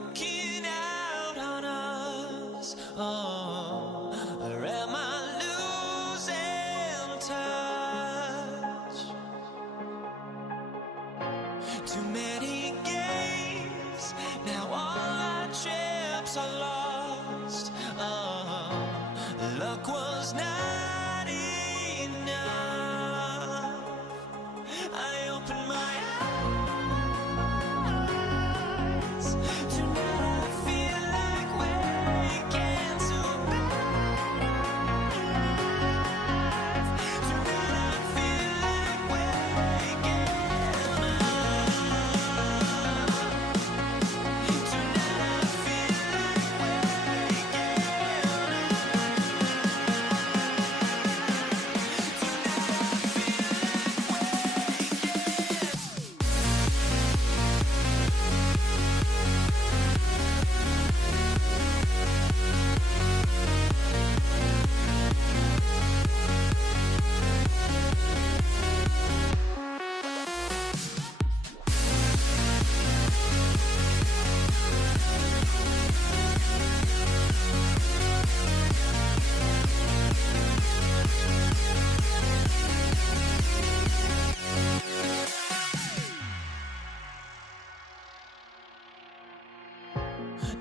walking out on us? Oh, or am I losing touch? Too many games, now all our chips are lost. Oh, luck was not enough. I opened my eyes. Tonight I feel like waking to life. Tonight I feel like waking up. Tonight I feel like waking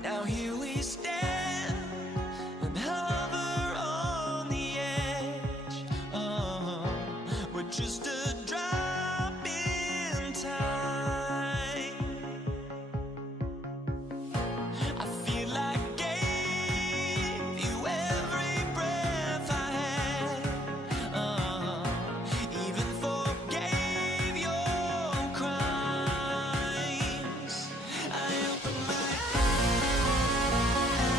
now here we stand and hover on the edge. Oh, we're just a drop in time. I feel I gave you every breath I had. Oh, even forgave your crimes. I opened my eyes.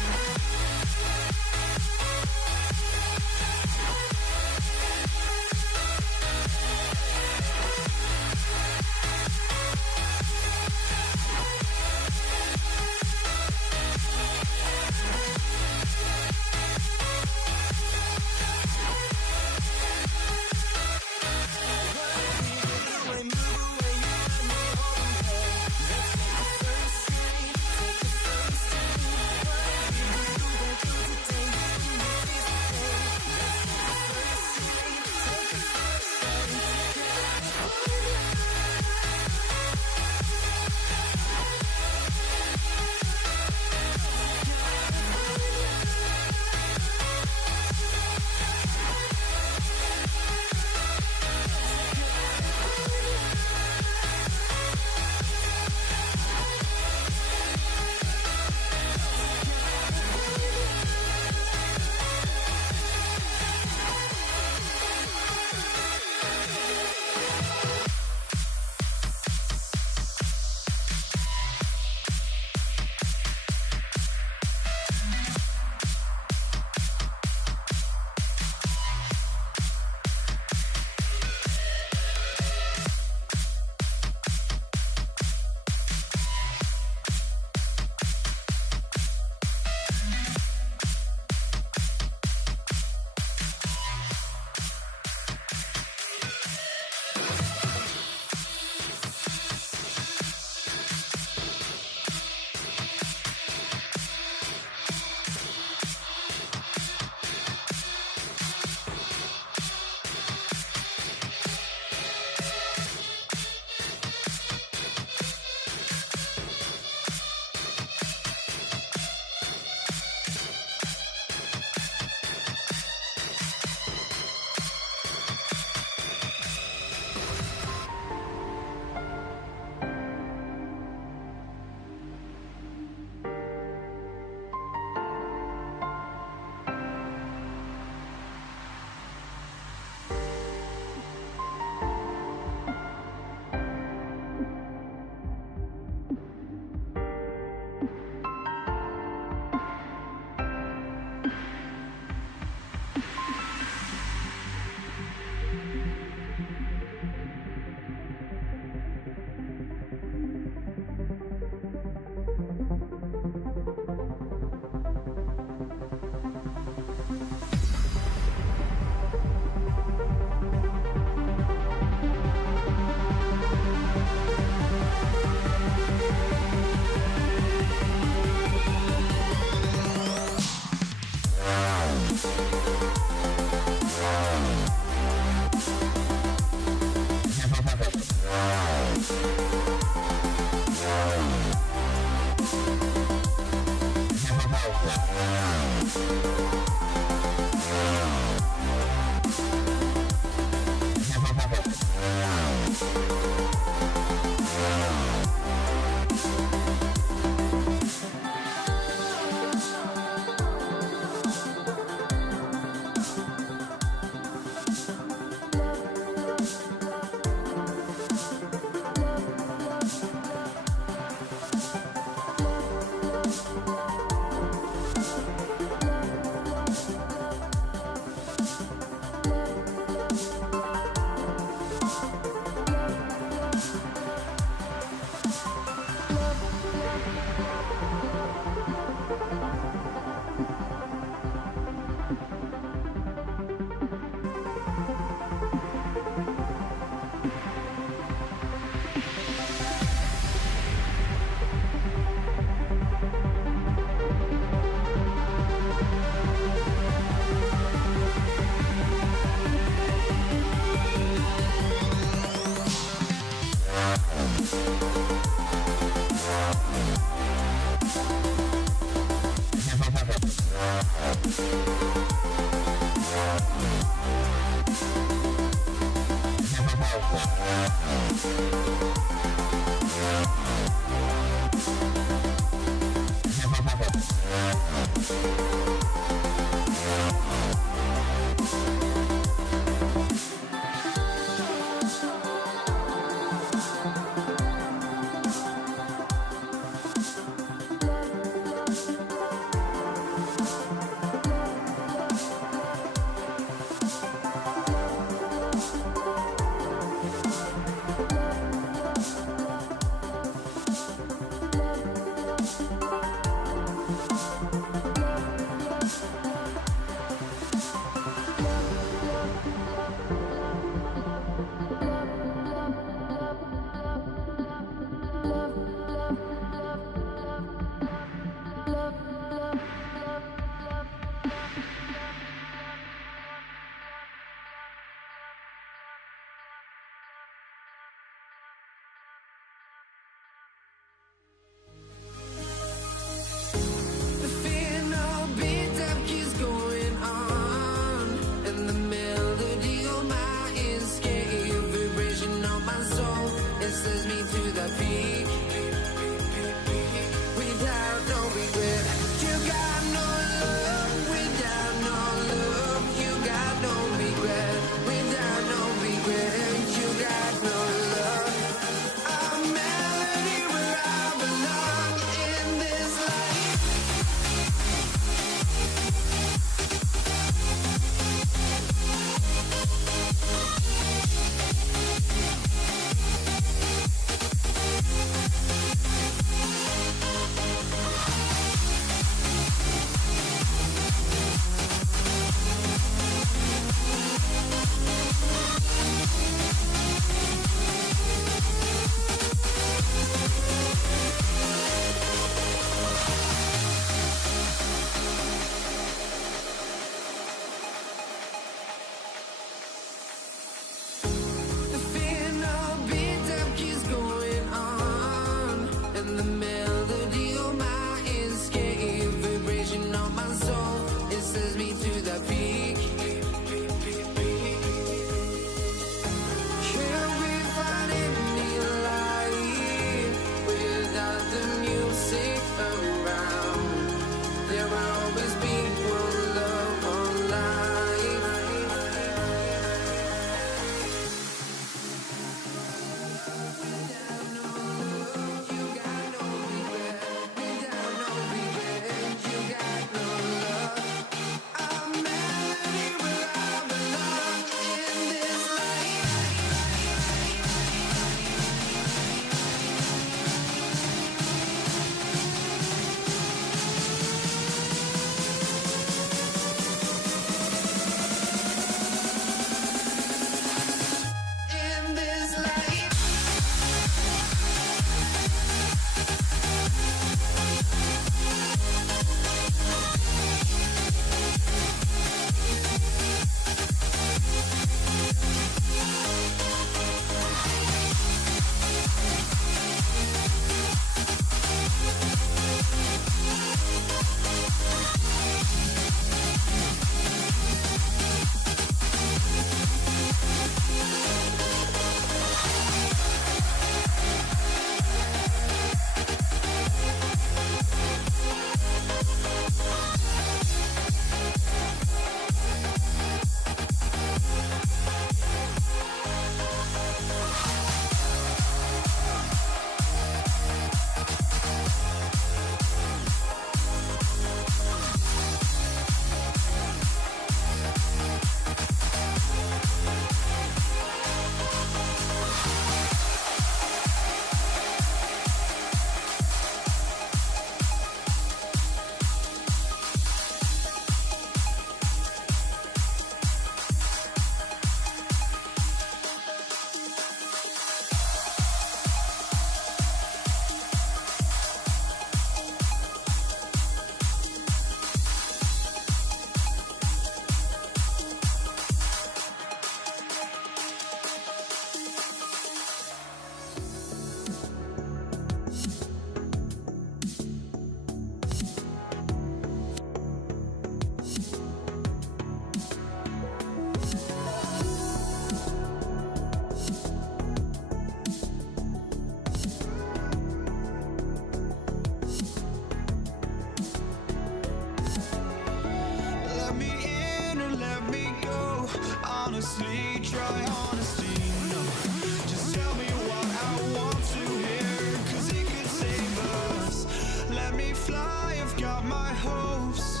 I've got my hopes,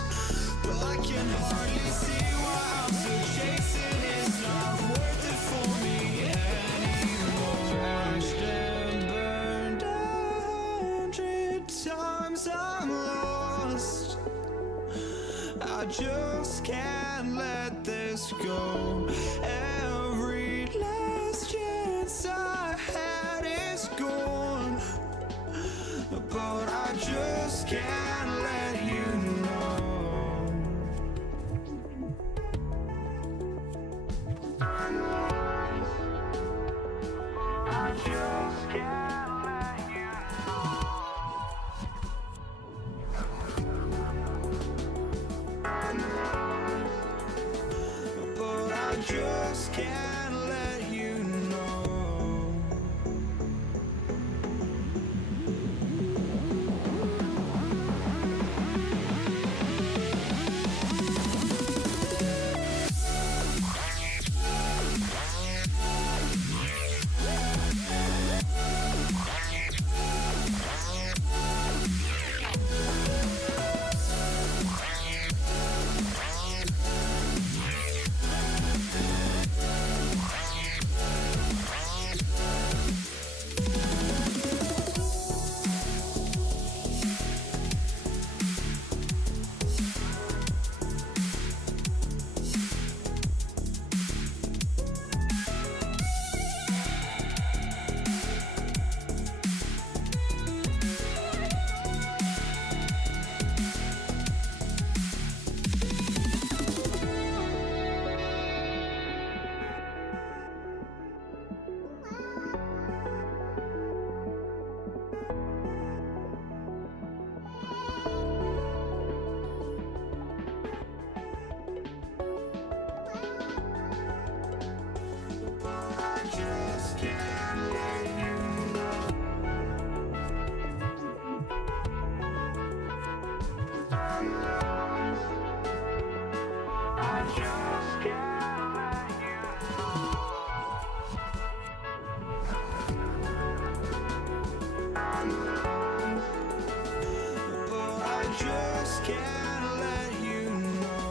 but I can hardly see why I'm still chasing. It's not worth it for me anymore. Crashed and burned 100 times, I'm lost. I just can't let this go. Every last chance I had is gone, but I just can't let you know. I just can't let you know. But I just can't let you know.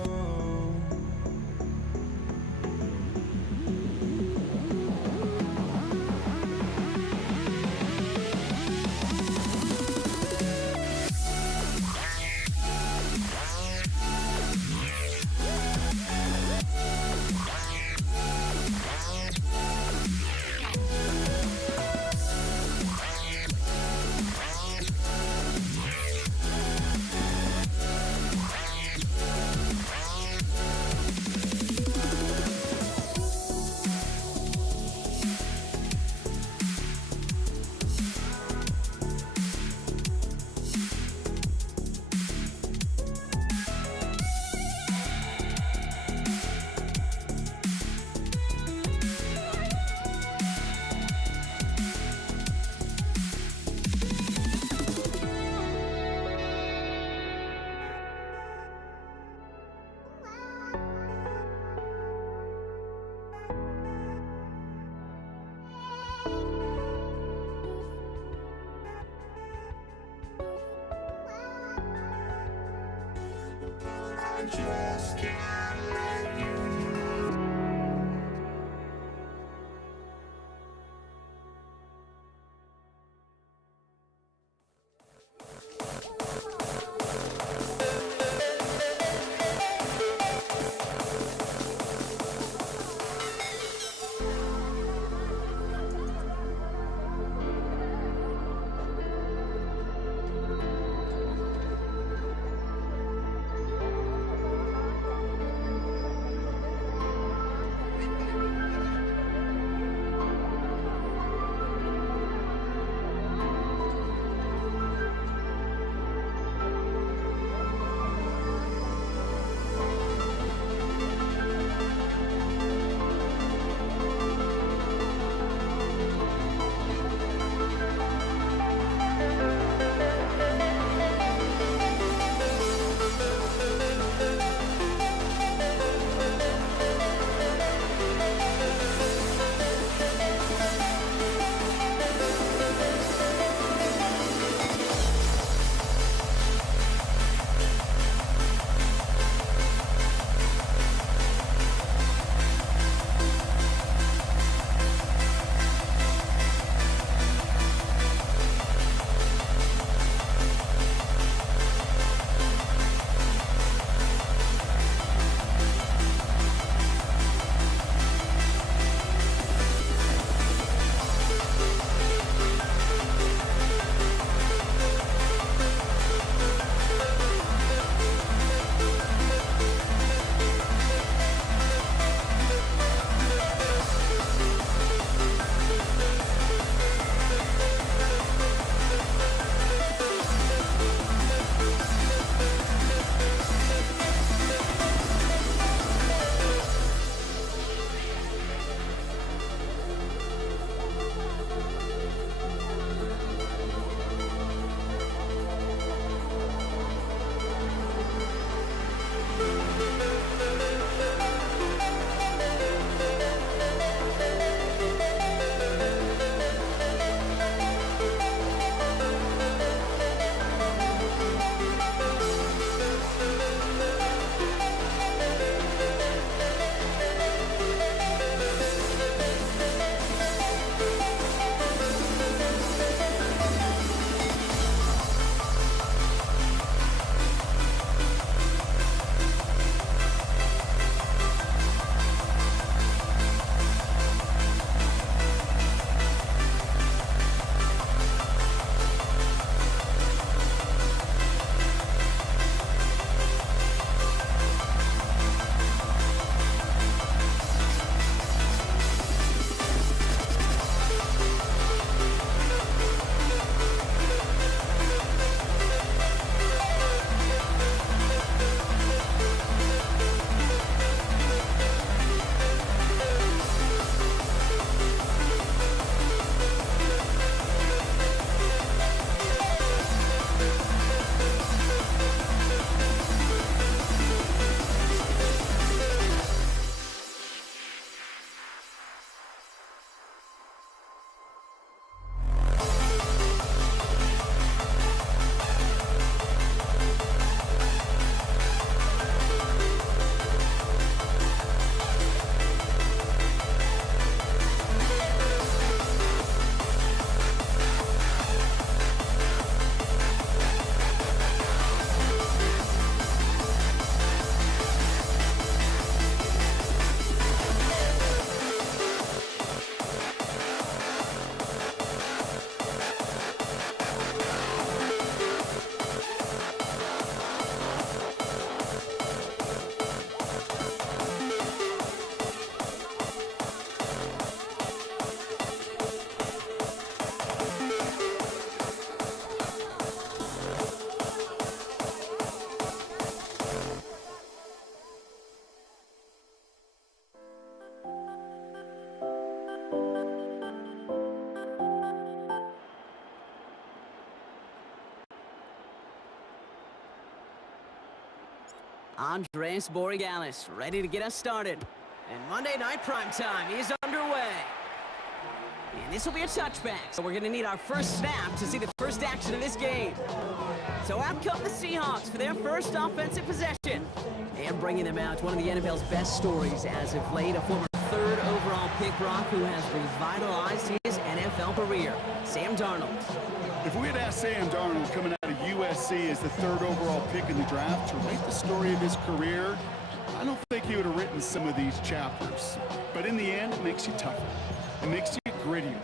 Just can't let you know. Andres Borregales, ready to get us started. And Monday Night Primetime is underway. And this will be a touchback, so we're going to need our first snap to see the first action of this game. So out come the Seahawks for their first offensive possession. And bringing them out, one of the NFL's best stories as of late, a former third overall pick, Brock, who has revitalized his NFL career, Sam Darnold. If we had asked Sam Darnold coming out of USC as the third overall pick in the draft to write the story of his career, I don't think he would have written some of these chapters. But in the end, it makes you tougher. It makes you grittier.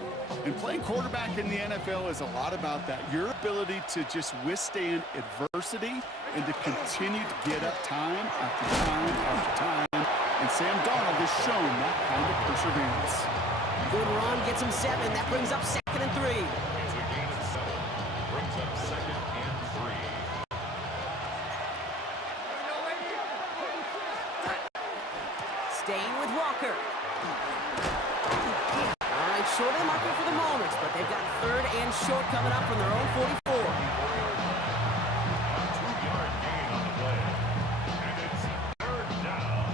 And playing quarterback in the NFL is a lot about that. Your ability to just withstand adversity and to continue to get up time after time after time. And Sam Darnold has shown that kind of perseverance. Good run, gets him 7. That brings up 2nd and 3. It's a gain of 7. Brings up 2nd and 3. Staying with Walker. All right, short of the marker for the moment, but they've got 3rd and short coming up from their own 44. 2-yard gain on the play. And it's 3rd down.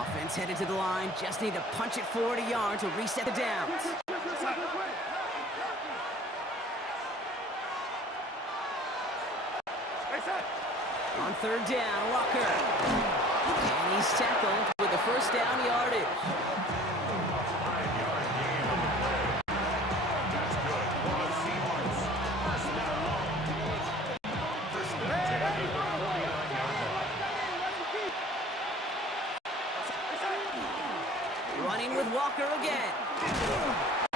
Offense headed to the line. Just need to punch it forward a yard to reset the downs. On 3rd down, Walker. And he's tackled with the first down yardage. 5-yard gain on the play. That's good for the Seahawks. First down. First and 10 at the 49-yard line. Running with Walker again.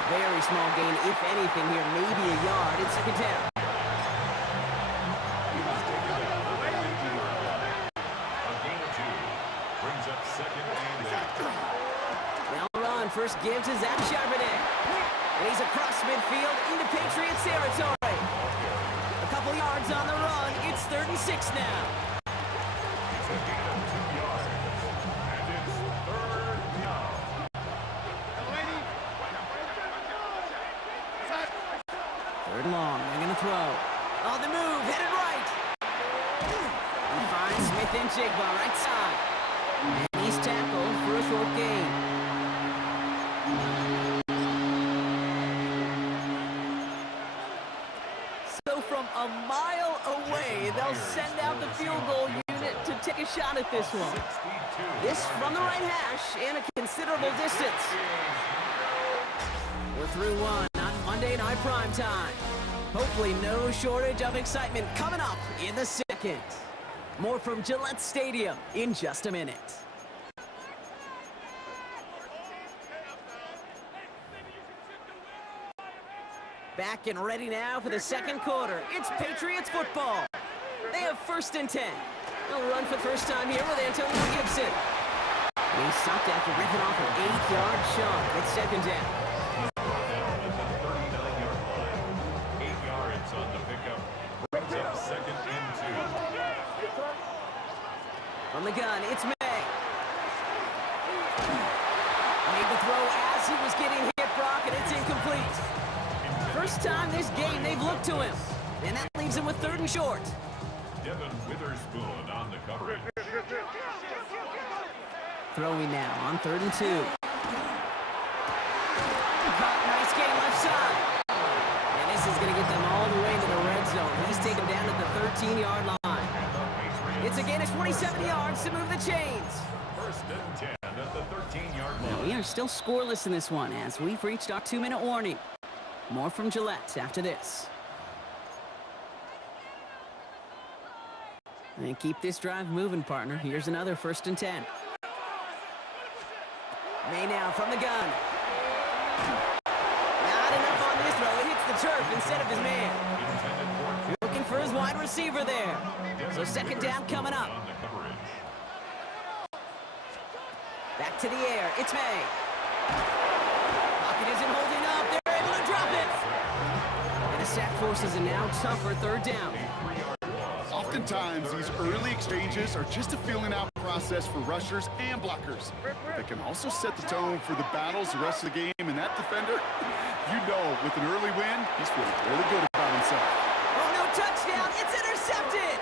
Very small gain, if anything here, maybe a yard. It's 2nd down. He was taken at the 50-yard line. A gain of 2. Brings up 2nd and 8. Now run, first give to Zach Charbonnet. And he's across midfield into Patriots territory. A couple yards on the run. It's 3rd and 6 now. It's a gain of 2 yards. And it's 3rd down. 3rd long, they're going to throw. On the move, headed right. He finds Smith and Jigba right side. And he's tackled for a short gain. So from a mile away, they'll send out the field goal unit to take a shot at this one. 62. This from the right hash and a considerable distance. We're through one on Monday Night Primetime. Hopefully no shortage of excitement coming up in the second. More from Gillette Stadium in just a minute. Back and ready now for the second quarter. It's Patriots football. They have 1st and 10. They'll run for the first time here with Antonio Gibson. And he's stopped after ripping off an 8-yard chunk. It's 2nd down. Brought down at the 39-yard line. 8 yards on the pickup. Brings up 2nd and 2. From the gun, it's May. Made the throw as he was getting hit, Brock, and it's incomplete. First time this game they've looked to him. And that leaves him with 3rd and short. Devin Witherspoon on the coverage. Throwing now on 3rd and 2. Caught, nice gain left side. And this is going to get them all the way into the red zone. He's taken down at the 13-yard line. It's a gain of 27 yards to move the chains. 1st and 10 at the 13-yard Now, line. we are still scoreless in this one as we've reached our 2-minute warning. More from Gillette after this. And keep this drive moving, partner. Here's another 1st and 10. May now from the gun. Not enough on this throw. It hits the turf instead of his man. Looking for his wide receiver there. So 2nd down coming up. On the coverage. Back to the air. It's May. Pocket isn't holding up. They're able to drop it. And the sack forces a now tougher 3rd down. Oftentimes, these early exchanges are just a feeling out process for rushers and blockers. They can also set the tone for the battles the rest of the game, and that defender, you know, with an early win, he's feeling really good about himself. Oh, no touchdown. It's intercepted.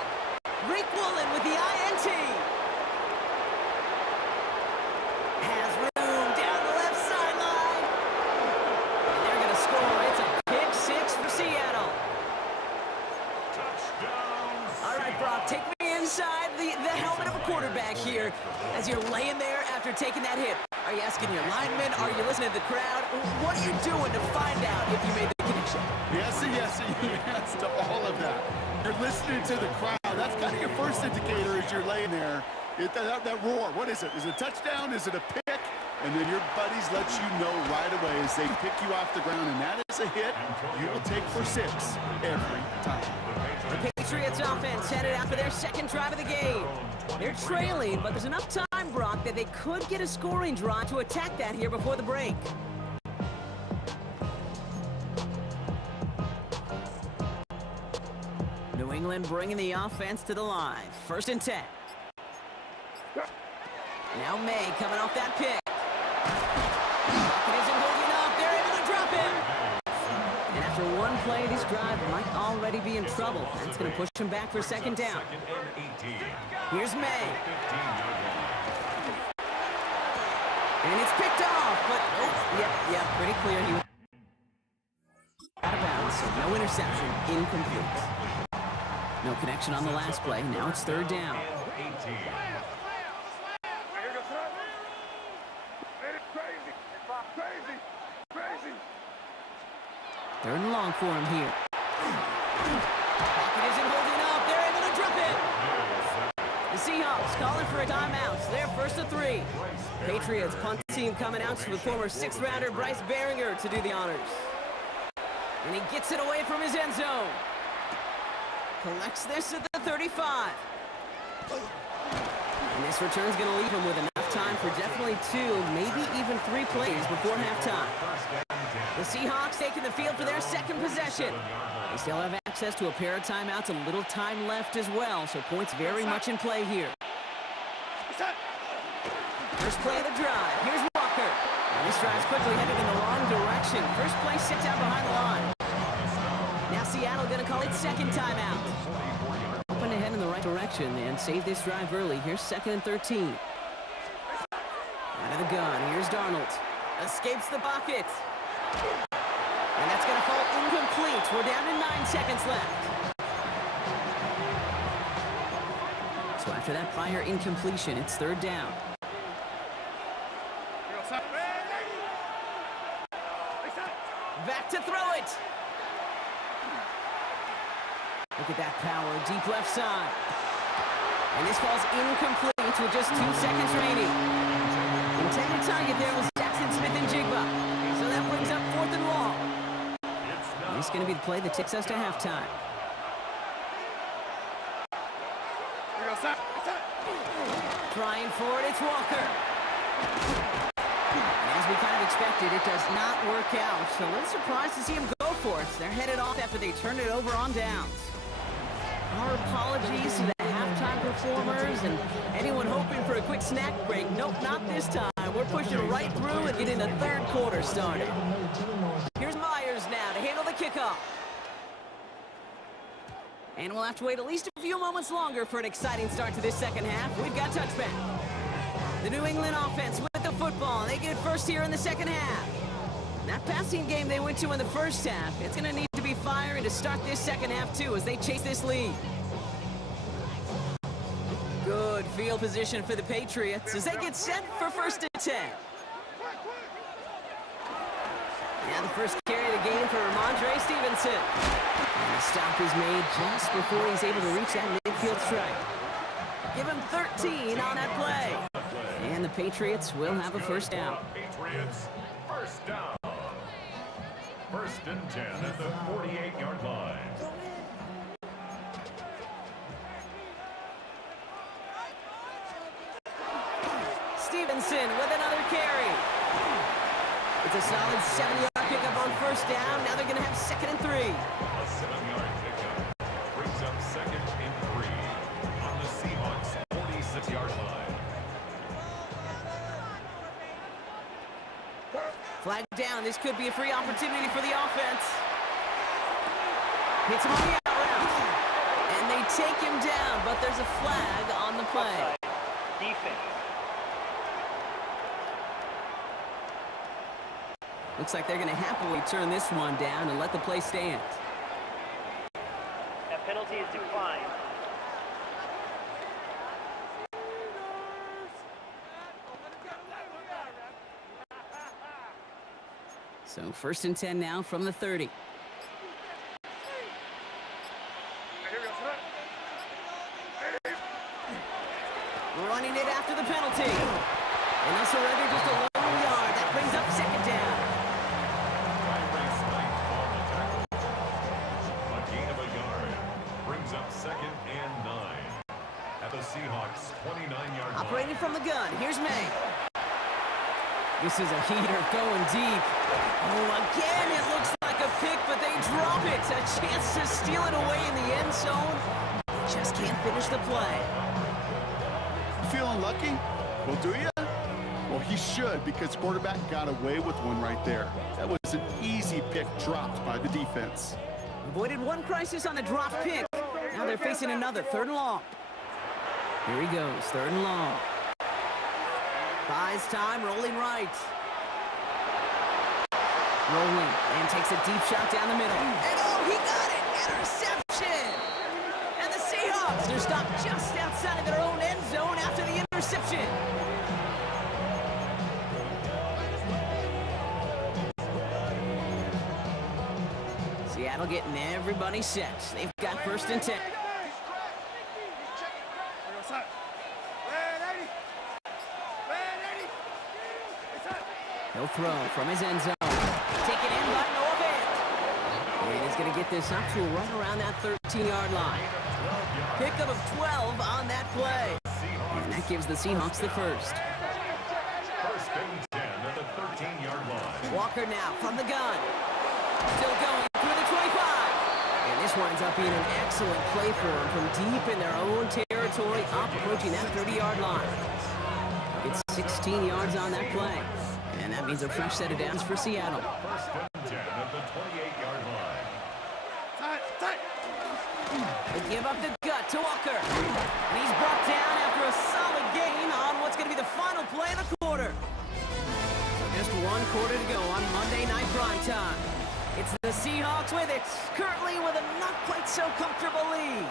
Brock, take me inside the helmet of a quarterback here as you're laying there after taking that hit. Are you asking your lineman? Are you listening to the crowd? What are you doing to find out if you made the connection? Yes, yes to all of that. You're listening to the crowd. That's kind of your first indicator as you're laying there. That roar, what is it? Is it a touchdown? Is it a pick? And then your buddies let you know right away as they pick you off the ground, and that is a hit you will take for 6 every time. The Patriots offense headed out for their second drive of the game. They're trailing, but there's enough time, Brock, that they could get a scoring drive to attack that here before the break. New England bringing the offense to the line. 1st and 10. Now May coming off that pick. It isn't holding up. They're able to drop him. And after one play, this drive might already be in trouble. That's going to push him back for 2nd down. Here's May. And it's picked off, but yeah, pretty clear. He was out of bounds, so no interception, incomplete. No connection on the last play. Now it's 3rd down. Third and long for him here. Pocket isn't holding up. They're able to drop it. The Seahawks calling for a timeout. They're 1st and 3. Patriots punt team coming out to the former 6th-rounder Bryce Baringer to do the honors. And he gets it away from his end zone. Collects this at the 35. And this return's going to leave him with enough time for definitely 2, maybe even 3 plays before halftime. The Seahawks taking the field for their 2nd possession. They still have access to a pair of timeouts, a little time left as well, so points very much in play here. First play of the drive. Here's Walker. And this drive's quickly headed in the wrong direction. First play sit down behind the line. Now Seattle going to call its 2nd timeout. Hoping to head in the right direction and save this drive early. Here's 2nd and 13. Out of the gun. Here's Darnold. Escapes the pocket. And that's going to fall incomplete. We're down to 9 seconds left. So after that prior incompletion, it's 3rd down. Back to throw it. Look at that power, deep left side. And this falls incomplete with just 2 seconds remaining. Intended target there was Jackson Smith-Njigba. So that brings up 4th and long. And this is going to be the play that takes us to halftime. Trying for it, it's Walker. And as we kind of expected, it does not work out. So a little surprised to see him go for it. They're headed off after they turned it over on downs. Our apologies to the halftime performers and anyone hoping for a quick snack break. Nope, not this time. We're pushing right through and getting the 3rd quarter started. Here's Myers now to handle the kickoff. And we'll have to wait at least a few moments longer for an exciting start to this 2nd half. We've got touchback. The New England offense with the football. They get it first here in the 2nd half. That passing game they went to in the 1st half, it's going to need to be firing to start this 2nd half too as they chase this lead. Good field position for the Patriots as they get set for 1st and 10. Now the first carry of the game for Ramondre Stevenson. And the stop is made just before he's able to reach that midfield strike. Give him 13 on that play. And the Patriots will have a 1st down. Patriots, 1st down. 1st and 10 at the 48-yard line. Stevenson with another carry. It's a solid 7-yard pickup on 1st down. Now they're going to have 2nd and 3. A 7-yard pickup brings up 2nd and 3 on the Seahawks' 46-yard line. Flag down. This could be a free opportunity for the offense. Hits him on the out route. And they take him down, but there's a flag on the play. Defense. Looks like they're going to happily turn this one down and let the play stand. That penalty is declined. So 1st and 10 now from the 30. Running it after the penalty. And they'll surrender just a lone yard. That brings up 2nd down. Tyrese Knight on the tackle. A gain of a yard brings up 2nd and 9 at the Seahawks 29-yard line. Operating from the gun. Here's May. This is a heater going deep. Oh, again, it looks like a pick, but they drop it. A chance to steal it away in the end zone. Just can't finish the play. Feeling lucky? Well, do you? Well, he should, because quarterback got away with one right there. That was an easy pick dropped by the defense. Avoided one crisis on the drop pick. Now they're facing another 3rd and long. Here he goes, 3rd and long. Buys time, rolling right. Rolling, and takes a deep shot down the middle. And oh, he got it! Interception! And the Seahawks are stopped just outside of their own end zone after the interception. Seattle getting everybody set. They've got 1st and 10. He'll throw from his end zone. Taken in by Norvell. And he's going to get this up to right around that 13-yard line. Pickup of 12 on that play. And that gives the Seahawks the 1st. 1st and 10 at the 13-yard line. Walker now from the gun. Still going through the 25. And this winds up being an excellent play for them from deep in their own territory, up approaching that 30-yard line. It's 16 yards on that play. And that means a fresh set of downs for Seattle. 1st and 10 at the 28-yard line. They give up the gut to Walker. And he's brought down after a solid gain on what's going to be the final play of the quarter. So just 1 quarter to go on Monday Night Primetime. It's the Seahawks with it, currently with a not quite so comfortable lead.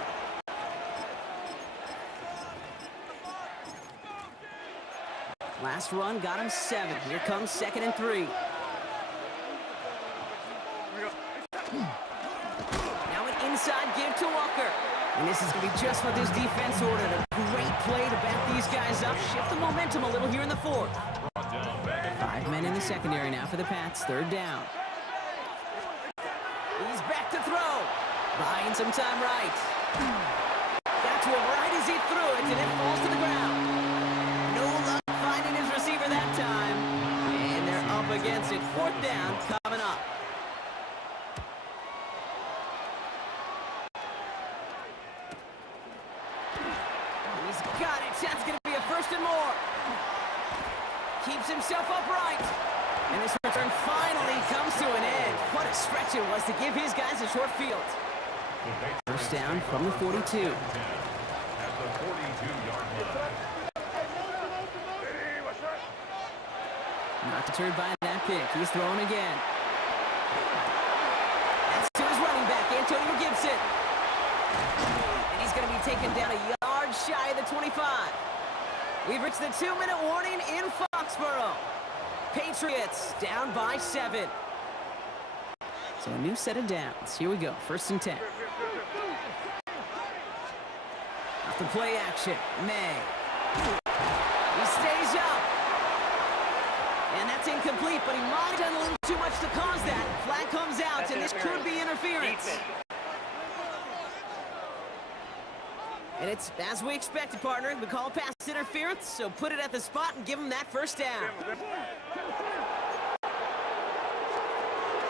Last run got him 7. Here comes 2nd and 3. Now an inside give to Walker. And this is going to be just what this defense ordered. A great play to back these guys up, shift the momentum a little here in the 4th. 5 men in the secondary now for the Pats. 3rd down. He's back to throw. Buying some time right. Got to him right as he threw it, and it falls to the ground. No luck finding his receiver that time. And they're up against it. 4th down coming up. He's got it. That's going to be a 1st and more. Keeps himself upright. And this return finally comes to an end. What a stretch it was to give his guys a short field. 1st down from the 42. At the 42-yard line. Not deterred by that pick. He's throwing again. That's to his running back, Antonio Gibson. And he's going to be taken down a yard shy of the 25. We've reached the 2-minute warning in Foxborough. Patriots down by 7. So a new set of downs. Here we go. 1st and 10. Off the play action. May. He stays up. And that's incomplete, but he might have done a little too much to cause that. Flag comes out, and this could be interference. And it's as we expected, partner. We call pass interference, so put it at the spot and give him that 1st down.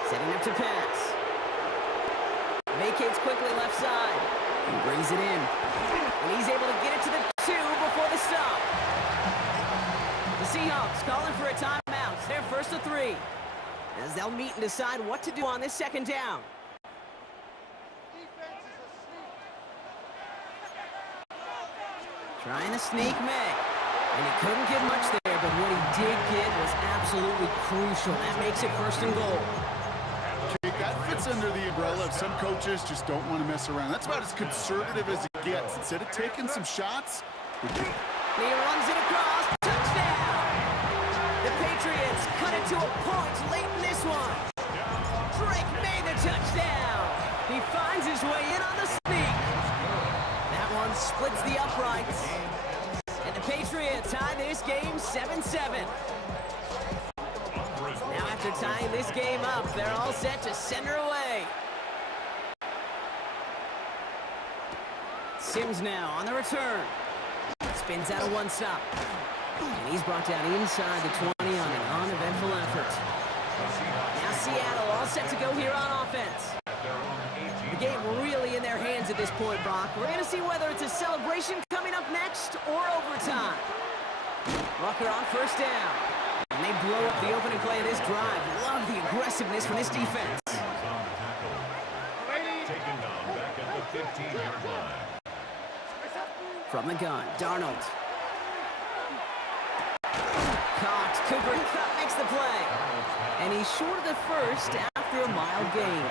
Setting up to pass. Vacates quickly left side. He brings it in. And he's able to get it to the 2 before the stop. The Seahawks calling for a timeout. They're 1st and 3. As they'll meet and decide what to do on this 2nd down. Trying to sneak May. And he couldn't get much there, but what he did get was absolutely crucial. That makes it 1st and goal. Jake, that fits under the umbrella of some coaches just don't want to mess around. That's about as conservative as it gets. Instead of taking some shots, He runs it across. Touchdown! The Patriots Patriots cut it to a point late in this one. Drake made the touchdown. He finds his way in on the sneak. That one splits the uprights. And the Patriots tie this game 7-7. Now after tying this game up, they're all set to send her away. Sims now on the return. Spins out of one stop. And he's brought down inside the 20 on an uneventful effort. Now Seattle all set to go here on offense. The game really in their hands at this point, Brock. We're going to see whether it's a celebration coming up next or overtime. Rucker on first down. And they blow up the opening play of this drive. Love the aggressiveness from this defense. Taken down back at the 15-yard line. From the gun, Darnold. Caught. Cooper Kupp makes the play. And he's short of the first after a mild gain.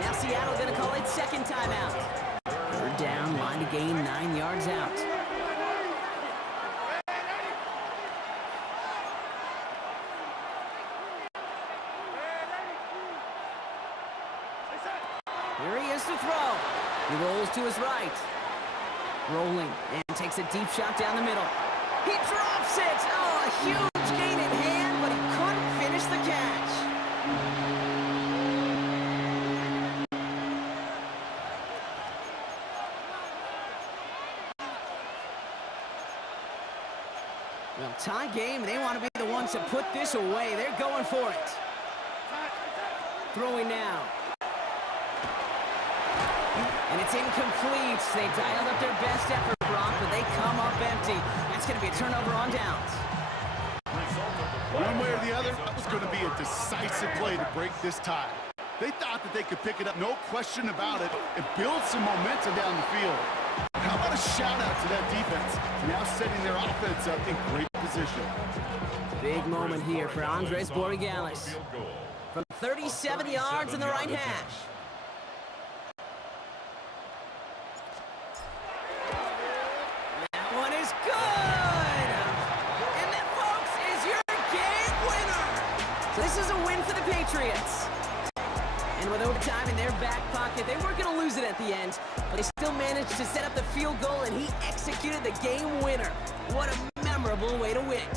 Now Seattle going to call it second timeout. Third down, line to gain 9 yards out. Here he is to throw. He rolls to his right. Rolling and takes a deep shot down the middle. He drops it! Oh, a huge gain in hand, but he couldn't finish the catch. Well, tie game, they want to be the ones to put this away. They're going for it. Throwing now. And it's incomplete. They dialed up their best effort, Brock, but they come up empty. That's going to be a turnover on downs. One way or the other, that was going to be a decisive play to break this tie. They thought that they could pick it up, no question about it, and build some momentum down the field. How about a shout-out to that defense, now setting their offense up in great position. Big moment here for Andres Borregales. From 37 yards in the right hash. One is good! And that, folks, is your game winner! So this is a win for the Patriots. And with overtime in their back pocket, they weren't going to lose it at the end, but they still managed to set up the field goal, and he executed the game winner. What a memorable way to win.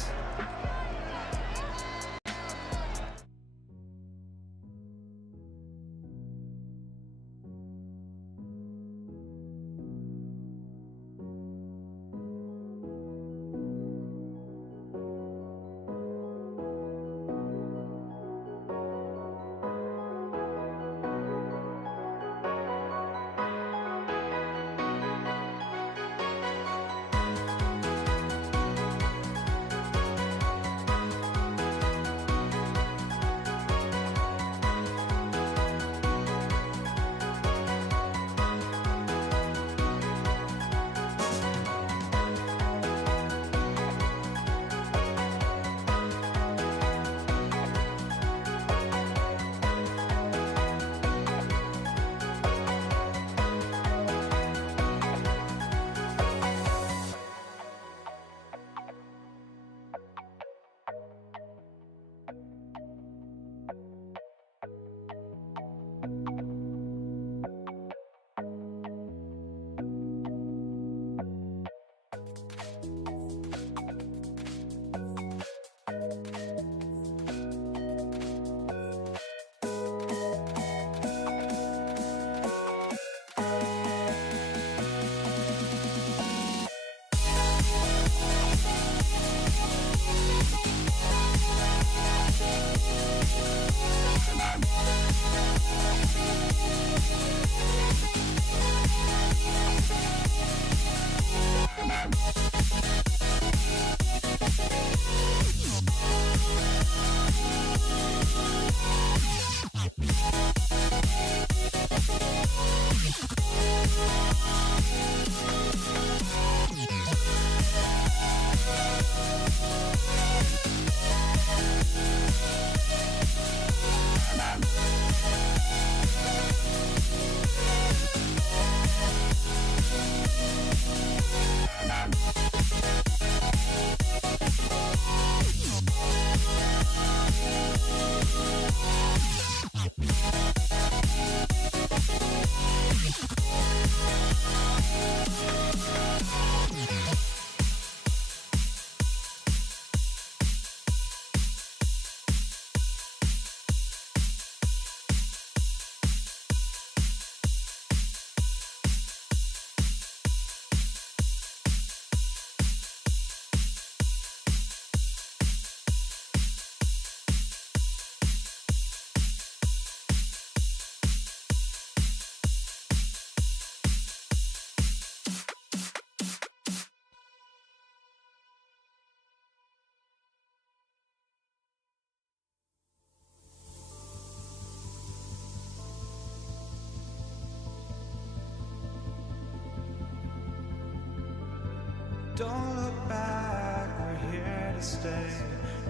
Don't look back, we're here to stay.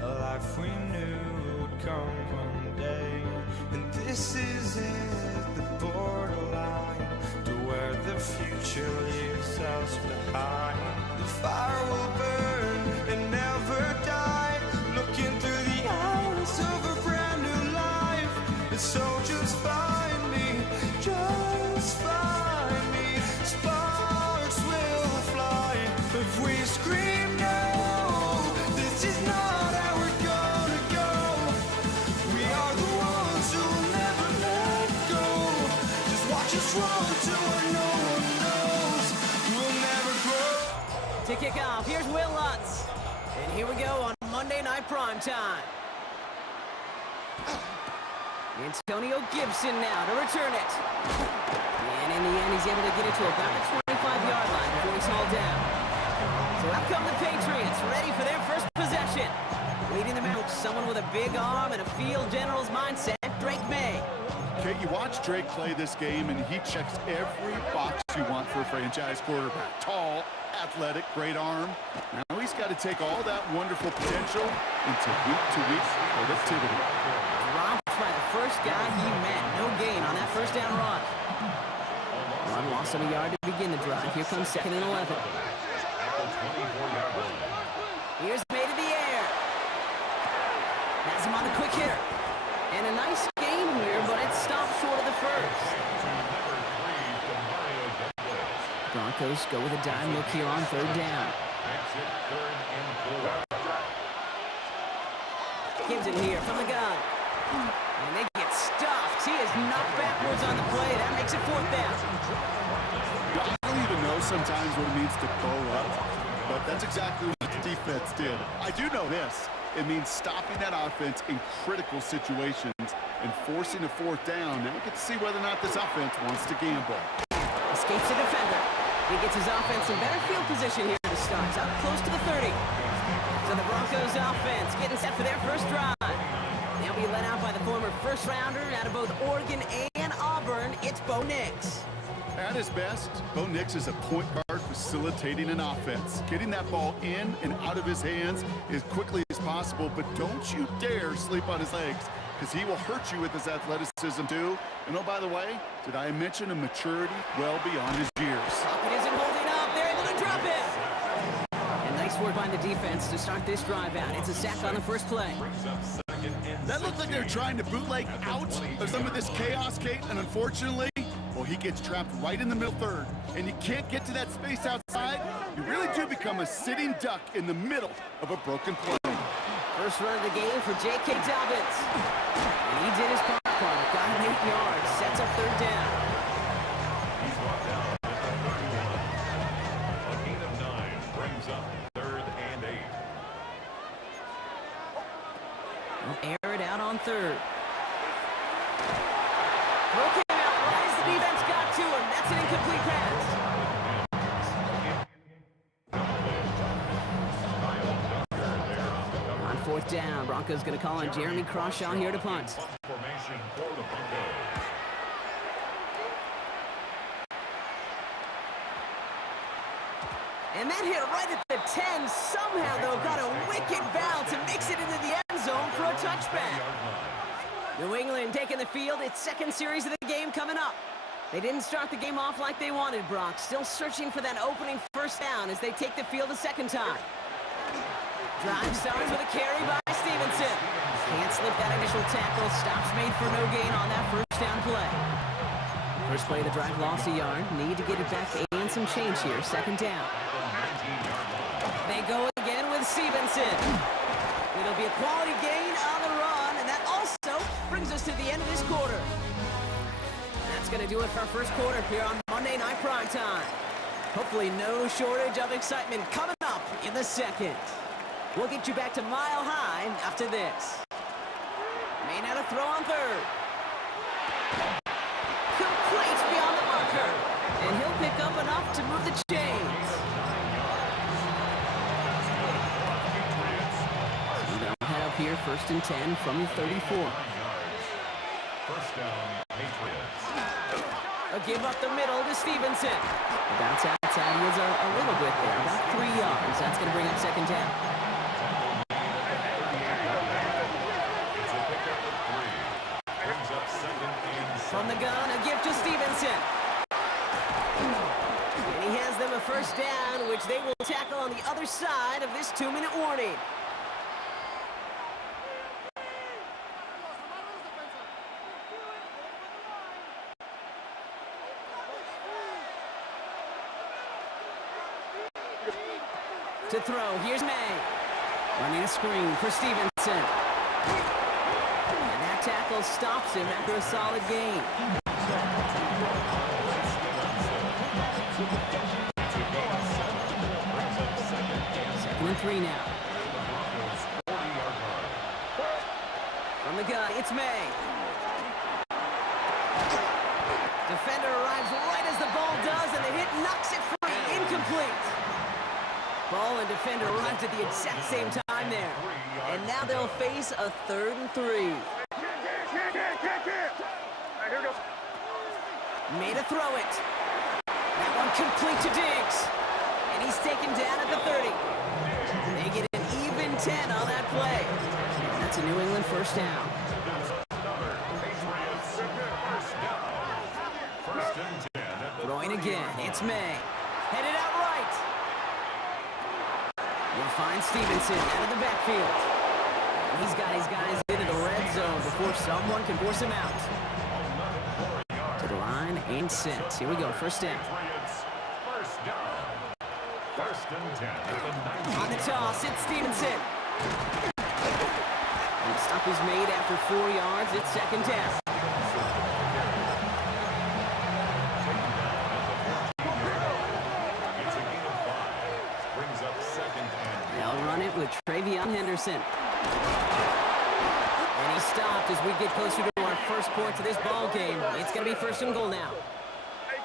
A life we knew would come one day. And this is it, the borderline to where the future leaves us behind. The fire will burn and never die, looking through the eyes of a brand new life. And so just find me, just find me. Sparks will fly if we scream no. This is not how we're gonna go. We are the ones who'll never let go. Just watch us run to where no one knows. We'll never grow. To kick off, here's Will Lutz. And here we go on Monday Night Primetime. Antonio Gibson now to return it. And in the end, he's able to get it to about the 25-yard line before he's hauled down. So up come the Patriots, ready for their first possession. Leading them out, someone with a big arm and a field general's mindset, Drake May. Kate, you watch Drake play this game, and he checks every box you want for a franchise quarterback. Tall, athletic, great arm. Now he's got to take all that wonderful potential into week-to-week productivity. Dropped by the first guy he met. No gain on that first down run. Run loss of a yard to begin the drive. Here comes 2nd and 11. Here's May to the air. Has him on the quick hitter. And a nice game here, but it stopped short of the first. Broncos go with a dime look here on 3rd down. Gibson here from the gun. And they get stuffed. He is knocked backwards on the play. That makes it 4th down. I don't even know sometimes what it means to bow up, but that's exactly what the defense did. I do know this. It means stopping that offense in critical situations and forcing a 4th down. Now we get to see whether or not this offense wants to gamble. Escapes the defender. He gets his offense in better field position here to start. It's up close to the 30. So the Broncos offense getting set for their first drive. They'll be led out by the former first-rounder out of both Oregon and Auburn. It's Bo Nix. At his best, Bo Nix is a point guard facilitating an offense, getting that ball in and out of his hands as quickly as possible, but don't you dare sleep on his legs, because he will hurt you with his athleticism too. And oh, by the way, did I mention a maturity well beyond his years? It isn't holding up. They're able to drop it. And nice work by the defense to start this drive out. It's a sack on the first play. That looked like they were trying to bootleg out of some of this chaos, Kate, and unfortunately, well, he gets trapped right in the middle 3rd, and you can't get to that space outside. You really do become a sitting duck in the middle of a broken play. First run of the game for J.K. Dobbins. And he did his part. Got him 8 yards. Sets up 3rd down. He's brought down. A gain of 9 brings up 3rd and 8. Air it out on 3rd. Throw came out right as the defense got to him. That's an incomplete pass. On 4th down, Broncos going to call on Jeremy Crawshaw here to punt. Formation for the Broncos. And that hit right at the 10. Somehow, though, got a wicked bounce to mix it into the end zone for a touchback. New England taking the field. Its 2nd series of the game coming up. They didn't start the game off like they wanted, Brock. Still searching for that opening first down as they take the field a 2nd time. Drive starts with a carry by Stevenson. Can't slip that initial tackle. Stops made for no gain on that first down play. First play of the drive lost a yard. Need to get it back and some change here. 2nd down. They go again with Stevenson. It'll be a quality gain on the run, and that also brings us to the end of this quarter. That's going to do it for our first quarter here on Monday Night Primetime. Hopefully no shortage of excitement coming up in the 2nd. We'll get you back to Mile High after this. May now to throw on 3rd. Complete beyond the marker. And he'll pick up enough to move the chains. So they'll head up here 1st and 10 from the 34. First down, Patriots. A give up the middle to Stevenson. A bounce out outside yields a little bit there, about 3 yards. That's going to bring up second down. From the gun, a gift to Stevenson. And he hands them a first down, which they will tackle on the other side of this 2-minute warning. To throw, here's May. Running a screen for Stevenson. And that tackle stops him after a solid gain. Second and 3 now. From the gun, it's May. Defender arrives right as the ball does, and the hit knocks it free. Incomplete. Ball and defender arrived at the exact same time there. And now they'll face a 3rd and 3. Made a throw it. That one complete to Diggs. And he's taken down at the 30. They get an even 10 on that play. And that's a New England first down. Throwing again. It's May. Headed out right. We'll find Stevenson out of the backfield. And he's got his guys into the red zone before someone can force him out. To the line and set. Here we go, first down. On the toss, it's Stevenson. And the stop is made after 4 yards. It's second down. They'll run it with Travion Henderson. And he stopped as we get closer to our first points of this ball game. It's going to be first and goal now.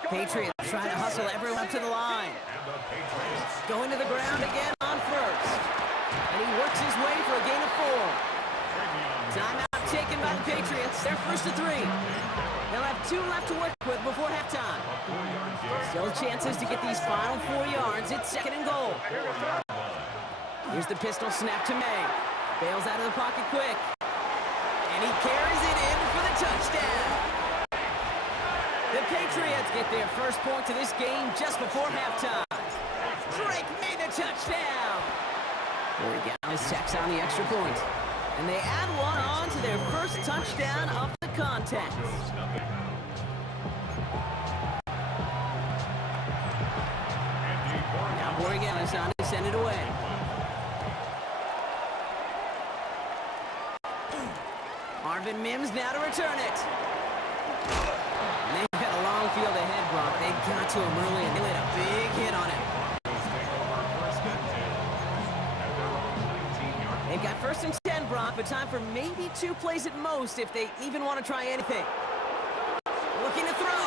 Patriots trying to hustle everyone up to the line. Going to the ground again on first. And he works his way for a gain of 4. Timeout taken by the Patriots. They're first to 3. They'll have 2 left to work with before halftime. Still chances to get these final 4 yards. It's second and goal. Here's the pistol snap to May. Bails out of the pocket quick. And he carries it in for the touchdown. The Patriots get their first point to this game just before halftime. Drake made the touchdown. Borregales tacks on the extra point. And they add one on to their first touchdown of the contest. Now Borregales on to send it away. Marvin Mims now to return it. And they've got a long field ahead, Brock. They got to him early and they laid a big hit on him. They've got first and 10, Brock, but time for maybe 2 plays at most if they even want to try anything. Looking to throw.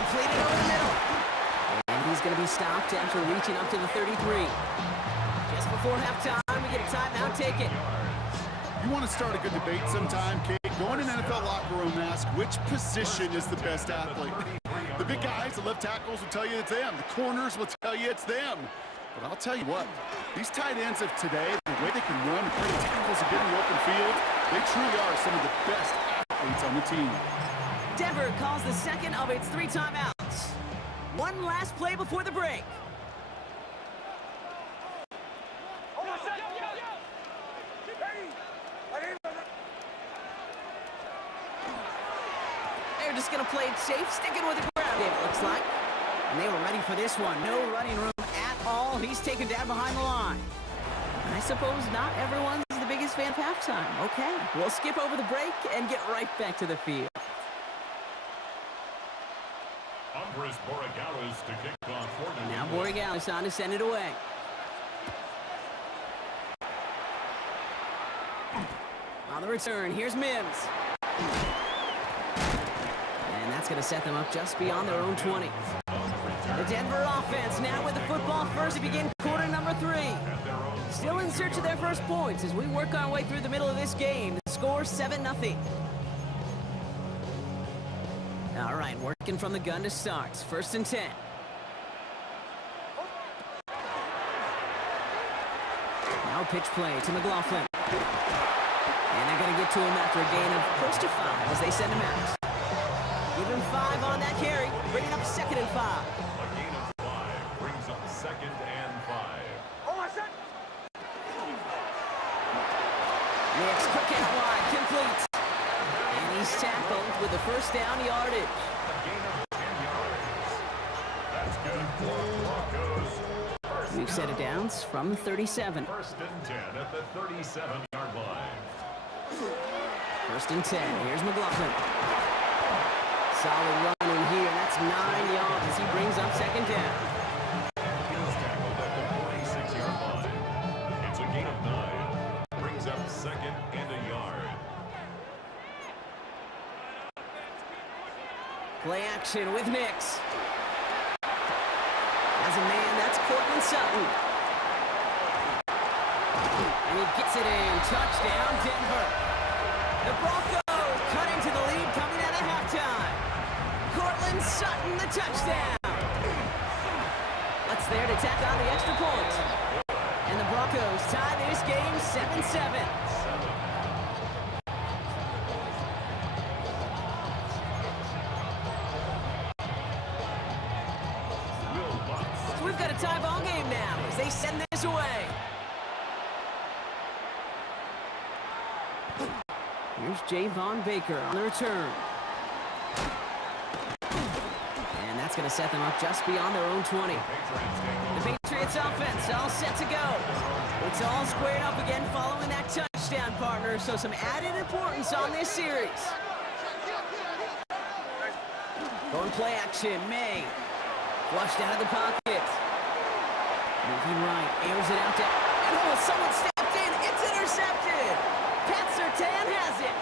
Completed over the middle. And he's going to be stopped after reaching up to the 33. Just before halftime, we get a timeout taken. You want to start a good debate sometime, Kate? Go in an NFL locker room and ask which position is the best athlete. The big guys, the left tackles will tell you it's them. The corners will tell you it's them. But I'll tell you what, these tight ends of today, the way they can run and break tackles and get in the open field, they truly are some of the best athletes on the team. Denver calls the second of its 3 timeouts. One last play before the break. They're just going to play it safe, sticking with the ground, it looks like. And they were ready for this one. No running room at all. He's taken down behind the line. I suppose not everyone's the biggest fan of halftime. Okay, we'll skip over the break and get right back to the field. Andres Borregales to kick off for New Now England. Borregales on to send it away. On the return, here's Mims. And that's going to set them up just beyond their own 20. The Denver offense now with the football first to begin quarter number 3. Still in search of their first points as we work our way through the middle of this game. The score 7-0. All right, working from the gun to start. First and 10. Now pitch play to McLaughlin. And they're going to get to him after a gain of close to 5 as they send him out. Give him 5 on that carry, bringing up 2nd and 5. A gain of 5 brings up 2nd and 5. Next, quick out wide, complete. And he's tackled with the first down yardage. A gain of 10 yards. That's good for Broncos. We've set it downs from 37. 1st and 10 at the 37-yard line. 1st and 10. Here's McLaughlin. Solid run in here. That's 9 yards as he brings up 2nd down. He is tackled at the 46-yard line. It's a gain of 9. Brings up 2nd and a yard. Play action with Nix. As a man, that's Cortland Sutton. And he gets it in. Touchdown, Denver. The Broncos cut into the lead coming out of halftime. Cortland Sutton, the touchdown. What's there to tack on the extra point? And the Broncos tie this game 7-7. So we've got a tie ball game now as they send this away. Here's Javon Baker on the return. And that's going to set them up just beyond their own 20. The Patriots offense all set to go. It's all squared up again following that touchdown, partner. So some added importance on this series. Going play action, May. Flushed out of the pocket. Moving right, airs it out to... And oh, someone stepped in. It's intercepted. Pat Surtain has it.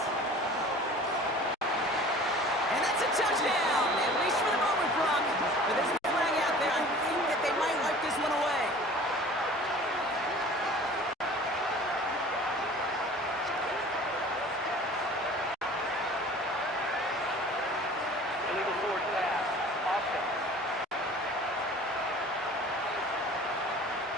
And that's a touchdown, at least for the moment, Brock. But there's a flag out there. I think that they might wipe this one away. Illegal forward pass. Offense.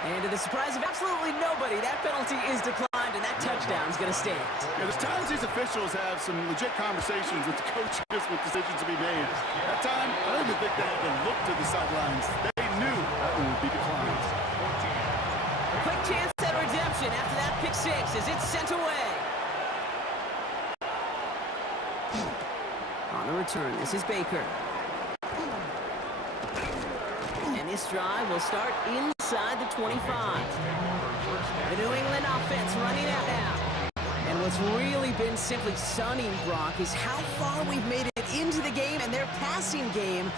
And to the surprise of absolutely nobody, that penalty is declined, and that touchdown is going to stand. Yeah, there's times these officials have some legit conversations with the coaches with decisions to be made. That time, I don't even think they had to look to the sidelines. They knew that one would be declined. A quick chance at redemption after that pick 6 as it's sent away. On the return, this is Baker. And this drive will start inside the 25. The New England offense running out now. And what's really been simply stunning, Brock, is how far we've made it into the game, and their passing game,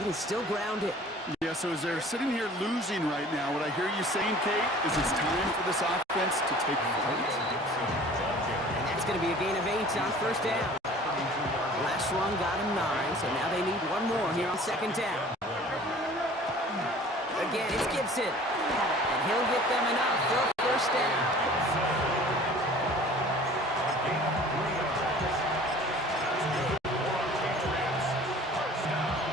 it is still grounded. Yeah, so as they're sitting here losing right now, what I hear you saying, Kate, is it's time for this offense to take flight. And that's going to be a gain of 8 on 1st down. Last run got him 9, so now they need one more here on 2nd down. Again, it's Gibson. And he'll get them enough for a 1st down.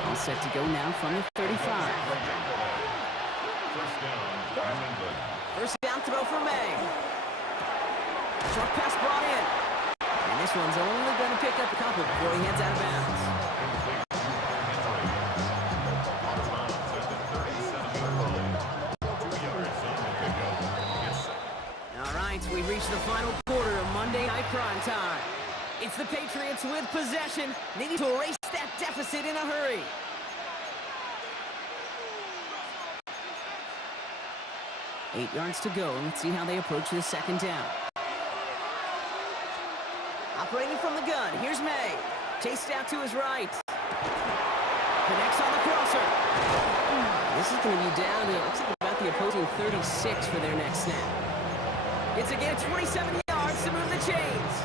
All set to go now from the 35. 1st down, New England. 1st down throw for May. Short pass brought in. And this one's only going to pick up a couple before he heads out of bounds. All right, we've reached the final quarter of Monday Night Prime Time. It's the Patriots with possession, needing to erase that deficit in a hurry. Eight yards to go. Let's see how they approach this 2nd down. Operating from the gun, here's May. Chased out to his right. Connects on the crosser. This is going to be down to, looks like about the opposing 36 for their next snap. It's again 27 yards to move the chains.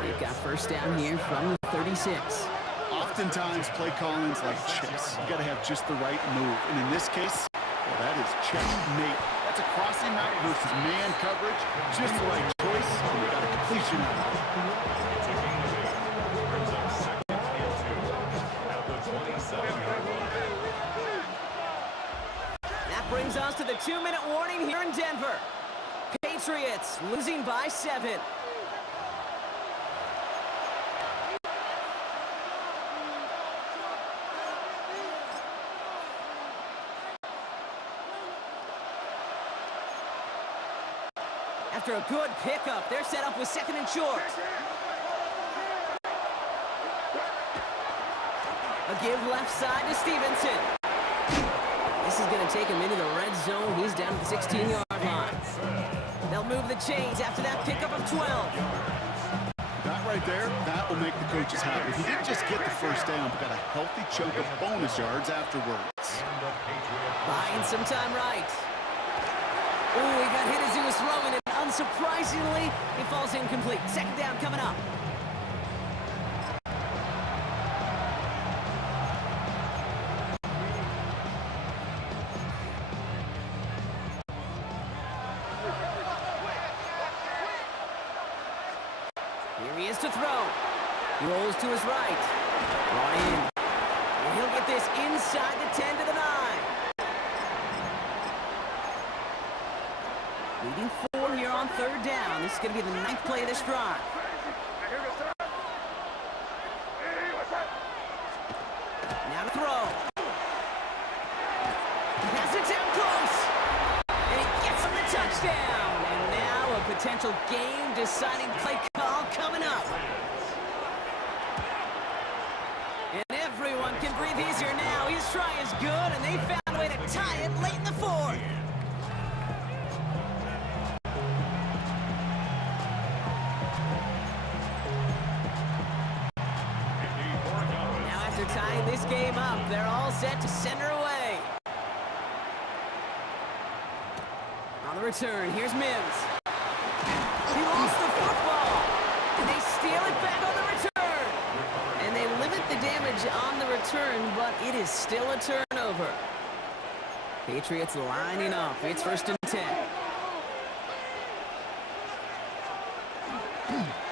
They've got 1st down here from the 36. Oftentimes, play calling's like chess. You got to have just the right move. And in this case, well, that is checkmate. That's a crossing route versus man coverage. Just the right choice, and we got a completion out of it. It's a gain of 8. Brings up 2nd and 2 at the 27-yard line. That brings us to the 2-minute warning here in Denver. Patriots losing by 7. After a good pickup, they're set up with 2nd and short. A give left side to Stevenson. This is going to take him into the red zone. He's down at the 16-yard line. They'll move the chains after that pickup of 12. That right there, that will make the coaches happy. He didn't just get the first down, but got a healthy chunk of bonus yards afterwards. Buying some time right. Ooh, he got hit as he was throwing it. Unsurprisingly, he falls incomplete. 2nd down coming up. Here he is to throw. He rolls to his right. Brought in. And he'll get this inside the 10 to the 9. Leading 4 here on 3rd down. This is going to be the 9th play of this drive. Now to throw. Pass it down close. And he gets him the touchdown. And now a potential game-deciding play call coming up. And everyone can breathe easier now. His try is good, and they found a way to tie it late in the 4th. Tying this game up, they're all set to send her away. On the return, here's Mims. He lost the football, and they steal it back on the return. And they limit the damage on the return, but it is still a turnover. Patriots lining up. It's 1st and 10.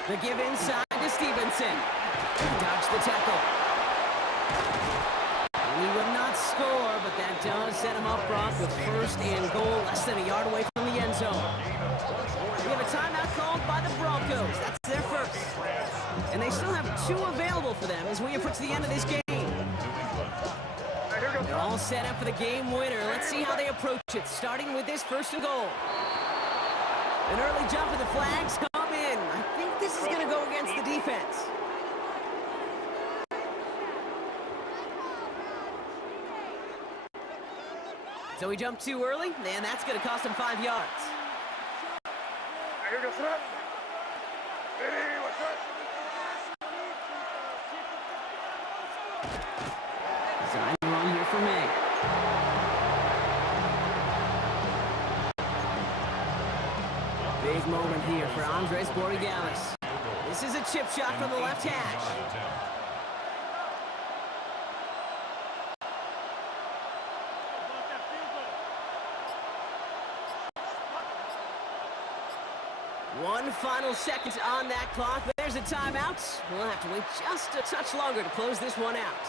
The give inside to Stevenson. Dodge the tackle. He would not score, but that does set him up, Brock, with 1st and goal, less than a yard away from the end zone. We have a timeout called by the Broncos. That's their first. And they still have 2 available for them as we approach the end of this game. They're all set up for the game winner. Let's see how they approach it, starting with this 1st and goal. An early jump of the flags come in. I think this is going to go against the defense. So he jumped too early, and that's going to cost him 5 yards. Design run here for May. Big moment here for Andres Borregales. This is a chip shot from the left hash. One final second on that clock. There's a timeout. We'll have to wait just a touch longer to close this one out.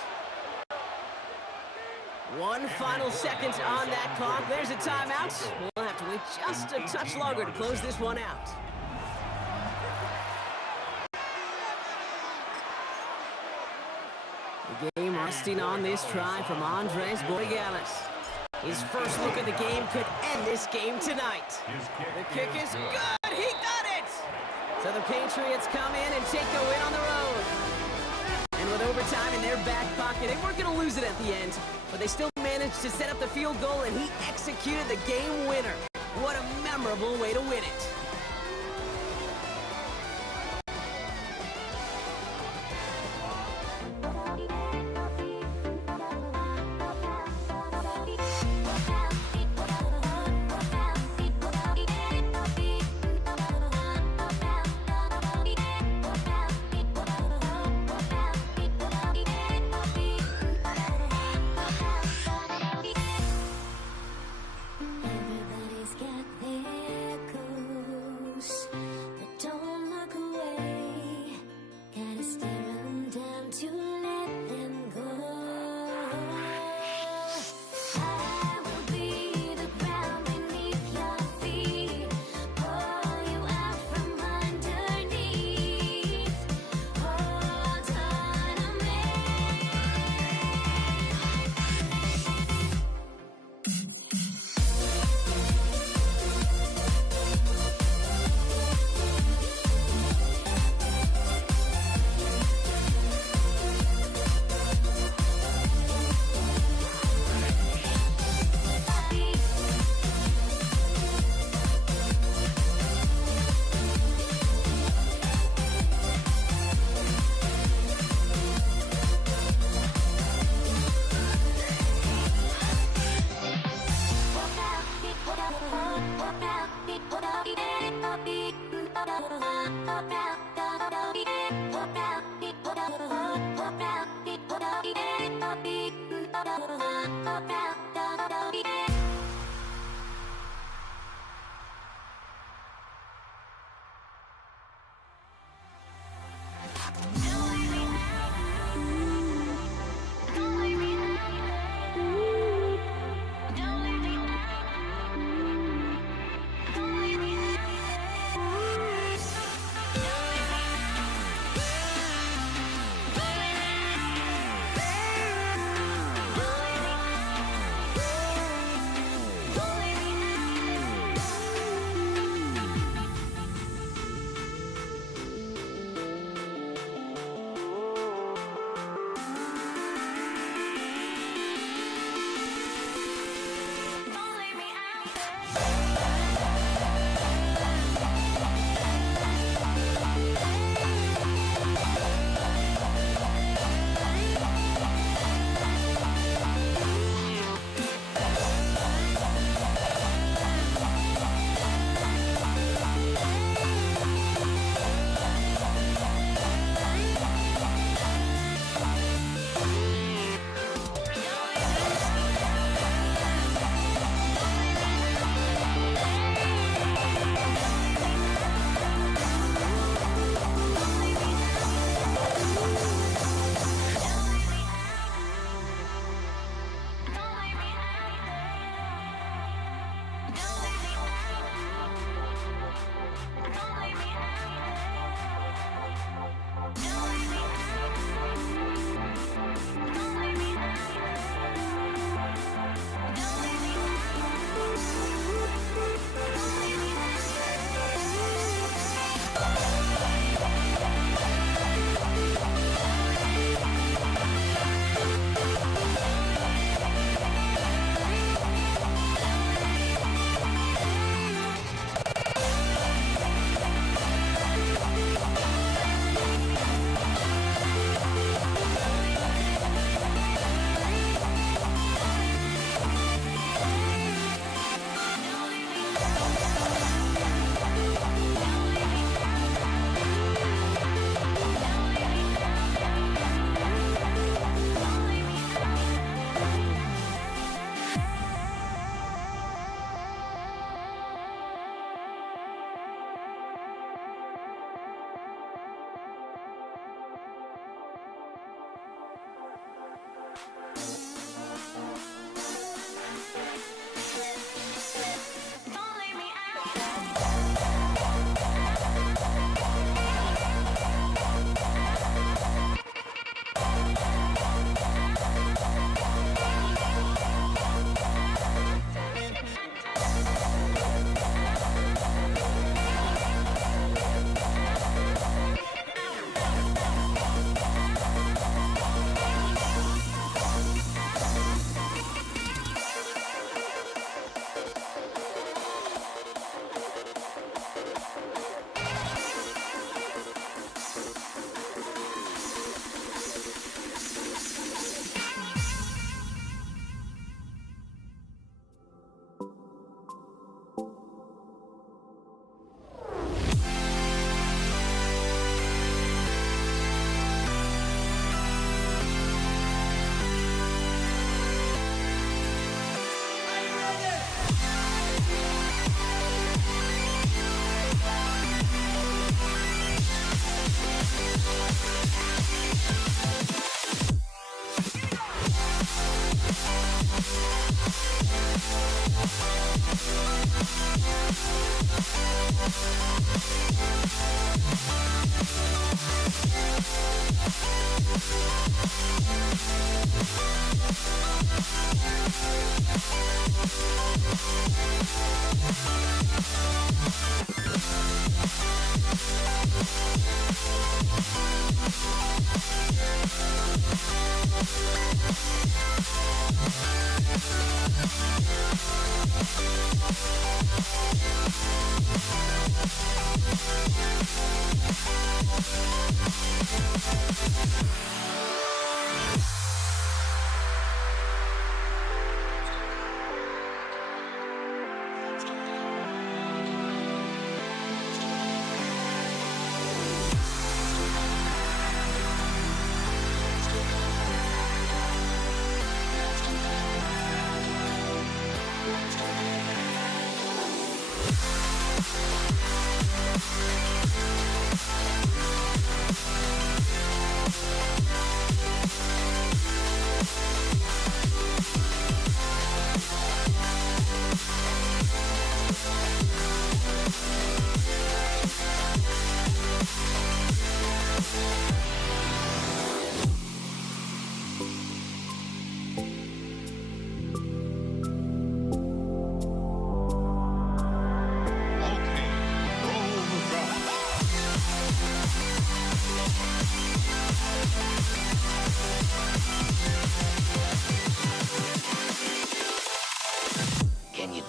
One final second on that clock. There's a timeout. We'll have to wait just a touch longer to close this one out. The game resting on this try from Andres Borregales. His first look at the game could end this game tonight. The kick is good. He got it. So the Patriots come in and take the win on the road. And with overtime in their back pocket, they weren't going to lose it at the end, but they still managed to set up the field goal, and he executed the game winner. What a memorable way to win it. Everybody's got their cool.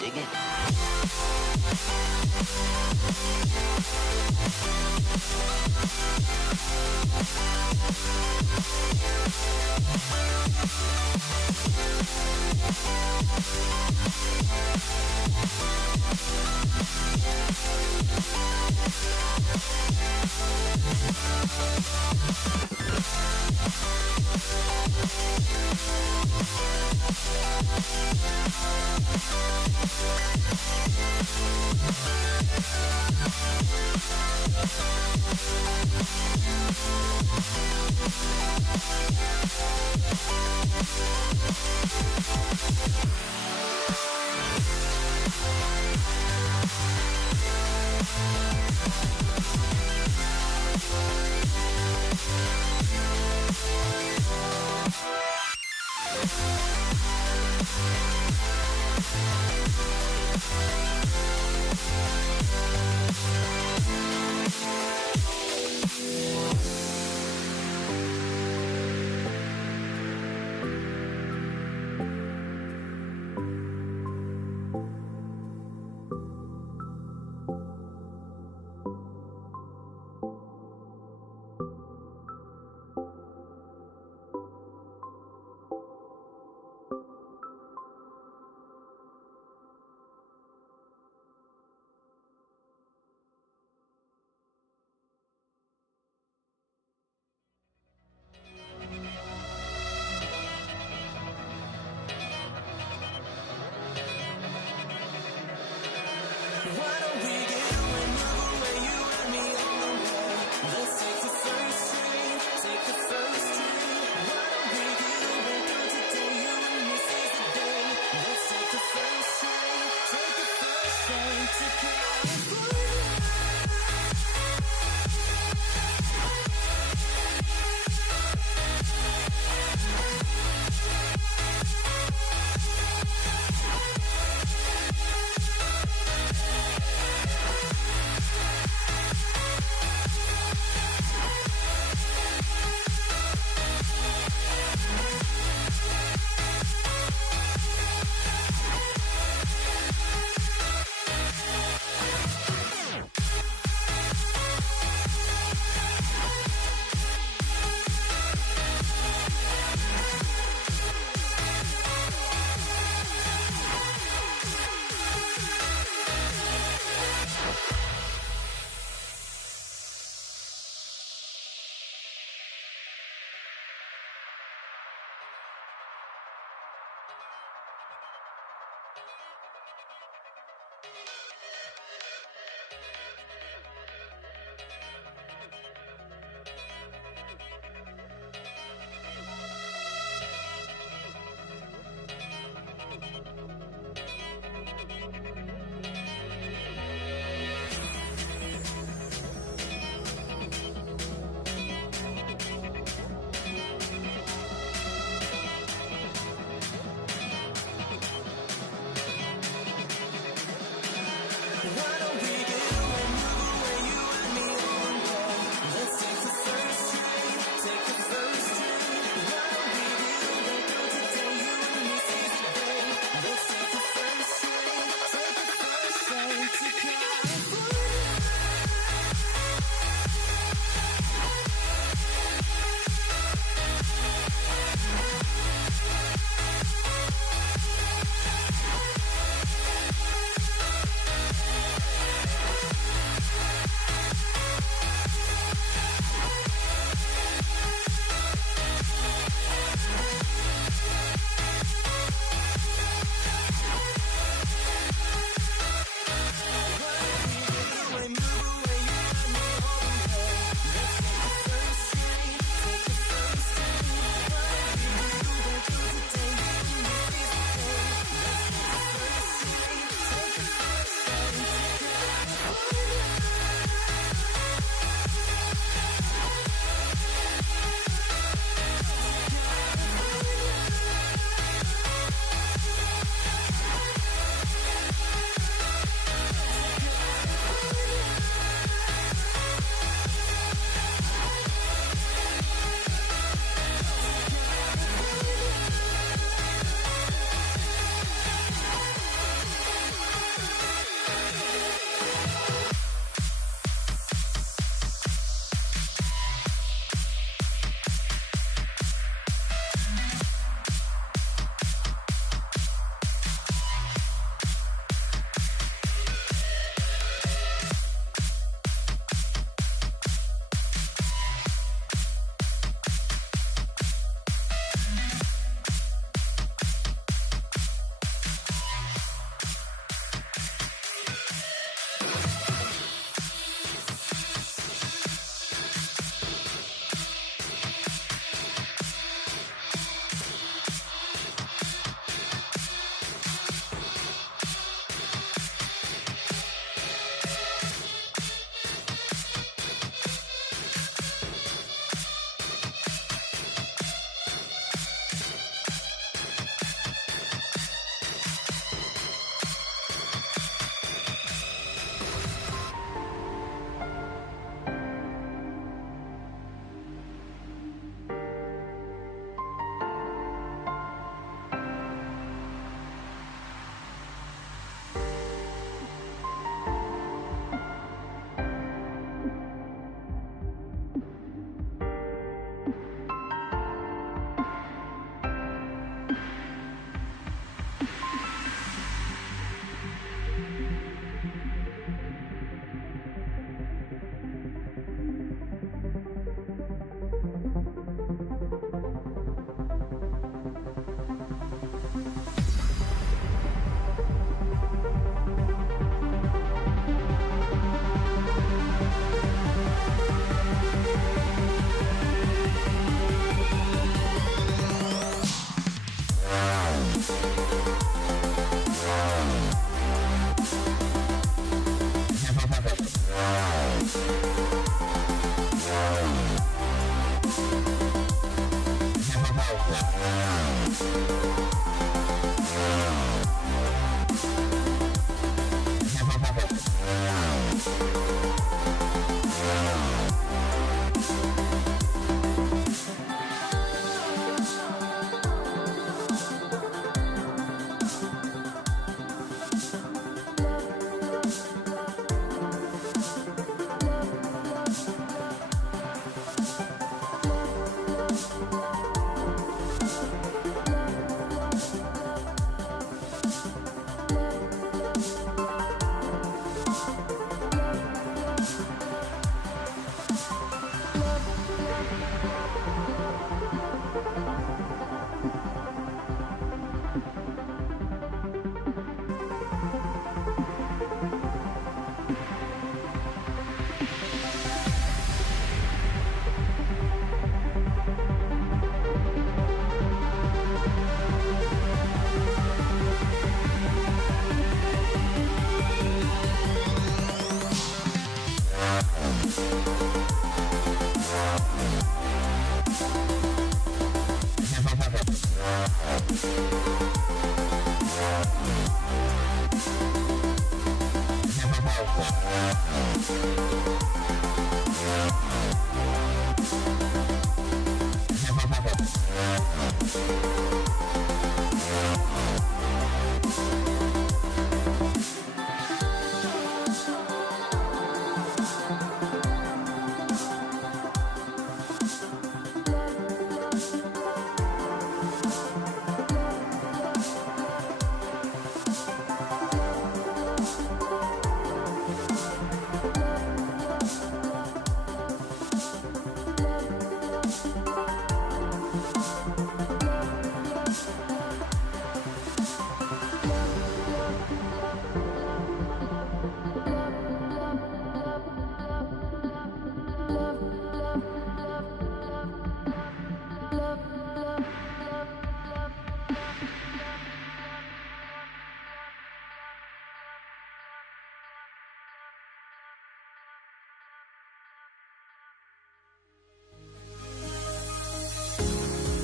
Dig it?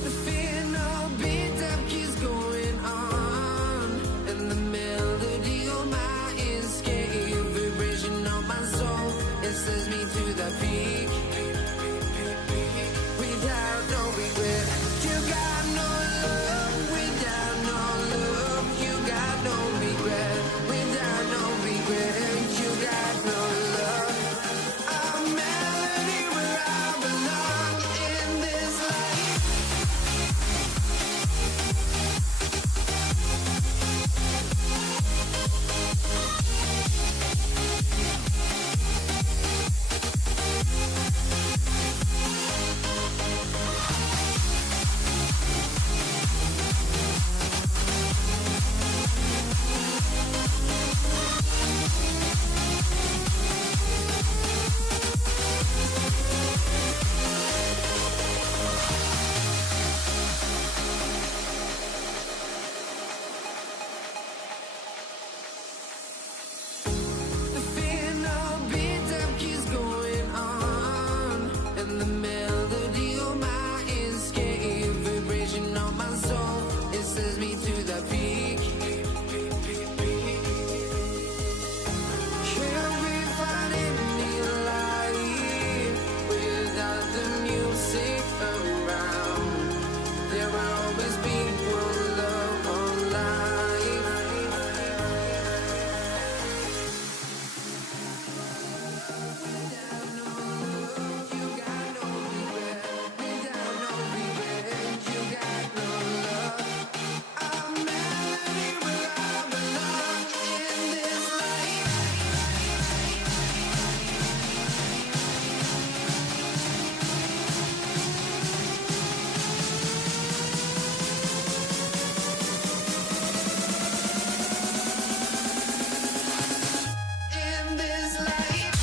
The fear no beat-up keeps going on, and the melody on my escape, vibration on my soul, it sends me to the peak. Without no regret, you got no love. Without no love, you got no regret. Without no regret, you got no love. A melody where I belong in this life. The fear no beat-up keeps going on, and the melody on my escape, vibration on my soul, it sends me to the peak. Can't we find any light without the music around? There will always be one love on life. In this life.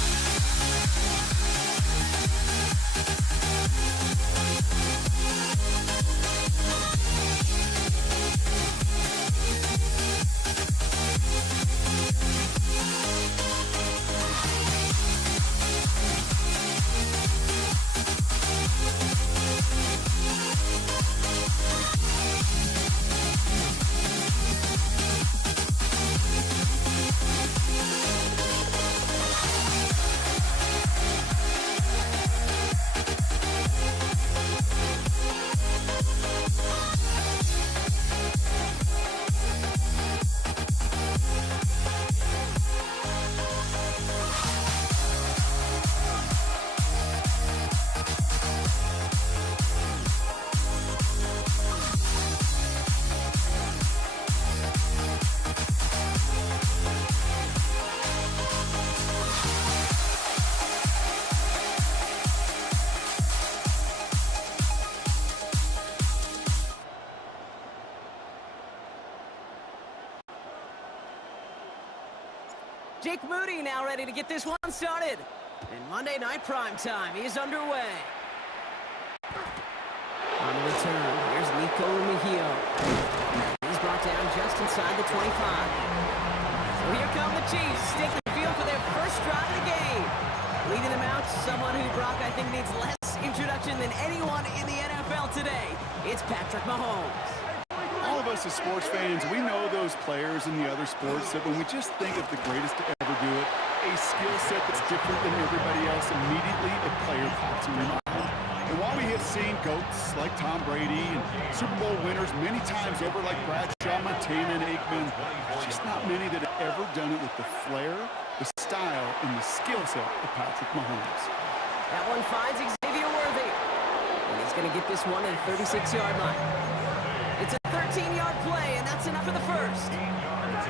Jake Moody now ready to get this one started. And Monday Night Primetime is underway. On the return, here's Nico Mejio. He's brought down just inside the 25. So here come the Chiefs, taking the field for their first drive of the game. Leading them out, someone who Brock I think needs less introduction than anyone in the NFL today. It's Patrick Mahomes. All of us as sports fans, we know those players in the other sports that when we just think of the greatest to ever do it, a skill set that's different than everybody else, immediately a player pops in your mind. And while we have seen GOATs like Tom Brady and Super Bowl winners many times over like Bradshaw, Montana, and Aikman, there's just not many that have ever done it with the flair, the style, and the skill set of Patrick Mahomes. That one finds Xavier Worthy. And he's going to get this one at the 36-yard line. It's a 13-yard play, and that's enough for the first. That's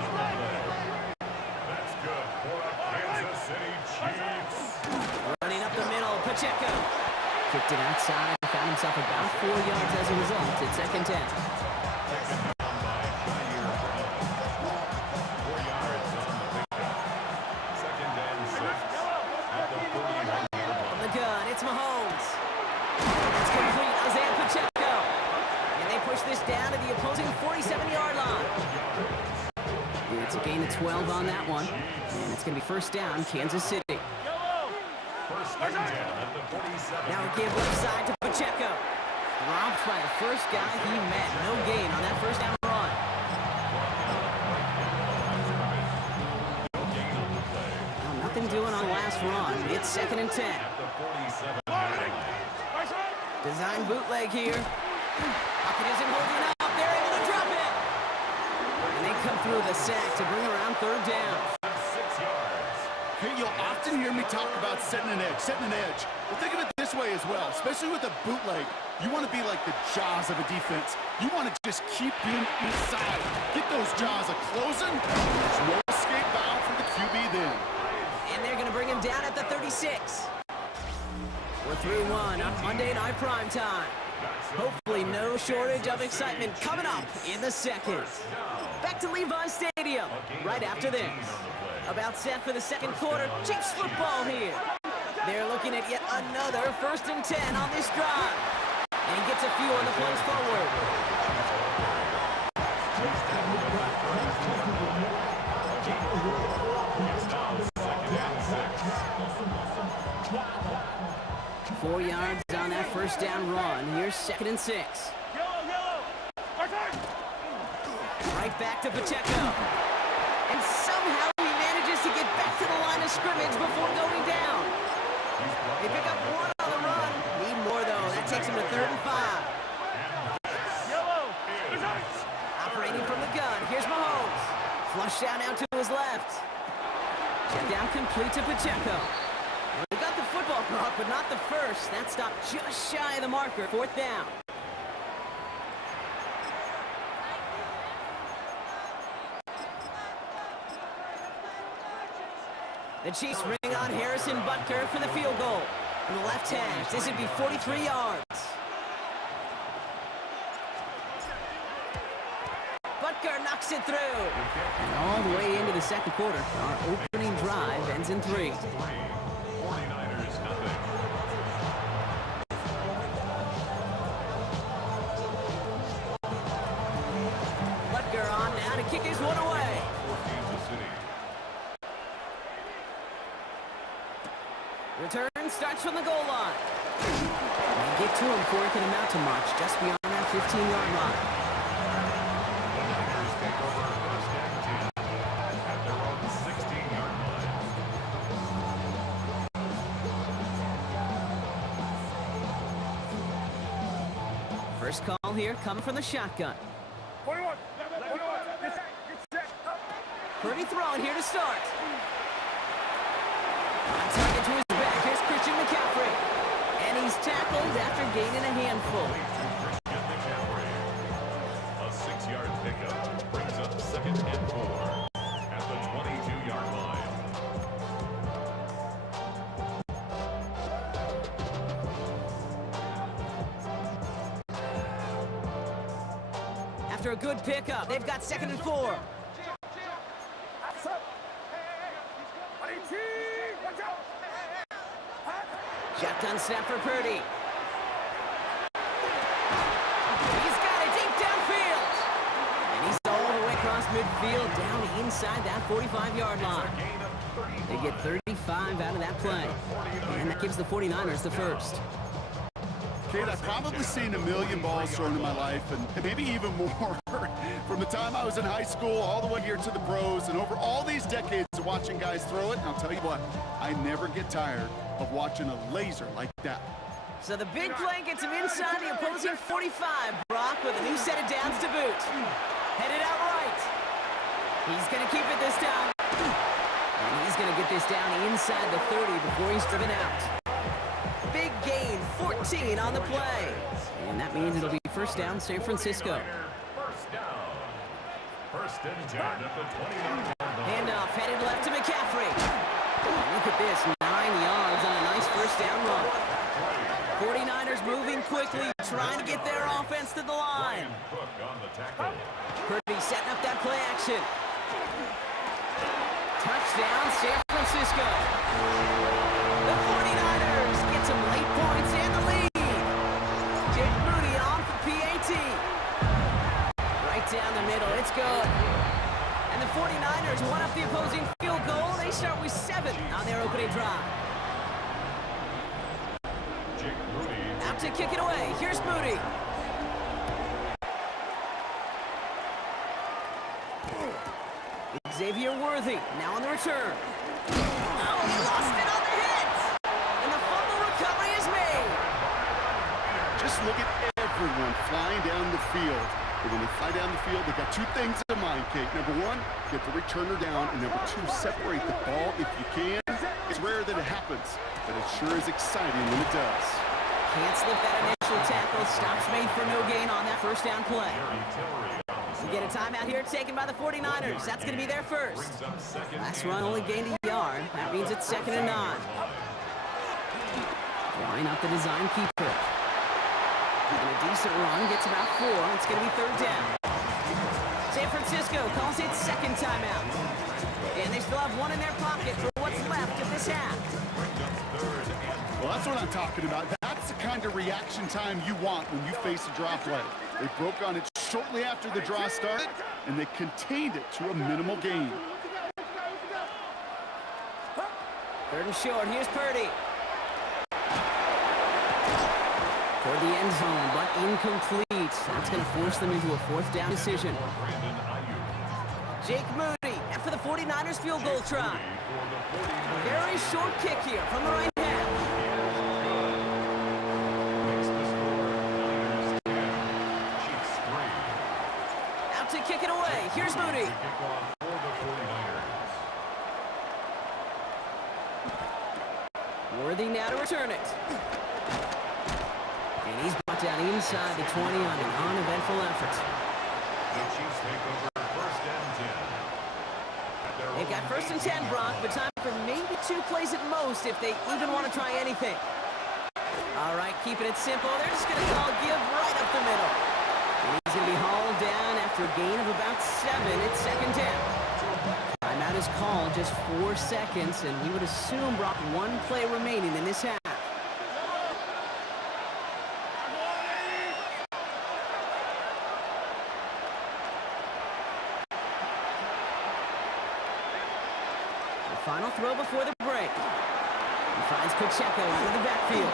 good for the Kansas City Chiefs. Running up the middle, Pacheco. Kicked it outside, found himself about 4 yards as a result. It's second 10. Taken down by Jair Brown. 4 yards on the pickup. Second and 6 at the 41-yard line. From the gun, it's Mahomes. It's complete, Isaiah Pacheco. And they push this down to the opposing 47-yard line. It's a gain of 12 on that one. And it's going to be first down, Kansas City. First and 10 at the 47. Now a give left side to Pacheco. Dropped by the first guy he met. No gain on that first down run. No gain on the play. Well, nothing doing on the last run. It's second and 10. At the 47-yard line. Design bootleg here. Pocket isn't holding up. They're able to drop it. And they come through the sack to bring around third down. 6 yards. Hey, you'll often hear me talk about setting an edge. Well, think of it this way as well, especially with a bootleg. You want to be like the jaws of a defense. You want to just keep being inside. Get those jaws a-closing. There's no escape valve for the QB then. And they're going to bring him down at the 36. We're 3-1 on Monday Night Prime Time. Hopefully no shortage of excitement coming up in the second. Back to Levi Stadium right after this. About set for the second quarter. Chiefs football here. They're looking at yet another first and 10 on this drive. And he gets a few on the plays forward. It's now second and 6. 4 yards on that first down run. Here's second and 6. Right back to Pacheco. And somehow he manages to get back to the line of scrimmage before going down. They pick up one on the run. Need more, though. That takes him to 3rd and 5. Operating from the gun. Here's Mahomes. Flush down out to his left. Check down complete to Pacheco. They got the football block, but not the first. That stopped just shy of the marker. 4th down. The Chiefs bring on Harrison Butker for the field goal. From the left hash, this would be 43 yards. Butker knocks it through. And all the way into the second quarter, our opening drive ends in 3. 49ers nothing. Butker on now to kick his one away. For Kansas City. Return starts from the goal line. They get to him before he can amount to much, just beyond that 15-yard line. The Niners take over first and 10 at their own 16-yard line. First call here coming from the shotgun. Purdy throwing here to start. On target to his back, here's Christian McCaffrey. And he's tackled after gaining a handful. Christian McCaffrey. A 6-yard pickup brings up second and 4 at the 22-yard line. After a good pickup, they've got second and 4. Shotgun snap for Purdy. He's got it deep downfield. And he's all the way across midfield, down inside that 45-yard line. They get 35 out of that play. And that gives the 49ers the first. Kate, I've probably seen a million balls thrown in my life, and maybe even more. From the time I was in high school all the way here to the pros and over all these decades of watching guys throw it, and I'll tell you what, I never get tired of watching a laser like that. So the big play gets him inside the opposing 45, Brock, with a new set of downs to boot. Headed out right. He's going to keep it this time. And he's going to get this down inside the 30 before he's driven out. Big gain, 14 on the play. And that means it'll be first down, San Francisco. First down. First and 10 at the 29-yard line. Handoff headed left to McCaffrey. Look at this, 9 yards on a nice first down run. 49ers moving quickly, trying to get their offense to the line. Cook on the tackle. Purdy setting up that play action. Touchdown, San Francisco. The 49ers get some late points and the lead. Jake Moody off the PAT. Right down the middle, it's good. And the 49ers won up the opposing field goal. They start with 7 on their opening drive. Out to kick it away. Here's Moody. Xavier Worthy now on the return. Oh, he lost it on the hit. And the fumble recovery is made. Just look at everyone flying down the field. But when they fly down the field, they got 2 things in mind, Kate. Number 1, get the returner down. And number 2, separate the ball if you can. It's rare that it happens, but it sure is exciting when it does. Can't slip that initial tackle. Stops made for no gain on that first down play. We get a timeout here taken by the 49ers. That's going to be their first. Last run only gained a yard. That means it's 2nd and 9. Line up the design keeper. And a decent run gets about 4. It's going to be 3rd down. San Francisco calls it 2nd timeout. And they still have 1 in their pocket for what's left of this half. Well, that's what I'm talking about. That's the kind of reaction time you want when you face a draw play. They broke on it shortly after the draw started, and they contained it to a minimal gain. 3rd and short. Here's Purdy. Toward the end zone, but incomplete. That's going to force them into a 4th down decision. Jake Moody after the 49ers field goal try. A very short kick here from the right half. Out to kick it away. Here's Moody. Worthy now to return it. And he's brought down inside the 20 on an uneventful effort. They've got 1st and 10, Brock, but time for maybe 2 plays at most if they even want to try anything. All right, keeping it simple. They're just going to call give right up the middle. And he's going to be hauled down after a gain of about 7. It's 2nd down. Timeout is called, just 4 seconds, and we would assume, Brock, 1 play remaining in this half. Final throw before the break. He finds Pacheco out of the backfield.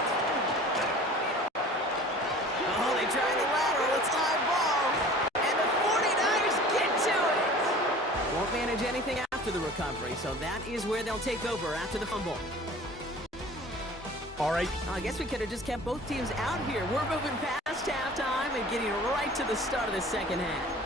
Oh, they try the lateral. It's live ball. And the 49ers get to it. Won't manage anything after the recovery, so that is where they'll take over after the fumble. All right. I guess we could have just kept both teams out here. We're moving past halftime and getting right to the start of the second half.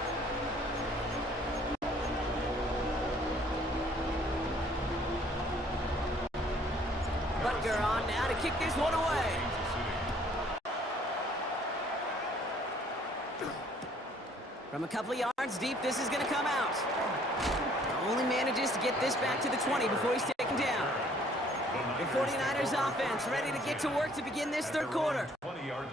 Butker on now to kick this one away. From a couple of yards deep, this is going to come out. Only manages to get this back to the 20 before he's taken down. The 49ers offense ready to get to work to begin this 3rd quarter.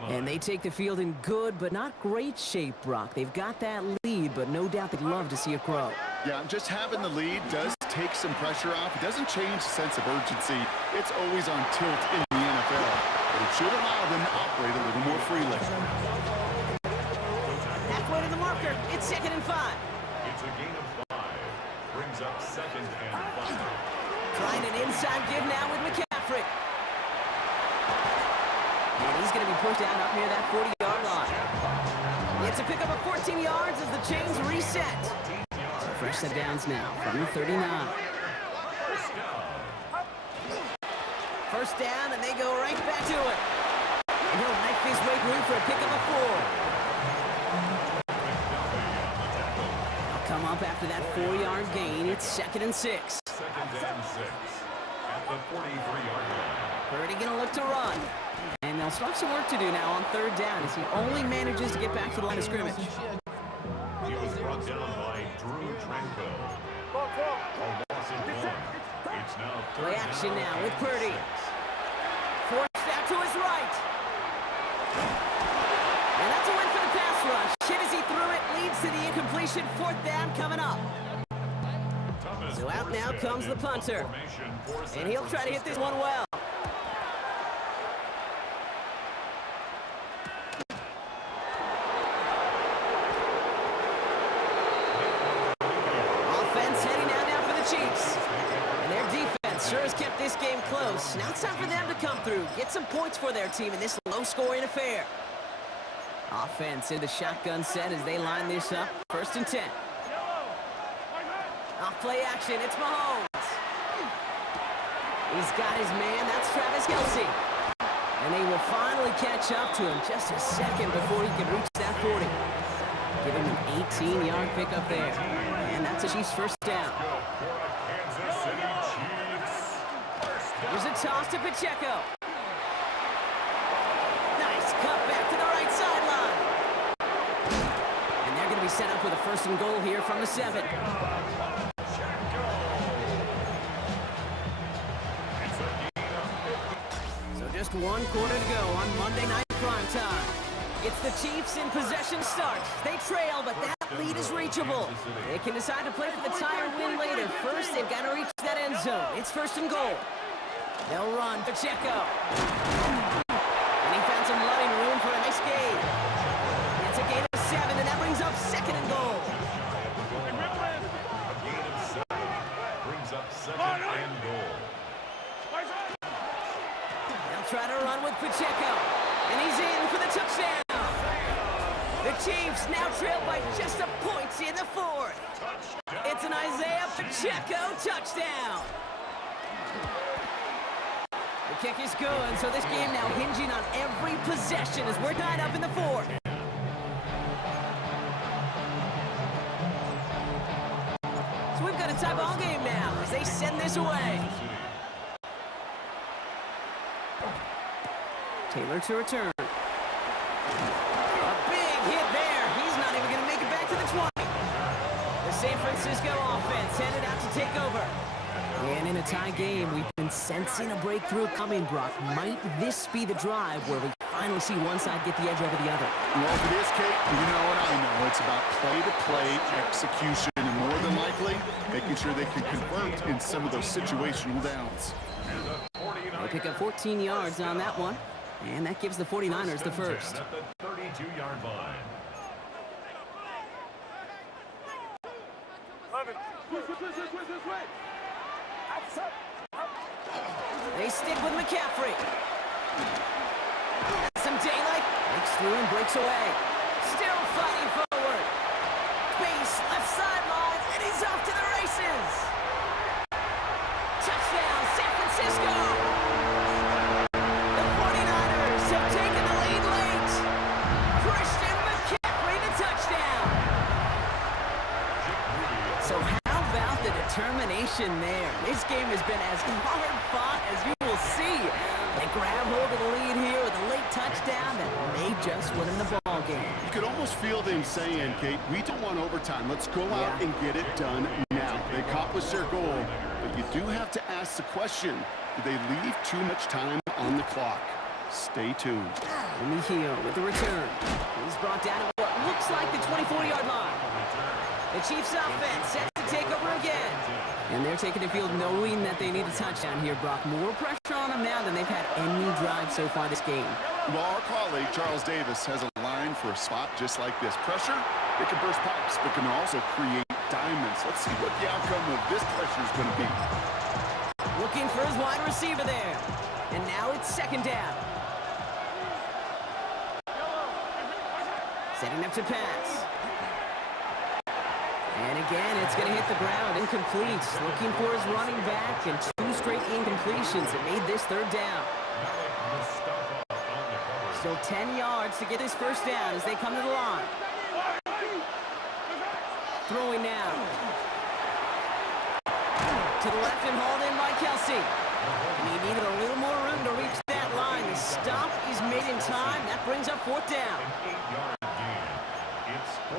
And they take the field in good but not great shape, Brock. They've got that lead, but no doubt they'd love to see it grow. Yeah, just having the lead does take some pressure off. It doesn't change the sense of urgency. It's always on tilt in the NFL. But it should allow them to operate a little more freely. Halfway to the marker. It's 2nd and 5. It's a gain of 5. Brings up 2nd and 5. Trying an inside give now with McCaffrey. And he's going to be pushed out up near that 40-yard line. It's a pickup of 14 yards as the chains reset. So fresh set downs now from the 39. First down, and they go right back to it. And he'll knife his way through for a pickup of 4. They'll come up after that 4-yard gain. It's 2nd and 6. Second and 6 at the 43-yard line. Purdy gonna look to run. And they'll start some work to do now on 3rd down as he only manages to get back to the line of scrimmage. He was brought down by Drew Tranquil. A loss of 1. It's now Play action now with Purdy. Forced out to his right. And that's a win for the pass rush. Hit as he threw it, leads to the incompletion. 4th down coming up. So out now comes the punter. And he'll try to hit this one well. Offense heading out now for the Chiefs. And their defense sure has kept this game close. Now it's time for them to come through, get some points for their team in this low-scoring affair. Offense in the shotgun set as they line this up. 1st and 10. Off play action, it's Mahomes. He's got his man, that's Travis Kelce. And they will finally catch up to him just a second before he can reach that 40. Give him an 18-yard pickup there. And that's a Chiefs 1st down. Here's a toss to Pacheco. Nice cut back to the right sideline. And they're going to be set up with a 1st and goal here from the 7. So just 1 quarter to go on Monday Night Primetime. It's the Chiefs in possession start. They trail, but that lead is reachable. They can decide to play for the tie or win later. First, they've got to reach that end zone. It's 1st and goal. They'll run Pacheco. And he found some running room for a nice gain. It's a gain of 7, and that brings up 2nd and goal. A gain of 7 brings up 2nd and goal. They'll try to run with Pacheco. And he's in for the touchdown. The Chiefs now trail by just a point in the 4th. It's an Isaiah Pacheco touchdown. The kick is good, so this game now hinging on every possession as we're tied up in the 4th. So we've got a tie ball game now as they send this away. Taylor to return. A big hit there. He's not even going to make it back to the 20. The San Francisco offense headed out to take over. And in a tie game, we've been sensing a breakthrough coming, Brock. Might this be the drive where we finally see one side get the edge over the other? Well, for this, Kate, you know what I know. It's about play-to-play execution, and more than likely, making sure they can convert in some of those situational downs. They pick up 14 yards on that one. And that gives the 49ers the 1st. At the 32-yard line. They stick with McCaffrey. Some daylight. Breaks through and breaks away. Still fighting forward. Base left sideline, and he's off to the races. Touchdown, San Francisco. The 49ers have taken the lead late. Christian McCaffrey, the touchdown. So how about the determination there? This game has been as hard fought as you will see. They grab hold of the lead here with a late touchdown that may just win them the ball game. You could almost feel them saying, Kate, we don't want overtime. Let's go out and get it done now. They accomplished their goal, but you do have to ask the question, do they leave too much time on the clock? Stay tuned. Jimmy Hill with the return. He's brought down at what looks like the 24-yard line. The Chiefs offense set to take over again. And they're taking the field knowing that they need a touchdown here, Brock. More pressure on them now than they've had any drive so far this game. Well, our colleague, Charles Davis, has a line for a spot just like this. Pressure, it can burst pipes, but can also create diamonds. Let's see what the outcome of this pressure is going to be. Looking for his wide receiver there. And now it's 2nd down. Setting up to pass. And again, it's going to hit the ground. Incomplete. Looking for his running back, and 2 straight incompletions that made this third down. Still 10 yards to get this first down as they come to the line. Throwing now. To the left and hauled in by Kelsey. And he needed a little more room to reach that line. The stop is made in time. That brings up 4th down.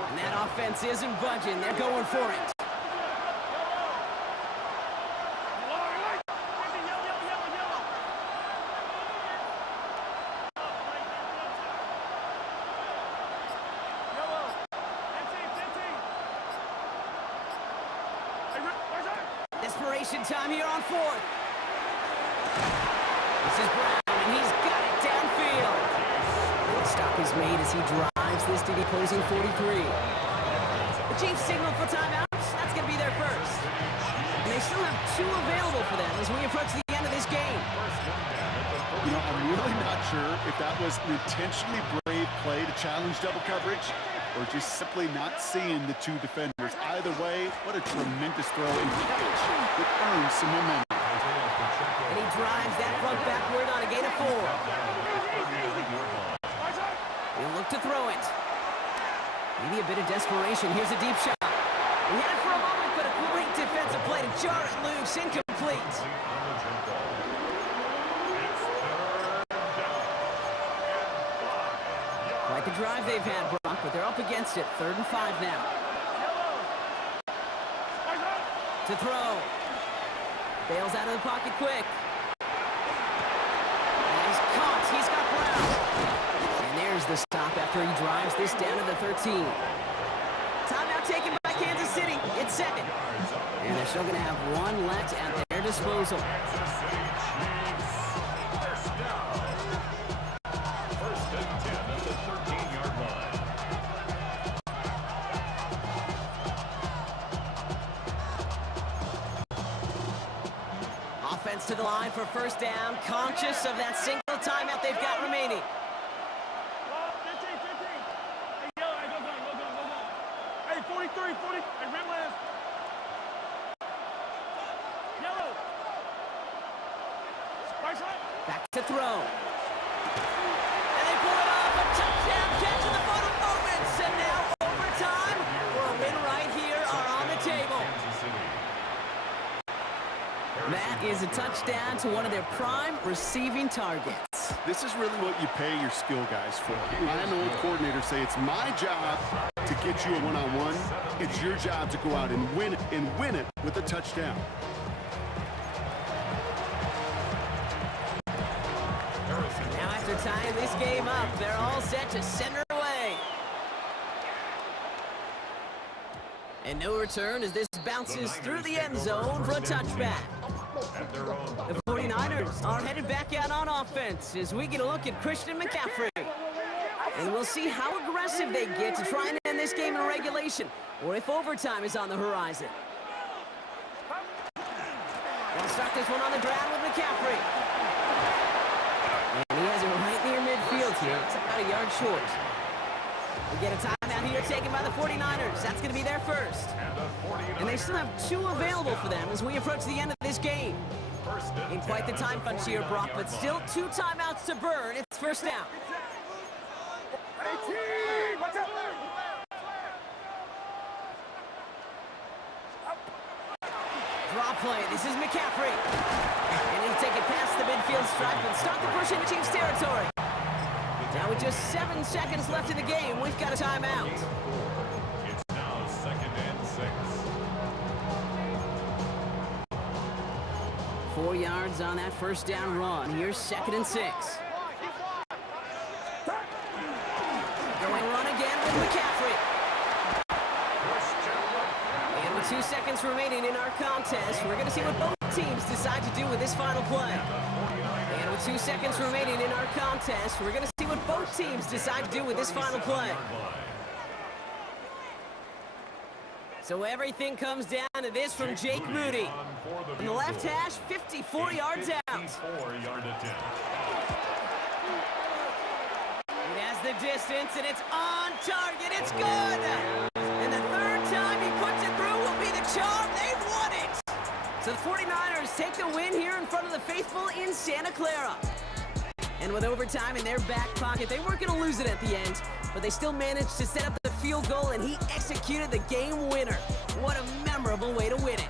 And that offense isn't budging. They're going for it. Desperation time here on 4th. This is Brown, and he's got it downfield. The stop is made as he drives this to the opposing 43. The Chiefs signal for timeouts. That's going to be their first. And they still have 2 available for them as we approach the end of this game. You know, I'm really not sure if that was an intentionally brave play to challenge double coverage or just simply not seeing the 2 defenders. Either way, what a tremendous throw and catch that earns some momentum. And he drives that front backward on a gain of 4. He'll look to throw it. Maybe a bit of desperation. Here's a deep shot. He had it for a moment, but a great defensive play to jar it loose. Incomplete. Quite the drive they've had, Brock, but they're up against it. 3rd and 5 now. To throw. Bails out of the pocket quick. And he's caught. He's got Brown. And there's the stop after he drives this down to the 13. Timeout taken by Kansas City. It's 2nd. And they're still going to have 1 left at their disposal. Offense to the line for first down, conscious of that single timeout they've got remaining. 15. Hey, yellow, hey, go. Hey, 43, 40. Hey, rim last. Yellow. Right side. Back to throw. And they pull it off. A touchdown catch in the final moments. And now overtime or a win right here are on the table. That is a touchdown to one of their prime receiving targets. This is really what you pay your skill guys for. I had an old coordinator say it's my job to get you a one-on-one. It's your job to go out and win it with a touchdown. Now after tying this game up, they're all set to center away. And no return as this bounces through the end zone for a touchback. The 49ers are headed back out on offense as we get a look at Christian McCaffrey. And we'll see how aggressive they get to try and end this game in regulation, or if overtime is on the horizon. They'll start this one on the ground with McCaffrey. And he has it right near midfield here. It's about a yard short. We get a timeout here taken by the 49ers. That's going to be their first. And they still have 2 available for them as we approach the end of this game. In quite the time punch here, Brock, but still 2 timeouts to burn. It's first down. Draw play. This is McCaffrey. And he'll take it past the midfield stripe and start the push into Chiefs territory. Now with just 7 seconds left in the game, we've got a timeout. It's now 2nd and 6. 4 yards on that first down run. Here's 2nd and 6. Going run again with McCaffrey. And with 2 seconds remaining in our contest, we're going to see what both teams decide to do with this final play. And with 2 seconds remaining in our contest, we're going to see what both teams decide to do with this final play. So everything comes down to this from Jake Moody. On the left hash, 54 yards out. 54-yard attempt. And as the distance, and it's on target. It's good! And the third time he puts it through will be the charm. They've won it! So the 49ers take the win here in front of the faithful in Santa Clara. And with overtime in their back pocket, they weren't going to lose it at the end, but they still managed to set up the field goal, and he executed the game winner. What a memorable way to win it.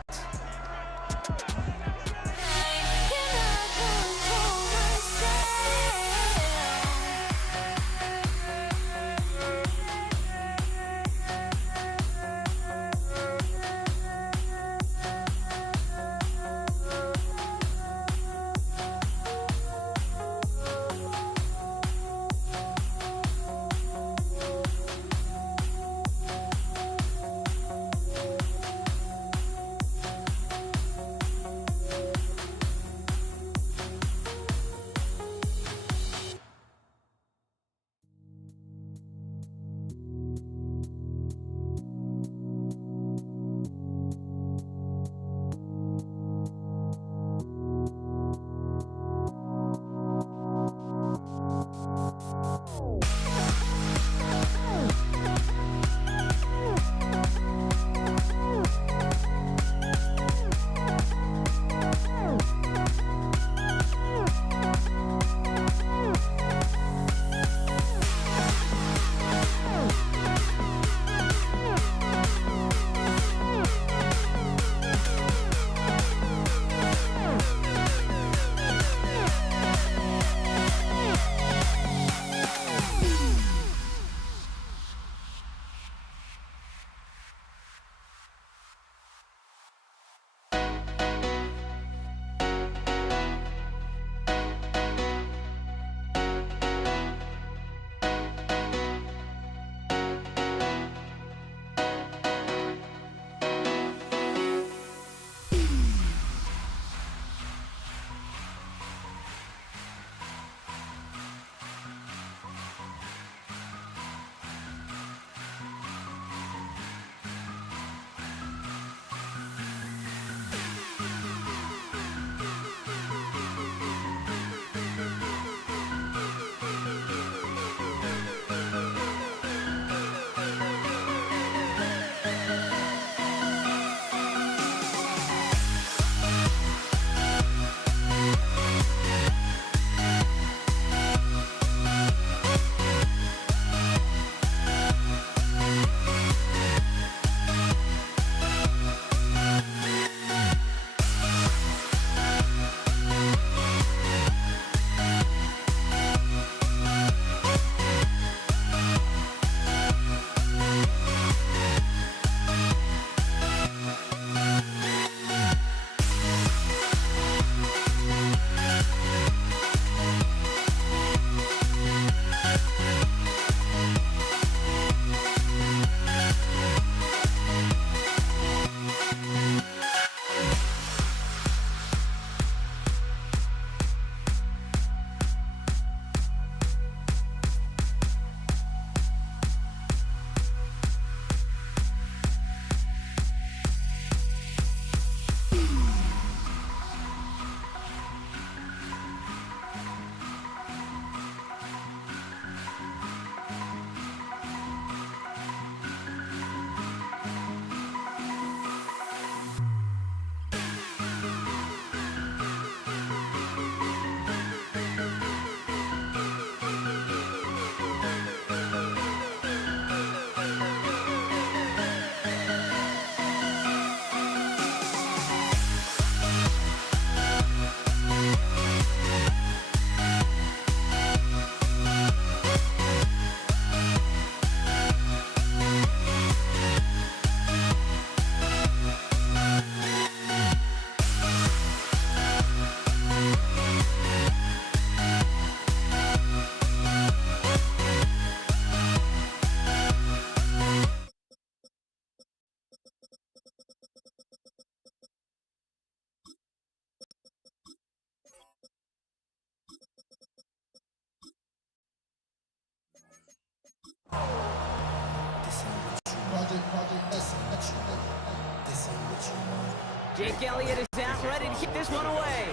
Jake Elliott is out, ready to kick this one away.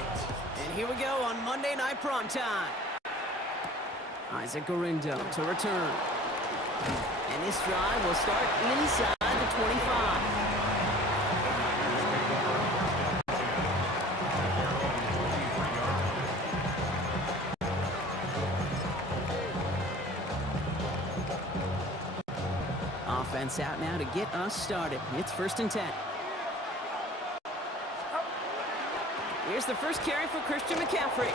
And here we go on Monday Night Primetime. Isaac Gorindo to return. And this drive will start inside the 25. Offense out now to get us started. It's 1st and 10. Here's the first carry for Christian McCaffrey.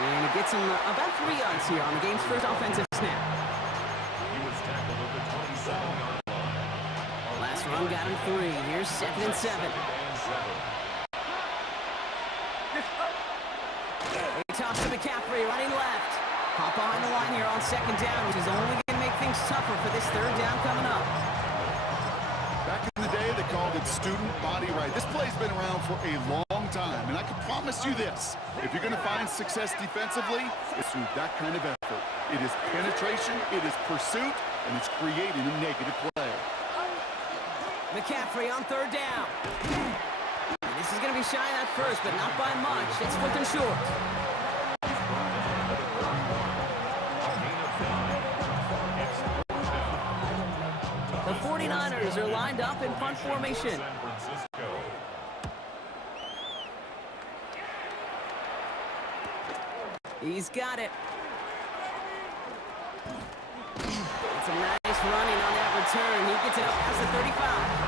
And he gets him about 3 yards here on the game's first offensive snap. He was tackled at the 27-yard line. Last run got him 3. Here's 2nd and 7. He tossed to McCaffrey, running left. Hop behind the line here on 2nd down, which is only going to make things tougher for this 3rd down coming up. Back in the day, they called it student body right. This play's been around for a long time, and I can promise you this. If you're going to find success defensively, it's through that kind of effort. It is penetration, it is pursuit, and it's creating a negative play. McCaffrey on 3rd down. And this is going to be shy at first, but not by much. It's 4th and short. The 49ers are lined up in punt formation. San Francisco. He's got it. It's a nice running on that return. He gets it up past the 35.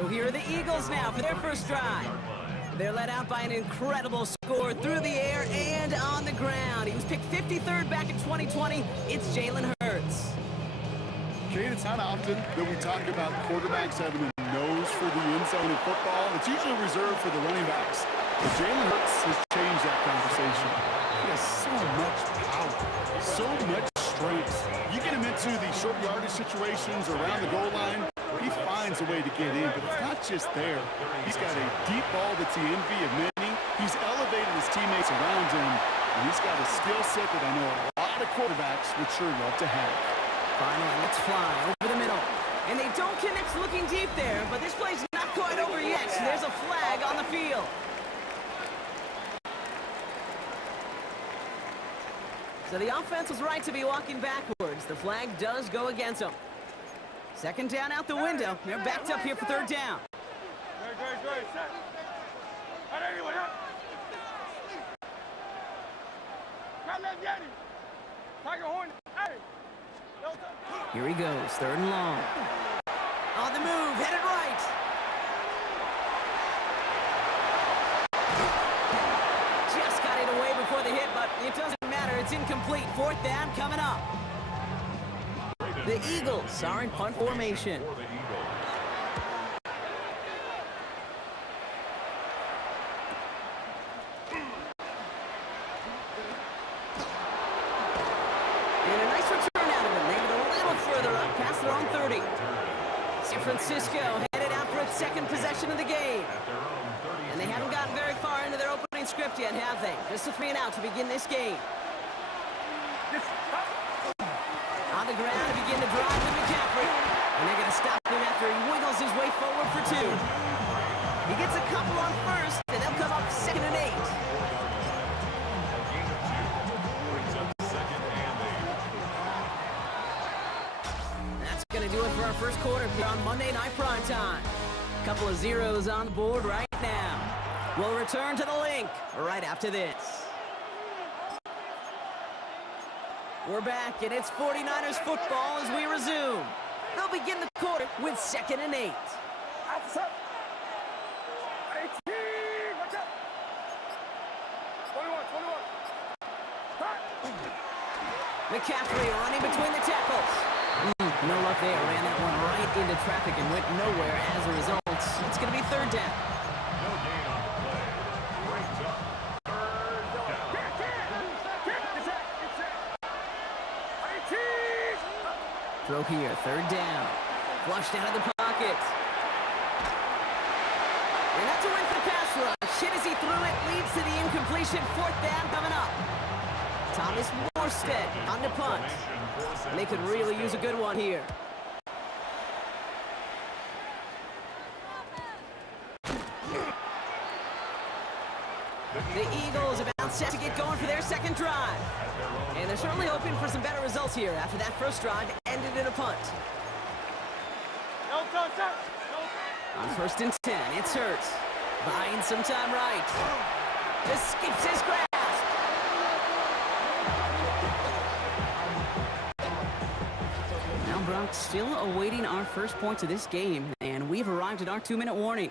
So here are the Eagles now for their first drive. They're led out by an incredible score through the air and on the ground. He was picked 53rd back in 2020. It's Jalen Hurts. Kate, it's not often that we talk about quarterbacks having a nose for the end zone in football. It's usually reserved for the running backs. But Jalen Hurts has changed that conversation. He has so much power, so much strength. You get him into the short yardage situations around the goal line, he finds a way to get in, but it's not just there. He's got a deep ball that's the envy of many. He's elevated his teammates around him, and he's got a skill set that I know a lot of quarterbacks would sure love to have. Finally, let's fly over the middle. And they don't connect looking deep there, but this play's not quite over yet. So there's a flag on the field. So the offense was right to be walking backwards. The flag does go against them. 2nd down out the window. They're backed up here for 3rd down. Here he goes, 3rd and long. On the move, headed right. Just got it away before the hit, but it doesn't matter. It's incomplete. 4th down coming up. The Eagles are in punt formation. For the Eagles. And a nice return out of him. Maybe a little further up past their own 30. San Francisco headed out for its 2nd possession of the game. And they haven't gotten very far into their opening script yet, have they? Just a 3 and out to begin this game. On the ground to begin the drive with McCaffrey. And they're going to stop him after he wiggles his way forward for 2. He gets a couple on 1st, and they'll come up 2nd and 8. A gain of 2 brings up 2nd and 8. That's going to do it for our first quarter here on Monday Night Primetime. Couple of zeros on the board right now. We'll return to the link right after this. We're back, and it's 49ers football as we resume. They'll begin the quarter with 2nd and 8. McCaffrey running between the tackles. No luck there. Ran that one right into traffic and went nowhere as a result. It's going to be third down. No gain on the play. Brings up third down. Throw here, third down. Flushed out of the pocket. And that's a win for the pass rush. Hit as he threw it, leads to the incompletion. Fourth down coming up. Thomas Morstead on the punt. And they could really use a good one here. The Eagles about set to get going for their second drive. And they're certainly hoping for some better results here after that first drive ended in a punt. On first and 10, it's Hurts. Buying some time right. Escapes his grasp. Now Brock still awaiting our first points of this game, and we've arrived at our 2-minute warning.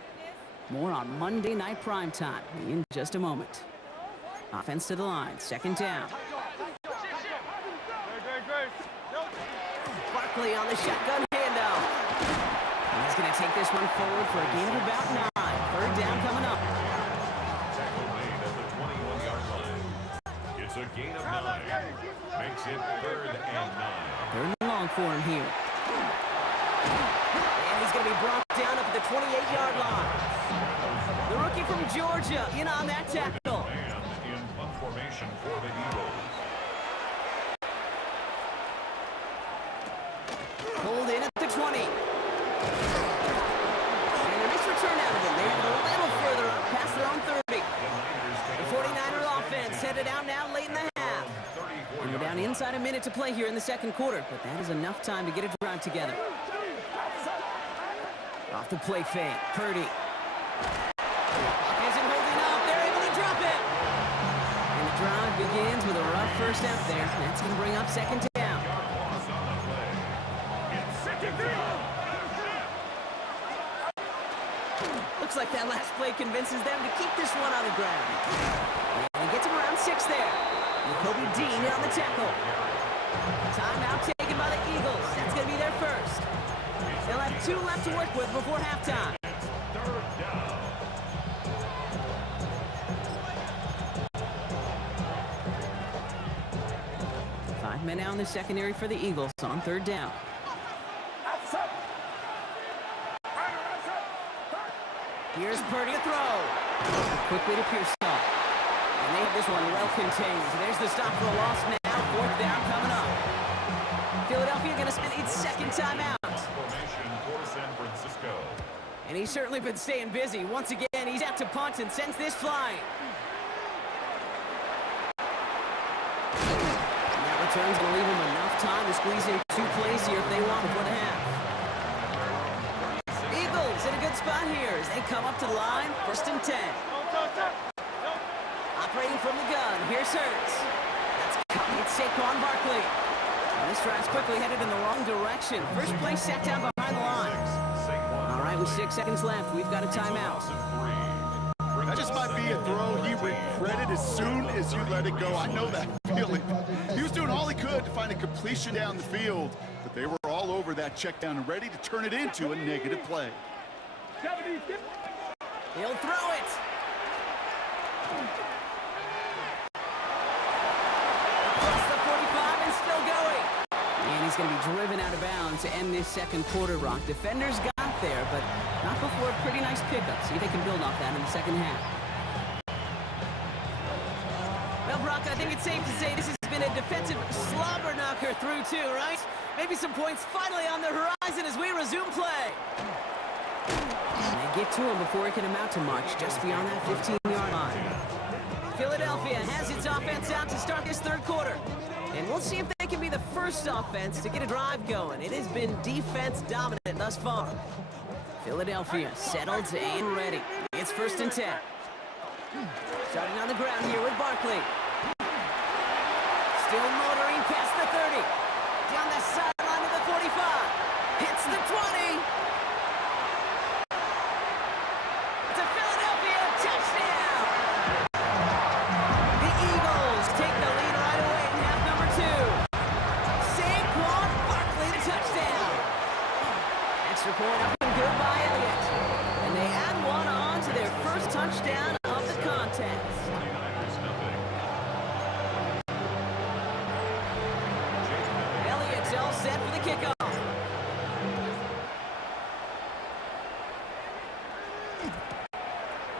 More on Monday Night Primetime in just a moment. Offense to the line, second down. Barkley on the shotgun handoff. And he's going to take this one forward for a gain of about 9. Third down coming up. Tackle made at the 21-yard line. It's a gain of 9. Makes it third and 9. Third and long for him here. And he's going to be brought down up at the 28-yard line. The rookie from Georgia in on that tackle. And in punt formation for the Eagles. Pulled in at the 20. And a nice return out of him. They have it a little further up past their own 30. The 49er offense headed out now late in the half. And we're down inside a minute to play here in the second quarter, but that is enough time to get a drive together. Off the play fake, Purdy. Isn't holding up, they're able to drop it. And the drive begins with a rough first out there. That's going to bring up second down. Looks like that last play convinces them to keep this one on the ground. And he gets him around 6 there. Kobe Dean on the tackle. Timeout taken by the Eagles. That's going to be their first. They'll have 2 left to work with before halftime. Third down. 5 men out in the secondary for the Eagles on third down. Here's Purdy to throw. Quickly to Pearsall. And they have this one well contained. There's the stop for a loss now. Fourth down coming up. Philadelphia going to spend its second timeout. Formation for San Francisco. And he's certainly been staying busy. Once again, he's out to punt and sends this flying. And that return's going to leave him enough time to squeeze in 2 plays here if they want before the half. Eagles in a good spot here as they come up to the line. First and 10. Operating from the gun, here's Hurts. It's Saquon Barkley. And this drive's quickly headed in the wrong direction. First play set down behind the line. All right, with 6 seconds left, we've got a timeout. That just might be a throw he regretted as soon as you let it go. I know that feeling. He was doing all he could to find a completion down the field, but they were all over that check down and ready to turn it into a negative play. He'll throw it. Across the 45 and still going. And he's going to be driven out of bounds to end this second quarter, Rock. Defenders got there, but not before a pretty nice pickup. See if they can build off that in the second half. Well, Brock, I think it's safe to say this has been a defensive slobber knocker through two, right? Maybe some points finally on the horizon as we resume play. And they get to him before he can amount to much, just beyond that 15-yard line. Philadelphia has its offense out to start this third quarter. And we'll see if they can be the first offense to get a drive going. It has been defense dominant thus far. Philadelphia settled and ready. It's first and 10. Starting on the ground here with Barkley. Still motoring past the 30. Down the sideline of the 45. Hits the 20. It's a Philadelphia touchdown. The Eagles take the lead right away in half number 2. Saquon Barkley, the touchdown.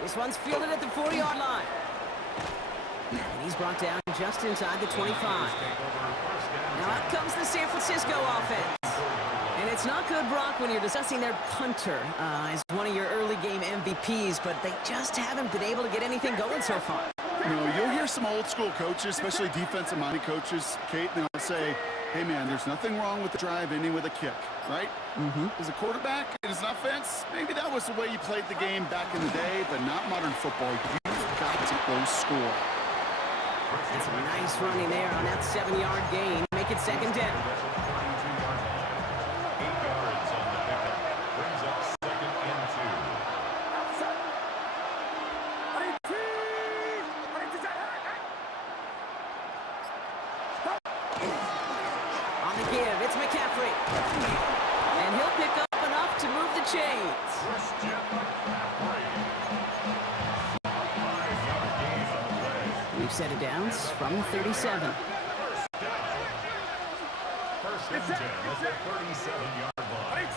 This one's fielded at the 40-yard line. And he's brought down just inside the 25. Now out comes the San Francisco offense. And it's not good, Brock, when you're discussing their punter as one of your early game MVPs, but they just haven't been able to get anything going so far. You know, you'll hear some old school coaches, especially defensive-minded coaches, Kate, and they'll say, hey, man, there's nothing wrong with the drive ending with a kick, right? As a quarterback, it is an offense. Maybe that was the way you played the game back in the day, but not modern football. You've got to go score. That's a nice running there on that 7-yard gain. Make it second down. 8 yards on the pickup. Brings up second and 2. On the give, it's McCaffrey. And he'll pick up enough to move the chains. Christian McCaffrey. A 5-yard gain on the play. We've set it down from 37. First and 10 at the 37-yard line.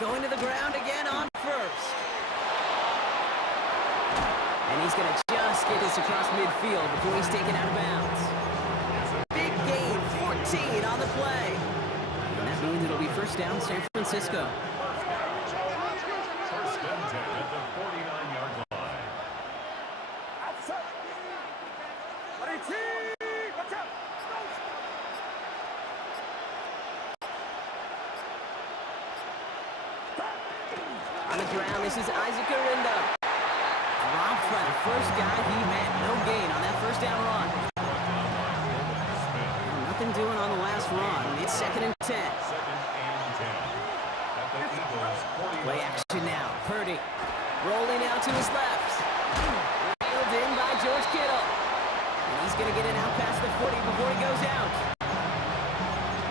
Going to the ground again on first. And he's going to just get this across midfield before he's taken out of bounds. Big gain, 14 on the play. And that means it'll be first down San Francisco. First and 10 at the 49-yard line. On the ground, this is Isaac Arinda. Dropped by the first guy he met. No gain on that first down run. Nothing doing on the last run. It's second and 10. Second and 10 at the Eagles' 40. Play action now. Purdy rolling out to his left. Reeled in by George Kittle. And he's going to get it out past the 40 before he goes out.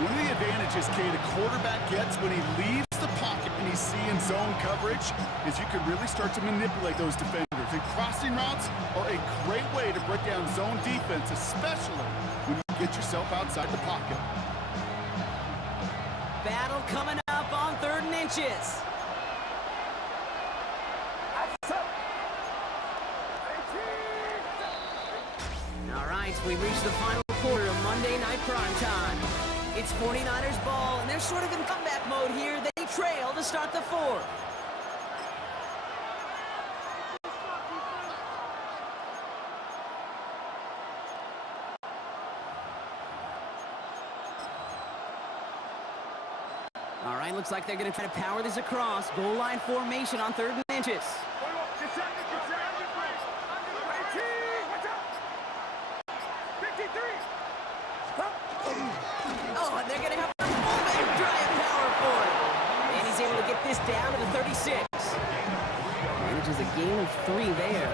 One of the advantages, Kate, a quarterback gets when he leaves the pocket and he's seeing zone coverage is you can really start to manipulate those defenders. And crossing routes are a great way to break down zone defense, especially when you get yourself outside the pocket. Battle coming up on 3rd and inches. All right, we've reached the final quarter of Monday Night Prime Time. It's 49ers ball, and they're sort of in comeback mode here. They trail to start the 4th. All right, looks like they're going to try to power this across. Goal line formation on 3rd and inches. Oh, and they're going to have a fullback drive power for it. And he's able to get this down to the 36. Manages a gain of 3 there.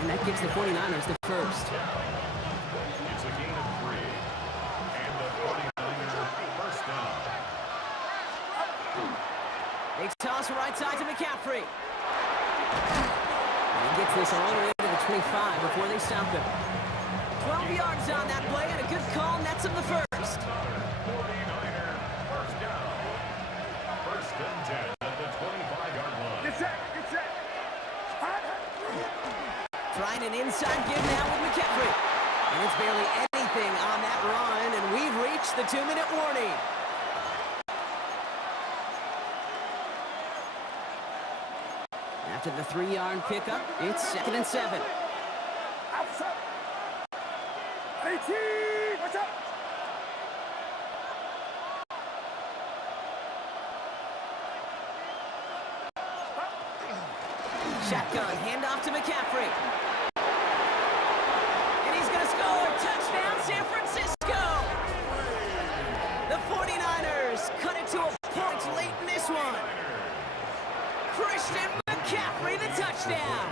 And that gives the 49ers the first. It's a gain of 3. And the 49ers first down. They toss right side to McCaffrey. And he gets this all the way to the 25 before they stop him. 12 yards on that play, and a good call nets him the first. 49er first down. First and 10 at the 25-yard line. Trying an inside give now with McCaffrey. And it's barely anything on that run, and we've reached the 2-minute warning. After the 3-yard pickup, it's 2nd and 7. Shotgun, handoff to McCaffrey. And he's going to score. Touchdown, San Francisco. The 49ers cut it to a point late in this one. Christian McCaffrey, the touchdown.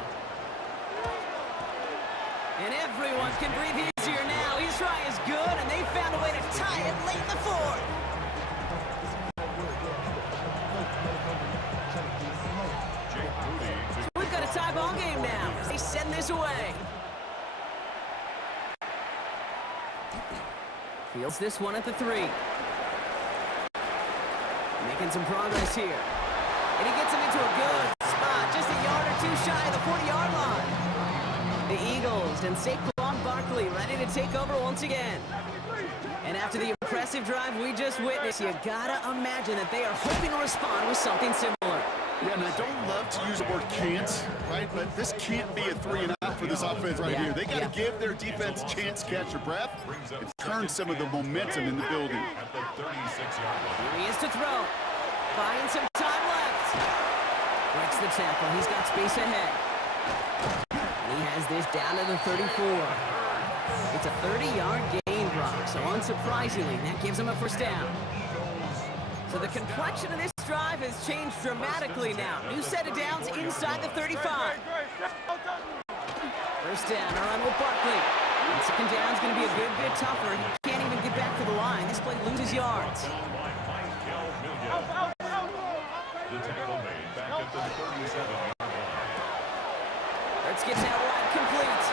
And everyone can breathe easier now. His try is good, and they found a way to tie it late in the 4th. We've got a tie ball game now as they send this away. Fields this one at the 3. making some progress here. And he gets him into a good spot, just a yard or two shy of the 40-yard line. The Eagles and Saquon Barkley ready to take over once again. And after the impressive drive we just witnessed, you gotta imagine that they are hoping to respond with something similar. Yeah, and I don't love to use the word can't, right? But this can't be a 3 and out for this offense right here. They got to give their defense a chance to catch their breath and turn some of the momentum in the building. At the 36-yard line. Here he is to throw. Buying some time left. Breaks the tackle. He's got space ahead. And he has this down to the 34. It's a 30-yard gain, Brock. So unsurprisingly, that gives him a first down. So the complexion of this drive has changed dramatically now. New set of downs inside the 35. First down, a run with Barkley. And second down's going to be a good bit tougher. He can't even get back to the line. This play loses yards. By Michael Milligan. The tackle made back at the 37-yard line. Hurts gets out wide, complete.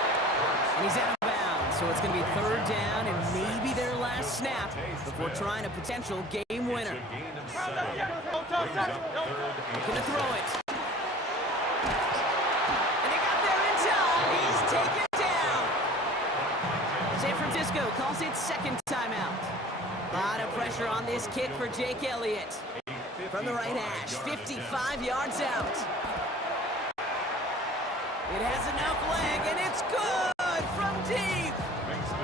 And he's out of bounds. So it's going to be third down and maybe their last snap before trying a potential game winner. Gain of 7. Brings up third and Gonna throw it. And he got there in time. He's taken down. San Francisco calls it second timeout. A lot of pressure on this kick for Jake Elliott. From the right hash, 55 yards out. It has enough leg, and it's good from deep.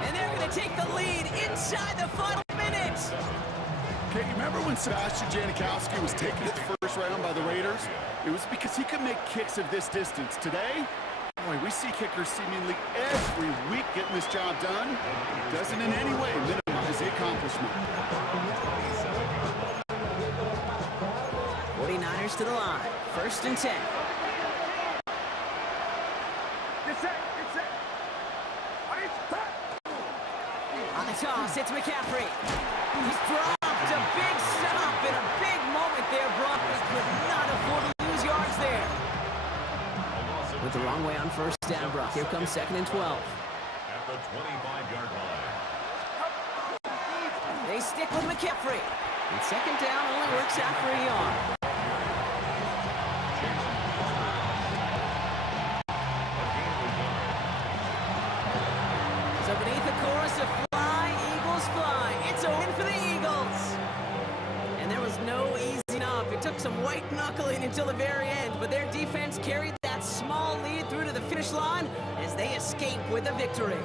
And they're going to take the lead inside the final minute. Okay, you remember when Sebastian Janikowski was taken at the first round by the Raiders? It was because he could make kicks of this distance. Today, boy, we see kickers seemingly every week getting this job done. It doesn't in any way minimize the accomplishment. 49ers to the line. First and 10. On the toss, it's McCaffrey. He's dropped a big stop in a big moment there. Broncos could not afford to lose yards there. Went the wrong way on first down, Brock. Here comes second and 12. at the 25-yard line. They stick with McCaffrey. And second down only works out for a yard. So beneath the chorus of Fly, Eagles Fly, it's a win for the Eagles. And there was no easing up. It took some white knuckling until the very end, but their defense carried that small lead through to the finish line as they escape with a victory.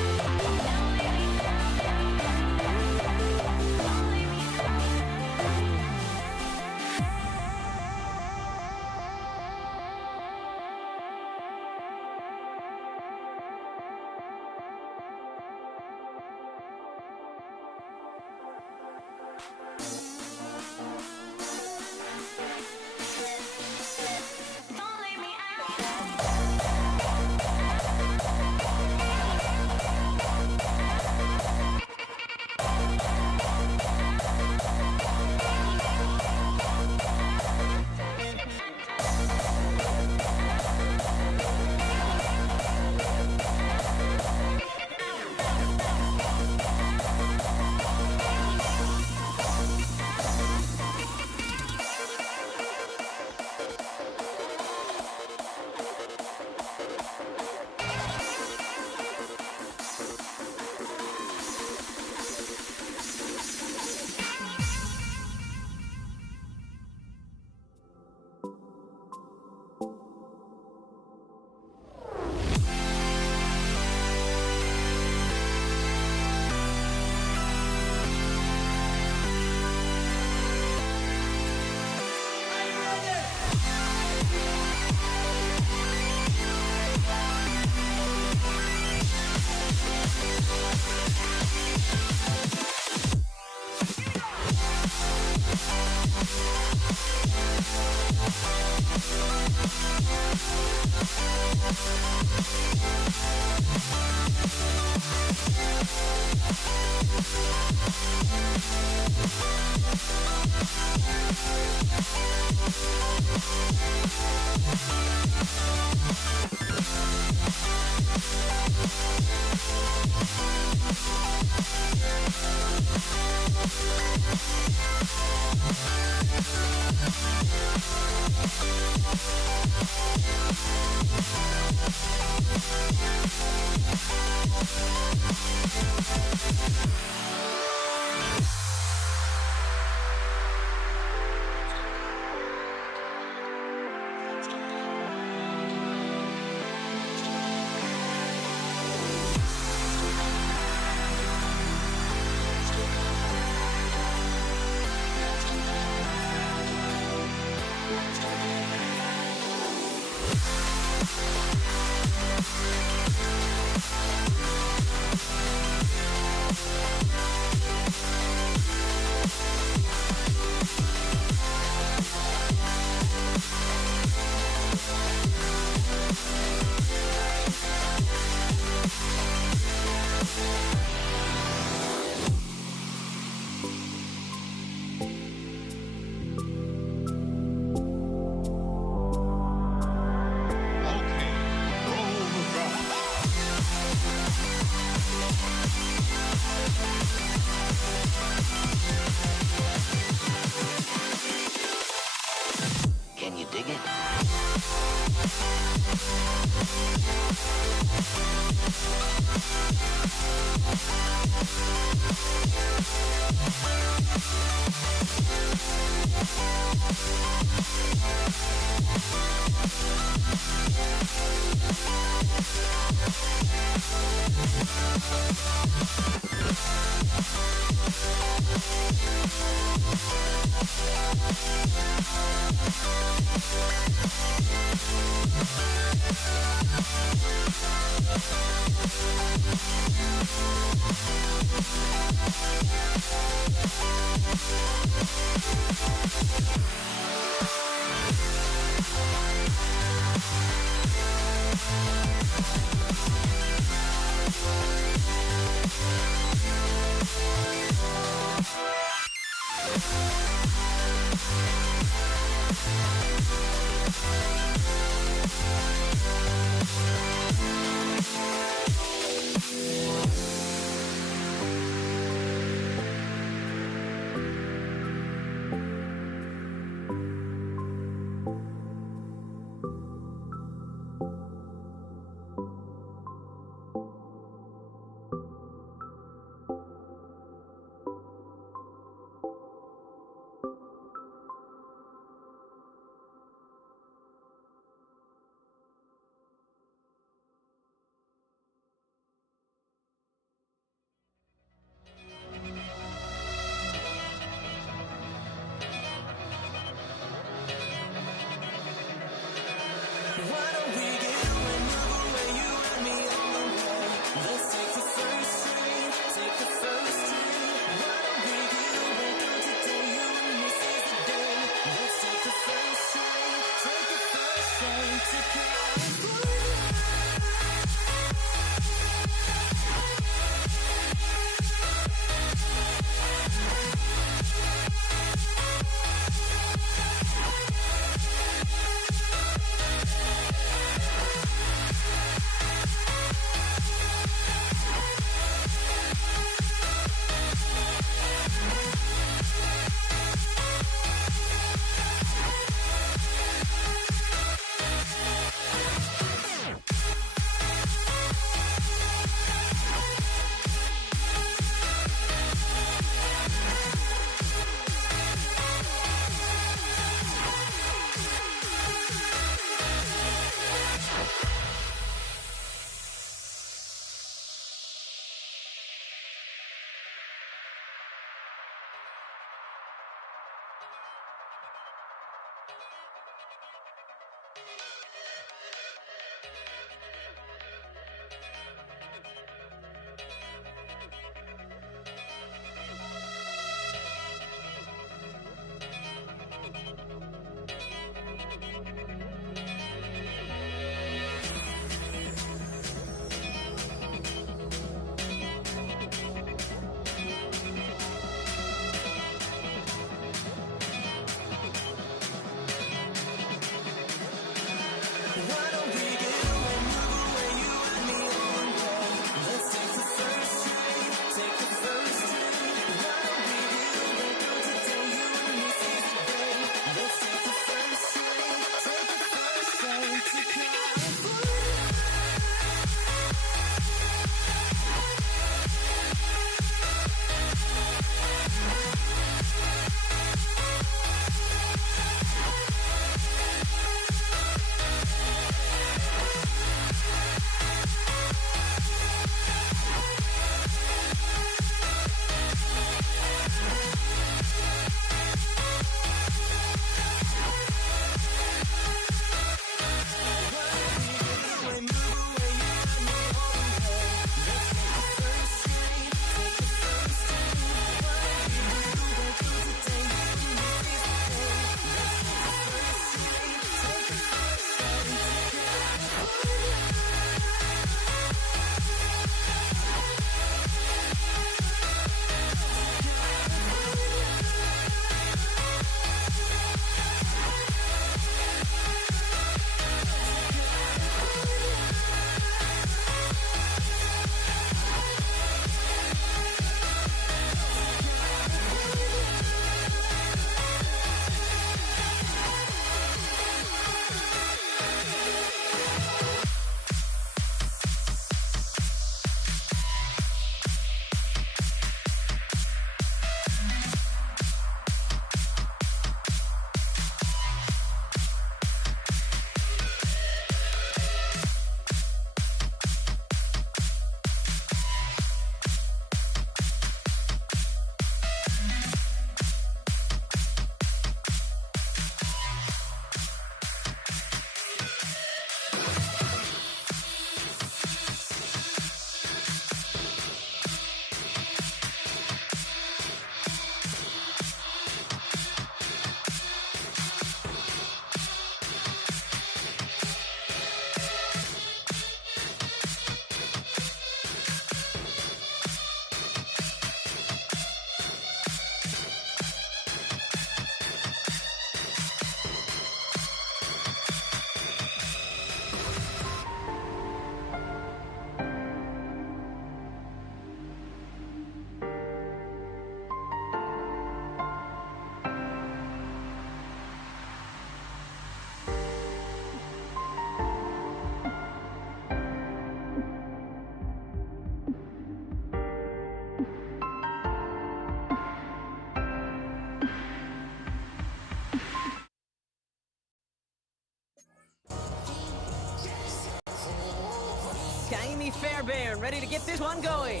Kaimi Fairbairn ready to get this one going.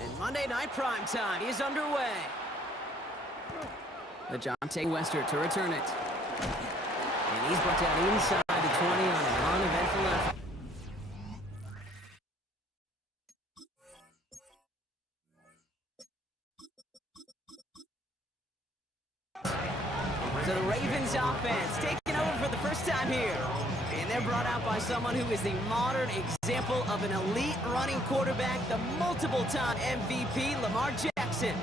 And Monday Night Prime Time is underway. LeJohntay Wester to return it. And he's brought down inside the 20 on an uneventful effort. So the Ravens offense taking over for the first time here. And they're brought out by someone who is the modern example of an elite running quarterback, the multiple-time MVP, Lamar Jackson.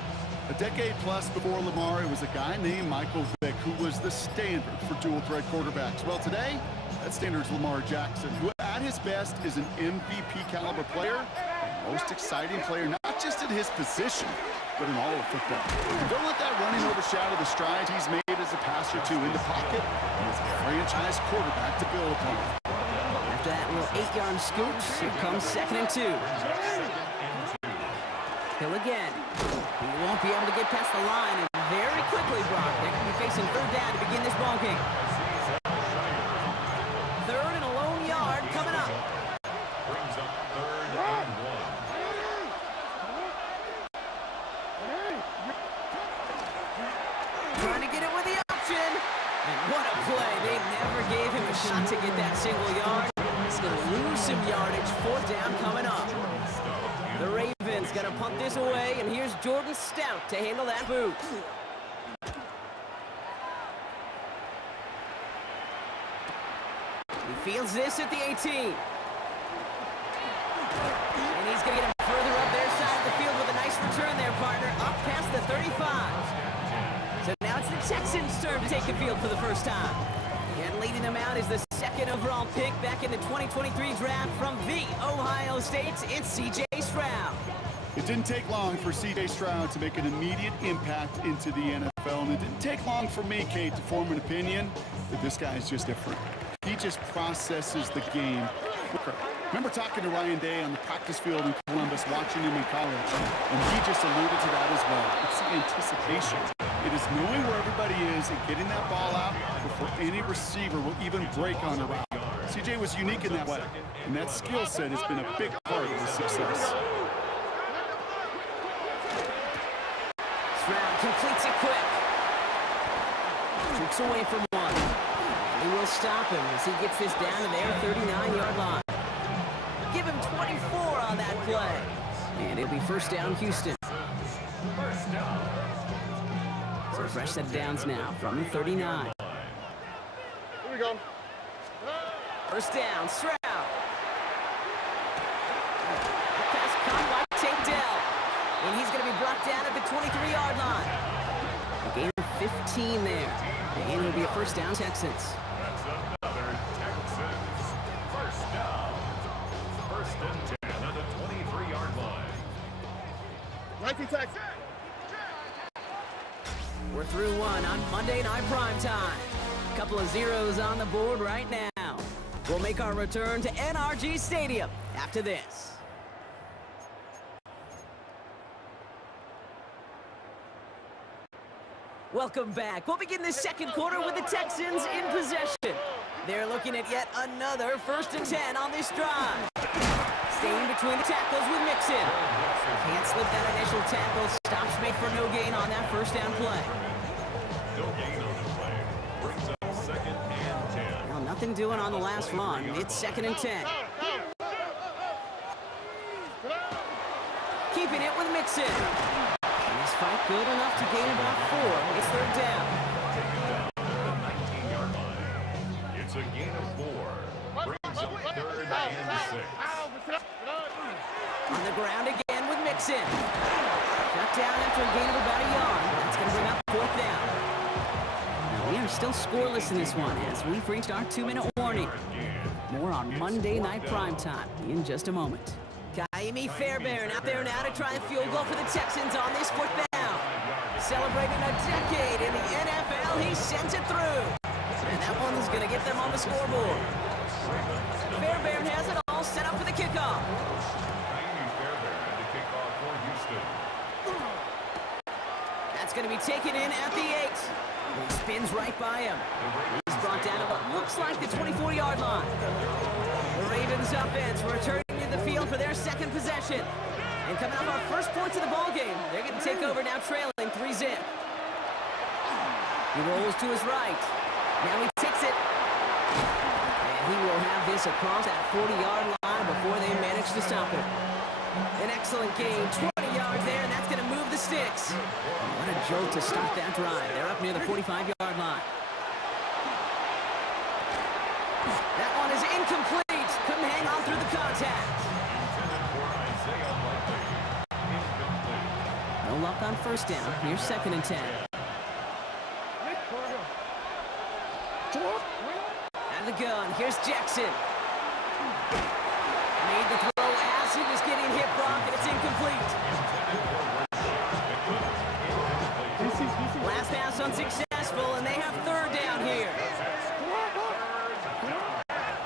A decade plus before Lamar, it was a guy named Michael Vick who was the standard for dual-threat quarterbacks. Well, today, that standard is Lamar Jackson, who at his best is an MVP-caliber player, most exciting player, not just at his position, but in all of football. Don't let that running overshadow the strides he's made as a passer, too, in the pocket, and as a franchise quarterback to build upon. After that little 8-yard scoop, here comes 2nd and 2. Hill again. He won't be able to get past the line, and very quickly, Brock, they're going to be facing 3rd down to begin this ball game. 3rd and a lone yard coming up. Brings up 3rd and 1. Trying to get it with the option. And what a play some yardage. Fourth down coming up. The Ravens gonna punt this away, and here's Jordan Stout to handle that boot. He fields this at the 18. And he's gonna get him further up their side of the field with a nice return there, partner, up past the 35. So now it's the Texans' turn to take the field for the first time. And leading them out is the second overall pick back in the 2023 draft from the Ohio State. It's C.J. Stroud. It didn't take long for C.J. Stroud to make an immediate impact into the NFL, and it didn't take long for me, Kate, to form an opinion that this guy is just different. He just processes the game quicker. Remember talking to Ryan Day on the practice field in Columbus, watching him in college, and he just alluded to that as well. It's the anticipation. It is knowing where everybody is and getting that ball out before any receiver will even break on the route. CJ was unique in that way, and that skill set has been a big part of his success. Stroud completes it quick. Tricks away from one. He will stop him as he gets this down to their 39-yard line. Give him 24 on that play. And it'll be first down, Houston. So fresh set of downs now from the 39. Here we go. First down, Stroud. Pass caught by Tate Dell. And he's going to be brought down at the 23-yard line. A gain of 15 there. And it'll be a first down, Texans. That's another Texans first down. First and 10 at the 23-yard line. 19 Texans. We're through one on Monday Night Primetime. Couple of zeros on the board right now. We'll make our return to NRG Stadium after this. Welcome back. We'll begin the second quarter with the Texans in possession. They're looking at yet another first and 10 on this drive. Staying between the tackles with Mixon. Can't slip that initial tackle. Stops made for no gain on that first down play. No gain on the play. Brings up second and 10. Well, nothing doing on the last run. It's second and 10. Keeping it with Mixon. And this fight good enough to gain about 4. It's third down. Taken down at the 19-yard line. It's a gain of 4. Brings up third and 6. On the ground again with Mixon. Shut down after a gain of about a yard. That's going to bring up fourth down. Now, we are still scoreless in this one as we've reached our 2-minute warning. More on Monday Night Primetime in just a moment. Kaimi Fairbairn out there now to try a field goal for the Texans on this fourth down. Celebrating a decade in the NFL, he sends it through. And that one is going to get them on the scoreboard. Fairbairn has it all set up for the kickoff. Kaimi Fairbairn to kick off for Houston. That's going to be taken in at the 8. And he spins right by him. He's brought down to what looks like the 24-yard line. The Ravens offense returning to the field for their second possession. And coming up our first points of the ball game, they're going to take over now trailing 3-zip. He rolls to his right. Now he takes it. And he will have this across that 40-yard line before they manage to stop him. An excellent gain, 20 yards there, and that's going to move the sticks. And what a jolt to start that drive. They're up near the 45-yard line. That one is incomplete. Couldn't hang on through the contact. Intended for Isaiah Likely. Incomplete. No luck on first down. Here's second and 10. Out of the gun. Here's Jackson. Made the throw as he was getting hit, Brock, and it's incomplete. Last pass unsuccessful, and they have third down here.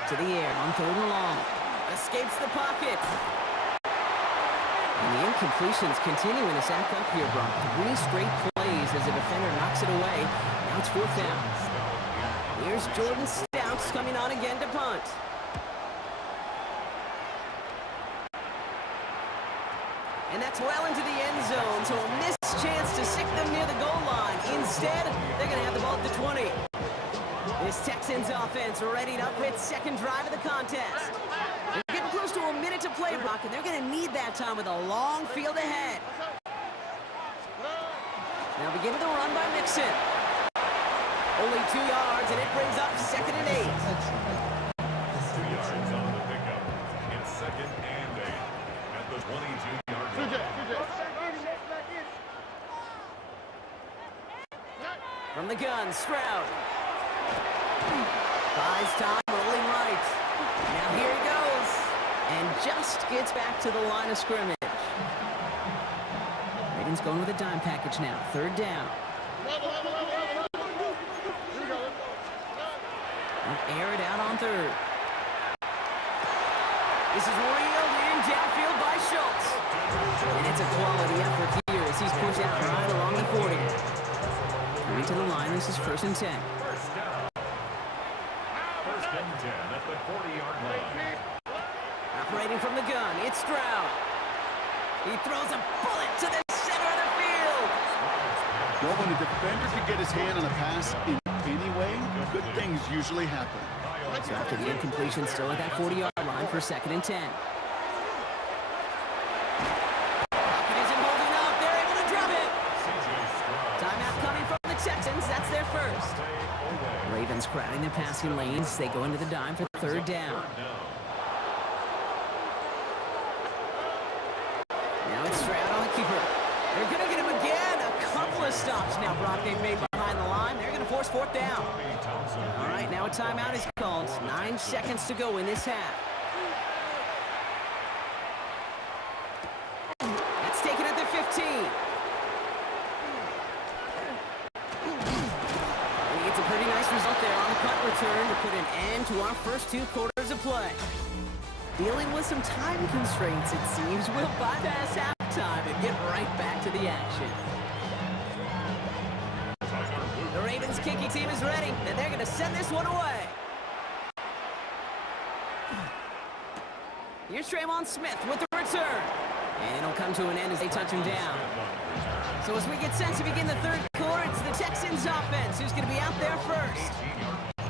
To the air on third and long. Escapes the pocket. And the incompletions continuing to sack up here, Brock. 3 straight plays as a defender knocks it away. Now it's fourth down. Here's Jordan Stouts coming on again to punt. And that's well into the end zone, so a missed chance to sick them near the goal line. Instead, they're going to have the ball at the 20. This Texans offense ready up for its second drive of the contest. They're getting playbook, and they're going to need that time with a long field ahead. Now beginning the run by Mixon. Only 2 yards, and it brings up 2nd and 8. 2 yards on the pickup. It's 2nd and 8 at the 22-yard line. From the gun, Stroud. Buys time, rolling right. Now here he goes. And just gets back to the line of scrimmage. Ravens going with a dime package now. 3rd down. And air it out on 3rd. This is reeled in downfield by Schultz. And it's a quality effort here as he's pushed out right along the 40. Coming to the line, this is 1st and 10. First down. 1st and 10 at the 40-yard line. Operating from the gun, it's Stroud. He throws a bullet to the center of the field. Well, when a defender can get his hand on a pass in any way, good things usually happen. So after the incompletion, still at that 40-yard line for 2nd and 10. Pocket isn't holding up. They're able to drop it. Timeout coming from the Texans. That's their first. Ravens crowding the passing lanes. They go into the dime for 3rd down. Now it's Stroud on the keeper. They're going to get him again. A couple of stops now, Brock, they've made behind the line. They're going to force 4th down. All right, now a timeout is called. 9 seconds to go in this half. That's taken at the 15. And he gets a pretty nice result there on the punt return to put an end to our first 2 quarters of play. Dealing with some time constraints, it seems, we'll bypass halftime and get right back to the action. The Ravens kicking team is ready, and they're going to send this one away. Here's Tremon Smith with the return. And it'll come to an end as they touch him down. So as we get set to begin the 3rd quarter, it's the Texans offense who's going to be out there first.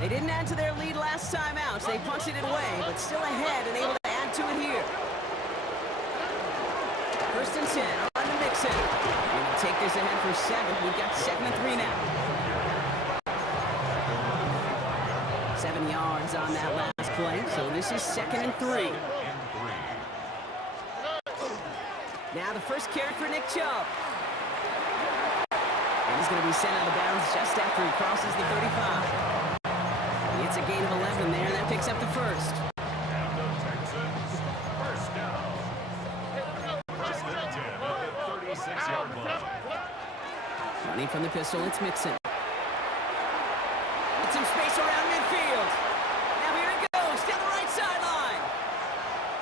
They didn't add to their lead last time out, so they punted it away, but still ahead and able to add to it here. 1st and 10 on the Mixon. And we'll take this ahead for 7. We've got 2nd and 3 now. 7 yards on that last play, so this is 2nd and 3. Now the first carry for Nick Chubb. And he's going to be sent out of bounds just after he crosses the 35. It's a gain of 11 there, and that picks up the first. And the Texans, first down. 1st and 10 at the 36-yard line. Running from the pistol, it's Mixon. With some space around midfield. Now here it goes, down the right sideline.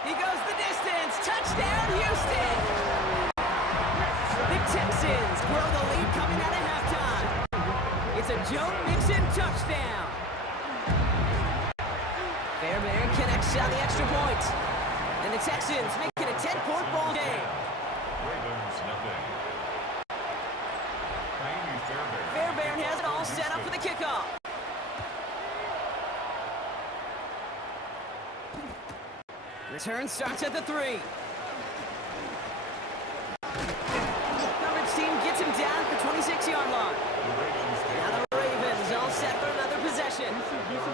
He goes the distance. Touchdown, Houston! The Texans grow the lead coming out of halftime. It's a Joe Mixon touchdown. Fairbairn connects on the extra point. And the Texans make it a 10-point ball game. Ravens, nothing. Amy Fairbairn. Fairbairn has it all set up for the kickoff. Return starts at the 3. Coverage team gets him down at the 26-yard line. Now the Ravens all set for another possession.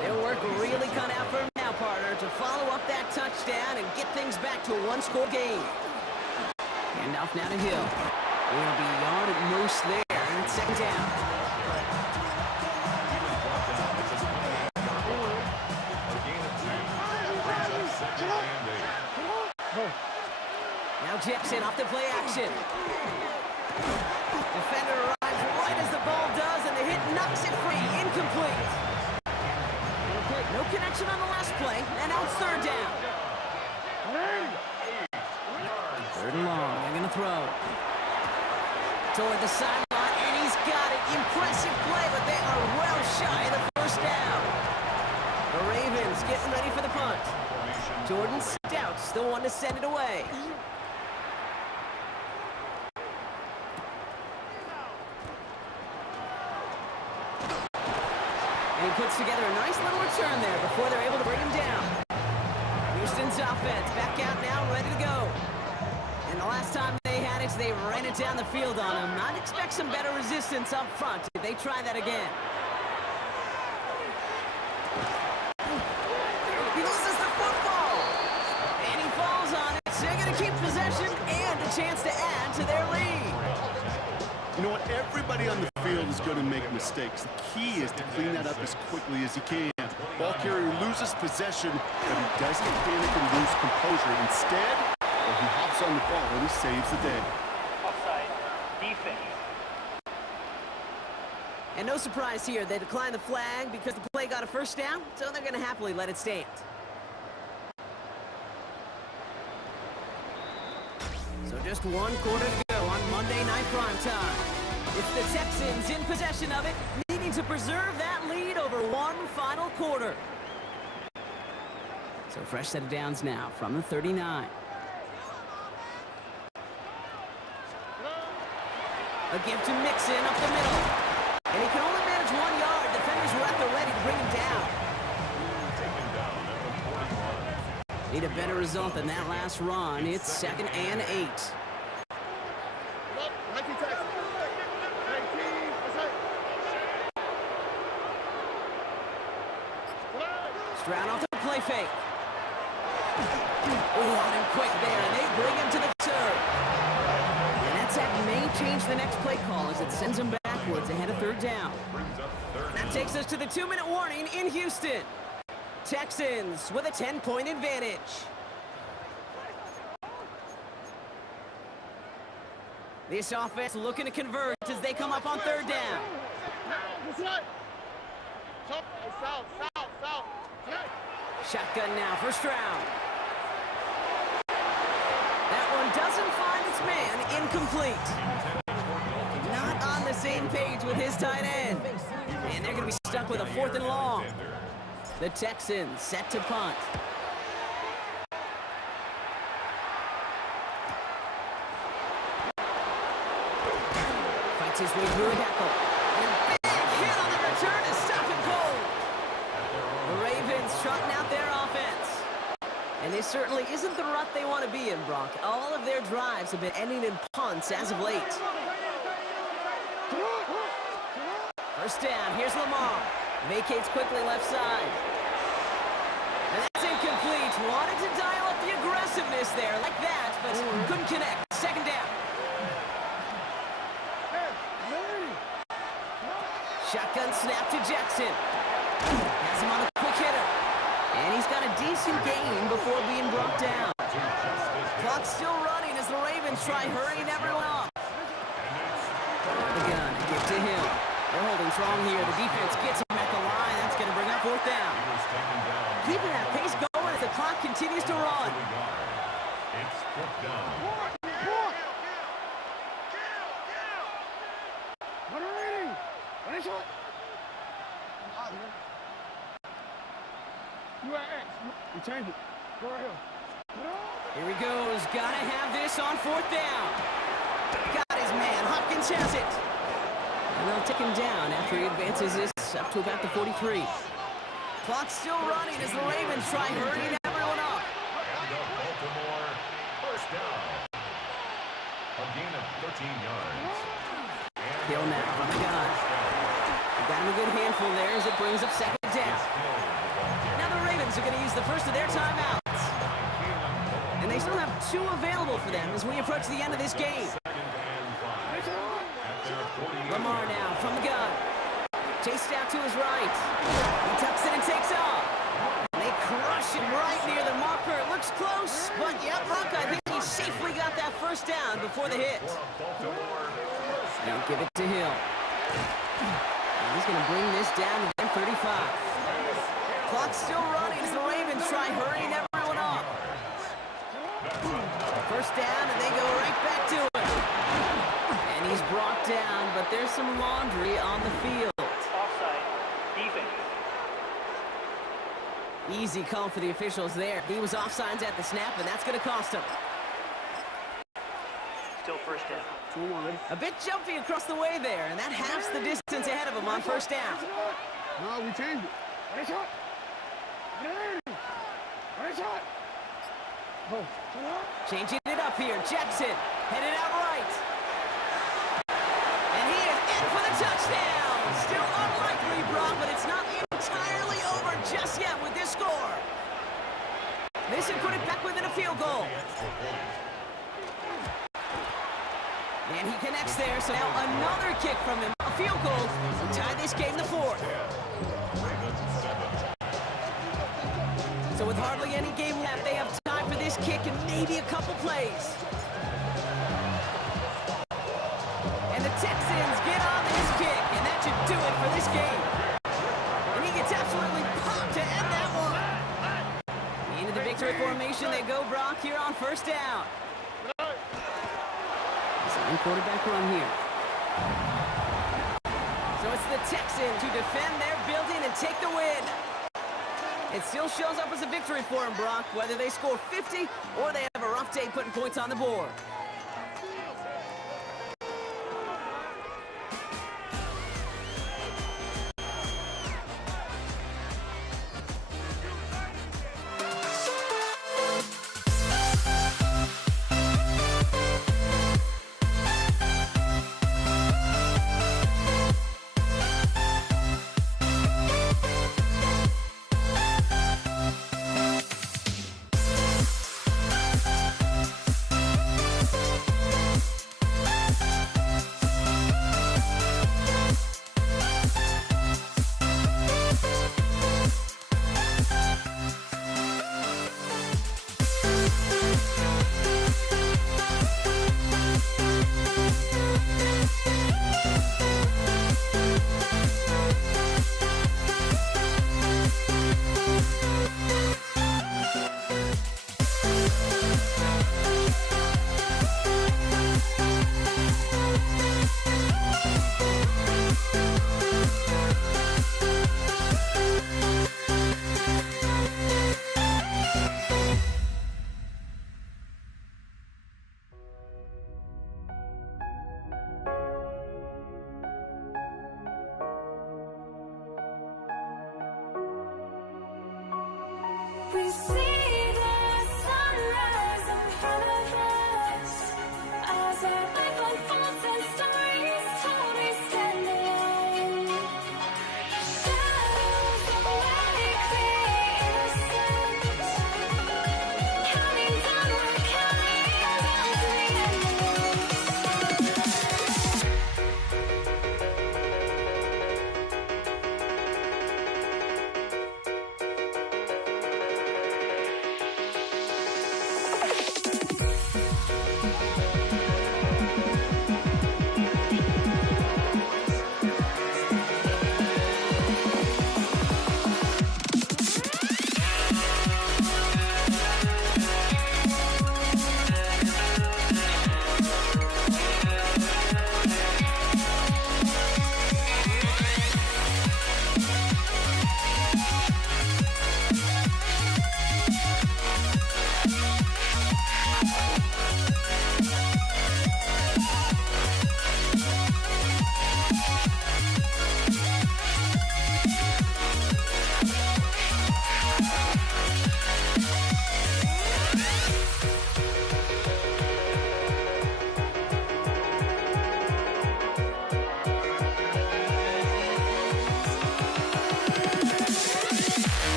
Their work really cut out for him now, partner, to follow up that touchdown and get things back to a 1-score game. Hand off now to Hill. It'll be yard at most there, and it's 2nd down. Now Jackson off the play action. Defender arrives right as the ball does, and the hit knocks it free. Incomplete. No connection on the last play, and now it's 3rd down. 3rd and long, they're going to throw. Toward the sideline, and he's got it. Impressive play, but they are well shy of the 1st down. The Ravens getting ready for the punt. Jordan Stout's the one to send it away. And he puts together a nice little return there before they're able to bring him down. Here's Houston's offense back out now, ready to go. And the last time they had it, they ran it down the field on him. I'd expect some better resistance up front if they try that again. He loses the football. And he falls on it. So they're going to keep possession and a chance to add to their lead. You know what? Everybody on the field is going to make mistakes. The key is to clean that up as quickly as he can. Ball carrier loses possession, but he doesn't panic and lose composure. Instead, he hops on the ball and he saves the day. Offside. Defense. And no surprise here, they declined the flag because the play got a first down, so they're going to happily let it stand. So just one quarter to go on Monday Night Primetime. It's the Texans in possession of it, needing to preserve that lead over one final quarter. So fresh set of downs now from the 39. A give to Mixon up the middle. And he can only manage 1 yard. Defenders were at the ready to bring him down. Taken down at the 41. Need a better result than that last run. It's 2nd and 8. Stroud off the play fake. Oh, on him quick there, and they bring him to the turf. And that sack may change the next play call as it sends him backwards ahead of 3rd down. Brings up third That down. takes us to the 2-minute warning in Houston. Texans with a 10-point advantage. This offense looking to convert as they come up on 3rd down. Shotgun now for Stroud. That one doesn't find its man, incomplete. Not on the same page with his tight end. And they're going to be stuck with a 4th and long. The Texans set to punt. Fights his way through a tackle. And a big hit on the return to stop him cold. The Ravens trotting out their offense. And this certainly isn't the rut they want to be in, Brock. All of their drives have been ending in punts as of late. First down, here's Lamar. Vacates quickly left side. And that's incomplete. Wanted to dial up the aggressiveness there like that, but couldn't connect. 2nd down. Shotgun snap to Jackson. Has him on the quick hitter. And he's got a decent gain before being brought down. Clock's still running as the Ravens try hurrying everyone up. The gun, get to him. They're holding strong here. The defense gets him at the line. That's going to bring up 4th down. Keeping that pace going as the clock continues to run. It's 4th down. You are X. You change it. Go right here. Here he goes. Gotta have this on 4th down. Got his man. Hopkins has it. And they'll take him down after he advances this up to about the 43. Clock's still running as the Ravens try hurrying everyone up. And the Baltimore first down. A gain of 13 yards. Hill now from the gun. Got him a good handful there as it brings up 2nd down. Now the Ravens are going to use the first of their timeouts. And they still have 2 available for them as we approach the end of this game. Lamar now from the gun. Chased out to his right. He tucks it and takes off. And they crush it right near the marker. It looks close, but yeah, Brock, I think he safely got that first down before the hit. Now give it to Hill. And he's going to bring this down to the 35. Clock's still running as the Ravens try hurrying everyone up. First down, and they go right back to him. And he's brought down, but there's some laundry on the field. Offside. Defense. Easy call for the officials there. He was offsides at the snap, and that's going to cost him. Still first down. A bit jumpy across the way there, and that halves the distance ahead of him on first down. No, we changed it. Nice shot. Changing it up here. Jackson headed out right. And he is in for the touchdown. Still unlikely, Brock, but it's not entirely over just yet with this score. This would put it back within a field goal. And he connects there, so now another kick from him. A field goal to tie this game to 4. So with hardly any game left, they have time for this kick and maybe a couple plays. And the Texans get on this kick, and that should do it for this game. And he gets absolutely popped to end that one. Into the victory formation they go, Brock, here on first down. Second quarterback run here. So it's the Texans who defend their building and take the win. It still shows up as a victory for them, Brock, whether they score 50 or they have a rough day putting points on the board. We see the sunrise in front of us as our life unfolds and stories told. We stand alone. Shadows of likely innocence, counting down, we're counting down to the end.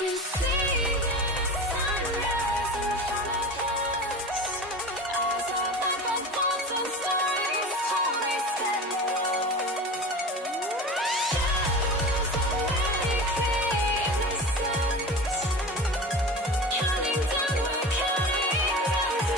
We see the sunrise in front of us as our life unfolds and stories told. We stand alone. Shadows of likely innocence, counting down, we're counting down to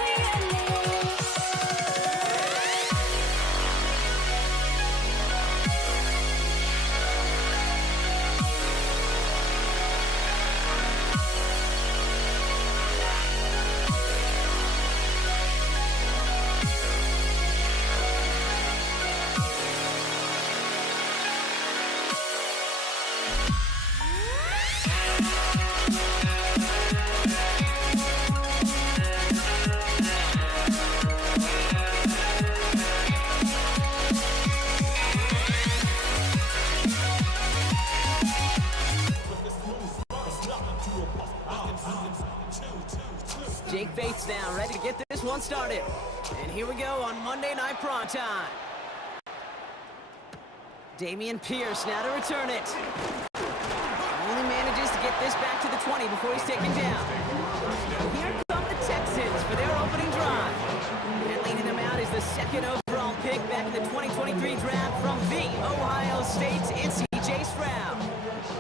Jake Bates now, ready to get this one started. And here we go on Monday Night Primetime. Damian Pierce now to return it. Only manages to get this back to the 20 before he's taken down. Here come the Texans for their opening drive. And leading them out is the second overall pick back in the 2023 draft from the Ohio State. It's C.J. Stroud.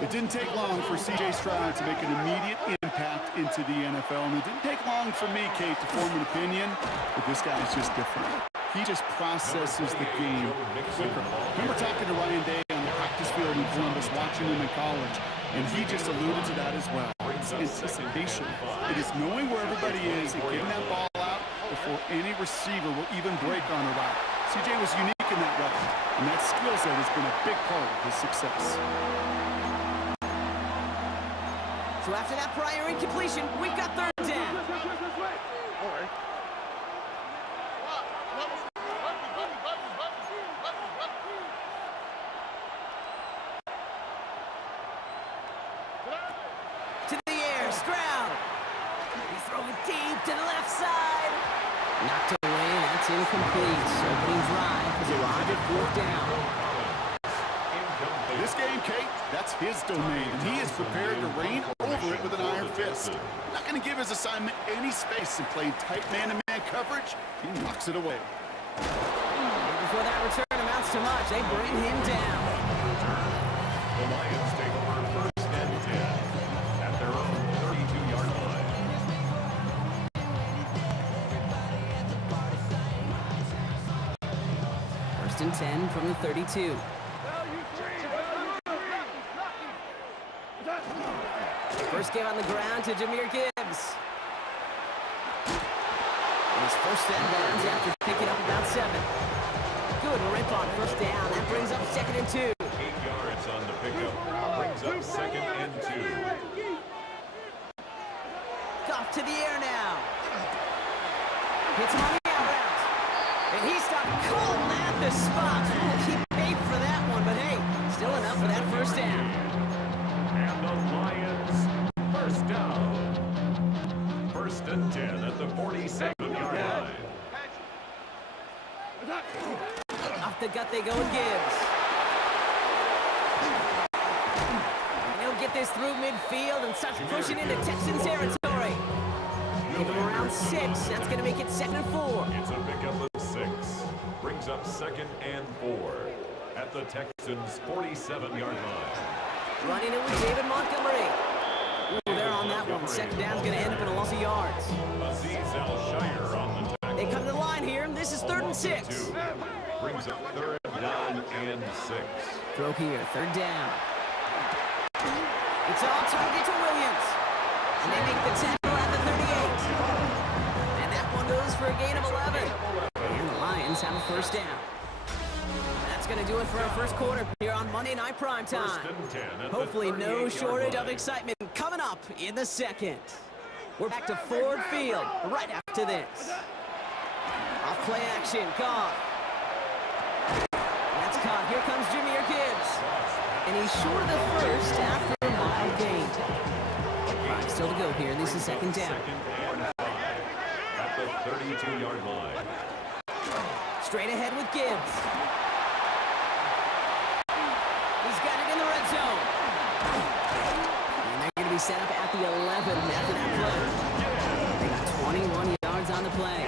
It didn't take long for C.J. Stroud to make an immediate impact into the NFL, and it didn't take long for me, Kate, to form an opinion, but this guy is just different. He just processes the game quicker. Remember talking to Ryan Day on the practice field in Columbus, watching him in college, and he just alluded to that as well. It's anticipation. It is knowing where everybody is and getting that ball out before any receiver will even break on a route. C.J. was unique in that way, and that skill set has been a big part of his success. So after that prior incompletion, we've got third down. To the air, Stroud. He's throwing deep to the left side. Knocked away, that's incomplete. Opening drive has arrived at fourth down. This game, Kate, that's his domain, and he is prepared to reign over it with an iron fist. Not going to give his assignment any space and play tight man-to-man coverage. He knocks it away. Before that return amounts to much, they bring him down. The Lions take over first and 10 at their own 32-yard line. First and 10 from the 32. First game on the ground to Jahmyr Gibbs. And his first set downs after picking up about 7. Good rip on first down. That brings up second and 2. 8 yards on the pickup. Brings up second and 2. Off to the air now. Hits him on the out route. And he stopped cold at the spot. He paid for that one, but hey, still enough for that first down. And the Lions, first down. First and 10 at the 47-yard line. Off the gut they go with Gibbs. And he'll get this through midfield and starts pushing into Texan territory. Give him around 6. That's going to make it second and 4. It's a pickup of 6. Brings up second and 4 at the Texans' 47-yard line. Running it with David Montgomery. Ooh, they're on that one. Second down's going to end up in a loss of yards. Aziz Al-Shire on the tackle. They come to the line here. This is third and 6. Brings up third down and 6. Throw here, third down. It's all target to Williams. And they make the tackle at the 38. And that one goes for a gain of 11. And the Lions have a first down. That's going to do it for our first quarter here on Monday Night Primetime. First and 10 at the Hopefully no 38-yard shortage of line. excitement coming up in the second. We're back to Ford Field right after this. Off play action, Goff. That's caught. Here comes Jahmyr Gibbs. And he's short of the first after a mild gain. 5 still to go here. This is second down. Second and 5 at the 32-yard line. Straight ahead with Gibbs. He's got it in the red zone. And they're going to be set up at the 11 after that play. They got 21 yards on the play.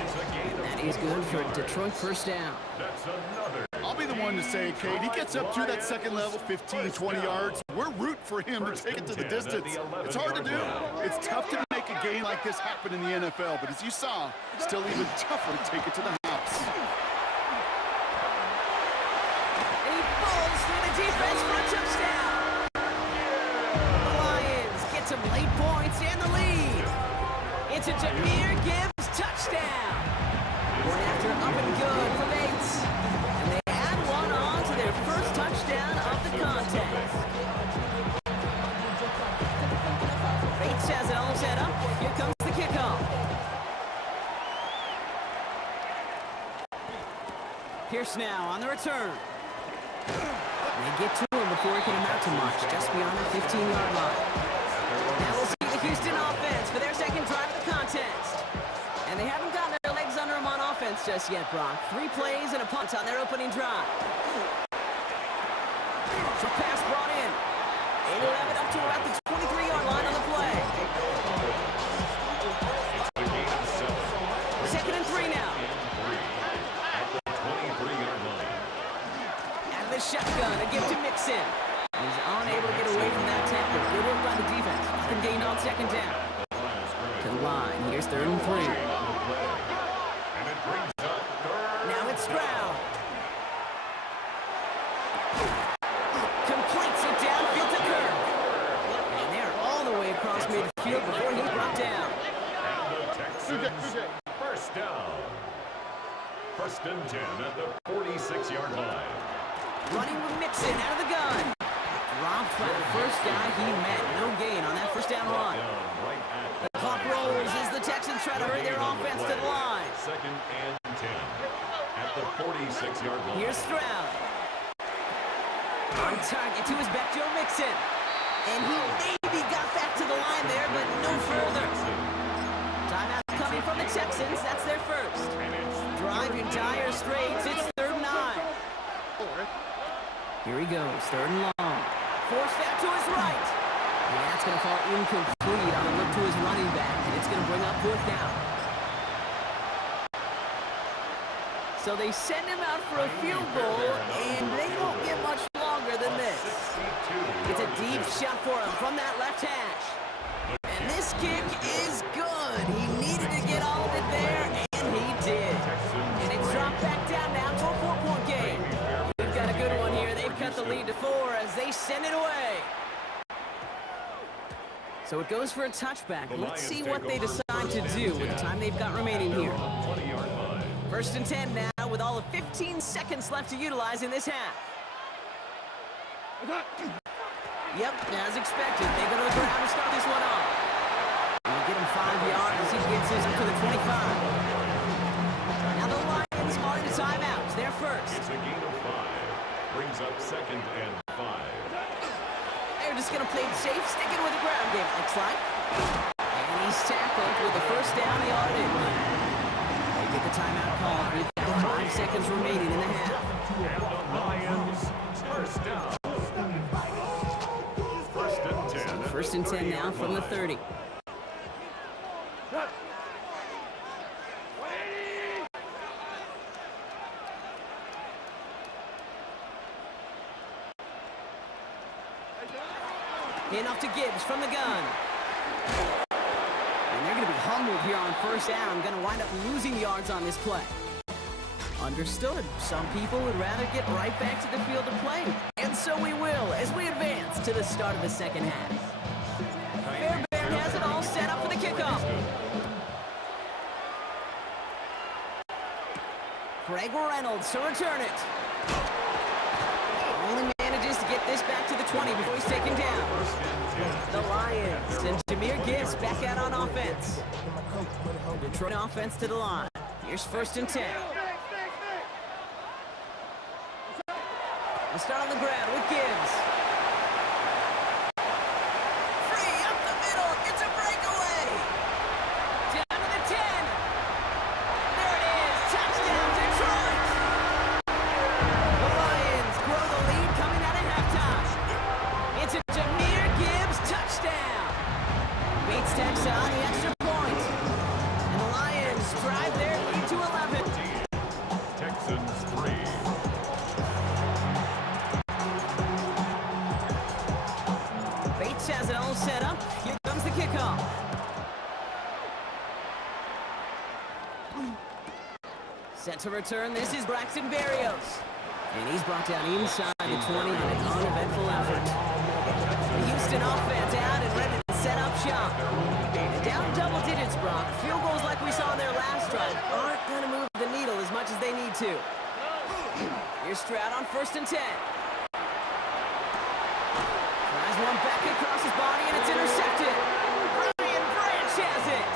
That is good for a Detroit first down. That's another. I'll be the one to say, Kate, he gets up through that second level, 15, 20 yards. We're rooting for him to take it to the distance. It's hard to do. It's tough to make a game like this happen in the NFL, but as you saw, still even tougher to take it to the house. And he falls through the defense for a touchdown. The Lions get some late points and the lead. It's a Jahmyr Gibbs touchdown. One after up and good for Bates. And they add one on to their first touchdown of the contest. Bates has it all set up. Here comes the kickoff. Pierce now on the return. They get to him before he can amount to much, just beyond the 15-yard line. Now we'll see the Houston offense points just yet, Brock. 3 plays and a punt on their opening drive. Short pass brought in. And he'll have it up to about the 23-yard line on the play. It's a gain of 7. Second and 3 now. At the 23-yard line. Out of the shotgun, a give to Mixon. He's unable to get away from that tackle. Good work by the defense. Nothing gained on second down. To the line. Here's 3rd and 3. And it brings up 3rd. Now it's Stroud. Completes it downfield to Kirk. And they're all the way across midfield before he's brought down. And the Texans first down. 1st and 10 at the 46-yard line. Running with Mixon out of the gun. Dropped by the first guy he met. No gain on that first down run. Right at The clock rolls as the Texans try to hurry their offense to the line. 2nd and 10 at the 46-yard line. Here's Stroud. On target to his back, Joe Mixon. And he maybe got back to the line there, but no further. Timeout coming from the Texans. That's their first. Driving dire straits. It's 3rd and 9. Here he goes. 3rd and long. Forced out to his right. And that's going to fall incomplete on a look to his running back. And it's going to bring up 4th down. So they send him out for a field goal, and they don't get much longer than this. It's a deep shot for him from that left hash. And this kick is good. He needed to get all of it there, and he did. And it's dropped back down now to a 4-point game. We've got a good one here. They've cut the lead to 4 as they send it away. So it goes for a touchback. Let's see what they decide to do with the time they've got remaining here. 20-yard line. 1st and 10 now with all of 15 seconds left to utilize in this half. Yep, as expected. They go to the ground to start this one off. We'll get him 5 yards as he gets his up to the 25. Now the Lions are into timeouts. They're first. It's a gain of 5. Brings up 2nd and 5. They're just going to play it safe, sticking with the ground game, it looks like. And he's tackled with the first down yardage. They get the timeout call with 5 seconds remaining in the half. And the Lions first down. 1st and 10. at 1st and 10 now from the 30. Handoff to Gibbs from the gun. And they're going to be humbled here on 1st down. Going to wind up losing yards on this play. Understood. Some people would rather get right back to the field of play. And so we will as we advance to the start of the 2nd half. Fairbairn has it all set up for the kickoff. Craig Reynolds to return it. Only manages to get this back to the 20 before he's taken down. The Lions and Jahmyr Gibbs back out on offense. The Detroit offense to the line. Here's 1st and 10. We'll start on the ground with Gibbs. Free up the middle. It's a breakaway. Down to the 10. There it is. Touchdown, Detroit. The Lions grow the lead coming out of halftime. It's a Jahmyr Gibbs touchdown. Beats Texas on the extra point. And the Lions drive their lead to 11. Texans 3. Bates has it all set up. Here comes the kickoff. Set to return. This is Braxton Berrios. And he's brought down inside the 20 in an uneventful effort. The Houston offense out and ready to set up shop. Down double digits, Brock. Field goals like we saw in their last drive aren't going to move the needle as much as they need to. Here's Stroud on 1st and 10. Tries one back across his body, and it's intercepted. Brian Branch has it.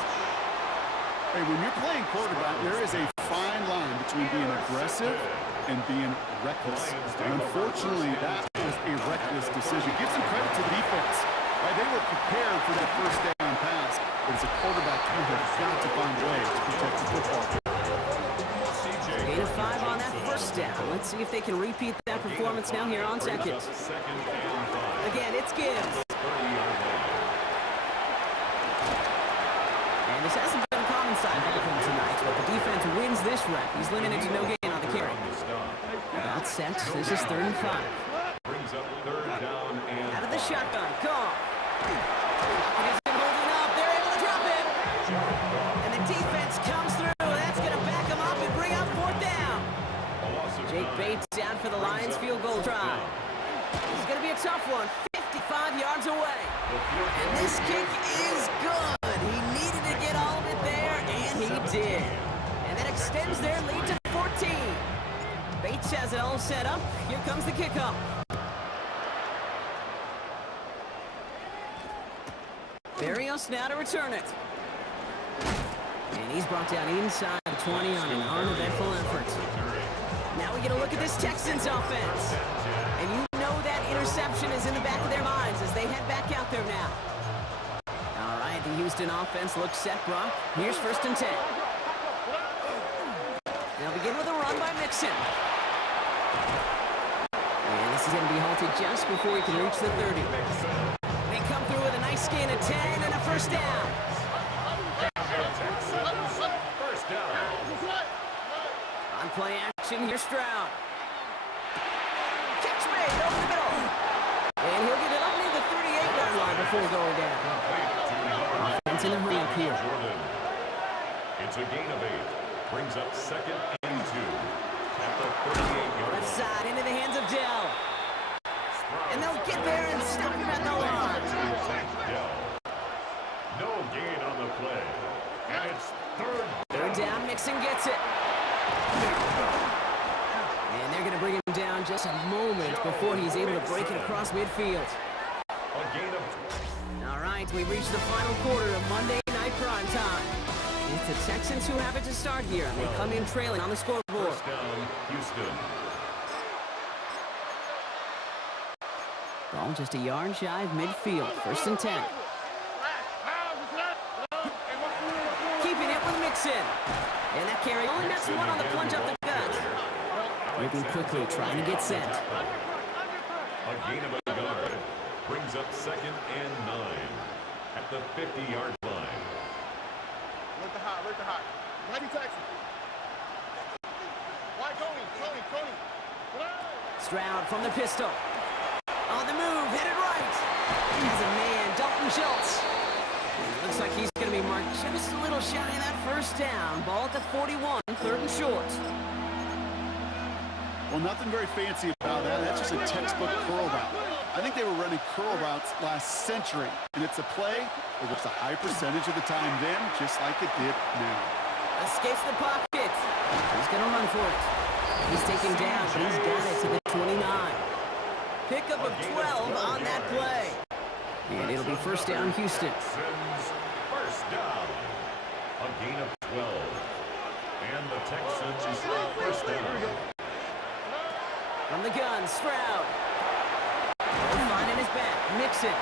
Hey, when you're playing quarterback, there is a fine line between being aggressive and being reckless. And unfortunately, that was a reckless decision. Give some credit to the defense. Right, they were prepared for that first down pass. But as a quarterback, you have got to find a way to protect the football. 5 on that first down. Let's see if they can repeat that performance now here on second. Second and 5. Again, it's Gibbs. 30-yard line. And this hasn't been a common side for him tonight, but the defense wins this rep. He's limited to no gain on the carry. On the stop. About set. This is 3rd and 5. Brings up 3rd down and Out of the shotgun. Goff. It isn't holding up. They're able to drop it. And the defense comes through. That's going to back them up and bring up 4th down. a loss of Jake 9. Bates down for the Lions field goal try. This is going to be a tough one. 55 yards away. And this kick is good. He needed to get all of it there, and he did. And that extends their lead to 14. Bates has it all set up. Here comes the kickoff. Berrios now to return it. And he's brought down inside the 20 on an uneventful effort. Now we get a look at this Texans offense. And you know that interception is in the back of their minds as they head back out there now. All right, the Houston offense looks set, Brock. Here's 1st and 10. Now begin with a run by Mixon. And this is going to be halted just before he can reach the 30. They come through with a nice gain of 10 and a 1st down. First down. On play action, here's Stroud. Catch made over the middle. And he'll get it up near the 38-yard line before going down. Offense in a hurry up here. Jordan. It's a gain of 8. Brings up 2nd and 2. At the 38-yard Left line. side into the hands of Dell. And they'll get there and stop him at the line. No gain on the play. And it's 3rd. 3rd down, Mixon gets it. And they're going to bring him down just a moment before he's able to break it across midfield. A gain of All right, we've reached the final quarter of Monday Night Prime Time. It's the Texans who have it to start here, and they come in trailing on the scoreboard. first down, Houston. Ball just a yard shy of midfield. 1st and 10. Keeping it with Mixon. And that carry only nets one on the plunge up the gut. Moving quickly, trying to get set. A gain of a yard. Brings up 2nd and 9. At the 50-yard line. Let the hot. Mighty Texas. Why, Tony? Stroud from the pistol. On the move, headed right. Has a man, Dalton Schultz. And it looks like he's going to be marked just a little shy of that 1st down. Ball at the 41, 3rd and short. Well, nothing very fancy about that. That's just a textbook curl route. I think they were running curl routes last century, and it's a play that works a high percentage of the time then, just like it did now. Escapes the pocket. He's going to run for it. He's taken down. He's got it to the 29. Pickup of 12 on that play. And it'll be 1st down, Houston. Texans first down. A gain of 12. And the Texans first down. From the gun, Stroud. Finding his back, Mixon.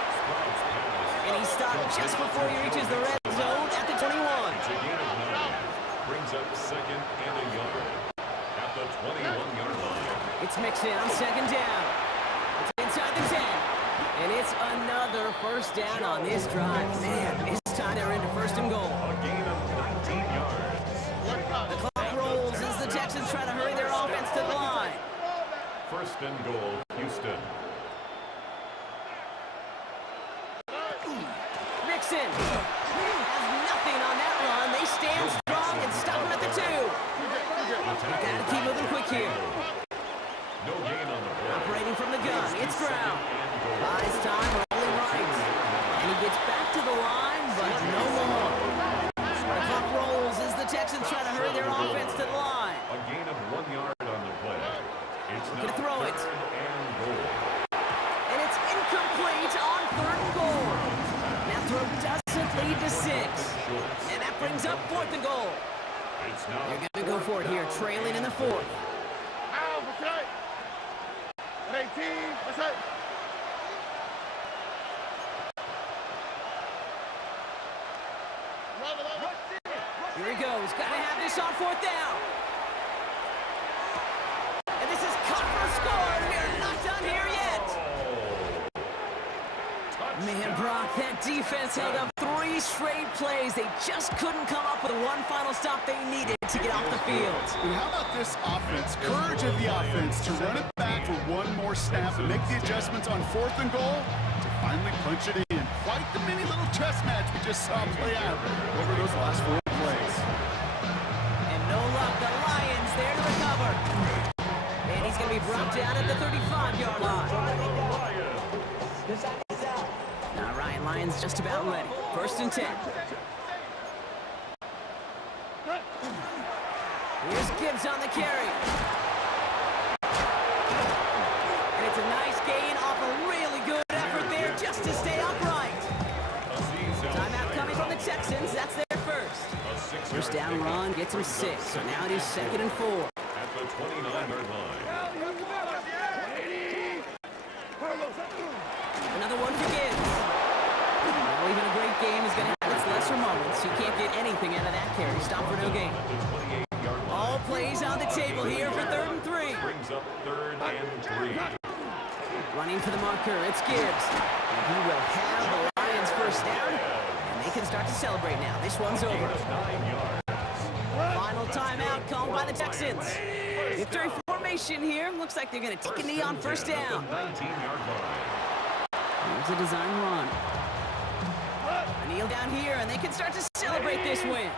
And he stopped just before he reaches the red zone at the 21. It's a gain of 9. Brings up 2nd and a yard. At the 21-yard line. It's Mixon on 2nd down. It's inside the 10. And it's another 1st down on this drive. Man, this time they're into 1st and goal. A gain of 19 yards. The clock rolls as the Texans try to hurry their offense to the line. 1st and goal, Houston. Mixon has nothing on that run. They stand strong and stop him at the 2. Got to keep moving quick here. No gain on the play. Operating from the gun, it's Stroud. Buys time, rolling right. And he gets back to the line, but no more. The clock rolls as the Texans try to hurry their offense to the line. A gain of 1 yard on the play. It's now Gonna throw it. 3rd and goal. And it's incomplete on 3rd and goal. That throw doesn't lead to 6. And that brings up 4th and goal. It's now They're going to go for it here, trailing in the 4th. Here he goes. Got to have this on 4th down. Man, Brock, that defense held up 3 straight plays. They just couldn't come up with one final stop they needed to get off the field. And how about this offense? Courage of the offense to run it back for one more snap, make the adjustments on 4th and goal, to finally punch it in. Quite the mini little chess match we just saw play out over those last 4 plays. And no luck, the Lions there to recover. And he's going to be brought down at the 35-yard line. All right, Lions just about ready. 1st and 10. Here's Gibbs on the carry. And it's a nice gain off a really good effort there just to stay upright. Timeout coming from the Texans. That's their first. First down run gets him 6. So now it is 2nd and 4. At the 29-yard line. Another one for Gibbs. Well, even a great game is going to have its lesser moments. You can't get anything out of that carry. Stop for no gain. All plays on the table here for 3rd and 3. Brings up 3rd and 3. Running for the marker, it's Gibbs. And he will have the Lions first down. And they can start to celebrate now. This one's over. 9 yards. Final timeout called by the Texans. Victory formation here. Looks like they're going to take a knee on first down. 19-yard line. Here's a design run. A kneel down here, and they can start to celebrate this win.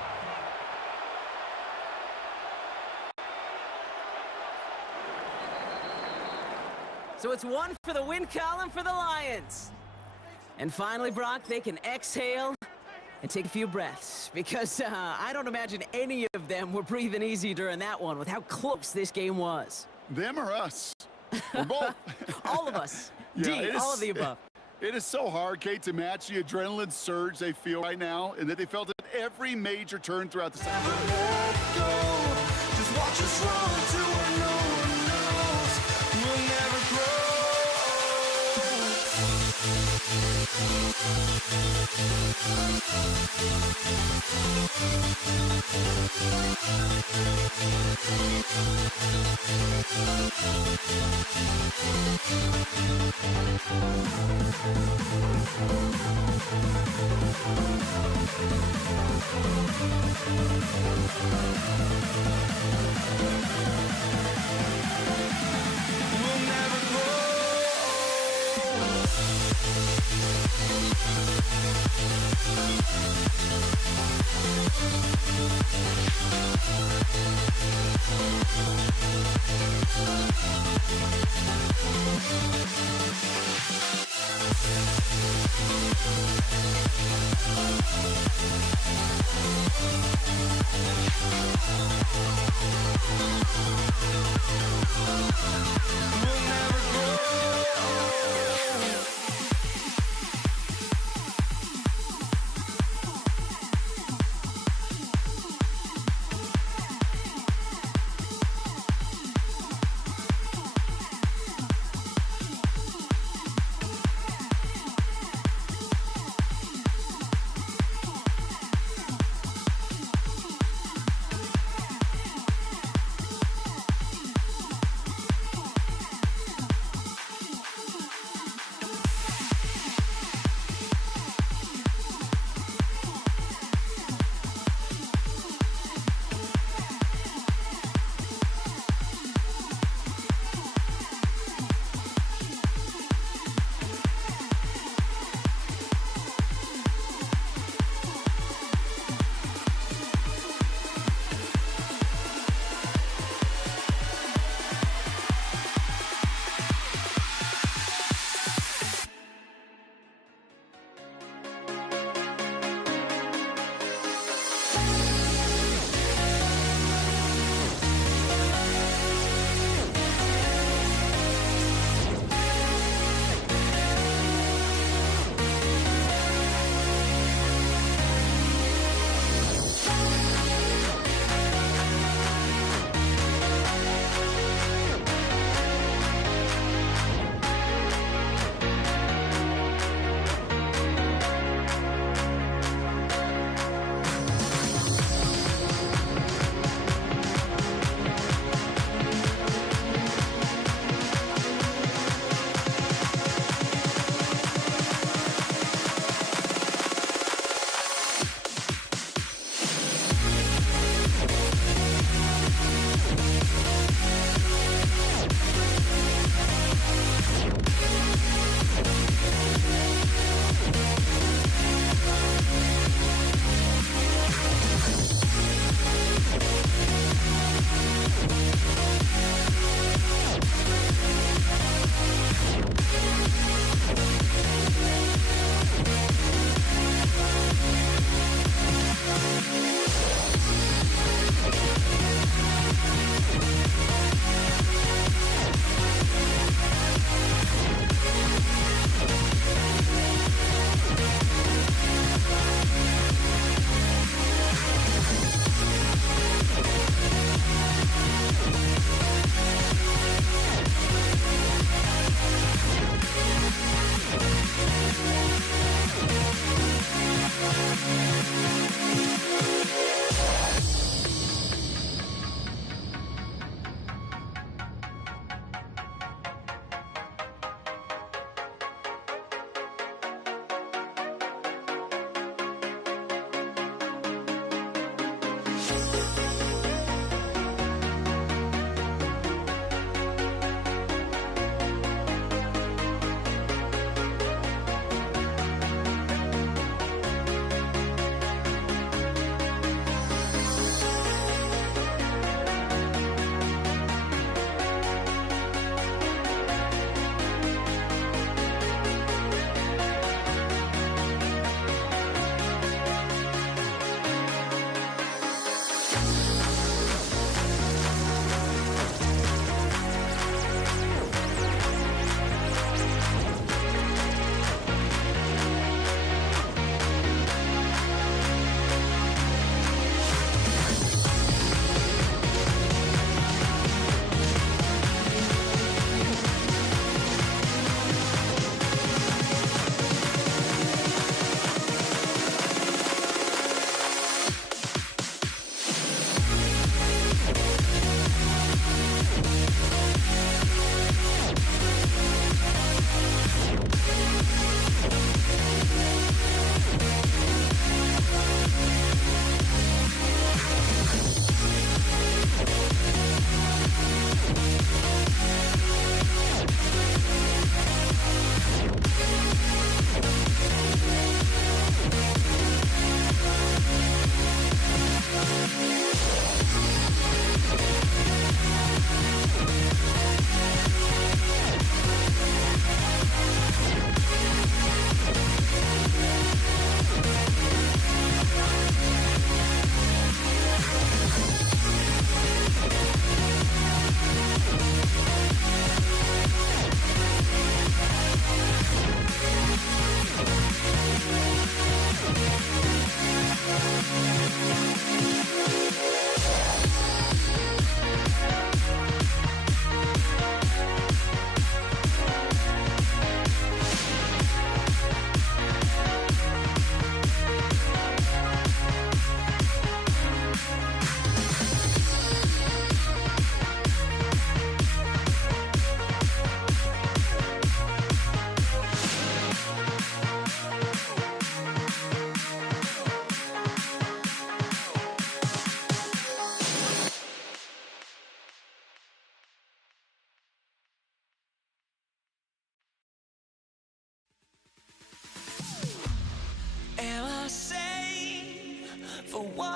So it's 1 for the win column for the Lions. And finally, Brock, they can exhale and take a few breaths, because I don't imagine any of them were breathing easy during that one with how close this game was. Them or us? Or both? All of us. Yeah, D, all of the above. It is so hard, Kate, to match the adrenaline surge they feel right now, and that they felt at every major turn throughout the second. Let go. Just watch us run to where no one knows. We'll never grow. We'll never grow.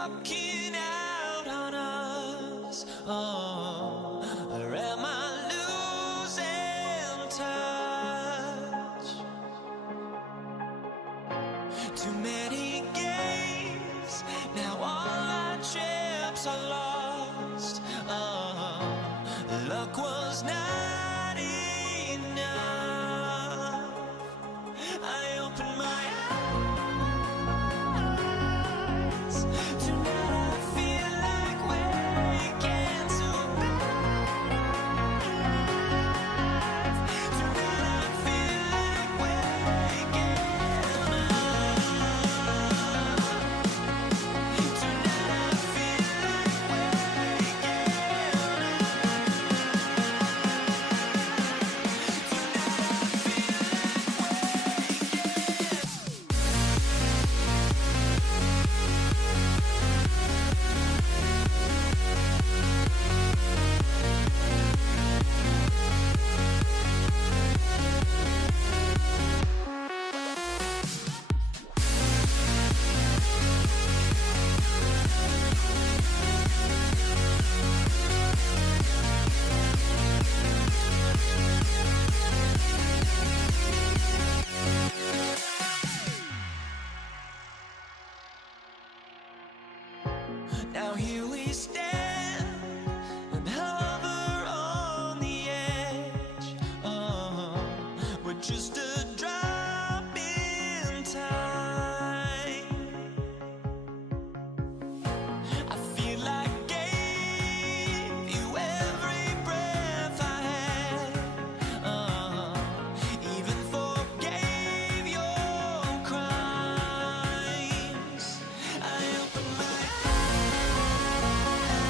walking out on us? Oh, or am I losing touch? Too many games, now all our chips are lost. Oh, luck was not enough. I opened my eyes. Tonight I feel like waking to life. Tonight I feel like waking up. Tonight I feel like waking Now here we stand and hover on the edge. We're just a drop in time. I feel like I gave you every breath I had. Even forgave your crimes. I opened my eyes.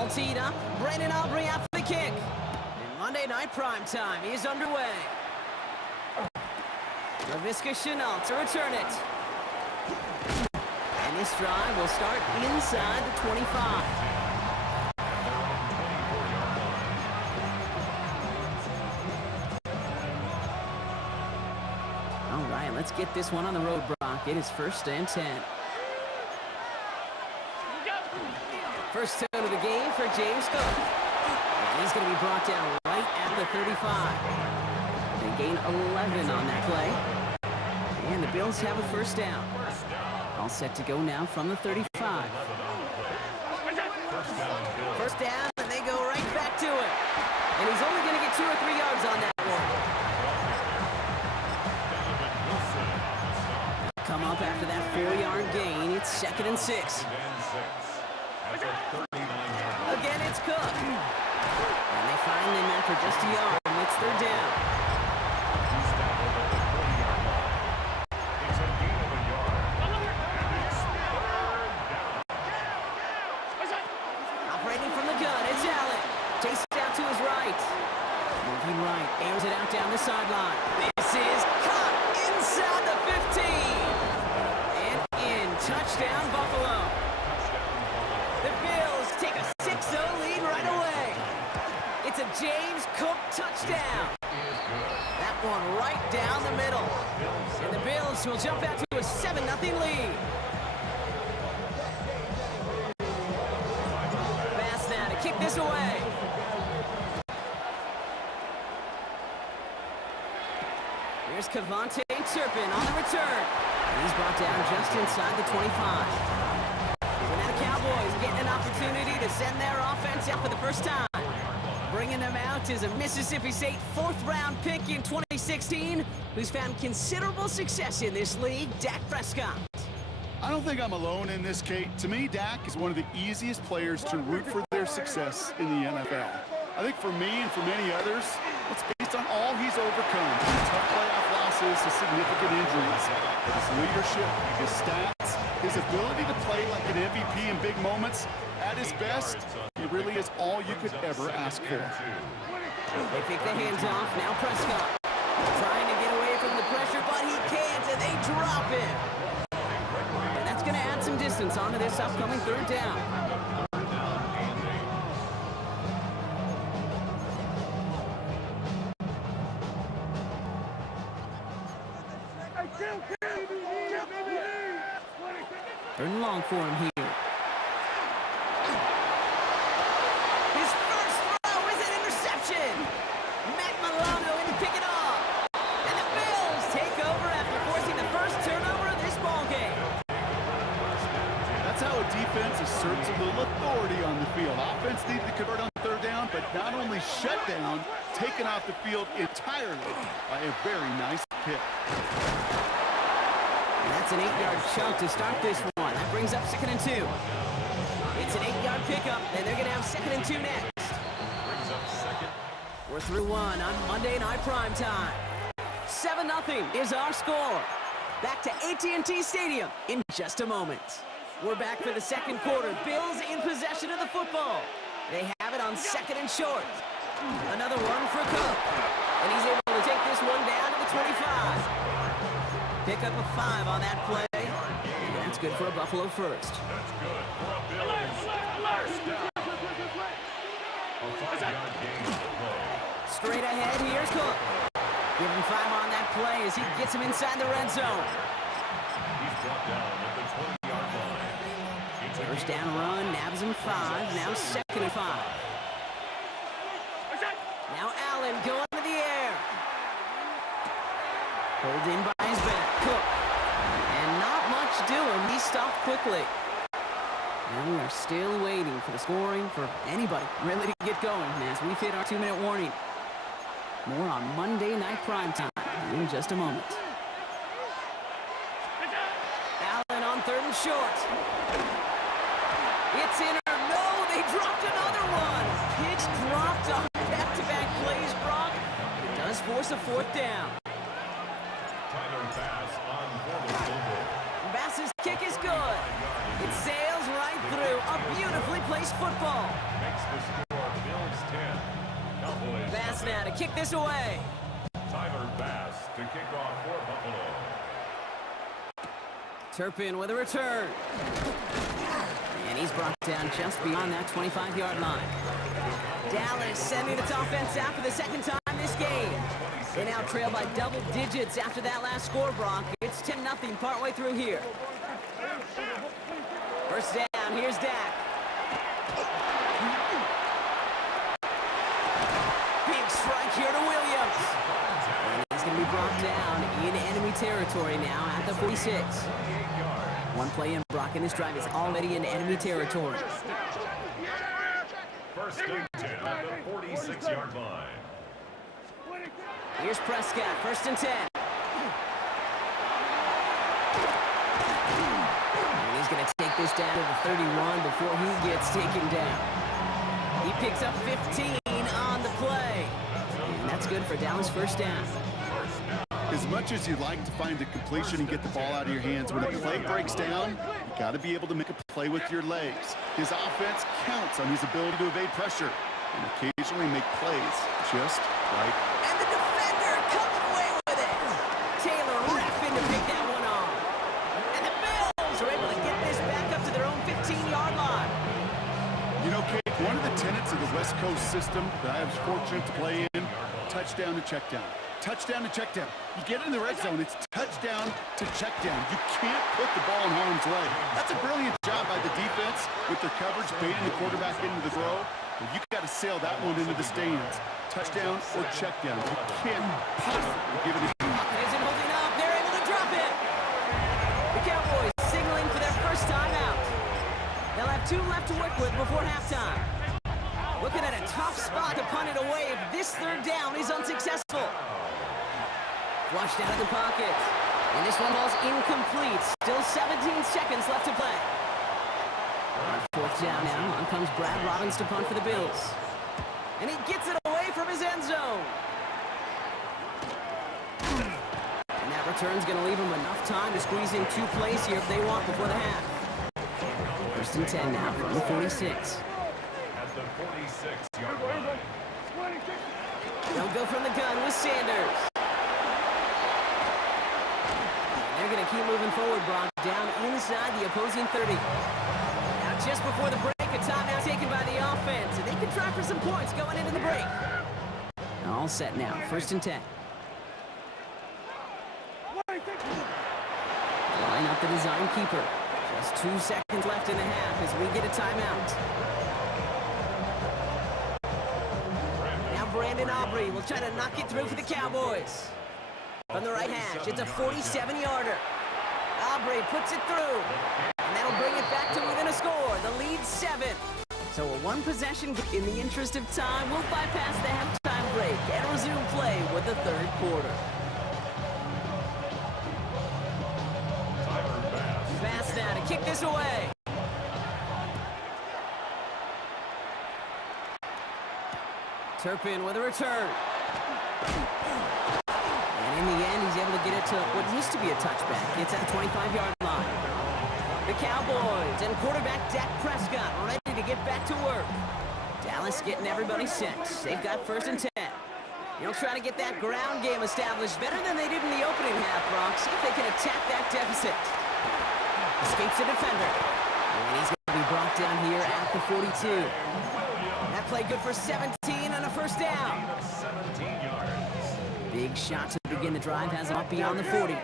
All teed up. Brandon Aubrey out for the kick. And Monday Night Prime Time is underway. LaVisca Chenault to return it. And this drive will start inside the 25. All right, let's get this one on the road, Brock. It is 1st and 10. First turn of the game for James Cook. And he's going to be brought down right at the 35. They gain 11 on that play. And the Bills have a first down. All set to go now from the 35. First down, and they go right back to it. And he's only going to get 2 or 3 yards on that one. Come up after that 4-yard gain. It's 2nd and 6. Again, it's Cook. And they find him after just a yard. And it's 3rd down. Operating from the gun, it's Allen. Takes it out to his right. Moving right, airs it out down the sideline. This is caught inside the 15. And in. Touchdown, Buffalo. The Bills take a 6-0 lead right away. It's a James Cook touchdown. That one right down the middle. And the Bills will jump out to a 7-0 lead. Pass now to kick this away. Here's Kevontae Turpin on the return. And he's brought down just inside the 25. So now the Cowboys getting an opportunity to send their offense out for the first time. Bringing them out is a Mississippi State 4th-round pick in 2016 who's found considerable success in this league, Dak Prescott. I don't think I'm alone in this, Kate. To me, Dak is one of the easiest players to root for their success in the NFL. I think for me and for many others, it's based on all he's overcome. Tough playoff losses, his significant injuries, his leadership, his stats, his ability to play like an MVP in big moments. At his best, he really is all you could ever ask for. They pick the hands off. Now Prescott trying to get away from the pressure, but he can't, and they drop him. And that's going to add some distance onto this upcoming 3rd down. Third and long for him here. His first throw is an interception. Matt Milano in to pick it off. And the Bills take over after forcing the first turnover of this ballgame. That's how a defense asserts a little authority on the field. Offense needed to convert on 3rd down, but not only shut down, taken off the field entirely by a very nice pick. And that's an 8-yard chunk to start this one. That brings up 2nd and 2. It's an 8-yard pickup, and they're going to have 2nd and 2 next. Brings up 2nd. We're through 1 on Monday Night Prime Time. 7-0 is our score. Back to AT&T Stadium in just a moment. We're back for the 2nd quarter. Bills in possession of the football. They have it on 2nd and short. Another one for Cook. And he's able to take this one down to the 25. Pick up a 5 on that play. And that's good for a Buffalo first. That's good for a Bills first down. A 5-yard gain on the play. Straight ahead, here's Cook. Give him 5 on that play as he gets him inside the red zone. He's brought down at the 20-yard line. It's a First gain down run, nabs him 5, now 2nd and 5. Now Allen going to the air. Pulled in by his back, Cook. And not much doing, he stopped quickly. And we are still waiting for the scoring for anybody really to get going as we've hit our 2-minute warning. More on Monday Night Primetime in just a moment. Allen on 3rd and short. It's in or no, they dropped another one. Pitch dropped on back-to-back plays, Brock. It does force a 4th down. Tyler Bass on for the Bulldogs. Bass's kick is good. It sails right through. A beautifully placed football. Makes the score Bills 10. Cowboys Bass 7. now to kick this away. Tyler Bass to kick off for Buffalo. Turpin with a return. And he's brought down just beyond that 25-yard line. Dallas sending its offense out for the 2nd time this game. They now trail by double digits after that last score, Brock. It's 10-0 partway through here. First down, here's Dak. Big strike here to Williams. And he's going to be brought down in enemy territory now at the 46. One play in, Brock, and this drive is already in enemy territory. First and 10 at the 46-yard line. Here's Prescott, 1st and 10. And he's going to take this down to the 31 before he gets taken down. He picks up 15 on the play. And that's good for Dallas' first down. As much as you'd like to find a completion and get the ball out of your hands, when a play breaks down, you got to be able to make a play with your legs. His offense counts on his ability to evade pressure and occasionally make plays just like. And the defender comes away with it. Taylor rapping to pick that one off. And the Bills are able to get this back up to their own 15-yard line. You know, Kate, one of the tenets of the West Coast system that I was fortunate to play in, touchdown to check down. Touchdown to check down. You get in the red zone, it's touchdown to check down. You can't put the ball in harm's way. That's a brilliant job by the defense with their coverage, baiting the quarterback into the throw. But you got to sail that one into the stands. Touchdown or check down. You can't possibly give it a It isn't holding up. They're able to drop it. The Cowboys signaling for their first time out. They'll have 2 left to work with before halftime. Looking at a tough spot to punt it away if this 3rd down is unsuccessful. Flushed out of the pocket. And this one ball's incomplete. Still 17 seconds left to play. On 4th down now, on comes Brad Robbins to punt for the Bills. And he gets it away from his end zone. And that return's going to leave him enough time to squeeze in 2 plays here if they want before the half. 1st and 10 now from the 46. At the 46-yard line. They'll go from the gun with Sanders. They're going to keep moving forward, Brock, down inside the opposing 30. Now just before the break, a timeout taken by the offense, and they can try for some points going into the break. All set now, 1st and 10. Line up the design keeper. Just 2 seconds left in the half as we get a timeout. Now Brandon Aubrey will try to knock it through for the Cowboys. From the right hash, it's a 47-yarder. Aubrey puts it through. And that'll bring it back to within a score. The lead's 7. So a 1-possession in the interest of time. We'll bypass the halftime break and resume play with the 3rd quarter. Tyler Bass. Bass now to kick this away. Turpin with a return. And in the end, he's able to get it to what used to be a touchback. It's at the 25-yard line. The Cowboys and quarterback Dak Prescott ready to get back to work. Dallas getting everybody set. They've got 1st and 10. They'll try to get that ground game established better than they did in the opening half, Bronx. See if they can attack that deficit. Escapes the defender. And he's going be brought down here at the 42. That play good for 17 and a first down. 17 yards. Big shot to begin the drive has him up beyond the 40.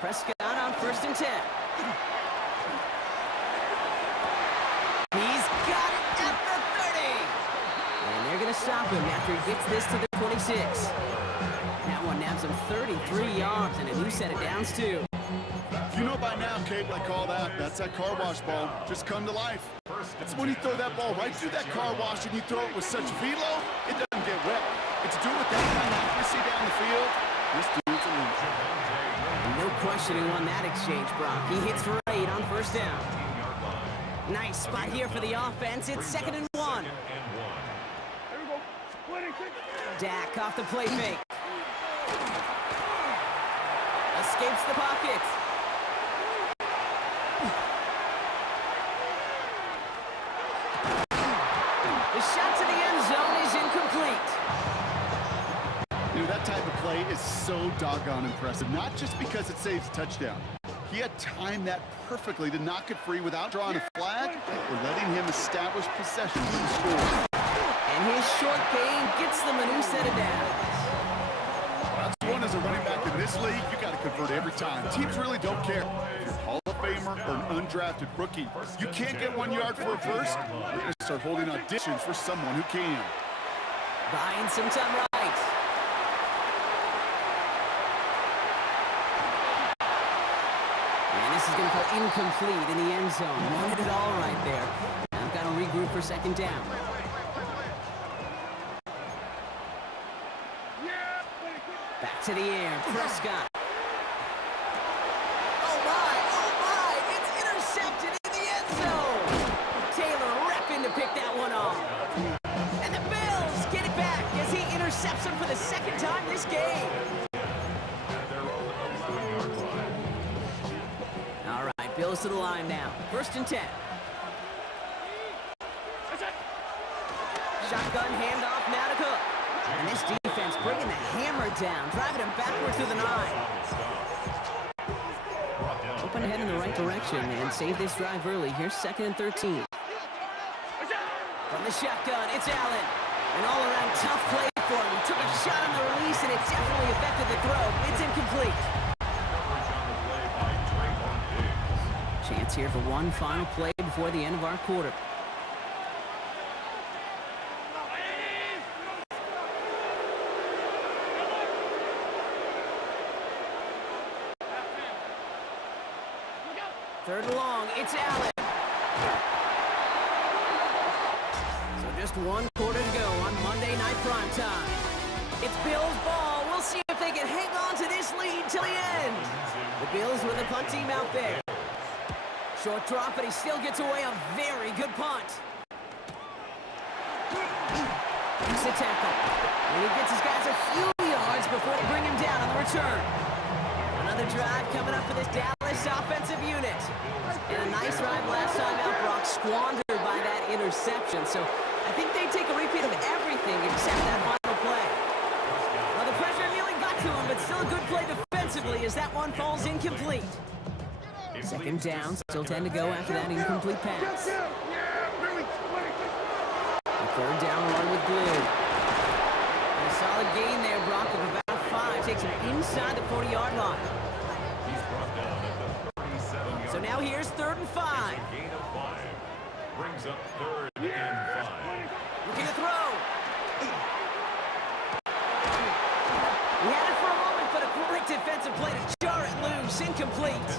Prescott on 1st and 10. He's got it at the 30. And they're going to stop him after he gets this to the 26. That one nabs him 33 yards and a new set of downs too. You know by now, Cable, I call that. That's that car wash ball. Just come to life. It's when you throw that ball right through that car wash and you throw it with such velo, it doesn't get wet. It's do with that kind of accuracy down the field. This dude's a ninja. No question who won that exchange, Brock. He hits for 8 on 1st down. Nice spot here for the offense. It's 2nd and 1. Here we go. Split it, kick. Dak off the play fake. Escapes the pocket. The shot to the end zone is incomplete. You know, that type of play is so doggone impressive. Not just because it saves a touchdown. He had timed that perfectly to knock it free without drawing a flag or letting him establish possession for the score. And his short gain gets them a new set of downs. That's one as a running back in this league, you got to convert every time. Teams really don't care. If you're a Hall of Famer or an undrafted rookie, you can't get 1 yard for a first. You're going to start holding auditions for someone who can. Buying some time right. And this is going to go incomplete in the end zone. Wanted it all right there. Now I've got to regroup for 2nd down. Back to the air, Prescott. Oh my, it's intercepted in the end zone. Taylor repping to pick that one off. And the Bills get it back as he intercepts him for the 2nd time this game. All right, Bills to the line now. 1st and 10. Shotgun handoff now to Cook. And this defense bringing the hammer down, driving him backward through the 9. Open ahead in the right direction and save this drive early. Here's 2nd and 13. From the shotgun, it's Allen. An all-around tough play for him. He took a shot on the release, and it definitely affected the throw. It's incomplete. Chance here for one final play before the end of our quarter. Third and long, it's Allen. So just 1 quarter to go on Monday Night Primetime. It's Bills ball. We'll see if they can hang on to this lead till the end. The Bills with a punt team out there. Short drop, but he still gets away a very good punt. Makes a tackle. And he gets his guys a few yards before they bring him down on the return. Another drive coming up for this Dallas offensive unit. And a nice drive last time out, Brock, squandered by that interception. So I think they take a repeat of everything except that final play. Well, the pressure nearly got to him, but still a good play defensively as that one falls incomplete. 2nd down, still 10 to go after that incomplete pass. A 3rd down run with Glue. And a solid gain there, Brock, of about 5. Takes him inside the 40-yard line. He's brought down at the 37-yard. So now here's 3rd and 5. Gain of 5. Brings up 3rd and 5. Looking to throw. He had it for a moment, but a great defensive play to jar it loose. Incomplete.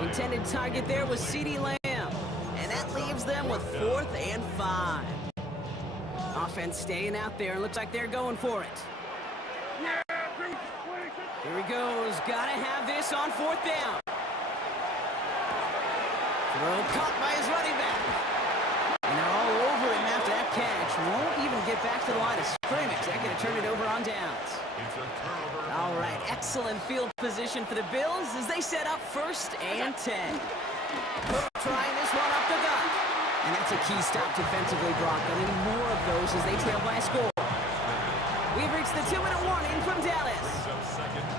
Intended target there was CeeDee Lamb. And that leaves them with 4th and 5. Offense staying out there. Looks like they're going for it. Here he goes. Gotta have this on 4th down. Throw caught by his running back. And they're all over him after that catch. Won't even get back to the line of scrimmage. They're going to turn it over on downs. It's a turnover. All right, excellent field position for the Bills as they set up 1st and 10. Cook trying this one up the gut. And that's a key stop defensively, Brock. I need more of those as they trail by a score. We've reached the 2-minute warning from Dallas.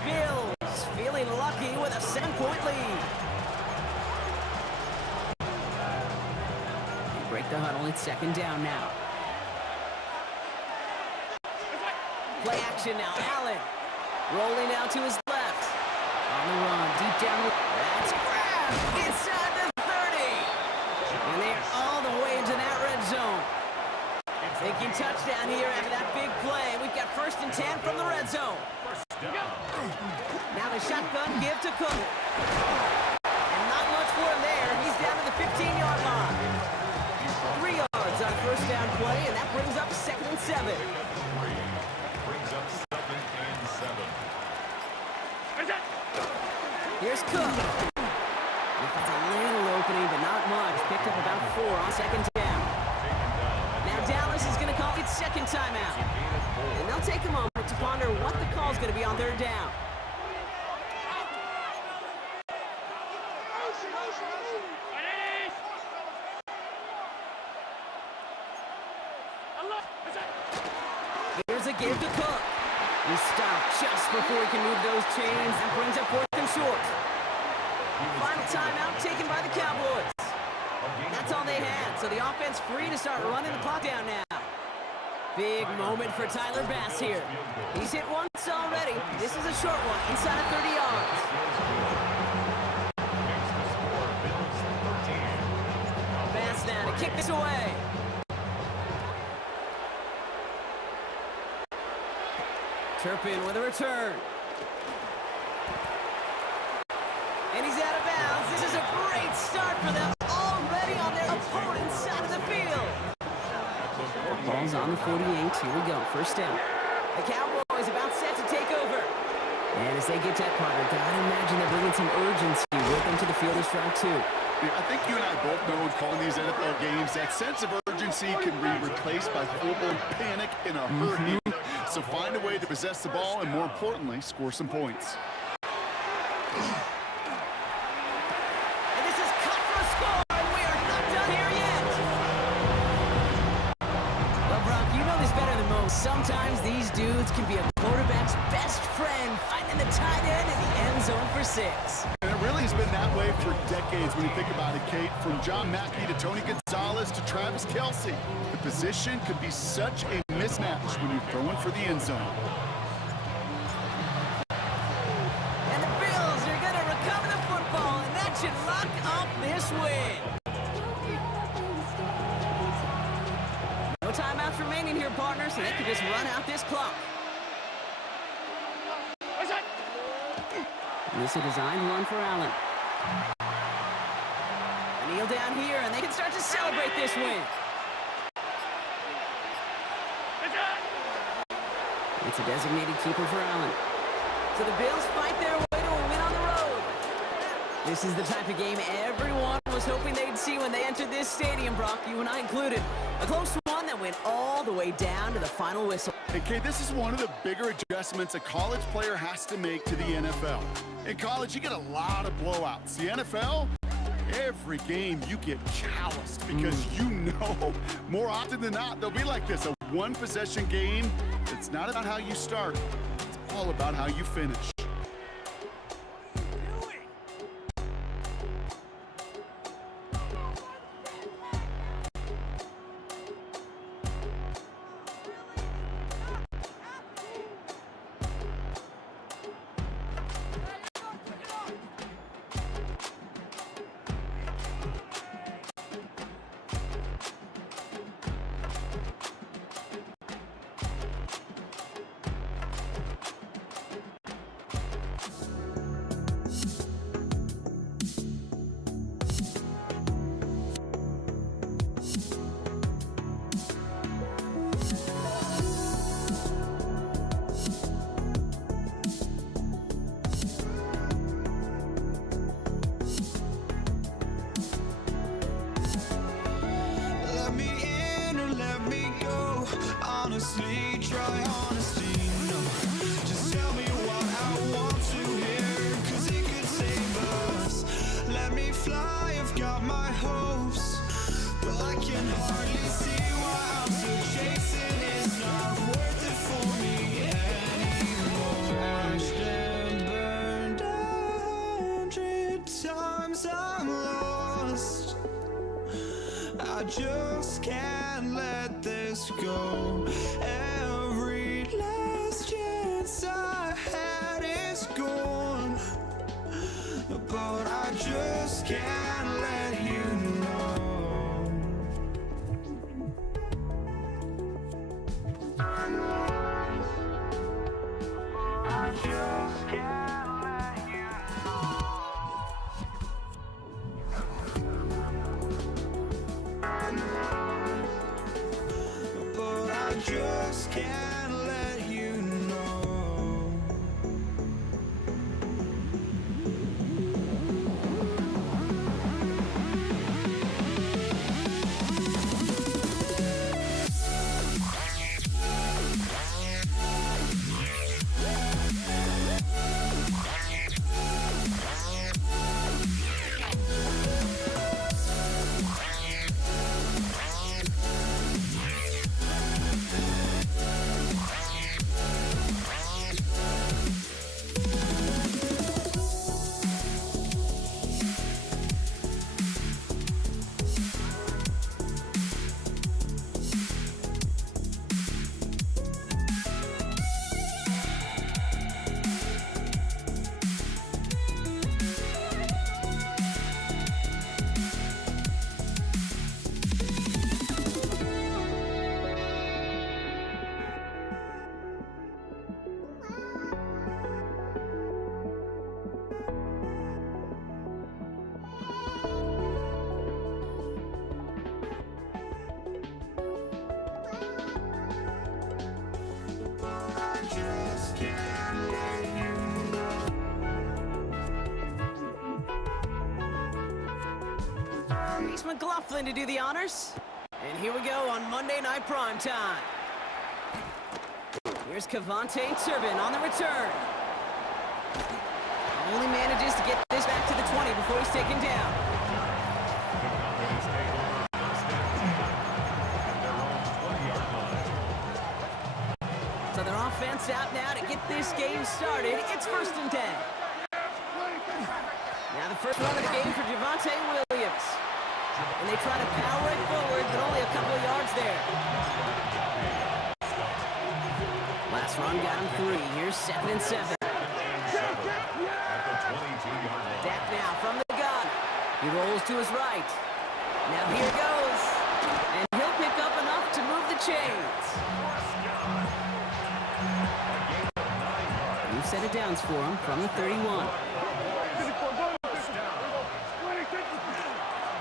Bills feeling lucky with a 7-point lead. break the huddle. It's second down now. Play action now. Allen rolling out to his left. On the run, deep down. That's grabbed inside the 30. And they are all the way into that red zone. Thinking touchdown here after that big play. We've got 1st and 10 from the red zone. Now the shotgun give to Cook. And not much for him there. He's down to the 15-yard line. 3 yards on 1st down play, and that brings up 2nd and 7. Brings up 2nd and 7. Here's Cook. He finds a little opening, but not much. Picked up about 4 on 2nd down. Now Dallas is going to call its 2nd timeout. And they'll take a moment to ponder what the call is going to be on 3rd down. Here's a give to Cook. He stopped just before he can move those chains. That brings up 4th and short. Final timeout taken by the Cowboys. That's all they had, so the offense free to start running the clock down now. Big moment for Tyler Bass here. He's hit once already. This is a short one, inside of 30 yards. Bass now to kick this away. Turpin with a return. And he's out of bounds. This is a great start for them, already on their opponent's side of the field. Ball's on the 48. Here we go. 1st down. The Cowboys about set to take over. And as they get that part, I gotta imagine they're bringing some urgency with them to the field of strike 2. Yeah, I think you and I both know in calling these NFL games, that sense of urgency can be replaced by full-blown panic in a hurry. So find a way to possess the ball and, more importantly, score some points. And this is cut for a score, and we are not done here yet. Well, Brock, you know this better than most. Sometimes these dudes can be a quarterback's best friend, finding the tight end in the end zone for 6. And it really has been that way for decades when you think about it, Kate. From John Mackey to Tony Gonzalez to Travis Kelce. The position could be such a mismatch when you're throwing for the end zone. And the Bills are going to recover the football, and that should lock up this win. No timeouts remaining here, partners, so they can just run out this clock. And this is a designed run for Allen. A kneel down here, and they can start to celebrate this win. It's a designated keeper for Allen. So the Bills fight their way to a win on the road. This is the type of game everyone was hoping they'd see when they entered this stadium, Brock, you and I included. A close one that went all the way down to the final whistle. Hey, Kate, this is one of the bigger adjustments a college player has to make to the NFL. In college, you get a lot of blowouts. The NFL, every game you get calloused because you know more often than not they'll be like this, a one-possession game. It's not about how you start. It's all about how you finish. Let me in or let me go. Honestly, try honesty. No, just tell me what I want to hear, 'cause it could save us. Let me fly, I've got my hopes, but I can hardly see why I'm still chasing. It's not worth it for me anymore. Crashed and burned 100 times I'm lost. I just can't let this go. Every last chance I had is gone, but I just can't let you know. I just can't let you know. But I just can't let you know. I just can't let you know. Reese McLaughlin to do the honors. And here we go on Monday Night Primetime. Here's Cavante Turbin on the return. Only manages to get this back to the 20 before he's taken down. So their offense out now to get this game started. It's 1st and 10. Now the first run of the game for Javonte Williams. And they try to power it forward, but only a couple of yards there. Last run got him 3. Here's 2nd and 7. Dak now from the gun. He rolls to his right. Now here goes. And he'll pick up enough to move the chains. New set of downs for him from the 31.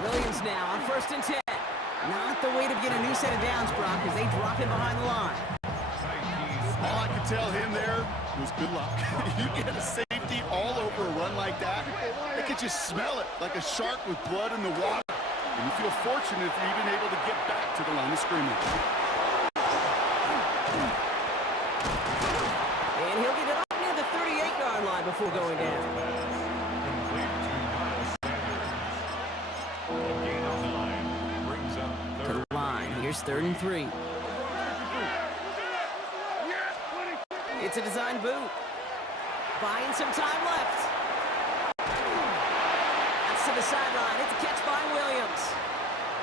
Williams now on 1st and 10. Not the way to get a new set of downs, Brock, as they drop him behind the line. All I could tell him there was good luck. You get a safety all over a run like that, they could just smell it like a shark with blood in the water. And you feel fortunate if you're even able to get back to the line of scrimmage. And he'll get it up near the 38-yard line before going down. To the line. Here's 3rd and 3. It's a design boot. Buying some time left. That's to the sideline. It's a catch by Williams.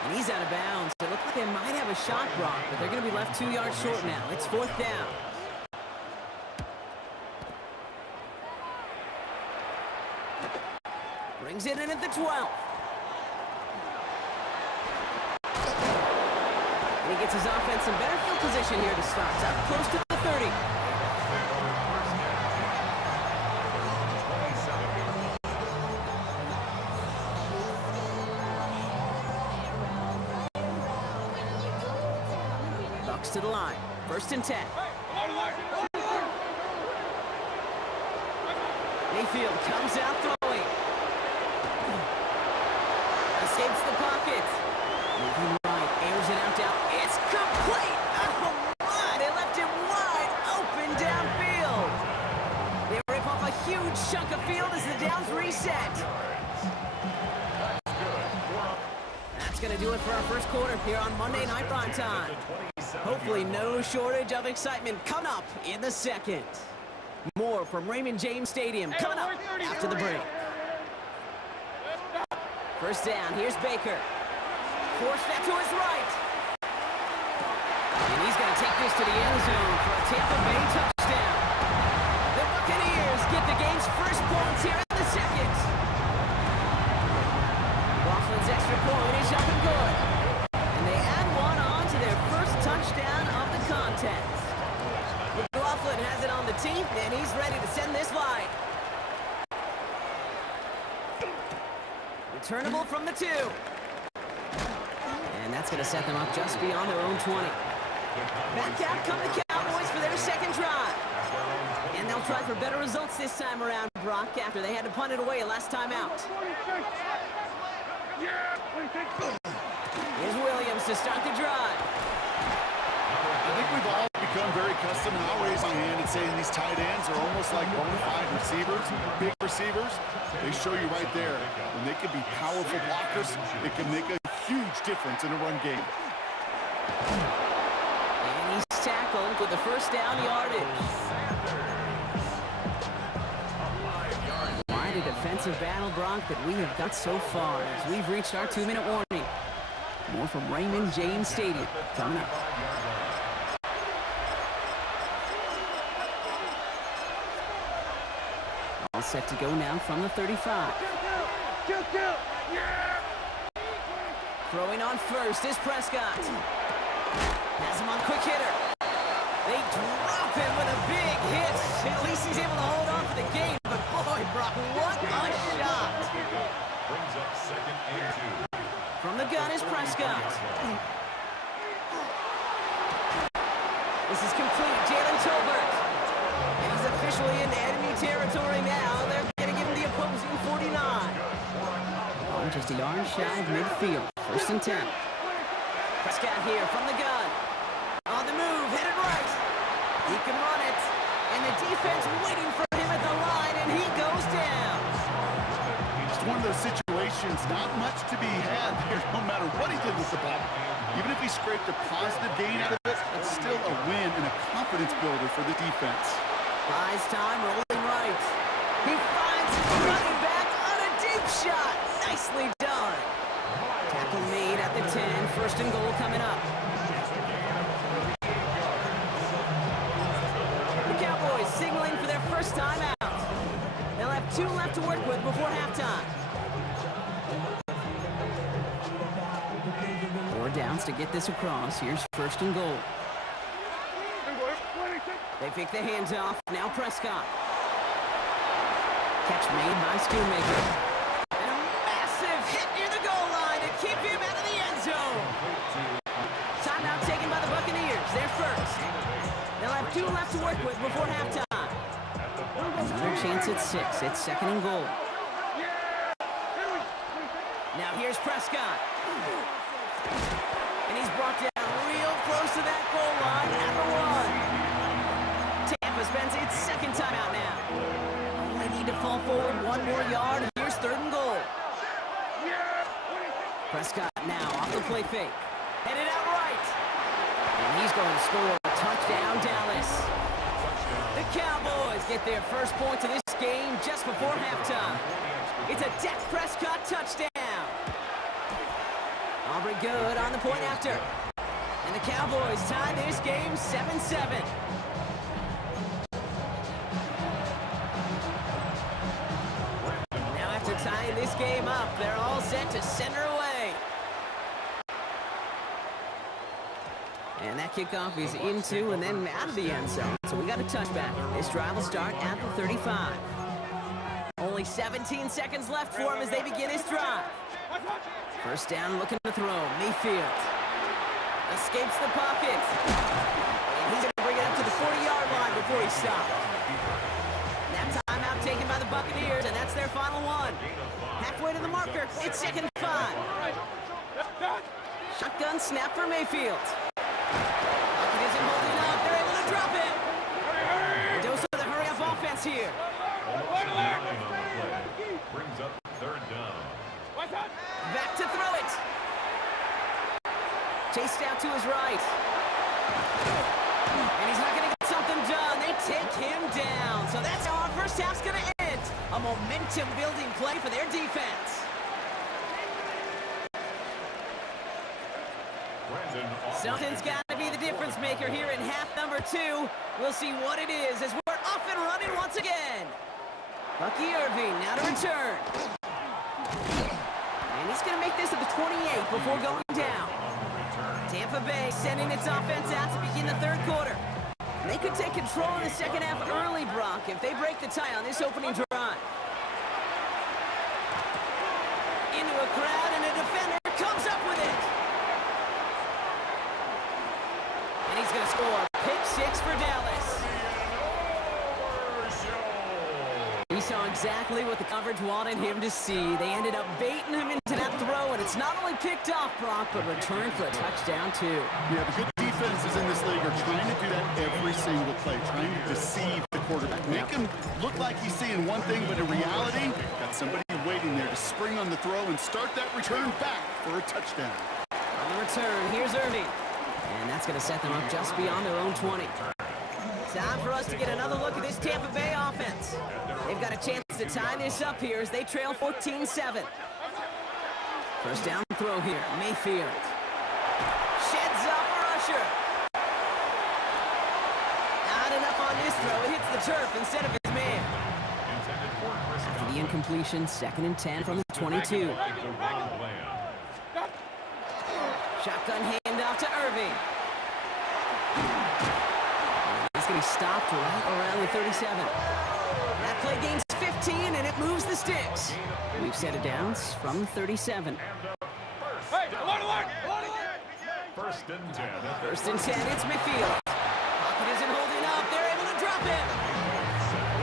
And he's out of bounds. It looks like they might have a shot, Brock, but they're going to be left 2 yards short now. It's 4th down. Brings it in at the 12. And he gets his offense in better field position here to start. It's up close to the 30. Bucks to the line. 1st and 10. Mayfield comes out throwing. Escapes the pocket. Moving right, airs it out down. It's complete! Oh my! They left him wide open downfield. They rip off a huge chunk of field as the downs reset. That's gonna do it for our first quarter here on Monday Night Primetime. Hopefully no shortage of excitement coming up in the second. More from Raymond James Stadium coming up after the break. First down, here's Baker. Forced that to his right. And he's going to take this to the end zone for a Tampa Bay touchdown. The Buccaneers get the game's first points here in the second. Laughlin's extra point is up and good. And they add one on to their first touchdown of the contest. McLaughlin has it on the team, and he's ready to send this line. Returnable from the 2. And that's going to set them up just beyond their own 20. Back out come the Cowboys for their second drive. And they'll try for better results this time around, Brock, after they had to punt it away last time out. Here's Williams to start the drive. I think we've all become very accustomed, and I'll raise my hand and saying these tight ends are almost like bona fide receivers, big receivers. They show you right there, when they can be powerful blockers, it can make a huge difference in a run game. And he's tackled with the first down yardage. Quite a defensive battle, Brock, that we have got so far as we've reached our 2-minute warning. More from Raymond James Stadium coming up. All set to go now from the 35. Throwing on first is Prescott. Has him on quick hitter. They drop him with a big hit. At least he's able to hold on for the game. But boy, Brock, what a shot. Brings up second and 2. From the gun is Prescott. This is complete. Jalen Tolbert. And he's officially in enemy territory now. They're going to give him the opposing 49. Oh, just a yard shy of midfield. First and 10. Prescott here from the gun. On the move, headed right. He can run it. And the defense waiting for him at the line, and he goes down. It's one of those situations, not much to be had there, no matter what he did with the ball. Even if he scraped a positive gain out of it, it's still a win and a confidence builder for the defense. Buys time, rolling right. He finds his running back on a deep shot. Nicely done. Tackle made at the 10. First and goal coming up. The Cowboys signaling for their first time out. They'll have 2 left to work with before halftime. 4 downs to get this across. Here's first and goal. They pick the hands off. Now Prescott. Catch made by Schoonmaker. And a massive hit near the goal line to keep him out of the end zone. Timeout taken by the Buccaneers. They're first. They'll have 2 left to work with before halftime. Another chance at 6. It's second and goal. Now here's Prescott. And he's brought down real close to that goal line at the 1. Tampa spends its second timeout now. Only need to fall forward 1 more yard. Here's third and goal. Prescott now off the play fake. Headed out right. And he's going to score a touchdown, Dallas. The Cowboys get their first points of this game just before halftime. It's a Dak Prescott touchdown. Aubrey good on the point after. And the Cowboys tie this game 7-7. Now after tying this game up, they're all set to center away. And that kickoff is into and then out of the end zone. So we got a touchback. This drive will start at the 35. Only 17 seconds left for him as they begin his drive. First down, looking to throw. Mayfield escapes the pocket. And he's going to bring it up to the 40-yard line before he stops. That timeout taken by the Buccaneers, and that's their final one. Halfway to the marker, it's second and 5. Shotgun snap for Mayfield. Pocket isn't holding up. They're able to drop it. Dose of the hurry-up offense here. Brings up third down. Back to throw it. Chased out to his right. And he's not going to get something done. They take him down. So that's how our first half's going to end. A momentum-building play for their defense. an offense. Something's got to be the difference maker here in half number 2. We'll see what it is as we're off and running once again. Bucky Irving now to return. And he's going to make this at the 28 before going down. Tampa Bay sending its offense out to begin the third quarter. They could take control in the second half early, Brock, if they break the tie on this opening drive. Into a crowd, and a defender comes up with it. And he's going to score. Pick 6 for Dallas. He saw exactly what the coverage wanted him to see. They ended up baiting him into that throw, and it's not only picked off, Brock, but returned for a touchdown, too. Yeah, the good defenses in this league are trying to do that every single play, trying to deceive the quarterback. Make him look like he's seeing one thing, but in reality, got somebody waiting there to spring on the throw and start that return back for a touchdown. On the return, here's Irving. And that's going to set them up just beyond their own 20. Time for us to get another look at this Tampa Bay offense. They've got a chance to tie this up here as they trail 14-7. First down throw here, Mayfield. Sheds off a rusher. Not enough on this throw. It hits the turf instead of his man. After the incompletion, 2nd and 10 from the 22. Shotgun handoff to Irving. He's going to be stopped right around the 37. That play gains 15, and it moves the sticks. We've set it down from 37. First and 10. First and 10, it's Mayfield. Pocket isn't holding up. They're able to drop him.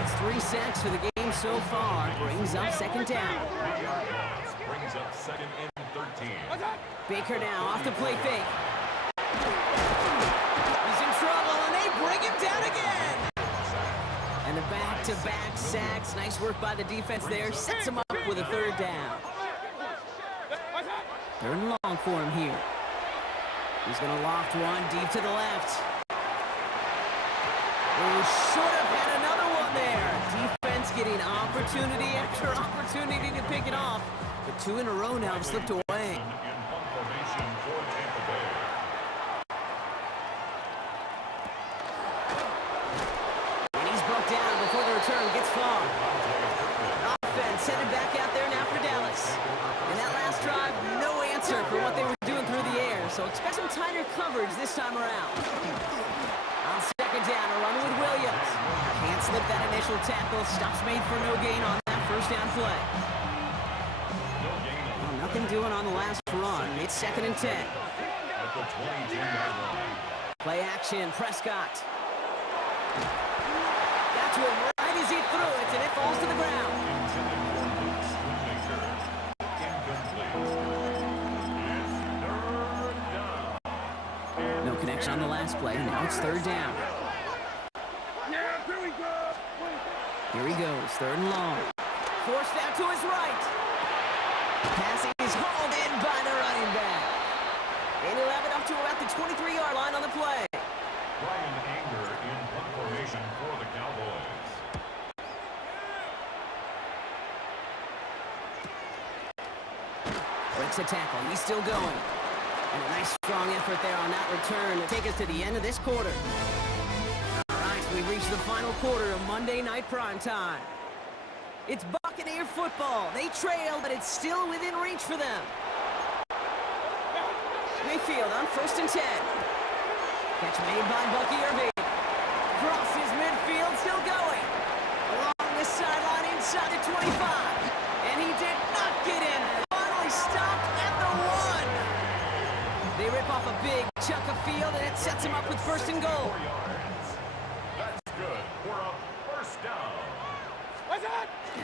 It's 3 sacks for the game so far. Brings up 2nd down. Brings up 2nd and 13. Baker now off the play fake. He's in trouble, and they bring him down again. And the back-to-back sacks. Nice work by the defense there. Sets him up with a 3rd down. 3rd and long for him here. He's going to loft one deep to the left. Oh, should have had another one there. Defense getting opportunity after opportunity to pick it off. But 2 in a row now have slipped away. In punt formation for Tampa Bay. And he's brought down before the return gets far. Offense headed back out there now for Dallas. And that last drive, no answer for what they were doing through the air. So expect some tighter coverage this time around. On 2nd down, a run with Williams. Can't slip that initial tackle. Stops made for no gain on that first down play. Well, nothing doing on the last run. It's 2nd and 10. At the 22-yard line. Play action, Prescott. Got to him right as he threw it, and it falls to the ground. No connection on the last play. Now it's 3rd down. Here he goes, 3rd and long. Forced out to his right. Passing is hauled in by the running back. And he'll have it up to about the 23-yard line on the play. Brian Anger in punt formation for the Cowboys. Breaks a tackle. He's still going. And a nice strong effort there on that return to take us to the end of this quarter. All right, we've reached the final quarter of Monday Night Primetime. It's Buccaneer football. They trail, but it's still within reach for them. Mayfield on 1st and 10. Catch made by Bucky Irving. Crosses midfield, still going. Along the sideline inside the 25. And he did not get in. Finally stopped at the 1. They rip off a big chunk of field, and it sets him up with 1st and goal. 4 yards. That's good for a first down.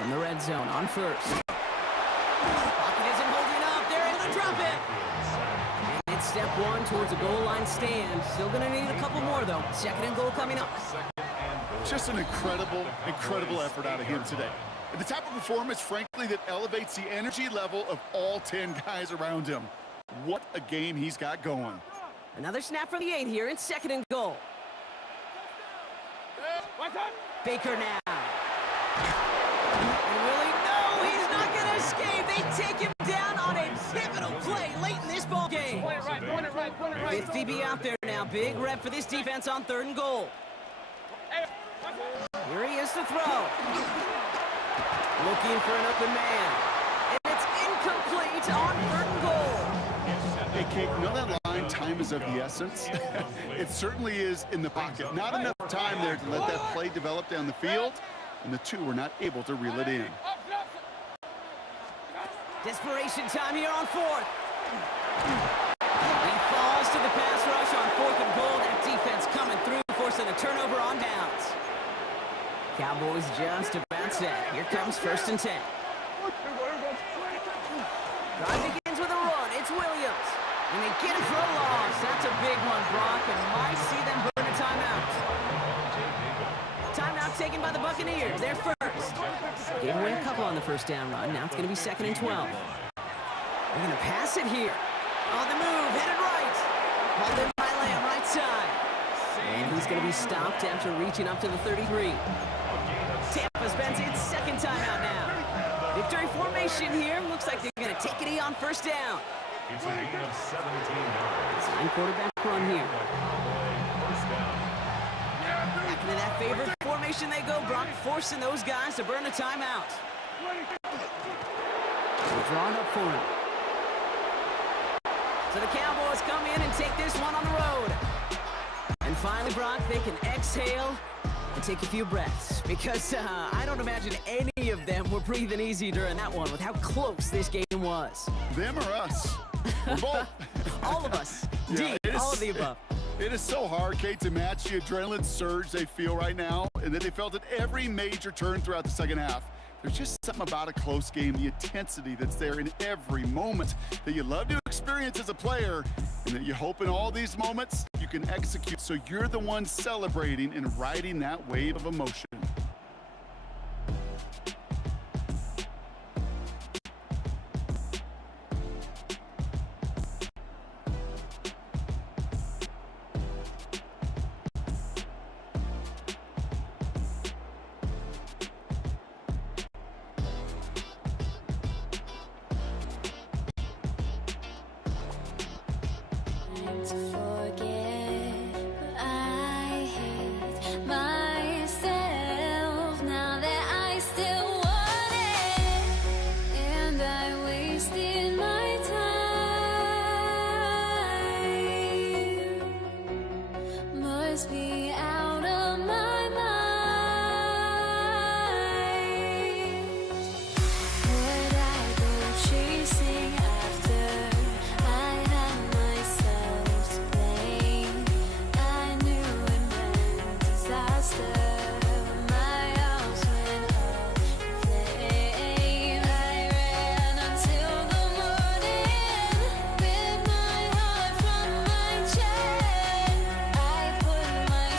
In the red zone on 1st. Pocket isn't holding up. They're able to drop it. And it's step 1 towards a goal line stand. Still going to need a couple more, though. 2nd and goal coming up. Just an incredible effort out of him today. The type of performance, frankly, that elevates the energy level of all 10 guys around him. What a game he's got going. Another snap for the 8 here. It's 2nd and goal. Baker now. And Willie, no, he's not going to escape. They take him down on a pivotal play late in this ball game. Point it right. Fifth DB out there now. Big rep for this defense on 3rd and goal. Here he is to throw. Looking for an open man. And it's incomplete on 3rd and goal. Hey, Kate, you know that line, time is of the essence? It certainly is in the pocket. Not enough time there to let that play develop down the field, and the two were not able to reel it in. Desperation time here on 4th. He falls to the pass rush on 4th and goal. That defense coming through, forcing a turnover on downs. Cowboys just about set. Here comes 1st and 10. Drive begins with a run. It's Williams. And they get it for a loss. That's a big one, Brock, and might see them burn a timeout. Timeout taken by the Buccaneers. They're first. Gave away a couple on the 1st down run. Now it's going to be 2nd and 12. They're going to pass it here. On the move, headed right. Hauled in by Lamb, right side. And he's going to be stopped after reaching up to the 33. Tampa spends its 2nd timeout now. Victory formation here. Looks like they're going to take it on 1st down. It's a gain of 17 yards. Sign quarterback run here. First down. Back into that favorite formation they go, Brock, forcing those guys to burn a timeout. They're drawn up for him. So the Cowboys come in and take this one on the road. And finally, Brock, they can exhale and take a few breaths, because I don't imagine any of them were breathing easy during that one with how close this game was. Them or us? We're both. All of us. Yeah, D, it is- all of the above. It is so hard, Kate, to match the adrenaline surge they feel right now, and that they felt at every major turn throughout the 2nd half. There's just something about a close game, the intensity that's there in every moment that you love to experience as a player, and that you hope in all these moments you can execute so you're the one celebrating and riding that wave of emotion. To forget, but I hate myself now that I still want it, and I wasted my time. Must be out of my mind. Would I go chasing after I had myself to blame? I knew it meant disaster. My house went up in flames. I ran until the morning, ripped my heart from my chest. I put my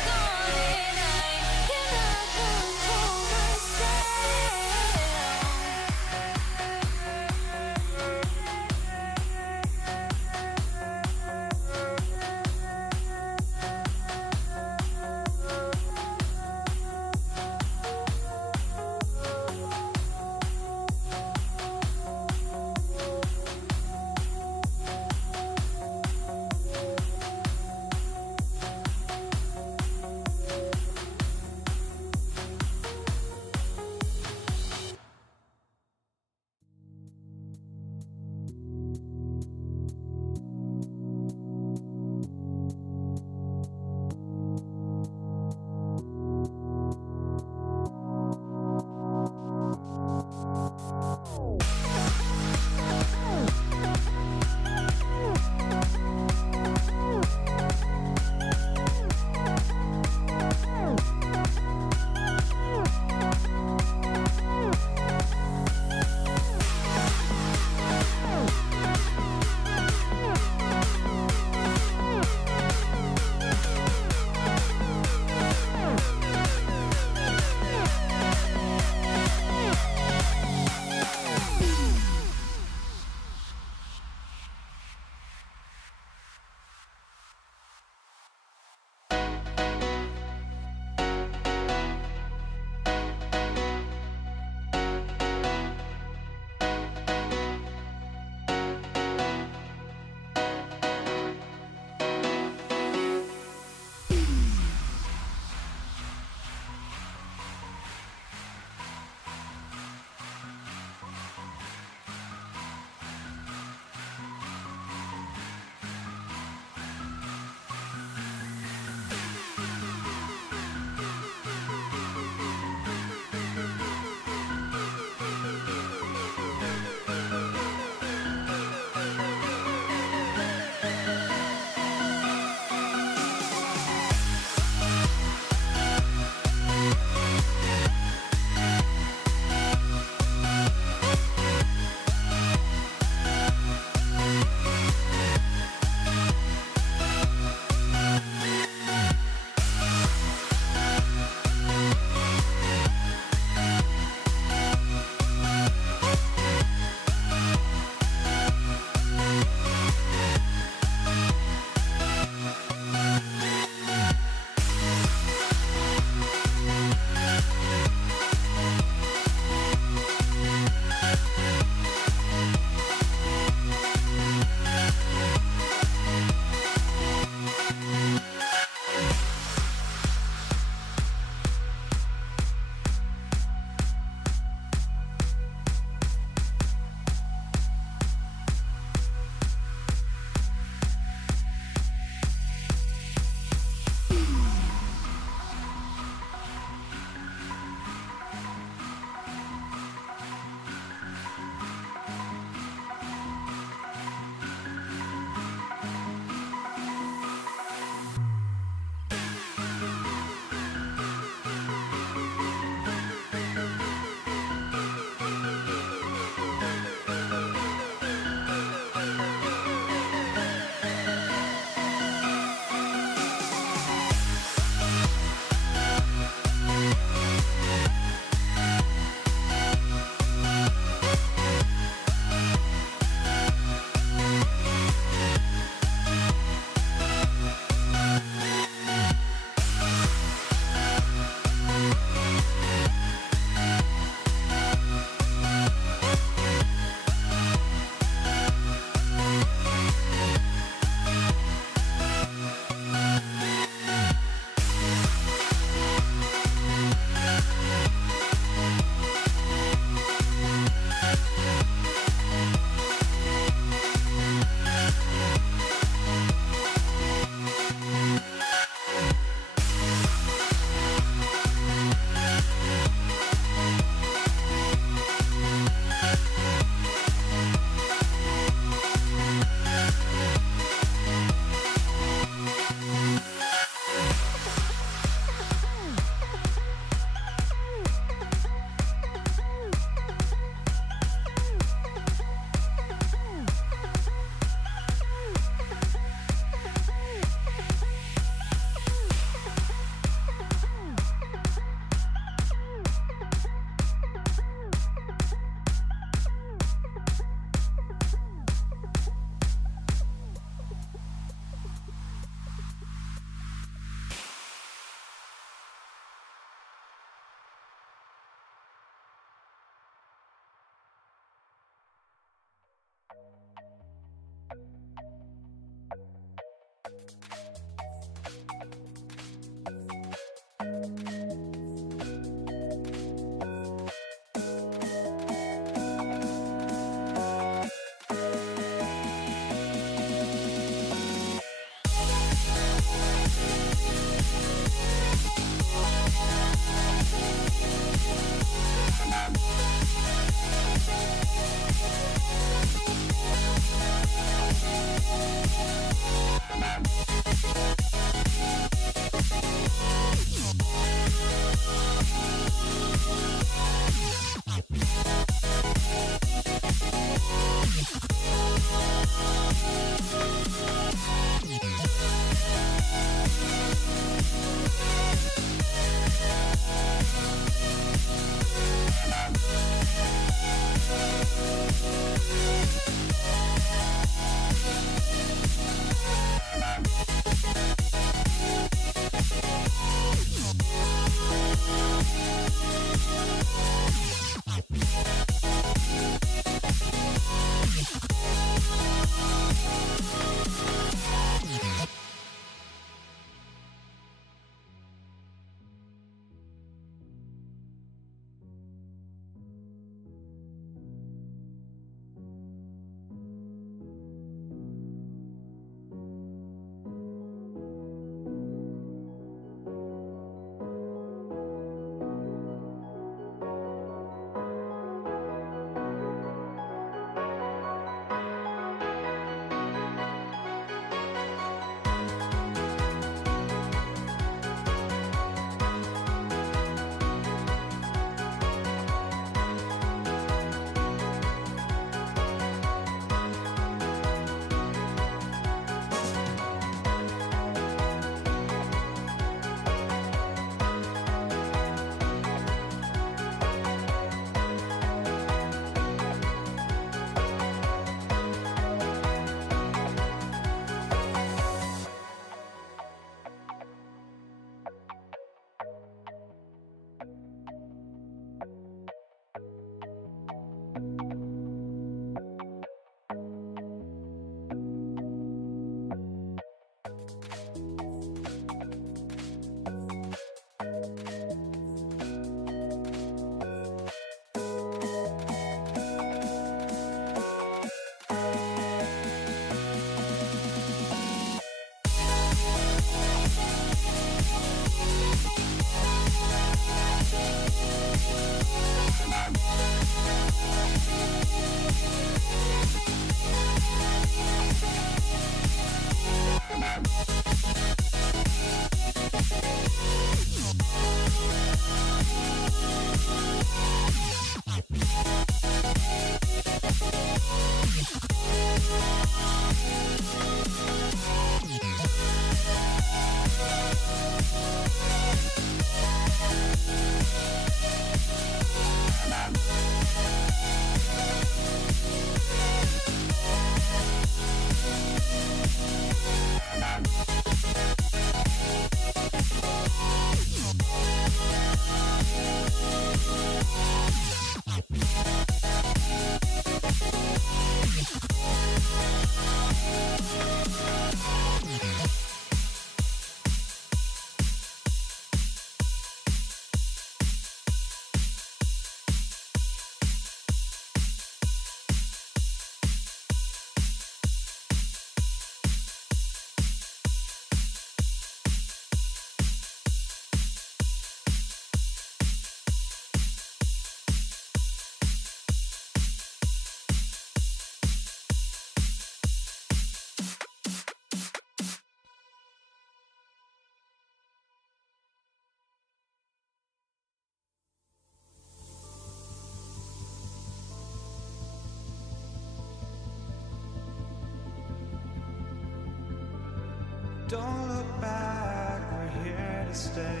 Don't look back, we're here to stay.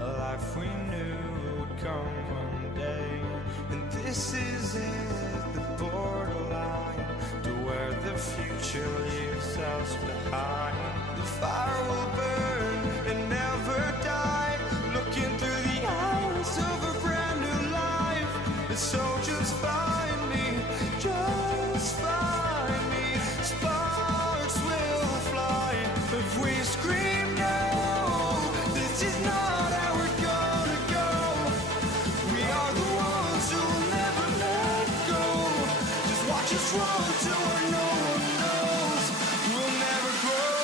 A life we knew would come one day. And this is it, the borderline to where the future leaves us behind. The fire will burn and never die, looking through the eyes of a brand new life. And so just find me, just find me. Sparks will fly if we scream no. This is not how we're gonna go. We are the ones who will never let go. Just watch us run to where no one knows. We'll never grow.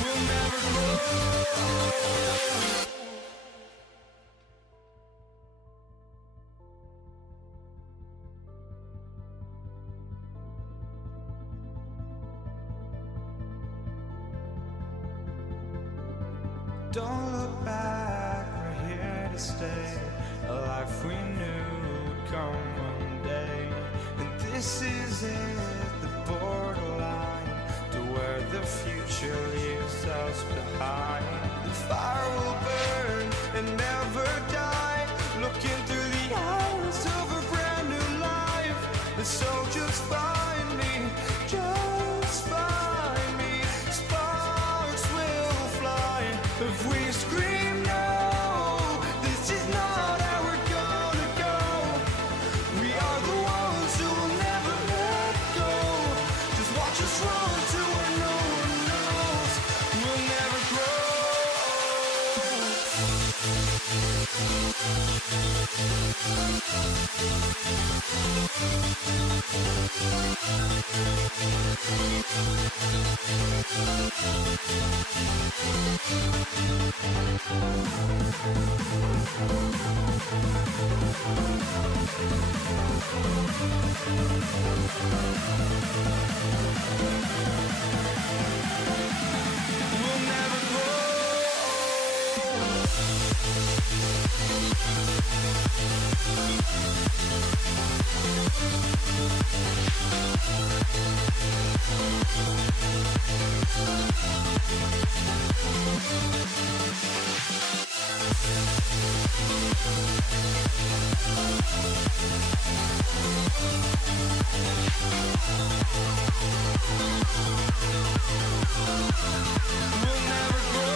We'll never grow. Don't look back, we're here to stay. A life we knew would come one day. And this is it, the borderline to where the future leaves us behind. The fire will burn and never die, looking through the eyes of a brand new life. And so just find me, just find me. Sparks will fly if we scream no. This is not how we're gonna go. We are the ones who will never let go. Just watch us run to where no one knows. We'll never grow. We'll never grow. We'll never grow.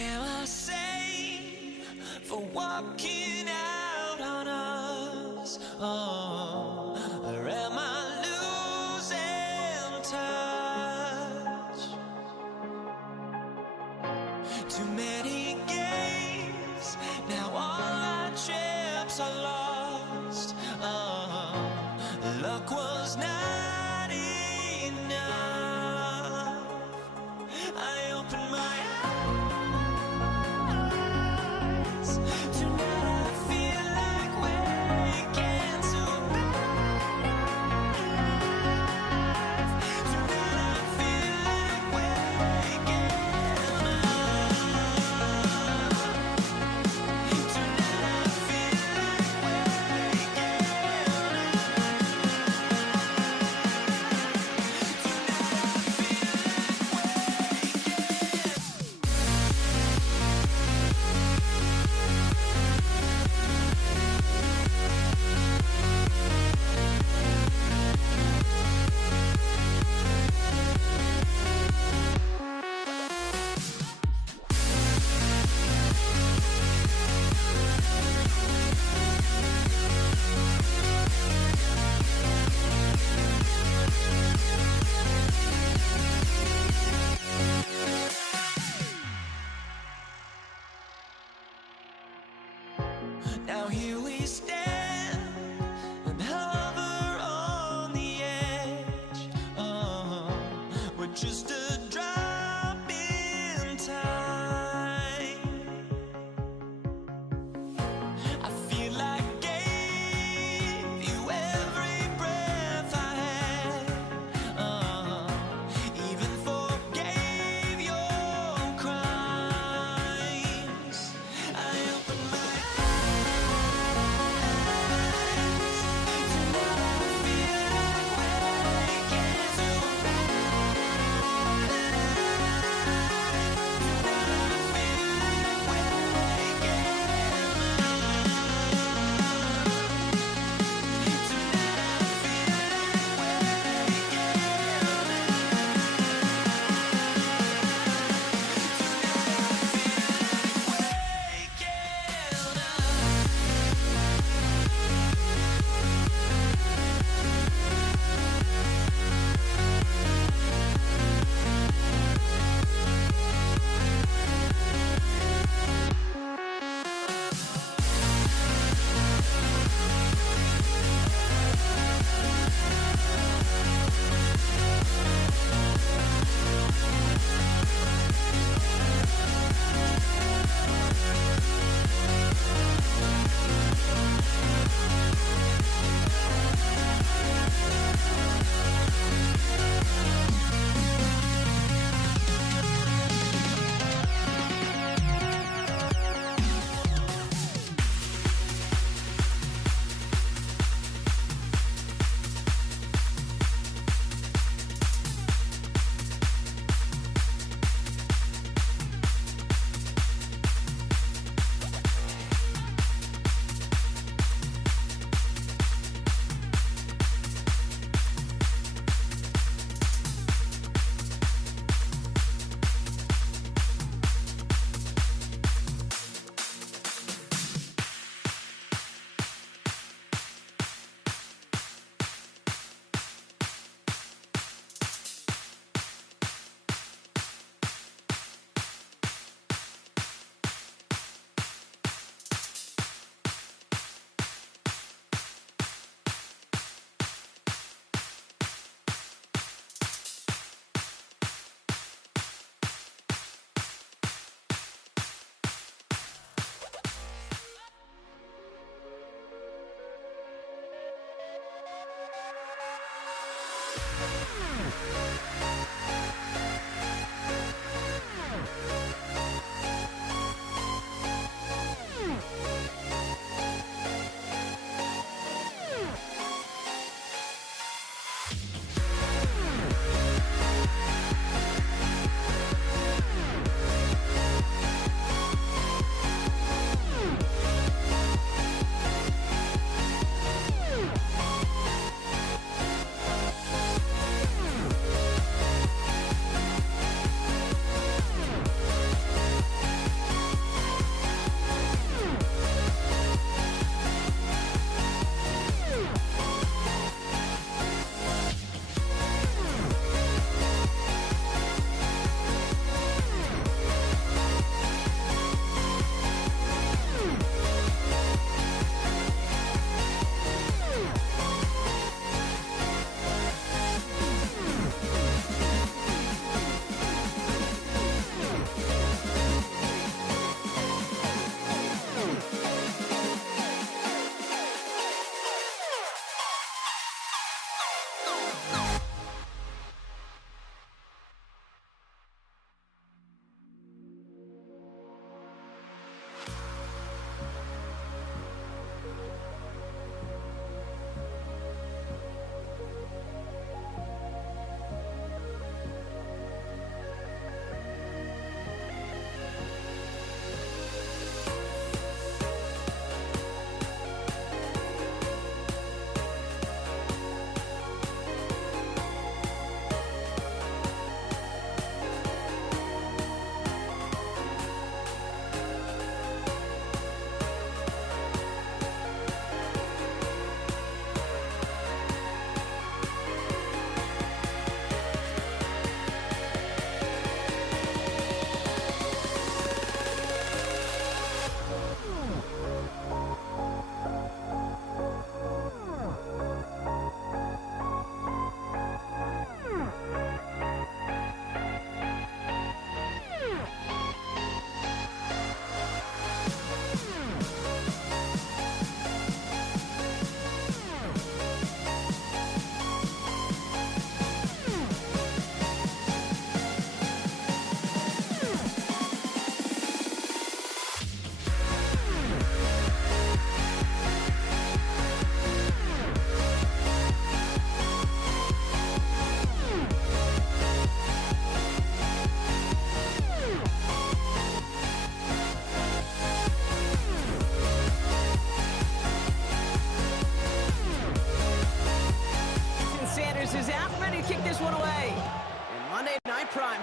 Am I sane for walking out on us? Oh, or am I losing touch? Too many games, now all our chips are lost. Oh, luck was not enough. I opened my eyes. Tonight I feel like waking to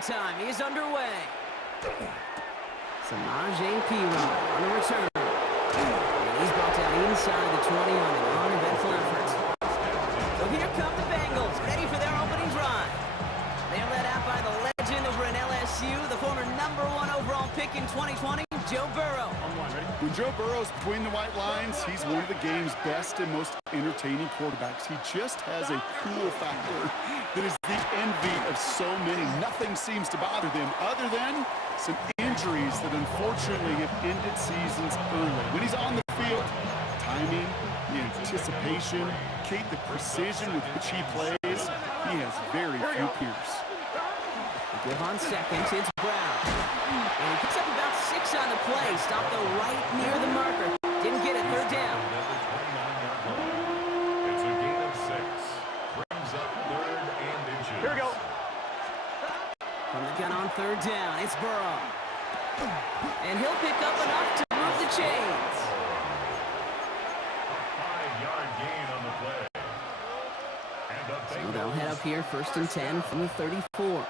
time is underway. Samaje Perine on the return. And he's brought down inside the 20 on an uneventful effort. So here come the Bengals, ready for their opening drive. They're led out by the legend over in LSU, the former #1 overall pick in 2020, Joe Burrow. When Joe Burrow's between the white lines, he's one of the game's best and most entertaining quarterbacks. He just has a cool factor that is the envy of so many. Nothing seems to bother them other than some injuries that unfortunately have ended seasons early. When he's on the field, timing, the anticipation, Kate, the precision with which he plays, he has very few peers. They give on seconds, it's Brown. And he picks up about 6 on the play. Stopped though right near the marker. Didn't get it, third down. It's a gain of 6. Brings up 3rd and inches. Here we go. From the gun on third down, it's Burrow. And he'll pick up enough to move the chains. A 5-yard gain on the play. And the So they'll Bengals head up here, 1st and 10 from the 34.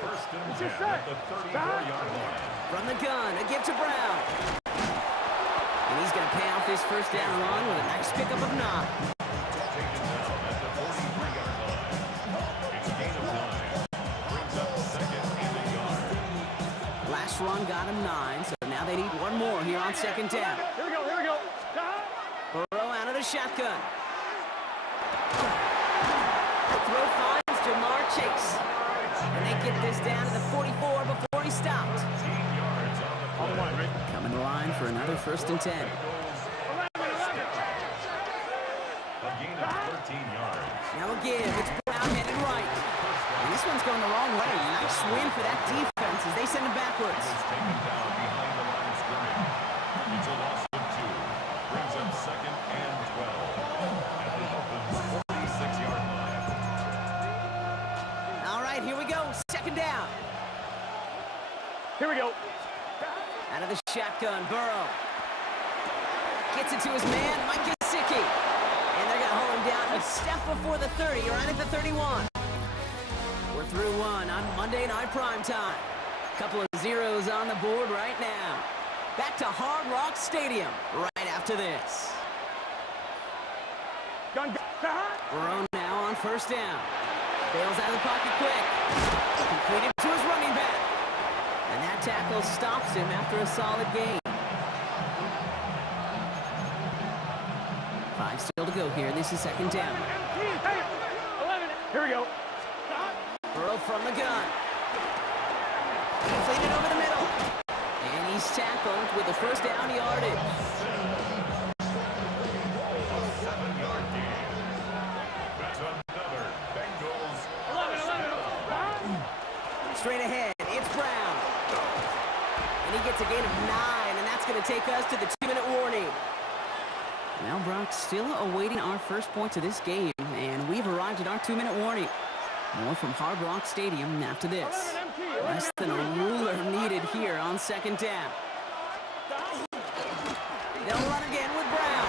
1st and 10 at the 34-yard line. From the gun, a give to Brown. And he's going to pay off his first down run with a nice pickup of 9. Taken down at the 43-yard line. It's a gain of 9. Brings up 2nd and a yard. Last run got him 9, so now they need one more here on 2nd down. Here we go. Here we go. Burrow out of the shotgun. The throw finds Jamar Chase. And they get this down to the 44 before he stopped. 18 yards on the play. Coming to line for another 1st and 10. A gain of 13 yards. Now a give. It's Brown headed one's going the wrong way. Nice win for that defense as they send him backwards. Taken down behind the line of scrimmage. It's a loss of 2. Brings up second and 12. At the Dolphins' 46-yard line. All right, here we go. Second down. Here we go. Out of the shotgun, Burrow. Gets it to his man, Mike Gesicki. And they're going to hold him down a step before the 30, right at the 31. We're through one on Monday Night Primetime. Couple of zeros on the board right now. Back to Hard Rock Stadium right after this. Gun. Burrow now on first down. Bails out of the pocket quick. Completed to his running back. And that tackle stops him after a solid gain. 5 still to go here. This is second down. 11. Here we go. Burrow from the gun. Completed over the middle. And he's tackled with the first down yardage. 7-yard gain. That's another Bengals. 11. Straight ahead, it's Brown. And he gets a gain of 9, and that's going to take us to the 2-minute warning. Now, Brock, still awaiting our first points of this game, and we've arrived at our 2-minute warning. More from Hard Rock Stadium after this. Less than a ruler needed here on second down. They'll run again with Brown.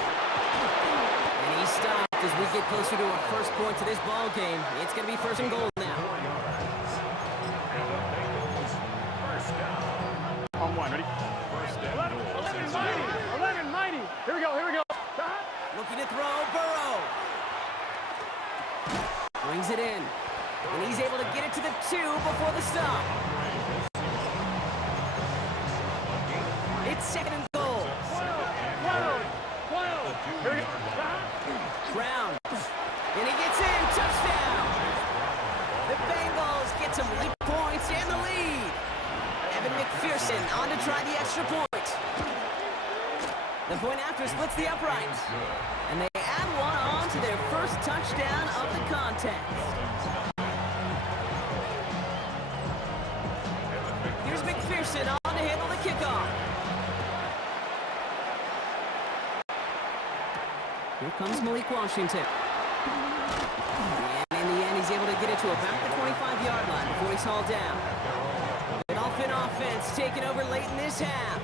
And he stopped as we get closer to our first point to this ball game. It's going to be first and goal now. 4 yards. And the Bengals first down. On one, ready? First and 11, goal. 11, mighty. 11, mighty. Here we go, here we go. Looking to throw, Burrow. Brings it in. And he's able to get it to the 2 before the stop. It's second and goal. 12. Here we go. Brown. And he gets in. Touchdown. The Bengals get some late points and the lead. Evan McPherson on to try the extra point. The point after splits the upright. And they add one on to their first touchdown of the contest. Here's McPherson on to handle the kickoff. Here comes Malik Washington. And in the end, he's able to get it to about the 25-yard line before he's hauled down. The Dolphin offense taking over late in this half.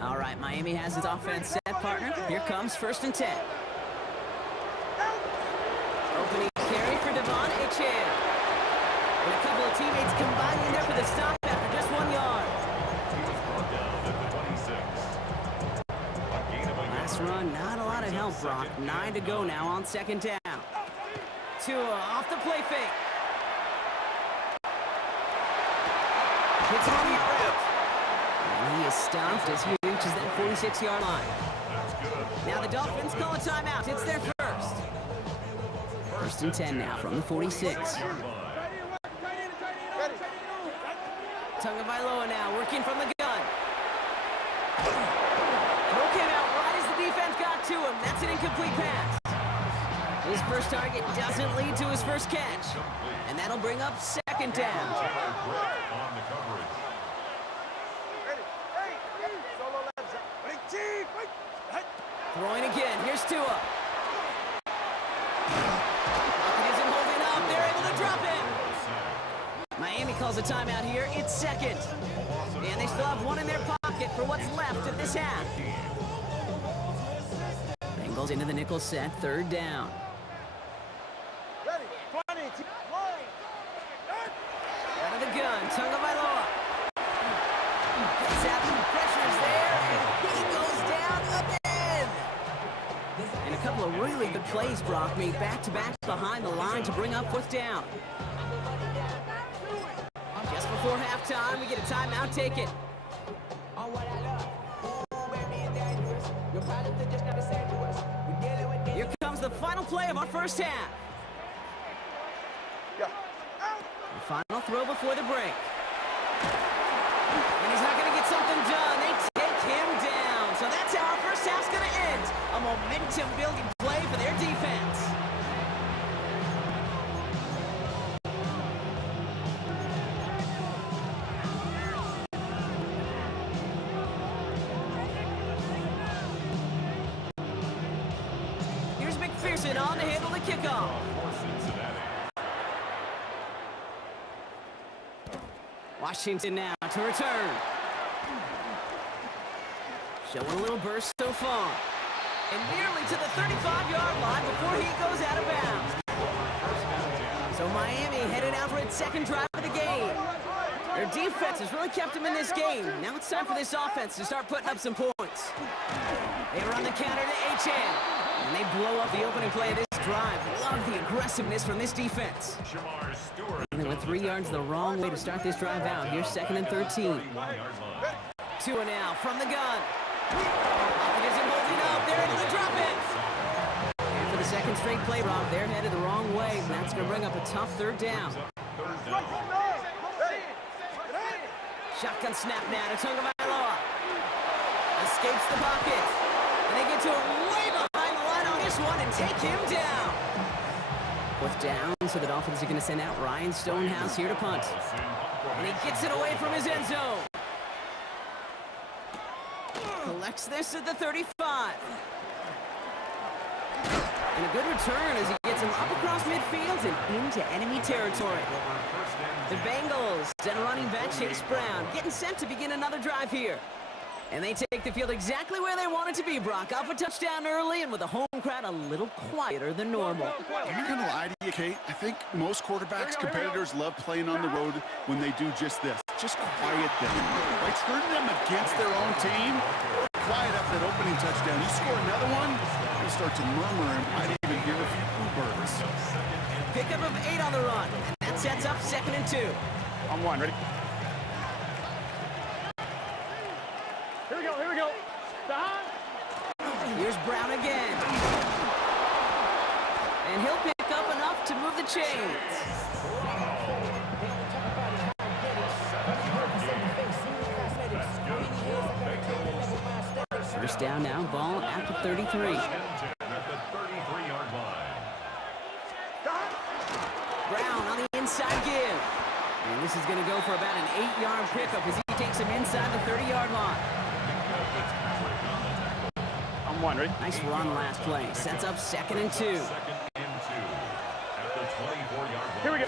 All right, Miami has its offense set, partner. Here comes first and 10. Opening carry for Devon Achane. And a couple of teammates combining there for the stop after just 1 yard. He was brought down at the 26. A gain of a Last yard. run, not a lot of help, Brock. 9 to go now on second down. Tua off the play fake. Hits on the route. And he is stopped as he reaches that 46-yard line. That's good. Now the Dolphins call a timeout. It's their first. First and 10 now from the 46. Tagovailoa now working from the gun. Throw came out right as the defense got to him. That's an incomplete pass. His first target doesn't lead to his first catch. And that'll bring up second down. On the coverage. Throwing again. Here's Tua. Pocket isn't holding up. They're able to drop him. Miami calls a timeout here. It's second. And they still have one in their pocket for what's left of this half. Bengals into the nickel set. Third down. Out of the gun. Tagovailoa. Gets out. Pressure's there. And he goes down again. And a couple of really good plays, Brock, made back-to-back behind the line to bring up fourth down. Just before halftime, we get a timeout. Take it. Here comes the final play of our first half. The final throw before the break. And he's not going to get something done. They take him down. So that's how momentum-building play for their defense. Here's McPherson on to handle the kickoff. For Cincinnati. Washington now to return. Showing a little burst so far. And nearly to the 35-yard line before he goes out of bounds. So Miami headed out for its second drive of the game. Their defense has really kept them in this game. Now it's time for this offense to start putting up some points. They run the counter to HN. And they blow up the opening play of this drive. Love the aggressiveness from this defense. Shamar Stewart. And they went 3 yards the wrong way to start this drive out. Here's 2nd and 13. 31-yard line. Tua now from the gun. It isn't holding up. They're able to drop it. And for the second straight play, Rob, they're headed the wrong way. And that's going to bring up a tough 3rd down. Third down. Shotgun snap now to Tagovailoa. Escapes the pocket. And they get to him way behind the line on this one and take him down. 4th down, so the Dolphins are going to send out Ryan Stonehouse here to punt. And he gets it away from his end zone. Collects this at the 35. And a good return as he gets him up across midfield and into enemy territory. The Bengals and running back Chase Brown getting set to begin another drive here. And they take the field exactly where they want it to be, Brock. Off a touchdown early and with a home crowd a little quieter than normal. I'm not going to lie to you, Kate. I think most quarterbacks, competitors love playing on the road when they do just this. Just quiet them. By turning them against their own team, quiet up that opening touchdown. You score another one, you start to murmur and might even hear a few boo birds. Pickup of 8 on the run. And that sets up 2nd and 2. On 1, ready? Here we go. Stop. Here's Brown again. And he'll pick up enough to move the chains. First down now, ball at the 33. At the 33-yard line. Brown on the inside give. And this is going to go for about an 8-yard pickup as he takes him inside the 30-yard line. On 1, ready? Nice run last play. Sets up 2nd and 2. 2nd and 2 at the 24-yard line. Here we go.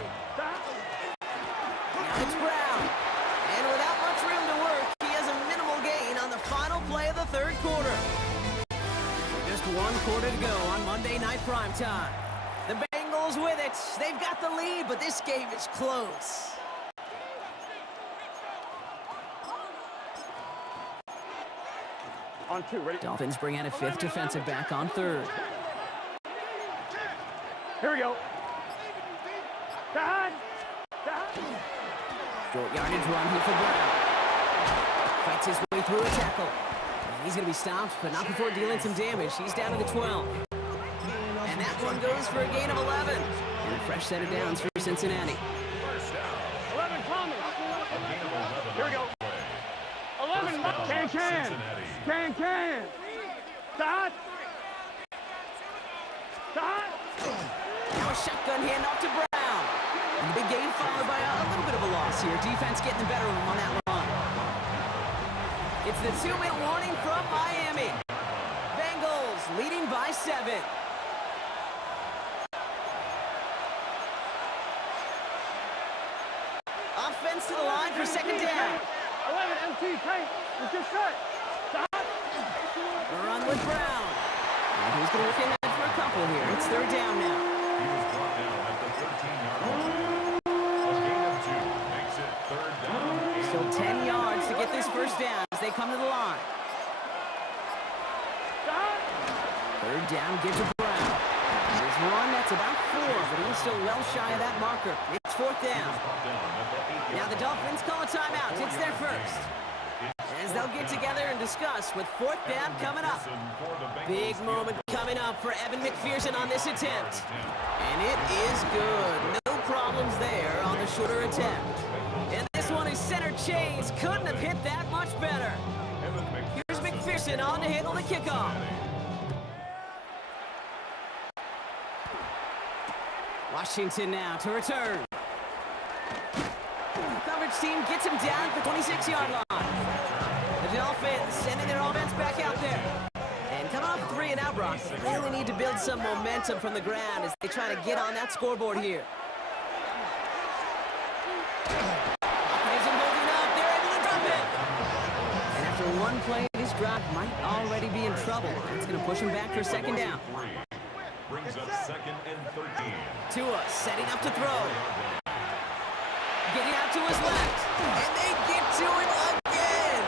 Now it's Brown. And without much room to work, he has a minimal gain on the final play of the 3rd quarter. Just 1 quarter to go on Monday Night Primetime. The Bengals with it. They've got the lead, but this game is close. On 2, ready? Dolphins bring out a 5th defensive back on 3rd. Here we go. Dad. Short yardage run here for Brown. Fights his way through a tackle. And he's going to be stopped, but not before dealing some damage. He's down to the 12. And that one goes for a gain of 11. And a fresh set of downs for Cincinnati. 11 coming. Here we go. 11. Can. Stop. Now a shotgun handoff to Brown. And the big gain followed by a little bit of a loss here. Defense getting the better of him on that run. It's the 2-minute warning from Miami. Bengals leading by 7. Offense to the line for 2nd down. 11 MT, Kate. Let's get set. Stop. The run with Brown. And he's going to look ahead for a couple here. It's 3rd down now. He was brought down at the 13-yard line. A gain of 2 makes it 3rd down. Still 10 yards to get this first down as they come to the line. Stop. 3rd down, give to Brown. There's one that's about 4, but he's still well shy of that marker. It's 4th down. Now the Dolphins call a timeout. It's their first. As they'll get together and discuss with 4th down coming up. Big moment coming up for Evan McPherson on this attempt. And it is good. No problems there on the shorter attempt. And this one is center chains. Couldn't have hit that much better. Here's McPherson on to handle the kickoff. Washington now to return. Coverage team gets him down at the 26-yard line. The Dolphins sending their offense back out there. And coming off a 3-and-out, Brock, they really need to build some momentum from the ground as they try to get on that scoreboard here. Isn't holding up. They're able to drop it. And after one play, this drive might already be in trouble. It's going to push him back for second down. Brings up second and 13. Tua setting up to throw. Getting out to his left. And they get to him again.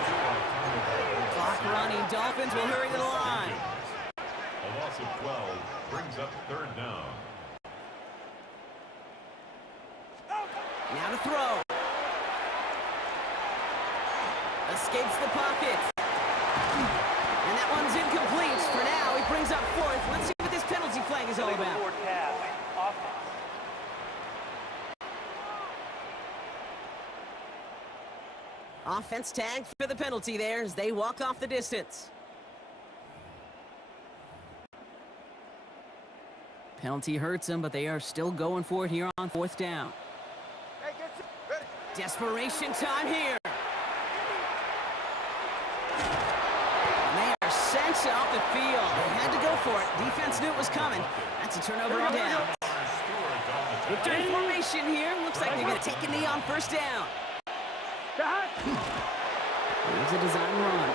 Clock running. Dolphins will hurry to the line. A loss of 12 brings up third down. Now to throw. Escapes the pocket. And that one's incomplete. For now, he brings up fourth. Let's see what this penalty flag is all about. Offense tagged for the penalty there as they walk off the distance. Penalty hurts them, but they are still going for it here on fourth down. Desperation time here. And they are sent off the field. They had to go for it. Defense knew it was coming. That's a turnover on down. Victory formation here. Looks like they're going to take a knee on first down. Here's a design run.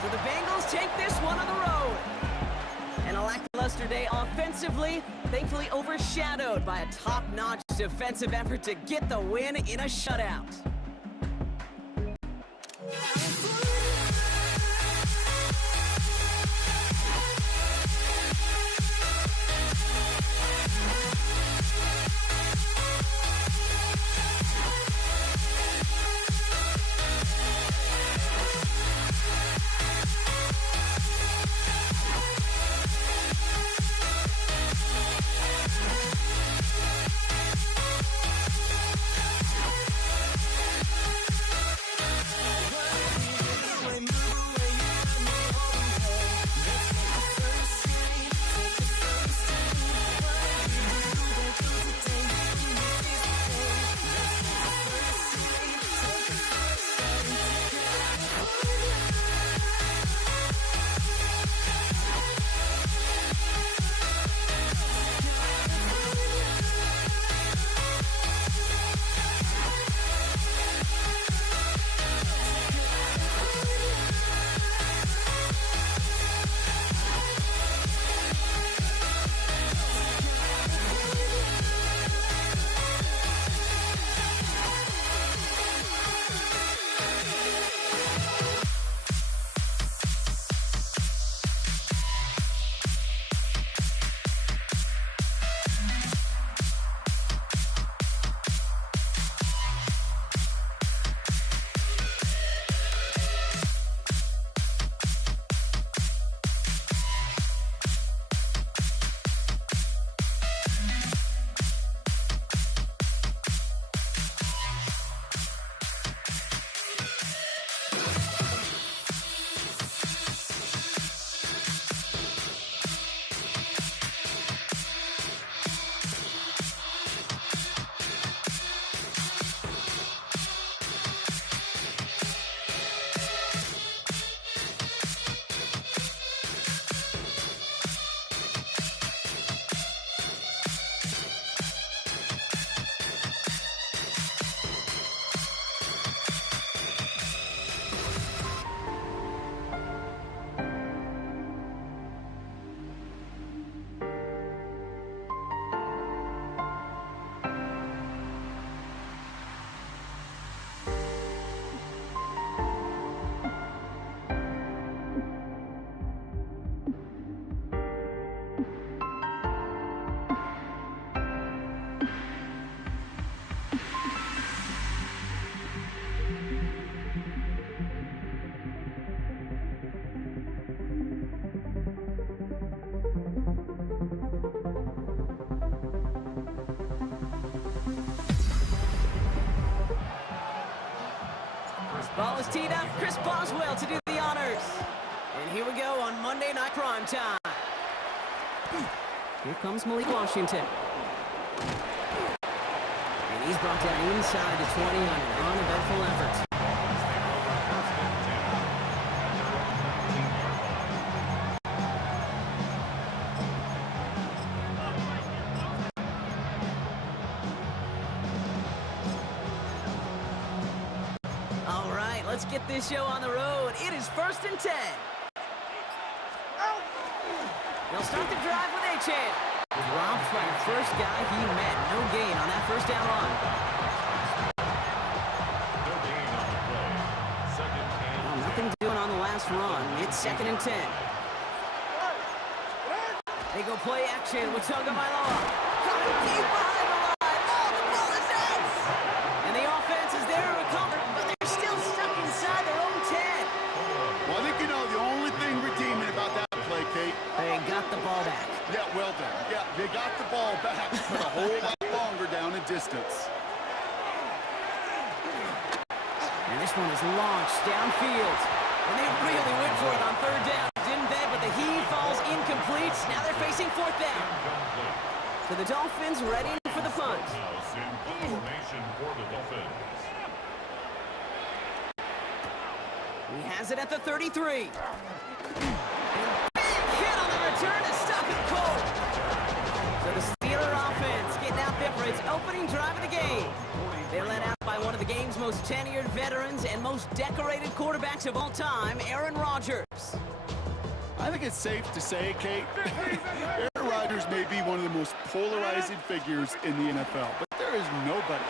So the Bengals take this one on the road. And a lackluster day offensively, thankfully overshadowed by a top-notch defensive effort to get the win in a shutout. Ball is teed up. Chris Boswell to do the honors. And here we go Monday Night Prime Time. Here comes Malik Washington. And he's brought down inside the 20 on an uneventful effort. All right, let's get this show on the road. It is 1st and 10. They'll start the drive with Achane. Dropped by the first guy he met. No gain on that first down run. No gain on the play. Second and Well, nothing doing on the last run. It's 2nd and 10. They go play action with Tagovailoa. Got it deep behind the line. Oh, the ball is out! And the offense is there to recover, but they're still stuck inside their own 10. Well, I think you know the only thing redeeming about that play, Kate. They got the ball back. Yeah, well done. Yeah, they got the ball back, but a whole lot longer down in distance. And this one is launched downfield. And they really went for it on 3rd down, didn't they? But the heave falls incomplete. Now they're facing 4th down. So the Dolphins ready for the punt. house in formation for the Dolphins. He has it at the 33. And big hit on the return to stop it cold. So the Steeler offense getting out there for its opening drive of the game. They're led out by one of the game's most tenured veterans and most decorated quarterbacks of all time, Aaron Rodgers. I think it's safe to say, Kate, Aaron Rodgers may be one of the most polarizing figures in the NFL, but there is nobody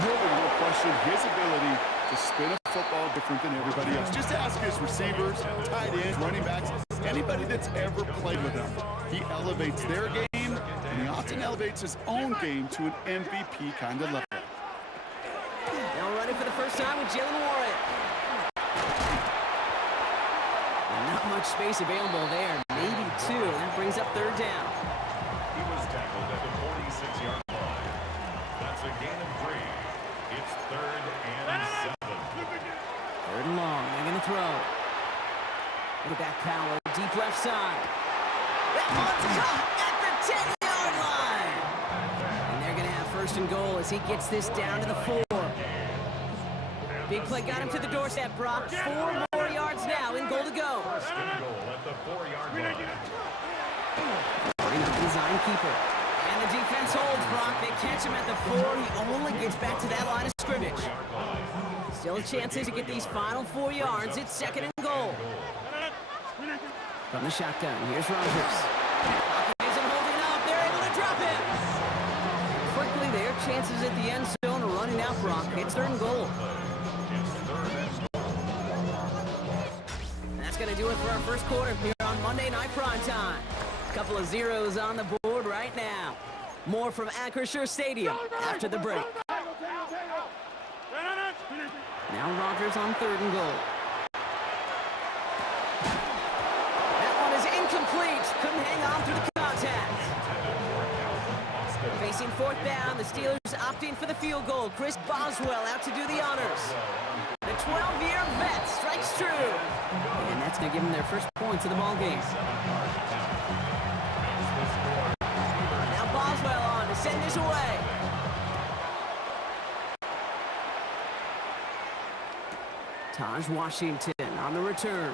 will question his ability to spin a football different than everybody else. Just ask his receivers, tight ends, running backs, anybody that's ever played with him. He elevates their game, and he often elevates his own game to an MVP kind of level. Now running for the first time with Jalen Warren. And not much space available there. Maybe 2. That brings up 3rd down. He was tackled at the 46-yard line. That's a gain of 3. It's 3rd and 7. 3rd and long. They're going to throw. Look at that power. Deep left side. That one's caught at the 10-yard line. And they're going to have 1st and goal as he gets this down to the 4. Big play got him to the doorstep, Brock. 4 more yards now in goal to go. First and goal at the 4-yard line. Bring up design keeper. And the defense holds, Brock. They catch him at the 4. He only gets back to that line of scrimmage. Still chances to get these final 4 yards. It's 2nd and goal. From the shotgun, here's Rodgers. Isn't holding up. They're able to drop him. Quickly, their chances at the end zone are running out, Brock. It's 3rd and goal. That's going to do it for our first quarter here on Monday Night Prime Time. Couple of zeros on the board right now. More from Acrisure Stadium after the break. Now Rodgers on 3rd and goal. That one is incomplete. Couldn't hang on through the contact. Facing 4th down, the Steelers opting for the field goal. Chris Boswell out to do the honors. The 12-year vet strikes true. And that's going to give them their first points of the ball game. Now Boswell on to send this away. Taj Washington on the return.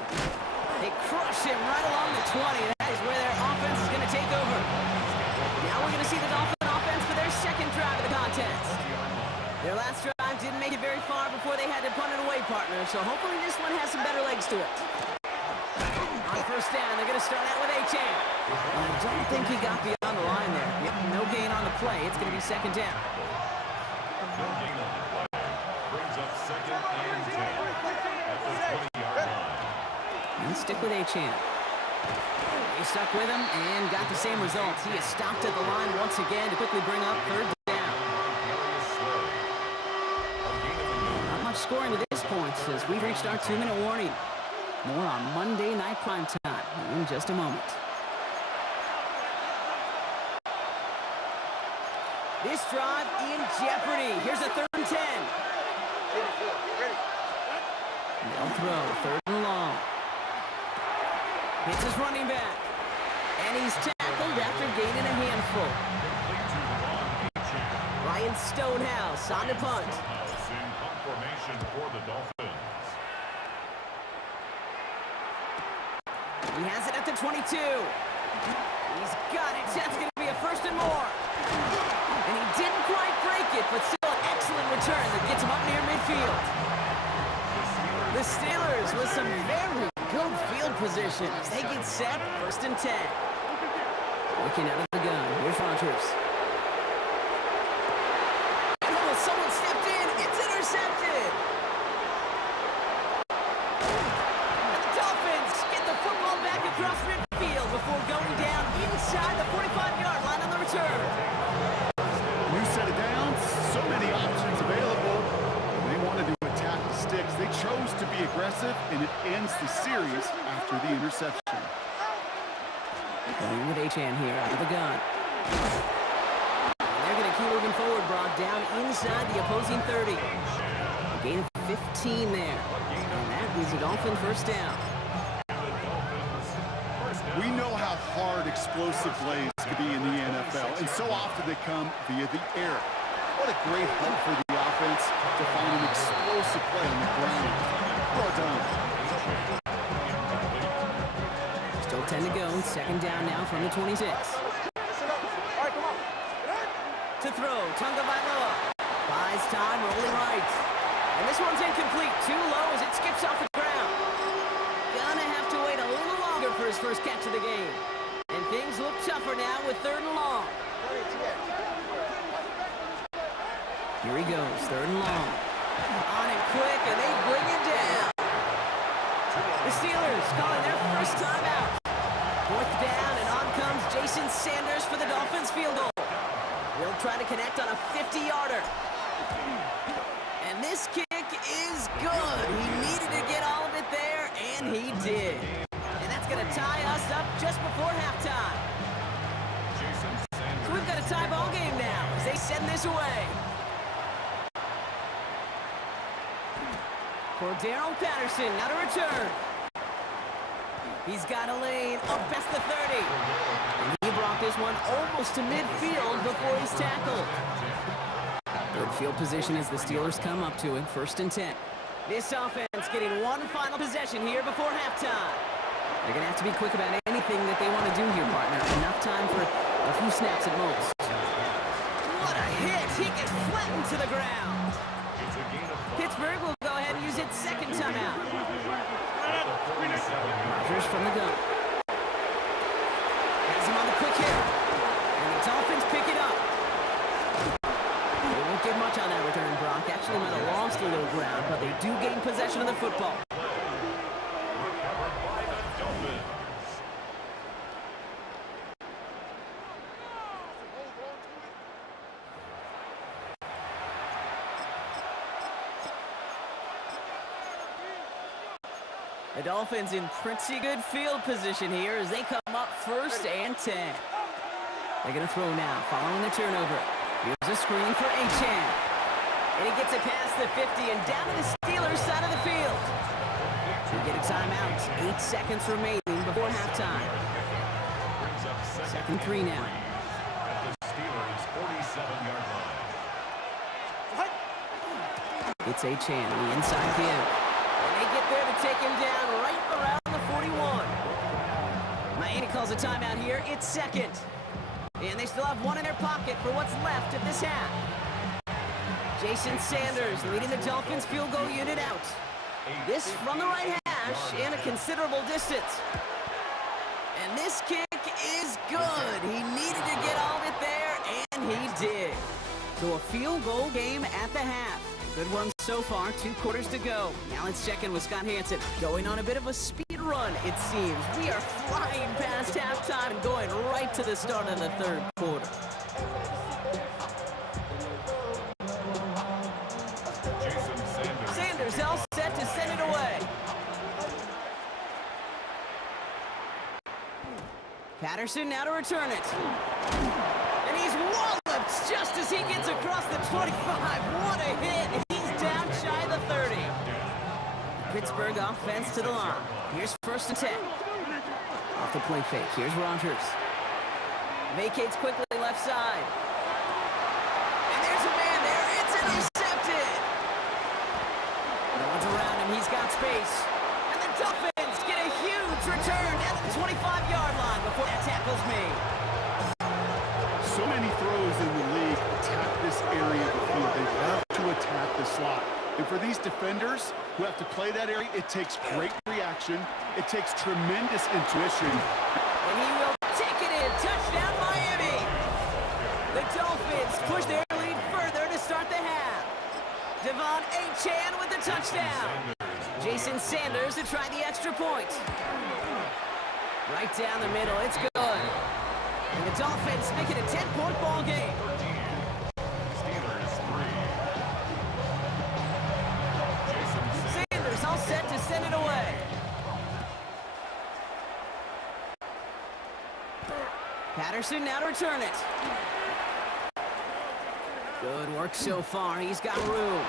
They crush him right along the 20. That is where their offense is going to take over. Now we're going to see the Dolphin offense for their 2nd drive of the contest. Their last drive didn't make it very far before they had to punt it away, partner, so hopefully this one has some better legs to it. On 1st down, they're going to start out with Achane. I don't think he got beyond the line there. Yep, no gain on the play. It's going to be 2nd down. No gain on the play. Brings up 2nd and 10 at the 20-yard line. And stick with Achane. He stuck with him and got the same results. He is stopped at the line once again to quickly bring up 3rd down. Not much scoring to this point as we've reached our 2-minute warning. More on Monday Night Prime Time in just a moment. This drive in jeopardy. Here's a 3rd and 10. They'll throw 3rd and long. Hits his running back. And he's tackled after gaining a handful. Complete to Ron Achane. Ryan Stonehouse on the punt. Stonehouse in punt formation for the Dolphins. He has it at the 22. He's got it. That's going to be a first and more. And he didn't quite break it, but still an excellent return that gets him up near midfield. The Steelers with some very good field position as they get set, first and 10. Looking out of the gun, here's Rodgers. Oh, someone stepped in. It's intercepted. And the Dolphins get the football back across midfield before going down inside the 45-yard line on the return. New set of downs, so many options available. They wanted to attack the sticks. They chose to be aggressive, and it ends the series after the interception. Going with Achane here out of the gun. And they're going to keep moving forward, Brock, down inside the opposing 30. A gain of 15 there. And that is a Dolphin first down. We know how hard explosive plays can be in the NFL, and so often they come via the air. What a great help for the offense to find an explosive play on the ground. Well done. Still 10 to go. Second down now from the 26. To throw, Tunga Vailoa. Buys time, rolling right. And this one's incomplete. Too low as it skips off the ground. Gonna have to wait a little longer for his first catch of the game. And things look tougher now with third and long. Here he goes, third and long. On it quick, and they bring it down. The Steelers calling their first time out. Fourth down, and on comes Jason Sanders for the Dolphins field goal. He'll try to connect on a 50-yarder. And this kick is good. He needed to get all of it there, and he did. And that's going to tie us up just before halftime. So we've got a tie ball game now as they send this away. Cordarrelle Patterson, now to return. He's got a lane up past the 30. And he brought this one almost to midfield before he's tackled. Good field position as the Steelers come up to him, first and 10. This offense getting one final possession here before halftime. They're going to have to be quick about anything that they want to do here, partner. Enough time for a few snaps at most. What a hit! He gets flattened to the ground. Pittsburgh will go ahead and use its second timeout. Rodgers from the gun. Has him on the quick hit. And the Dolphins pick it up. They won't get much on that return, Brock. Actually might have lost a little ground, but they do gain possession of the football. Recovered by the Dolphins. The Dolphins in pretty good field position here as they come up first and 10. They're going to throw now, following the turnover. Here's a screen for Achane. And he gets it past the 50 and down to the Steelers side of the field. They get a timeout. 8 seconds remaining before halftime. Brings up Second 3 now. at the Steelers' 47-yard line. It's Achane, the inside give. And they get there to take him down right around the 41. Miami calls a timeout here. It's second. And they still have one in their pocket for what's left of this half. Jason Sanders leading the Dolphins field goal unit out. This from the right hash and a considerable distance. And this kick is good. He needed to get all of it there, and he did. So a field goal game at the half. Good one so far, 2 quarters to go. Now let's check in with Scott Hansen. Going on a bit of a speed run, it seems. We are flying past halftime and going right to the start of the third quarter. Jason Sanders. Sanders all set to send it away. Patterson now to return it. And he's walloped just as he gets across the 25. What a hit. He's down shy of the 30. Pittsburgh offense to the line. Here's first and 10. Off the play fake. Here's Rogers. Vacates quickly left side. And there's a man there. It's intercepted. No one's around him. He's got space. And the Dolphins get a huge return down to the 25-yard line before that tackle's made. So many throws in the league attack this area of the field. They have to attack the slot. And for these defenders who have to play that area, it takes great reaction. It takes tremendous intuition. And he will take it in. Touchdown, Miami. The Dolphins push their lead further to start the half. Devon Achane with the touchdown. Jason Sanders to try the extra point. Right down the middle. It's good. And the Dolphins make it a 10-point ball game. Steelers 3. Sanders all set to send it away. Patterson now to return it. Good work so far. He's got room.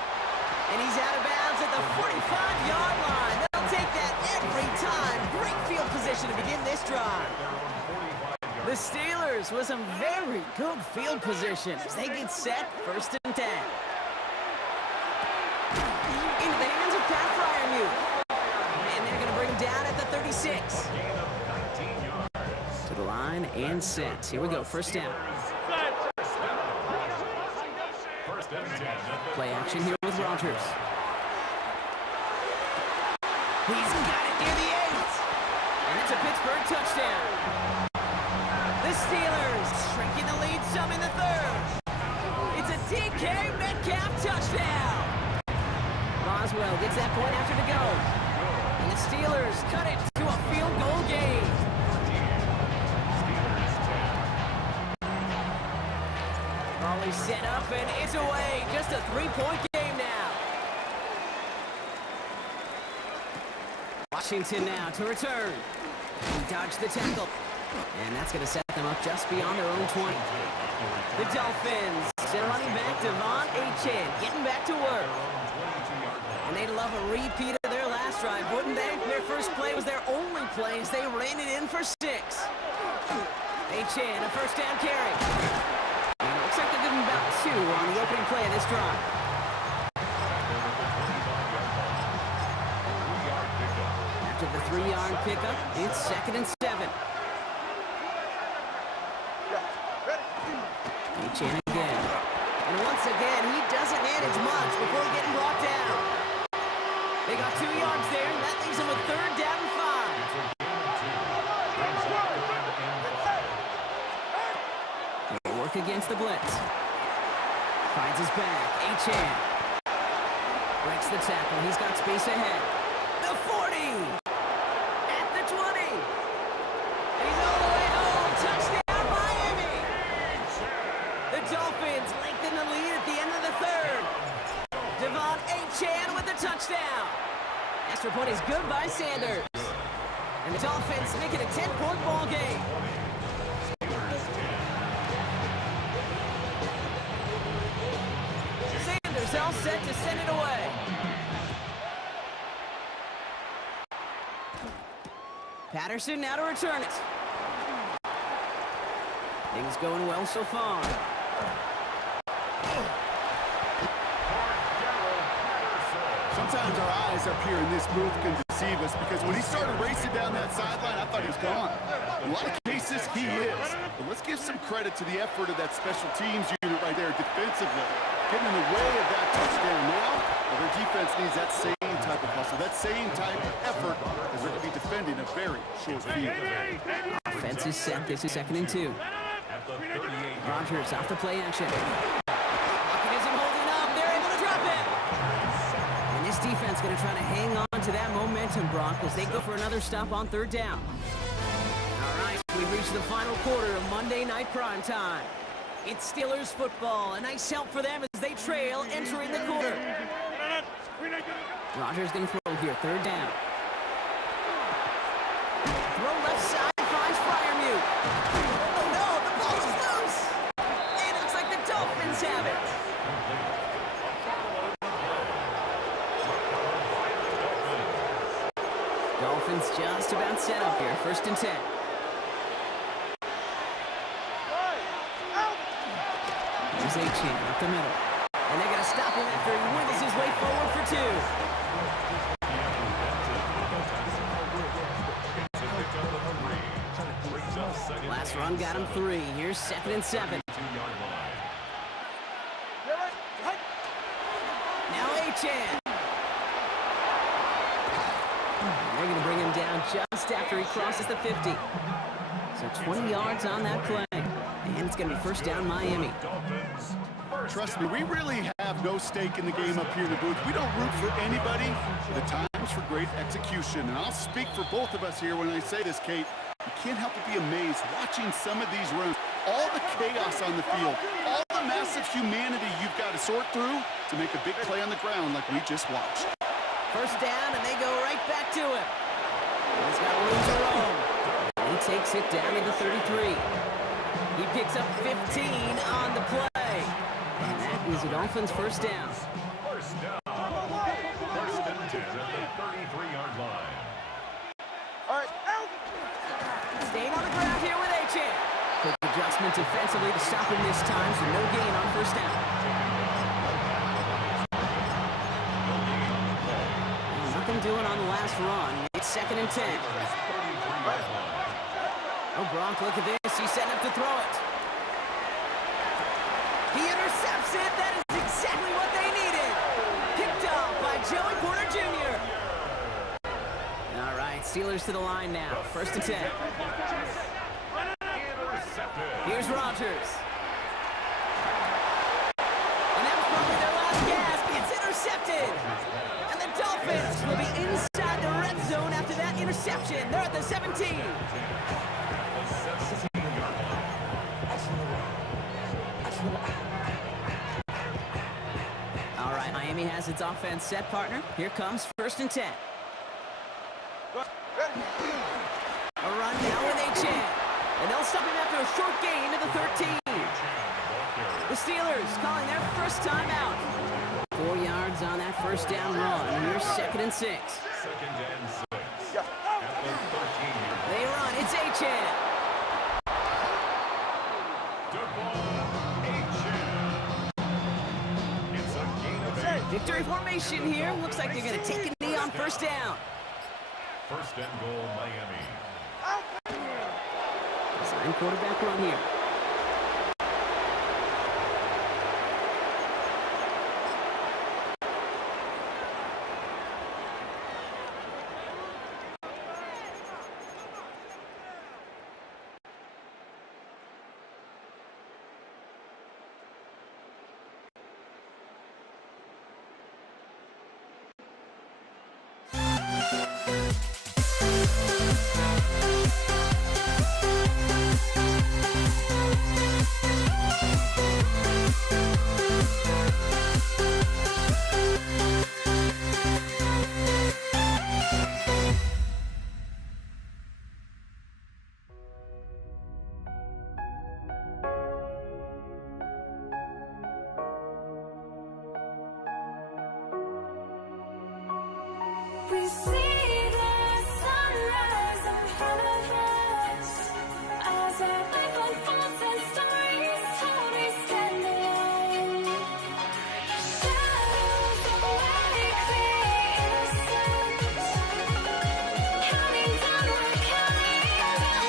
And he's out of bounds at the 45-yard line. They'll take that every time. Great field position to begin this drive. The Steelers with some very good field position as they get set, 1st and 10. Into the hands of Pat Fryermuth. And they're going to bring him down at the 36. To the line and set. Here we go, 1st down. Play action here with Rogers. He's got it near the 8. And it's a Pittsburgh touchdown. The Steelers shrinking the lead some in the 3rd. It's a DK Metcalf touchdown. Boswell gets that point after to go. And the Steelers cut it to a field goal game. Always set up and it's away. Just a 3-point game now. Washington now to return. Dodge the tackle. And that's going to set them up just beyond their own 20. The Dolphins, their running back Devon Achane getting back to work. And they'd love a repeat of their last drive, wouldn't they? Their first play was their only play as they ran it in for 6. Achane, a 1st down carry. And it looks like they're giving about 2 on the opening play of this drive. After the 3-yard pickup, it's 2nd and 7. Achane again. And once again, he doesn't manage much before getting brought down. They got 2 yards there, and that leaves them with 3rd down and 5. They work against the blitz. Finds his back. Achane breaks the tackle. He's got space ahead. The 40. At the 20. He's all the way home. Touchdown, Miami. The Dolphins lengthen the lead at the end of the 3rd. Devon Achane with the touchdown. Extra point is good by Sanders. And the Dolphins make it a 10-point ball game. Sanders all set to send it away. Patterson now to return it. Things going well so far. Sometimes our eyes up here in this booth can deceive us because when he started racing down that sideline, I thought he was gone. In a lot of cases, he is. But let's give some credit to the effort of that special teams unit right there defensively. Getting in the way of that touchdown now, well, their defense needs that same type of hustle, that same type of effort as they're going to be defending a very short field. Offense is set. This is 2nd and 2. Rogers off the play action. Lockett isn't holding up. They're able to drop it. And this defense going to try to hang on to that momentum, Brock, as they go for another stop on 3rd down. All right, we've reached the final quarter of Monday Night Primetime. It's Steelers football. A nice help for them as they trail entering the quarter. Rogers going to throw here, 3rd down. Throw left side, finds Fryermuth. Oh no, the ball is loose. It looks like the Dolphins have it. Dolphins just about set up here, 1st and 10. Here's Achane up the middle. And they're going to stop him after he withers his way forward for two. Last run got him 3. Here's 2nd and 7. Now Achane. They're going to bring him down just after he crosses the 50. So 20 yards on that play. And it's going to be first down Miami. Trust me, we really have no stake in the game up here in the booth. We don't root for anybody. The time's for great execution. And I'll speak for both of us here when I say this, Kate. You can't help but be amazed watching some of these runs. All the chaos on the field, all the massive humanity you've got to sort through to make a big play on the ground like we just watched. First down, and they go right back to him. He's got room to roam. He takes it down to the 33. He picks up 15 on the play. And that is a Dolphins first down. First down. First and 10 at the 33-yard line. Staying on the ground here with Achane. Quick adjustment defensively to stop him this time, so no gain on first down. Nothing doing on the last run. It's 2nd and 10. Oh, Gronk, look at this. He's setting up to throw it. He intercepts it. That is exactly what they needed. Picked off by Joey Porter Jr. All right, Steelers to the line now. First and 10. Here's Rodgers. And that was probably their last gasp. It's intercepted. And the Dolphins will be inside the red zone after that interception. They're at the 17. All right, Miami has its offense set, partner. Here comes first and 10. A run now with Achane. And they'll stop him after a short gain to the 13. The Steelers calling their first time out. 4 yards on that first down run. Here's 2nd and 6. Second and 6. At the 13-yard line. They run. It's Achane. It's a gain of 8. Victory formation here. Looks like they're going to take a knee on first down. First and goal, Miami. Design quarterback run here. We see the sunrise ahead of us as our life unfolds and stories told we stand alone. Shadows of awake the innocence, counting down, we're counting down to the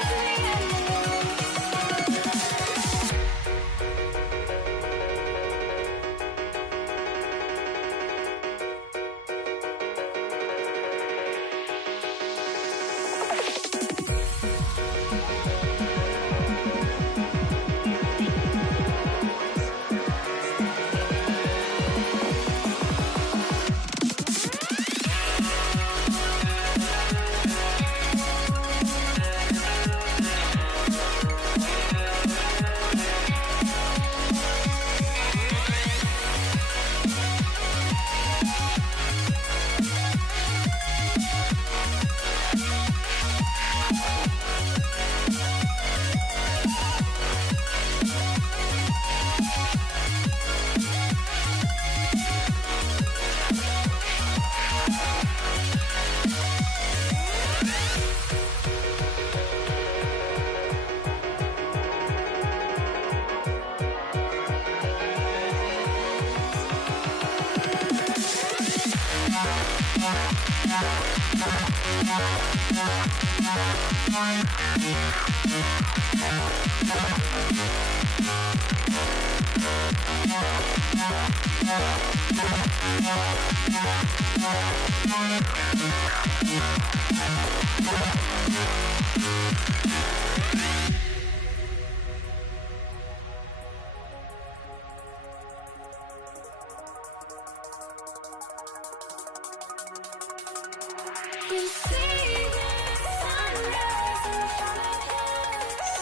We see the sunrise in front of us.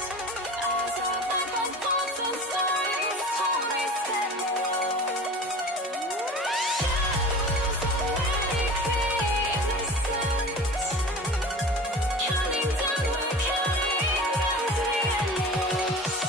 As our life unfolds and stories told we stand alone. Shadows already create the suns. Counting down, we're counting down to the endless.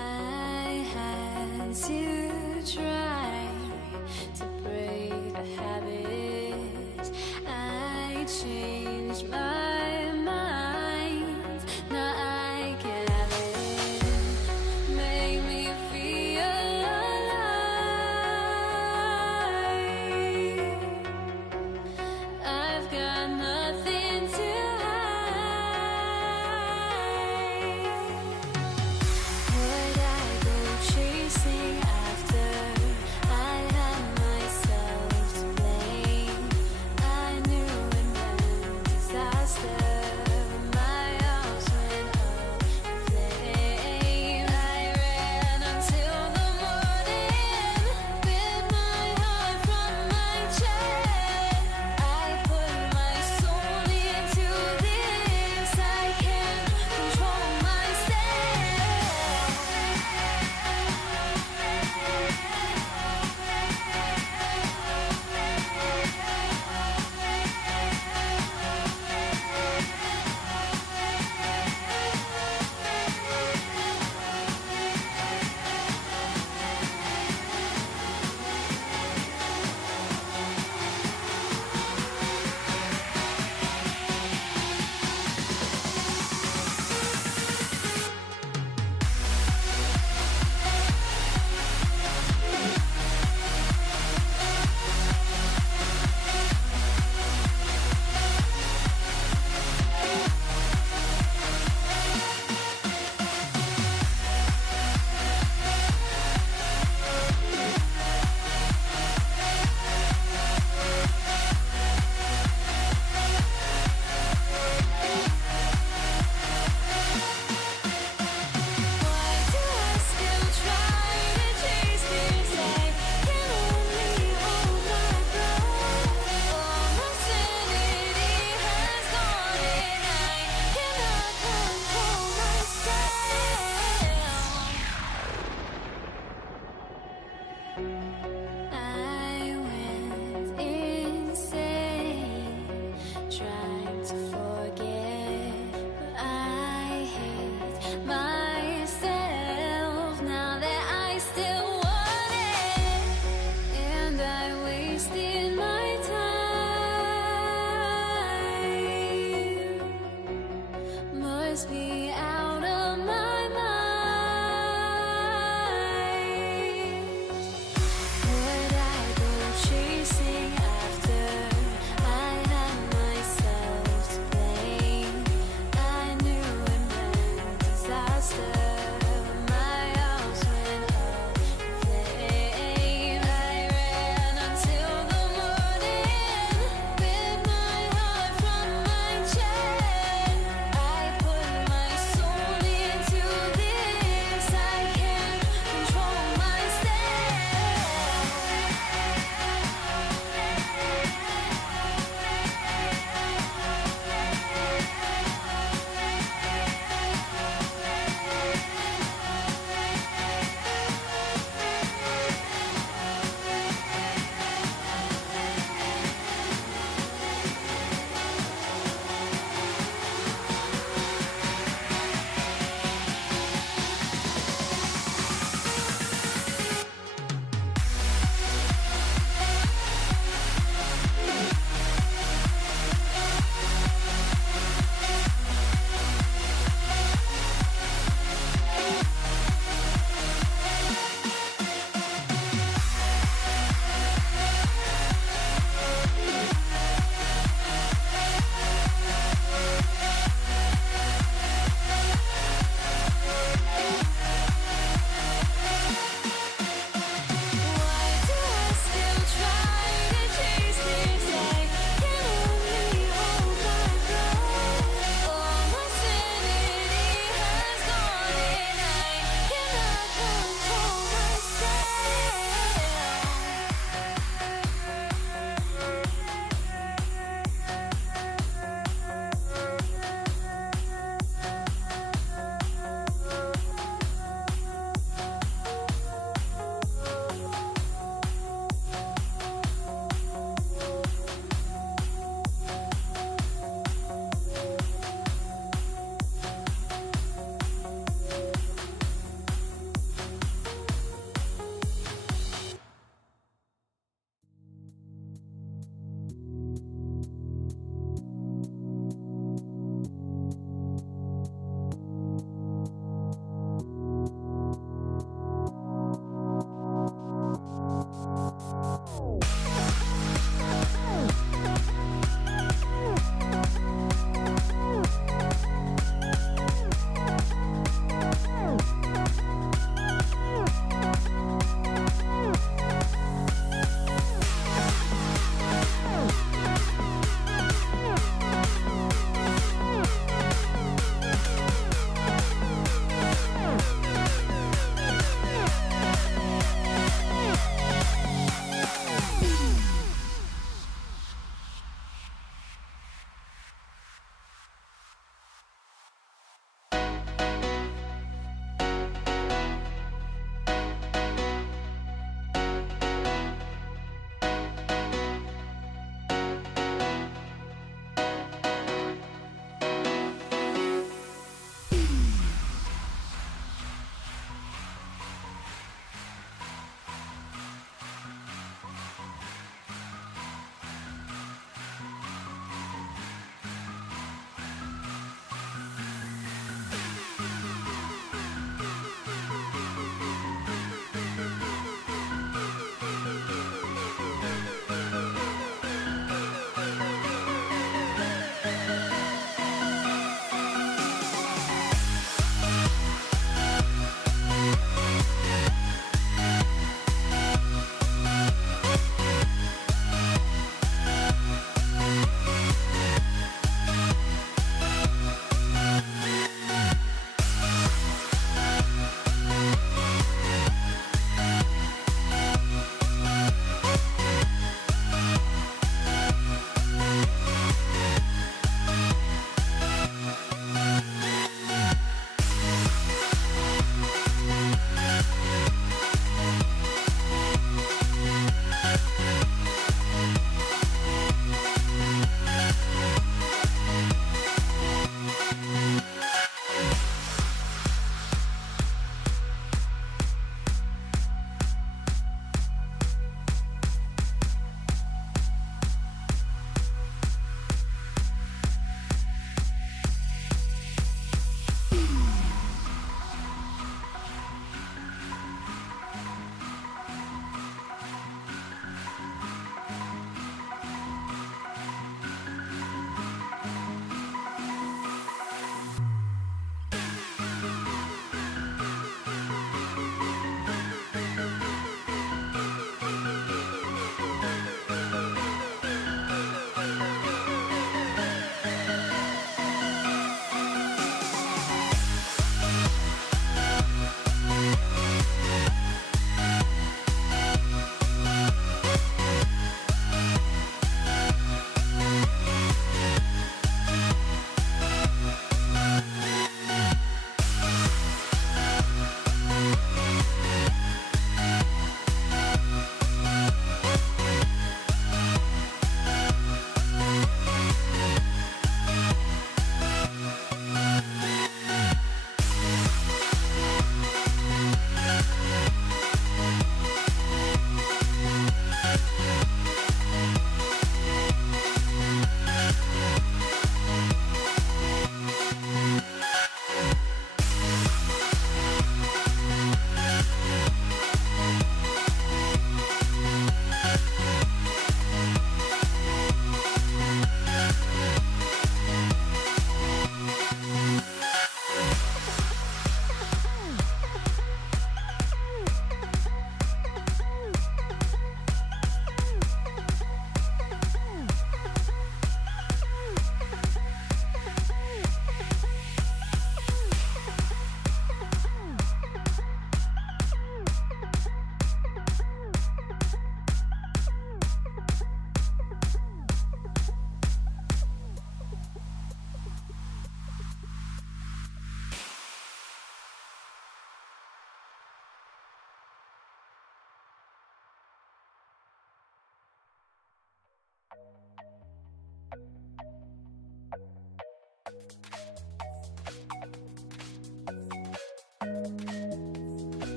I had to try to break a habit. I changed my mind. Now I can have it. Make me feel alive. I've got nothing to hide. Would I go chasing after? I had myself to blame. I knew it meant disaster. My arms went up in flames. I ran until the morning, bit my heart from my chest. I put my soul into this. I can't control myself. Why do I still try to chase this? I can only hold my breath. All my sanity has gone and I cannot control myself. I went insane trying to forget, but I hate myself now that I still want it, and I wasted my time. Must be out of my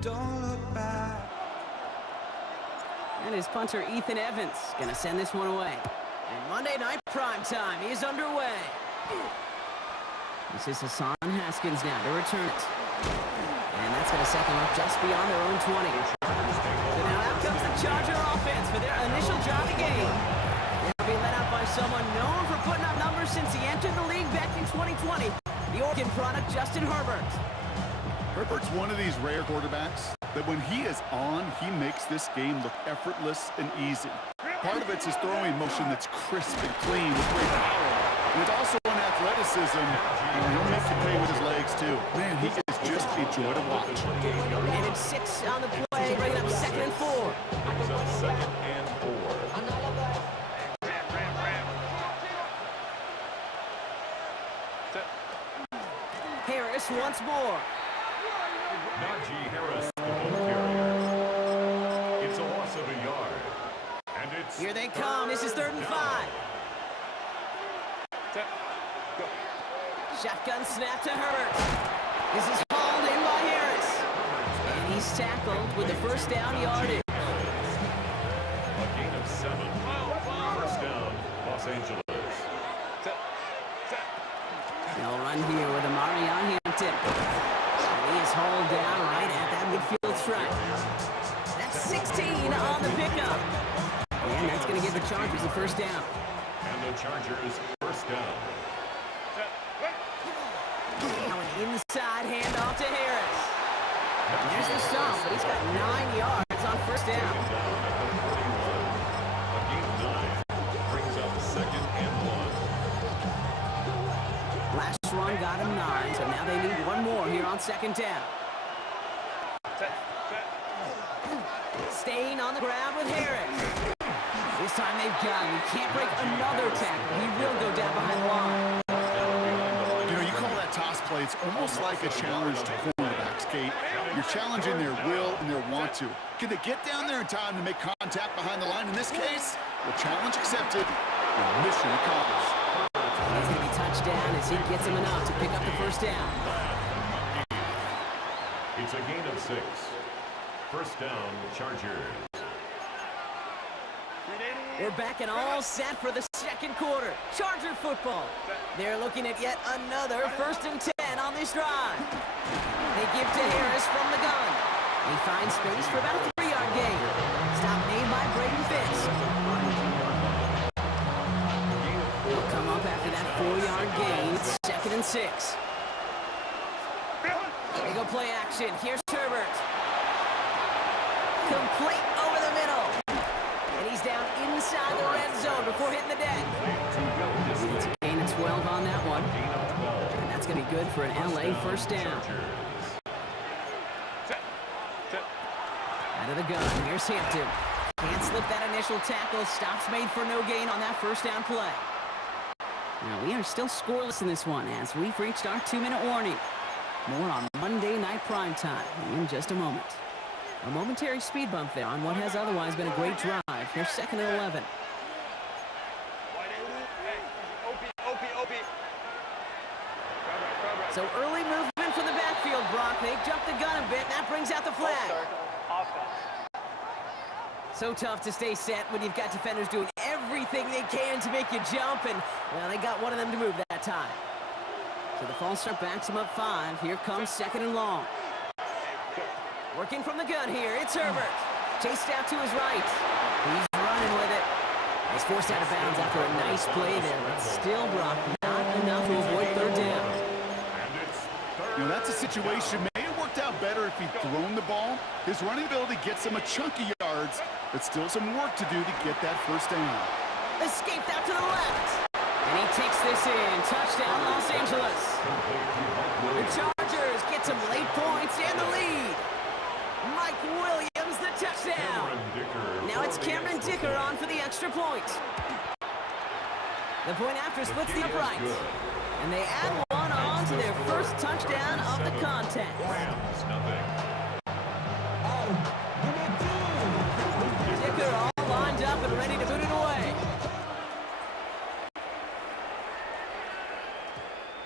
Don't look back. And his punter, Ethan Evans, gonna send this one away. And Monday Night Primetime is underway. This is Hassan Haskins now to return it. And that's gonna set them up just beyond their own 20. So now out comes the Charger offense for their initial drive of the game. They'll be led out by someone known for putting up numbers since he entered the league back in 2020. The Oregon product, Justin Herbert. Herbert's one of these rare quarterbacks that when he is on, he makes this game look effortless and easy. Part of it's his throwing motion that's crisp and clean with great power. And it's also an athleticism. He'll make you pay with his legs, too. Man, he is just a joy to watch. And it's 6 on the play, bringing up 2nd and 4. Brings up 2nd and 4. Harris once more. Najee Harris, the ball carrier. It's a loss of a yard. And it's Here they come. This is 3rd and 5. Shotgun snap to Herbert. This is hauled in by Harris. And he's tackled with the first down yardage. a gain of 7. First down, Los Angeles. They'll run here with Amarion Hampton. And he is hauled down right at that midfield stripe. That's 16 on the pickup. And that's going to give the Chargers the first down. And the Chargers first down. Now an inside handoff to Harris. And there's the stop, but he's got 9 yards on first down. Down at the 41. A gain of 9 brings up 2nd and 1. Last run got him 9, so now they need one more here on 2nd down. Staying on the ground with Harris. This time they've got him. He can't break another tackle. He will go down behind the line. You know, you call that toss play, it's almost like a challenge to cornerbacks, Kate. You're challenging their will and their want to. Can they get down there in time to make contact behind the line? In this case, the challenge accepted and mission accomplished. He's going to be touchdown as he gets him enough to pick up the first down. It's a gain of 6. First down, Chargers. We're back and all set for the 2nd quarter. Charger football. They're looking at yet another 1st and 10 on this drive. They give to Harris from the gun. He finds space for about a 3-yard gain. Stop made by Braden Fitz. He'll come up after that 4-yard gain. It's 2nd and 6. They go play action. Here's Herbert. Complete over the middle. And he's down inside the red zone before hitting the deck. It's a gain of 12 on that one. And that's going to be good for an LA first down. Out of the gun, here's Hampton. Can't slip that initial tackle. Stops made for no gain on that first down play. Now, we are still scoreless in this one as we've reached our 2-minute warning. More on Monday Night Primetime in just a moment. A momentary speed bump there on what has otherwise been a great drive. Here's 2nd and 11. So early movement from the backfield, Brock. They jumped the gun a bit, and that brings out the flag. So tough to stay set when you've got defenders doing everything they can to make you jump, and, well, they got one of them to move that time. So the false start backs him up 5. Here comes 2nd and long. Working from the gun here, it's Herbert. Chased out to his right. He's running with it. He's forced out of bounds after a nice play there, but still, Brock, not enough to avoid 3rd down. You know, that's a situation. May have worked out better if he'd thrown the ball. His running ability gets him a chunky yards, but still some work to do to get that first down. Escaped out to the left. And he takes this in. Touchdown, Los Angeles. The Chargers get some late points and the lead. Mike Williams, the touchdown. Now it's Cameron Dicker on for the extra point. The point after splits the upright. And they add one on to their first touchdown of the contest. Rams, nothing. Dicker all lined up and ready to put it away.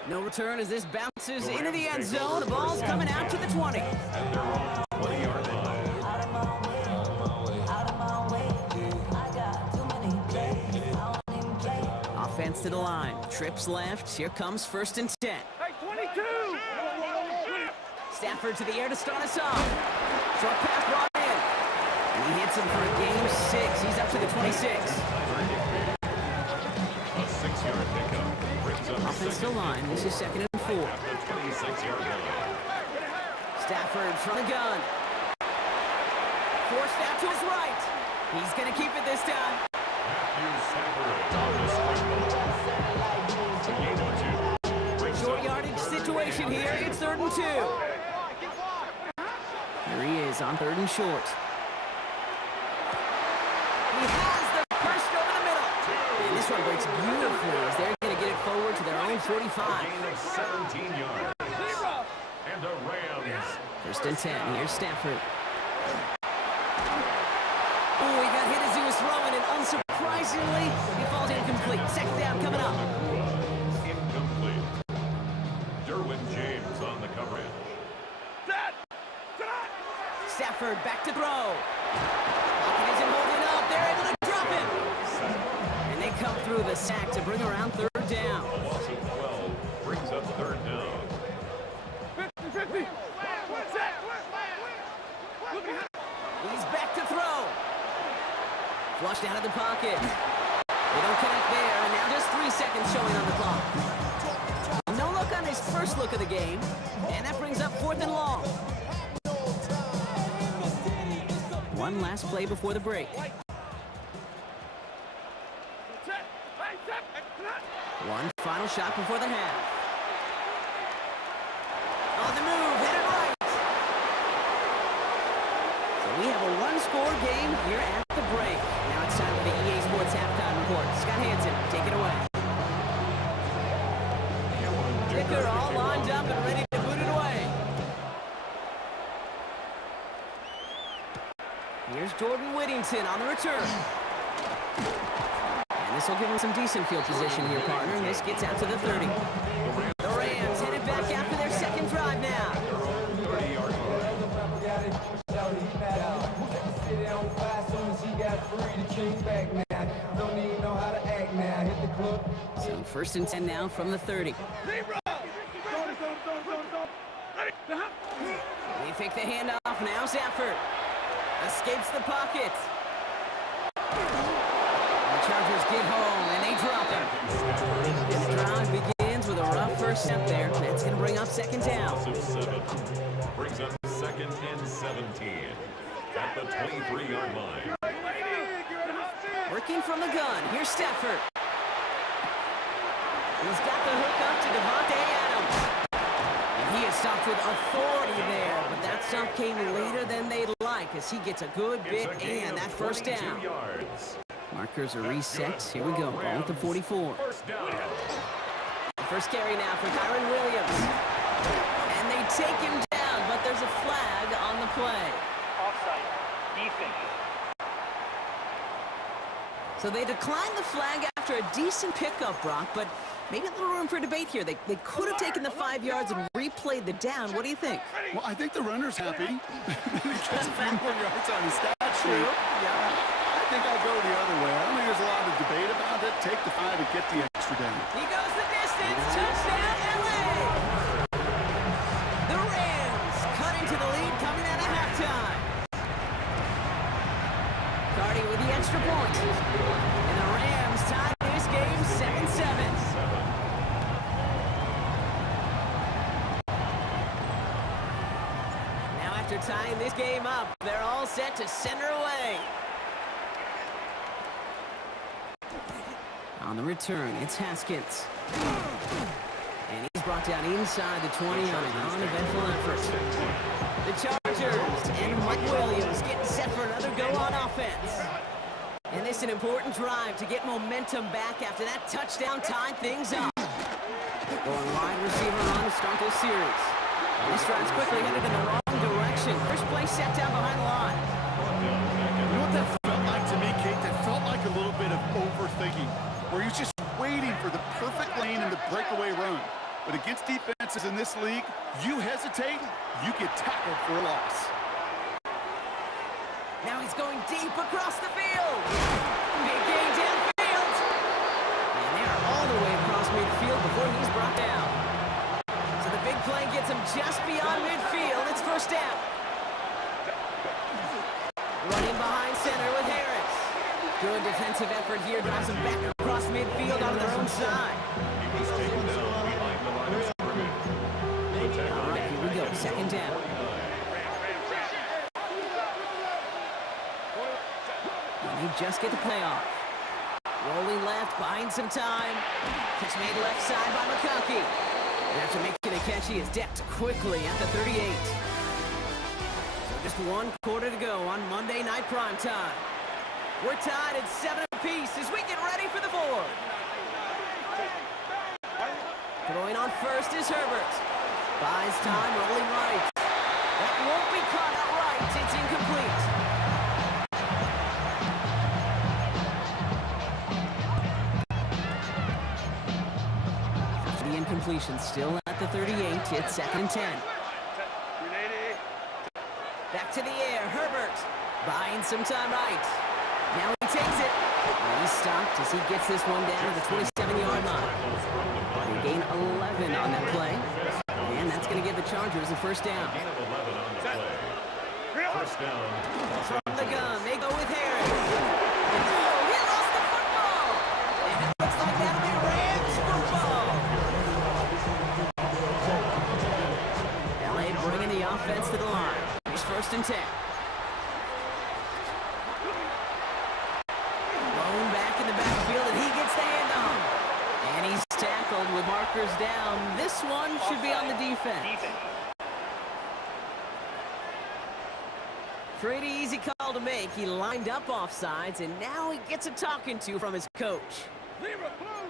No return as this bounces into the end zone. The ball's coming out to the 20. And they're on 20 yards. Gets to the line. Trips left. Here comes 1st and 10. Hey, 22! Stafford to the air to start us off. Short pass brought in. And he hits him for a game 6. He's up to the 26. A 6-yard pickup brings up Offensive second line. This is 2nd and 4. at the 26-yard line. Stafford from the gun. Forced out to his right. He's going to keep it this time. Matthew Stafford on the spring ball. A gain of 2. Brings Short up yardage 3rd situation and here. It's 3rd and 2. Here he is on 3rd and short. He has the first over the middle. And this one breaks beautifully as they're going to get it forward to their own 45. gain of 17 yards. And the Rams 1st and 10. Here's Stafford. Oh, he got hit as he was throwing, and unsurprisingly, he falls incomplete. 2nd down coming up. incomplete. Derwin James on the coverage. Stafford back to throw. Pocket isn't holding up. They're able to drop him. And they come through the sack to bring around 3rd down. A loss of 12 brings up 3rd down. 50! He's back to throw. Flushed out of the pocket. They don't connect there, and now just 3 seconds showing on the clock. No look on his first look of the game, and that brings up 4th and long. One last play before the break. One final shot before the half. On the move, hit it right. So we have a one-score game here at the break. Now it's time for the EA Sports halftime report. Scott Hansen, take it away. Ticker all lined up and ready to boot it away. Here's Jordan Whittington on the return. And this will give him some decent field position here, partner. And this gets out to the 30. The Rams headed back after their 2nd drive now. 30-yard line. So 1st and 10 now from the 30. They take the handoff now. Stafford escapes the pocket. The Chargers get home and they drop him. And the drive begins with a rough first step there. That's going to bring up 2nd down. Loss of 7 brings up 2nd and 17 at the 23-yard line. Working from the gun. Here's Stafford. He's got the hook up to Devontae Adams. And he is stopped with authority there, but that stop came later than they'd like as he gets a good bit It's a gain and of that first 22 down. yards. Markers are reset. Here we go. Ball at the 44. First down. First carry now for Kyron Williams. And they take him down, but there's a flag on the play. Offside. Defense. So they declined the flag after a decent pickup, Brock, but maybe a little room for debate here. They could have taken the 5 yards and replayed the down. What do you think? Well, I think the runner's happy. He gets 3 more yards on his stat sheet. Yeah. I think I'll go the other way. I don't think there's a lot of debate about it. Take the 5 and get the extra down. He goes the distance. Touchdown, LA! The Rams cut into the lead coming out of halftime. Cardi with the extra point. And the Rams tied this game 7-7. Now after tying this game up, they're all set to center away. On the return, it's Haskins. And he's brought down inside the 20 on an uneventful effort. The Chargers and Mike Williams getting set for another go on offense. And this is an important drive to get momentum back after that touchdown tied things up. Going wide receiver on to start this series. And this drive's quickly headed in the wrong direction. First play set down behind the line. You know what that felt like to me, Kate? That felt like a little bit of overthinking, where he's just waiting for the perfect lane in the breakaway run. But against defenses in this league, you hesitate, you get tackled for a loss. Now he's going deep across the field. Big gain downfield. And they are all the before he's brought down. So the big play gets him just beyond midfield. It's first down. Running behind center with Harris. Good defensive effort here. Drives him back across midfield on their own side. He was taken down behind the line of scrimmage. The tackle All right, here we go. Second down. And they just get the play off. Rolling left, buying some time. Catch made left side by McConkey. And after making a catch, he is decked quickly at the 38. So just one quarter to go on Monday Night Primetime. We're tied at 7 apiece as we get ready for the fourth. Throwing on first is Herbert. Buys time, rolling right. That won't be caught outright. It's incomplete. After the incompletion, still at the 38. It's 2nd and 10. Back to the air, Herbert. Buying some time right. Now he takes it. And he's stopped as he gets this one down to the 27-yard line. They gain 11 on that play. And that's going to give the Chargers a first down. gain of 11 on the play. First down. From the gun, they go with Harris. Oh, he lost the football. And it looks like that'll be Rams football. LA bringing the offense to the line. Here's 1st and 10. Blown back in the backfield, and he gets the handoff. And he's tackled with markers down. This one should be on the defense. Pretty easy call to make. He lined up offsides, and now he gets a talking to from his coach.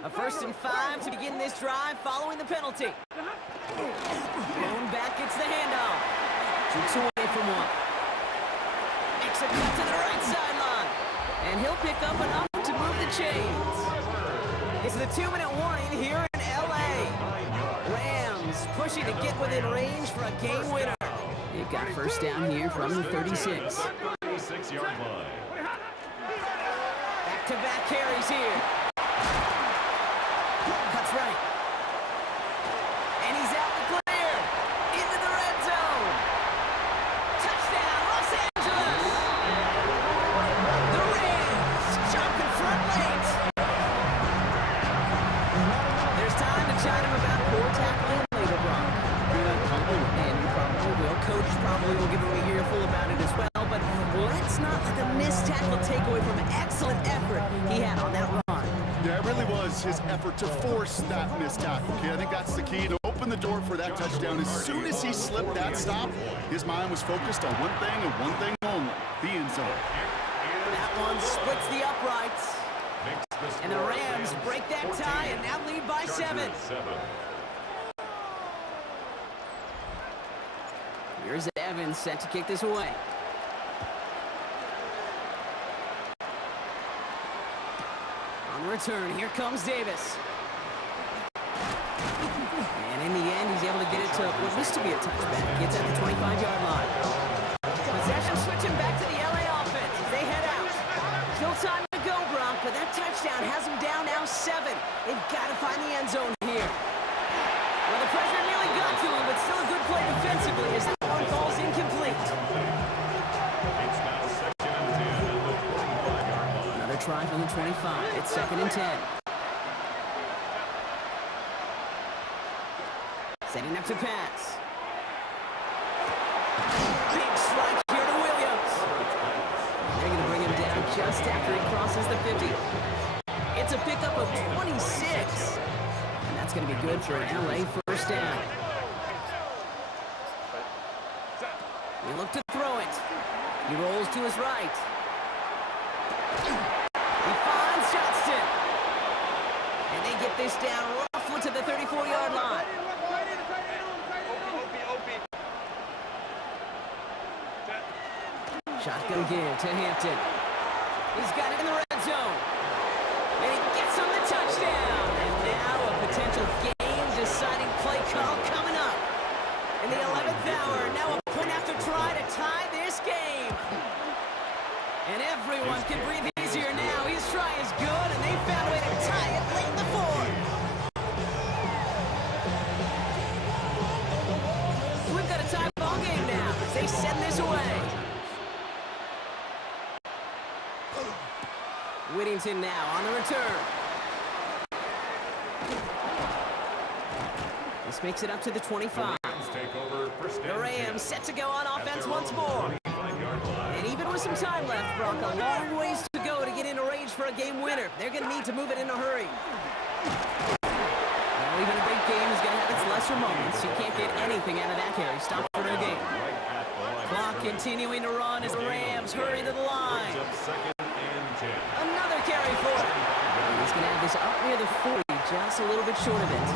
A 1st and 5 to begin this drive following the penalty. Blown back gets the handoff. Shoots away from one. Makes a cut to the right sideline. And he'll pick up enough to move the chains. It's the 2-minute warning here in L.A. Rams pushing to get within range for a game winner. They've got first down here from the 36. 36-yard line. Back-to-back carries here. Cuts right. And he's out the clear. Into the red zone. Touchdown, Los Angeles. The Rams jumping front late. There's time to chat him about poor tackling later, Brock. And you probably will. Coach probably will give him a earful about it as well. But let's not let the missed tackle take away from an excellent effort he had on that run. Yeah, it really was his effort to force that missed tackle, kid. I think that's the key, to open the door for that touchdown. As soon as he slipped that stop, his mind was focused on one thing and one thing only, the end zone. That one splits the uprights. And the Rams break that tie and now lead by 7. Here's Evans set to kick this away. On return, here comes Davis. And in the end, he's able to get it to what used to be a touchback. Gets at the 25-yard line. Possession switching back to the LA offense as they head out. Still time to go, Brock, but that touchdown has them down now 7. They've got to find the end zone here. Well, the pressure nearly got to him, but still a good play defensively as that one falls incomplete. It's now 2nd and 10 at the 45-yard line. Another try from the 25. It's 2nd and 10. Setting up to pass. Big strike here to Williams. They're going to bring him down just after he crosses the 50. It's a pickup of 26. And that's going to be good for an LA first down. He looked to throw it. He rolls to his right. He finds Johnston. And they get this down roughly to the 34-yard line. Shotgun give to Hampton. He's got it in the red zone. And he gets him the touchdown. And now a potential game-deciding play call coming up. In the 11th hour, now a point after try to tie this game. And everyone can breathe easier now. His try is good, and they found a way to tie it late in the fourth. Whittington now on the return. This makes it up to the 25. Take over first The and Rams 10. set to go on offense At their once own more. 25-yard line. And even with some time left, Brock, a long ways to go to get into range for a game winner. They're going to need to move it in a hurry. Well, even a big game is going to have its lesser moments. You can't get anything out of that carry. Stop for a game. Right at the line of Clock scrimmage. continuing to run as the Rams hurry to the line. Brings up second and 10. Another carry for him. And he's going to have this up near the 40, just a little bit short of it.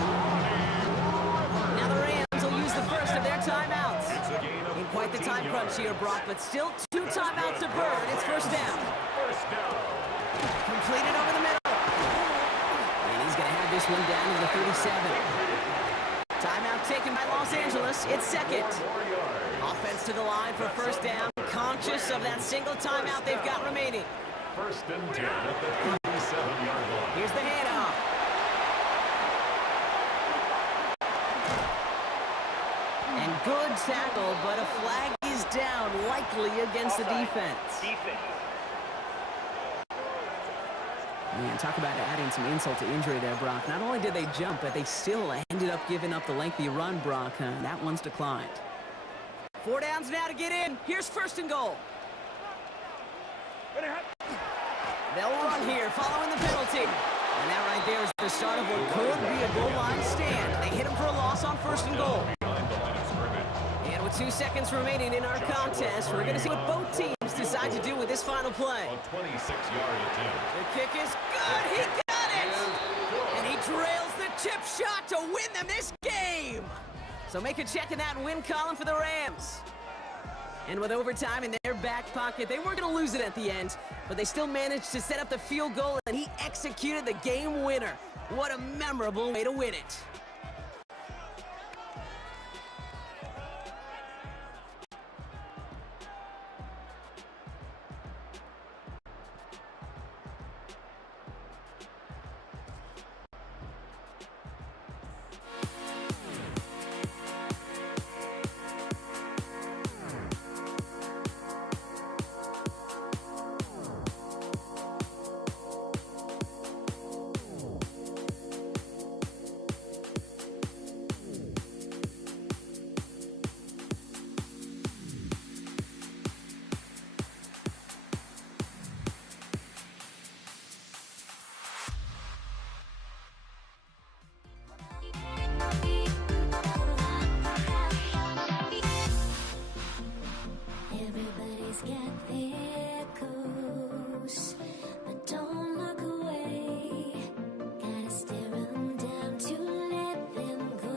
Now the Rams will use the first of their timeouts. It's a gain of In quite the 14 time crunch yards. here, Brock, but still 2 timeouts to burn. It's first down. First down. Completed over the middle. And he's going to have this one down to the 37. Timeout taken by Los Angeles. It's second. 4 yards. Offense to the line for first down. Conscious of that single timeout they've got remaining. First and 10 at the 37-yard line. Here's the handoff. And good tackle, but a flag is down, likely against the defense. Man, talk about adding some insult to injury there, Brock. Not only did they jump, but they still ended up giving up the lengthy run, Brock. That one's declined. 4 downs now to get in. Here's first and goal. They'll run here, following the penalty. And that right there is the start of what could be a goal line stand. They hit him for a loss on first and goal. Behind the line of scrimmage. And with 2 seconds remaining in our contest, we're going to see what both teams decide to do with this final play. A 26-yard attempt. The kick is good. He got it. And he trails the chip shot to win them this game. So make a check in that win column for the Rams. And with overtime in their back pocket, they weren't going to lose it at the end, but they still managed to set up the field goal, and he executed the game winner. What a memorable way to win it. Everybody's got their coast, but don't look away. Gotta stare 'em down to let them go.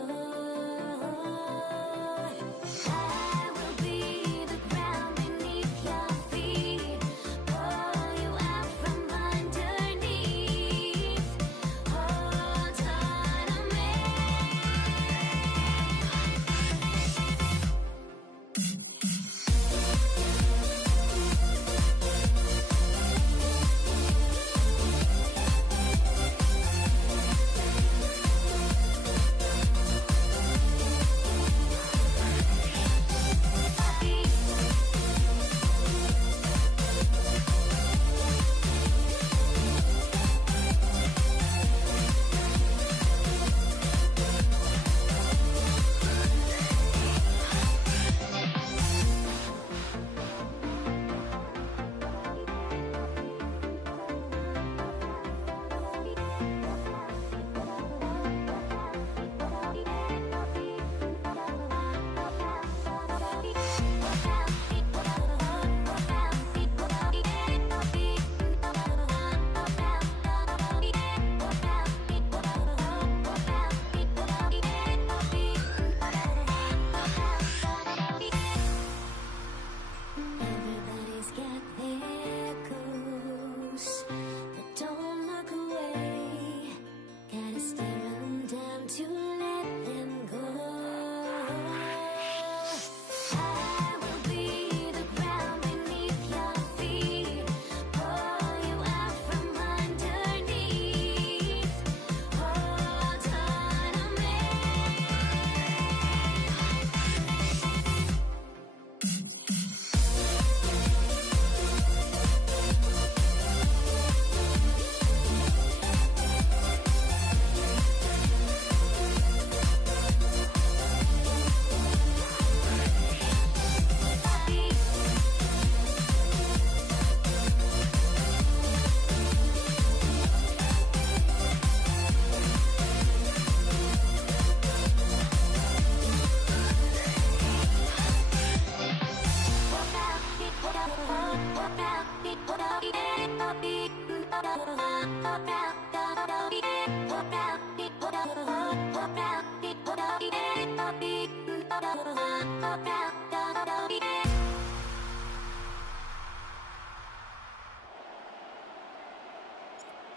I will be the ground beneath your feet, pull you out from underneath. Hold on to me.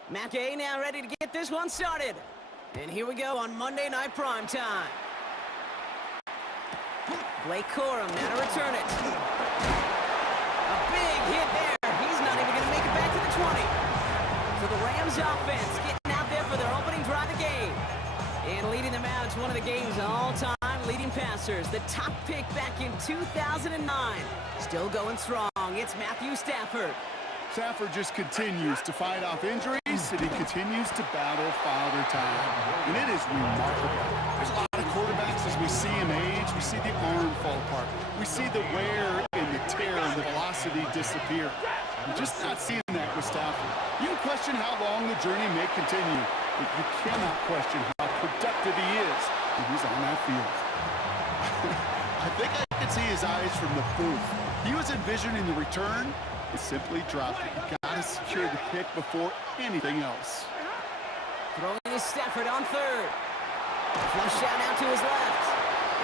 Matt Gay now ready to get this one started. And here we go on Monday Night Primetime. Blake Corum now to return it. A big hit there. He's not even going to make it back to the 20. So the Rams offense getting out there for their opening drive of the game. And leading them out, it's one of the game's all-time leading passers. The top pick back in 2009. Still going strong. It's Matthew Stafford. Stafford just continues to fight off injuries, and he continues to battle Father Time. And it is remarkable. There's a lot of quarterbacks as we see him age. We see the arm fall apart. We see the wear and the tear and the velocity disappear. We're just not seeing that with Stafford. You can question how long the journey may continue, but you cannot question how productive he is when he's on that field. I think I could see his eyes from the booth. He was envisioning the return. He simply dropped it. You gotta secure the pick before anything else. Throwing is Stafford on third. Flush out out to his left.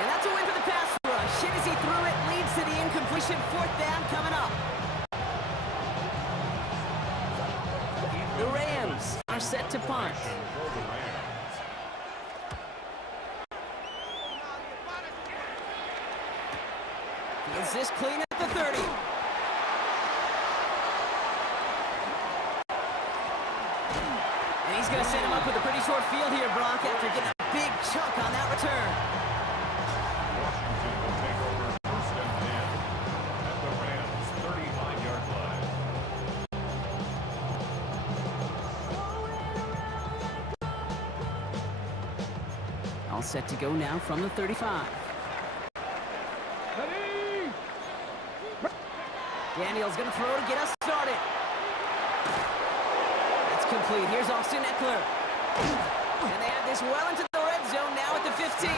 And that's a win for the pass rush. Hit as he threw it, leads to the incompletion. Fourth down coming up. The Rams are set to punt. For the Rams. Is this clean at the 30? And he's going to set him up with a pretty short field here, Brock, after getting a big chunk on that return. Washington will take over first and 10 at the Rams' 35-yard line. All set to go now from the 35. Daniels going to throw to get us started. That's complete. Here's Austin Eckler. And they have this well into the red zone now at the 15.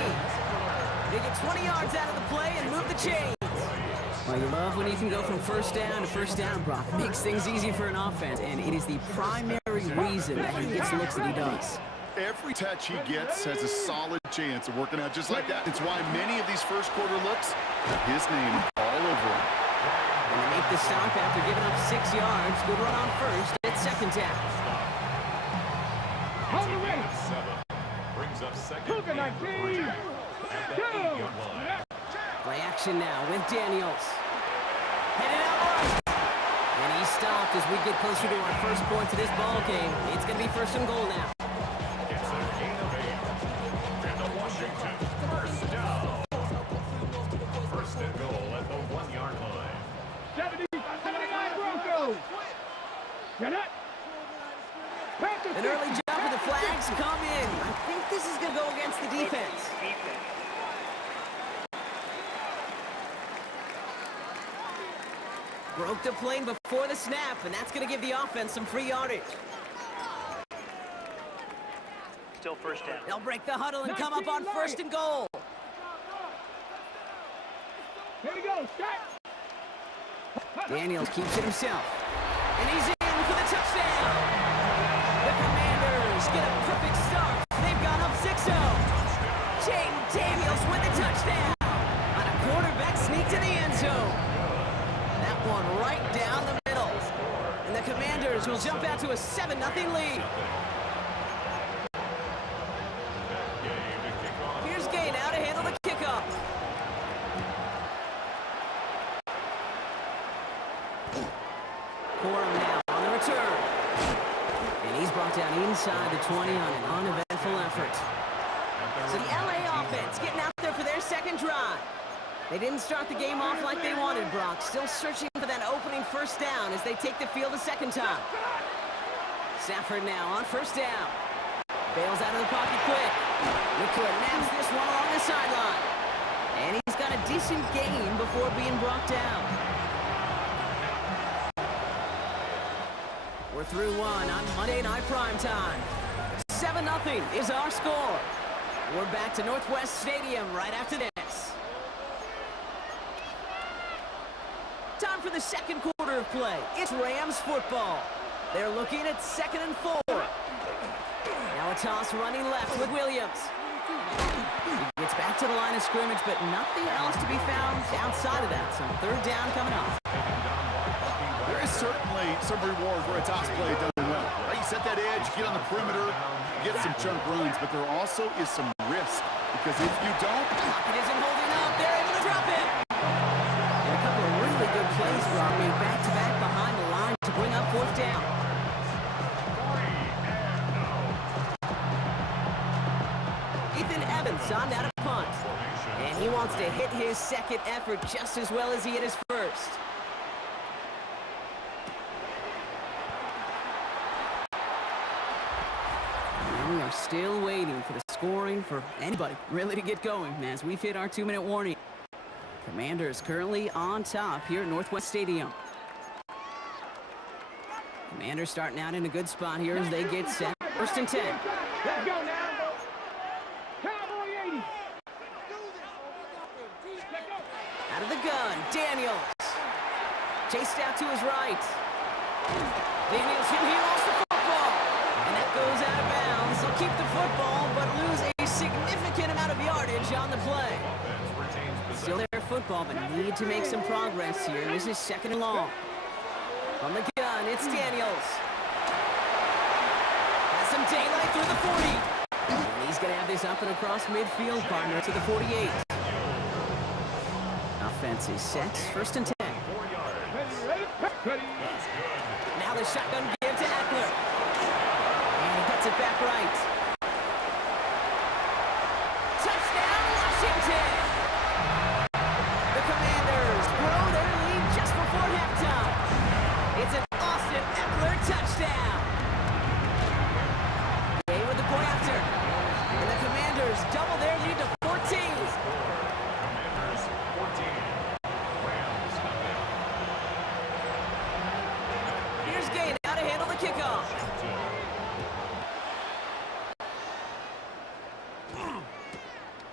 They get 20 yards out of the play and move the chains. Well, you love when you can go from first down to first down, Brock. It makes things easy for an offense, and it is the primary reason that he gets the looks that he does. Every touch he gets has a solid chance of working out just like that. It's why many of these first quarter looks have his name all over them. And they make the stop after giving up 6 yards. Good run on first. It's second down. It's a gain of 7. Brings up second and 3 at the 8-yard line. Play action now with Daniels. Headed out right. And he stopped as we get closer to our first point to this ball game. It's going to be first and goal now. It's a gain of 8. And the Washington first down. First and goal at the 1-yard line. 79 Broncos. Get it? An early jump and the flags come in. I think this is going to go against the defense. Broke the plane before the snap, and that's going to give the offense some free yardage. Still first down. They'll break the huddle and come up on first and goal. Here we go. Shot. Daniels keeps it himself. And he's in for the touchdown. The Commanders get a perfect start. They've gone up 6-0. Jaden Daniels with the touchdown. On a quarterback sneak to the end zone. That one right down the middle. And the Commanders will jump out to a 7-0 lead. Here's Gay now to handle the kickoff. Corum now on the return. And he's brought down inside the 20 on an uneventful effort. So the LA offense getting out there for their second drive. They didn't start the game off like they wanted, Brock. Still searching for that opening first down as they take the field a second time. Stafford now on first down. Bails out of the pocket quick. Nicola naps this one along the sideline. And he's got a decent gain before being brought down. We're through one on Monday Night Primetime. 7-0 is our score. We're back to Northwest Stadium right after this. Time for the second quarter of play. It's Rams football. They're looking at 2nd and 4. Now a toss running left with Williams. He gets back to the line of scrimmage, but nothing else to be found outside of that. So 3rd down coming up. There is certainly some reward for a toss play done well. Right? You set that edge, get on the perimeter, get some chunk runs, but there also is some risk. Because if you don't... Lockett isn't holding up. They're able to drop it. And a couple of really good plays brought me back-to-back behind the line to bring up 4th down. Ethan Evans on that punt. And he wants to hit his 2nd effort just as well as he hit his 1st. And we are still waiting for the scoring for anybody really to get going as we've hit our 2-minute warning. Commanders currently on top here at Northwest Stadium. Commanders starting out in a good spot here as they get set. 1st and 10. Let's go now. Cowboy 80. Out of the gun, Daniels. Chased out to his right. Daniels, he lost the football. And that goes out of bounds. They'll keep the football, but lose a significant amount of yardage on the play. Still their football, but need to make some progress here. This is 2nd and long. From the gun, it's Daniels. Has some daylight through the 40. And he's going to have this up and across midfield, partner to the 48. Offense is set. 1st and 10. Now the shotgun give to Eckler. And he gets it back right. Touchdown, Washington! The Commanders grow their lead just before halftime. It's an Austin Eckler touchdown. They with the point after. And the Commanders double their lead to 14. Commanders 14. Rams nothing. Here's Gay now to handle the kickoff.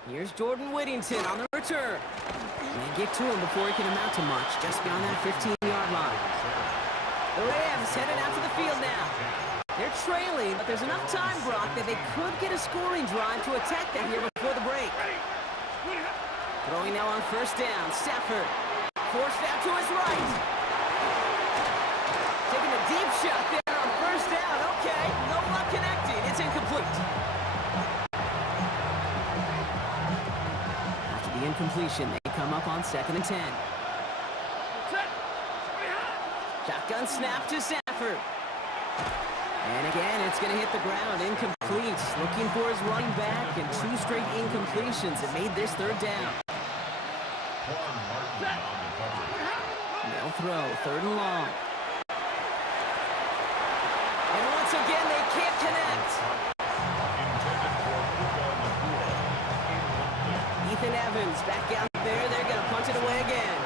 Here's Jordan Whittington on the return. They get to him before he can amount to much, just beyond that 15-yard line. The Rams headed out to the field now. They're trailing, but there's enough time, Brock, that they could get a scoring drive to attack that here before the break. Throwing now on 1st down, Stafford. Forced out to his right. Taking a deep shot there on 1st down. Okay, no luck connecting. It's incomplete. After the incompletion, they come up on 2nd and 10. Shotgun snap to Stafford. And again, it's going to hit the ground. Incomplete. Looking for his running back, and 2 straight incompletions that made this 3rd down. They'll throw 3rd and long. And once again, they can't connect. Ethan Evans back out there. They're going to punt it away again.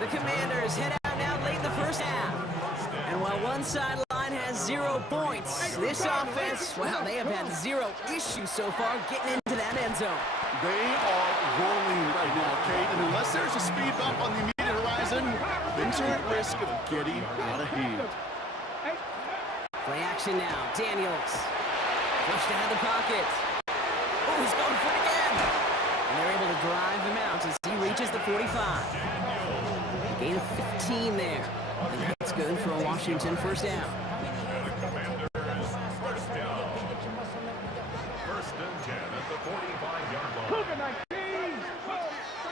The Commanders head out now late in the 1st half. And while one sideline has 0 points, this offense, well, they have had 0 issues so far getting into that end zone. They are rolling right now, Kate, and unless there's a speed bump on the immediate horizon, things are at risk of getting out of hand. Play action now, Daniels. Pushed out of the pocket. Oh, he's going for it again. And they're able to drive him out as he reaches the 45. Gain of 15 there. And that's good for a Washington 1st down. And the Commanders 1st down. 1st and 10 at the 45-yard line.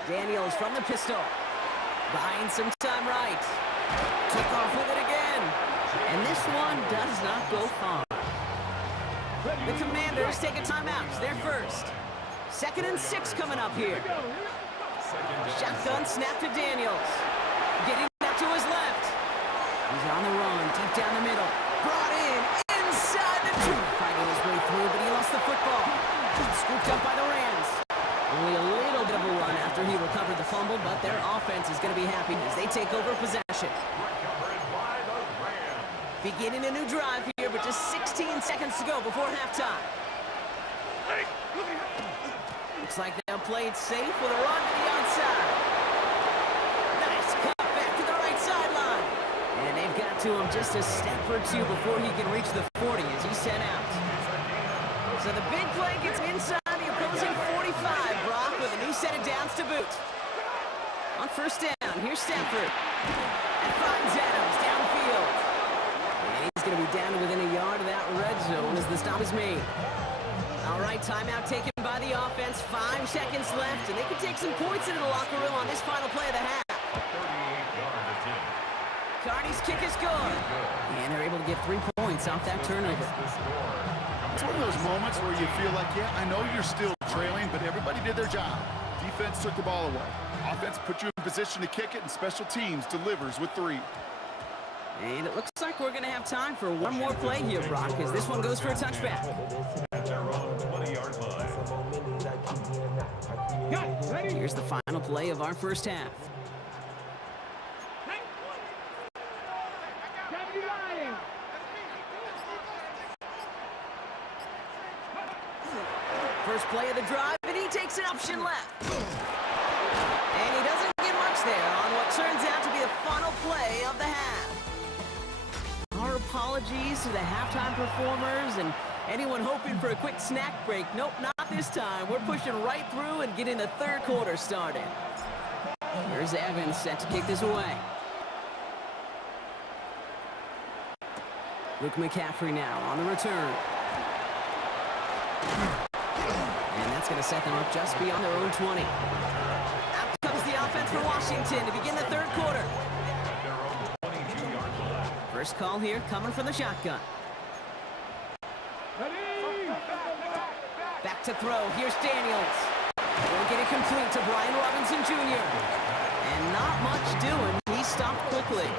Daniels from the pistol. Buying some time right. Took off with it again. And this one does not go far. The Commanders take a timeout. They're first. 2nd and 6 coming up here. Shotgun snap to Daniels. Getting that to his left. He's on the run, deep down the middle. Brought in, inside the 2. Fighting his way through, but he lost the football. Scooped up by the Rams. Only a little bit of a run after he recovered the fumble, but their offense is going to be happy as they take over possession. Beginning a new drive here, but just 16 seconds to go before halftime. Looks like they'll play it safe with a run to the outside. Nice cut back to the right sideline. And they've got to him just a step or two before he can reach the 40 as he's sent out. So the big play gets inside the opposing 45, Brock, with a new set of downs to boot. On first down, here's Stafford. And finds Adams downfield. And he's going to be down to within a yard of that red zone as the stop is made. All right, timeout taken by the offense. 5 seconds left, and they can take some points into the locker room on this final play of the half. 38-yard attempt. Cardi's kick is good. And they're able to get 3 points off that turnover. It's one of those moments where you feel like, yeah, I know you're still trailing, but everybody did their job. Defense took the ball away. Offense put you in position to kick it, and special teams delivers with 3. And it looks like we're going to have time for one more play here, Brock, as this one goes for a touchback. At their own 20-yard line. Here's the final play of our first half. First play of the drive, and he takes an option left. And he doesn't get much there on what turns out to be the final play of the half. Our apologies to the halftime performers and anyone hoping for a quick snack break. Nope, not this time. We're pushing right through and getting the third quarter started. Here's Evans set to kick this away. Luke McCaffrey now on the return. And that's going to set them up just beyond their own 20. Out comes the offense for Washington to begin the third quarter. At their own 22-yard line. First call here coming from the shotgun. Back to throw. Here's Daniels. Will get it complete to Brian Robinson Jr. And not much doing. He stopped quickly.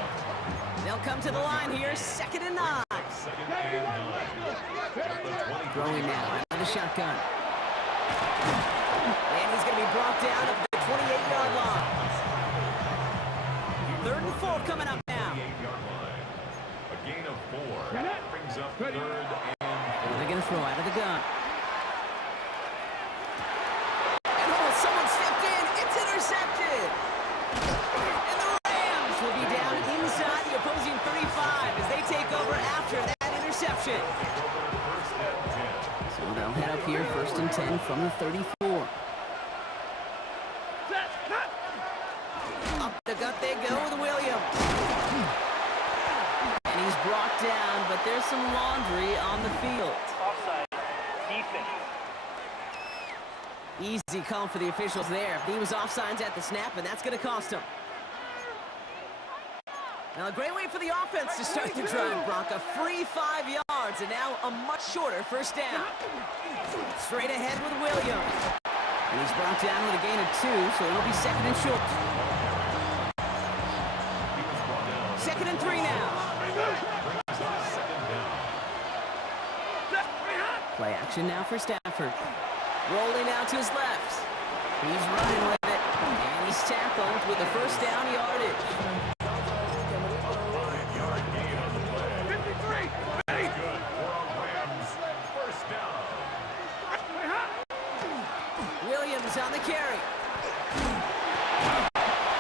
They'll come to the line here. 2nd and 9. Second and 9. Throwing now out of the shotgun. And he's going to be brought down at the 28-yard line. 3rd and 4 coming up now. 28-yard line. A gain of 4. Brings up 3rd and 4. They're going to throw out of the gun. And oh, someone stepped in. It's intercepted. And the Rams will be down inside the opposing 35 as they take over after that interception. So they'll head up here 1st and 10 from the 34. Up the gut they go with Williams. And he's brought down, but there's some laundry on the field. Offside. Defense. Easy call for the officials there. He was offsides at the snap, and that's going to cost him. Now, a great way for the offense to start the drive, Brock. A free 5 yards, and now a much shorter first down. Straight ahead with Williams. And he's brought down with a gain of 2, so it'll be 2nd and short. 2nd and 3 now. Play action now for Stafford. Rolling out to his left. He's running with it. And he's tackled with the first down yardage. Williams on the carry.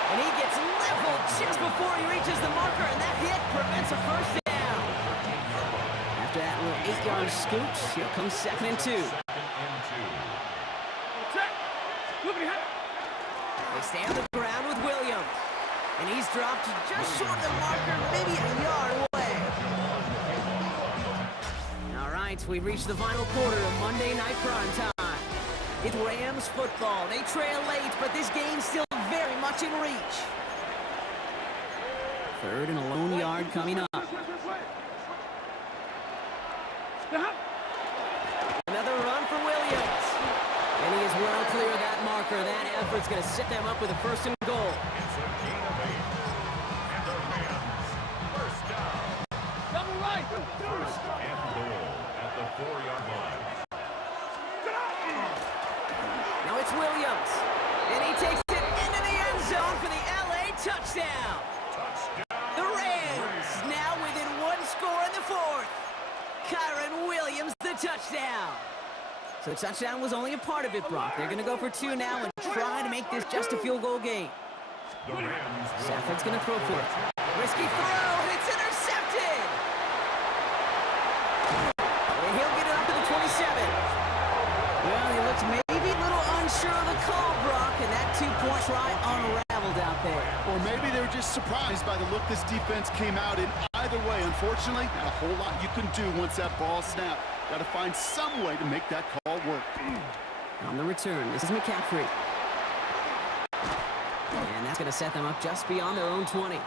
And he gets leveled just before he reaches the marker, and that hit prevents a first down. After that little 8-yard scoot, here comes 2nd and 2. They stay on the ground with Williams. And he's dropped just short of the marker, maybe a yard away. All right, we've reached the final quarter of Monday Night Prime Time. It's Rams football. They trail late, but this game's still very much in reach. 3rd and a lone yard coming up. Another run for Williams. And he is well clear of that marker. That effort's going to set them up with a 1st and goal. It's a gain of 8. And the Rams, first down. Double right. 1st and goal at the 4-yard line. Now it's Williams. And he takes it into the end zone for the LA touchdown. The Rams now within 1 score in the 4th. Kyron Williams the touchdown. So the touchdown was only a part of it, Brock. They're going to go for 2 now and try to make this just a field goal game. The Rams will Stafford's going to throw for it. Risky throw, and it's intercepted! And he'll get it up to the 27. Well, he looks maybe a little unsure of the call, Brock, and that 2-point try unraveled out there. Or maybe they were just surprised by the look this defense came out in. Either way, unfortunately, not a whole lot you can do once that ball snapped. Got to find some way to make that call work. On the return, this is McCaffrey. And that's going to set them up just beyond their own 20.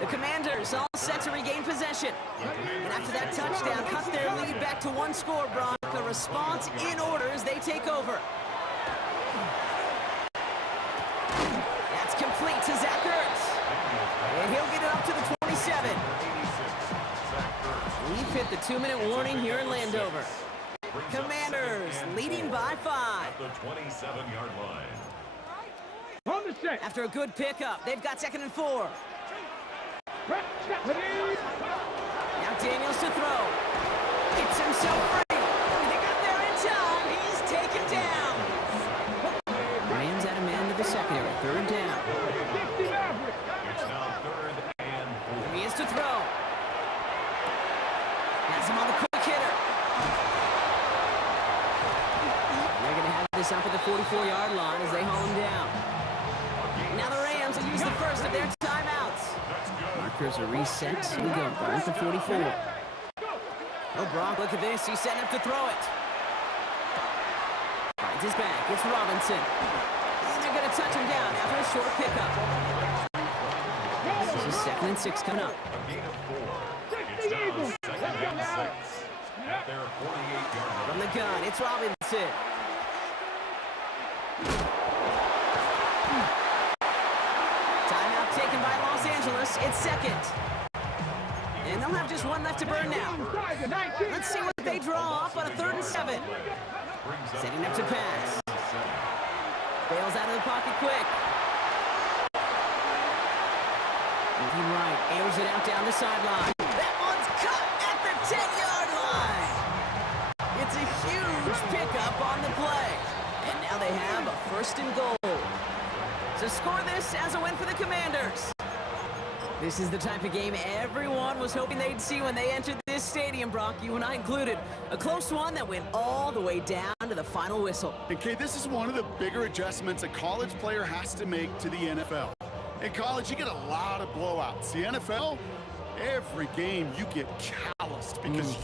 The Commanders all set to regain possession. And after that touchdown, cut their lead back to 1 score, Brock. A response in order as they take over. That's complete to Zach Ertz. And he'll get it up to the 27. We've hit the 2-minute warning here in Landover. Commanders leading by 5. At the 27-yard line. After a good pickup, they've got 2nd and 4. Now Daniels to throw. Gets himself free. They got there in time. He's taken down. Rams at a man to the secondary. 3rd down. It's now 3rd and 4. He is to throw. Has him on the quick hitter. They're going to have this up at the 44-yard line as they haul him down. Now the Rams will use the first of their timeouts. Markers are reset. Here we go. They're at the 44. Oh, Brock, look at this. He's setting up to throw it. Finds his back. It's Robinson. And they're going to touch him down after a short pickup. This is 2nd and 6 coming up. A gain of 4. It's now 2nd and 6. At their 48-yard line. From the gun, it's Robinson. Timeout taken by Los Angeles. It's 2nd. And they'll have just 1 left to burn now. Let's see what they draw up on a 3rd and 7. Setting up to pass. Bails out of the pocket quick. Moving right, airs it out down the sideline. That one's cut at the 10-yard line. It's a huge pickup on the play. And now they have a 1st and goal. So score this as a win for the Commanders. This is the type of game everyone was hoping they'd see when they entered this stadium, Brock, you and I included. A close one that went all the way down to the final whistle. And Kay, this is one of the bigger adjustments a college player has to make to the NFL. In college, you get a lot of blowouts. The NFL, every game you get calloused because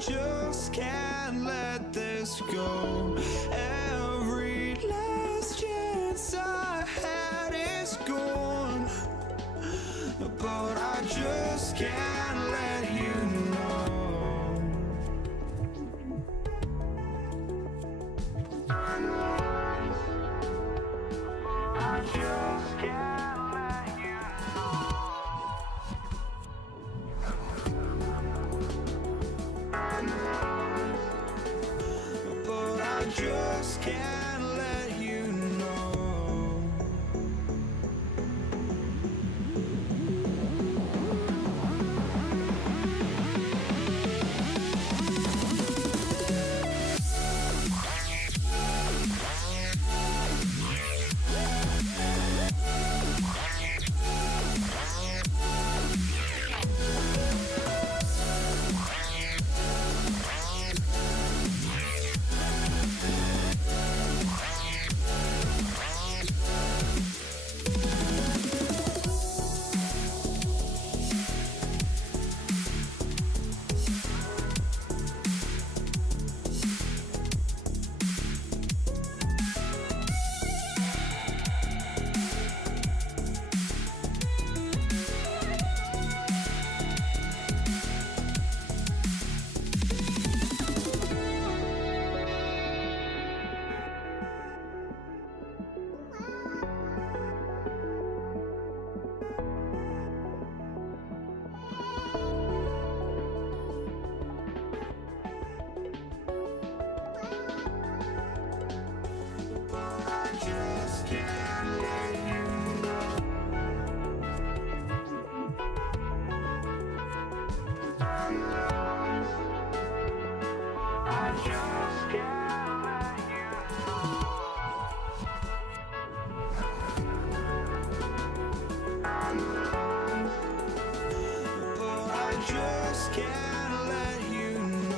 just can't let this go. Every last chance I had is gone, but I just can't let you know. I just can't let you know. But I just can't let you know. I just can't let you know.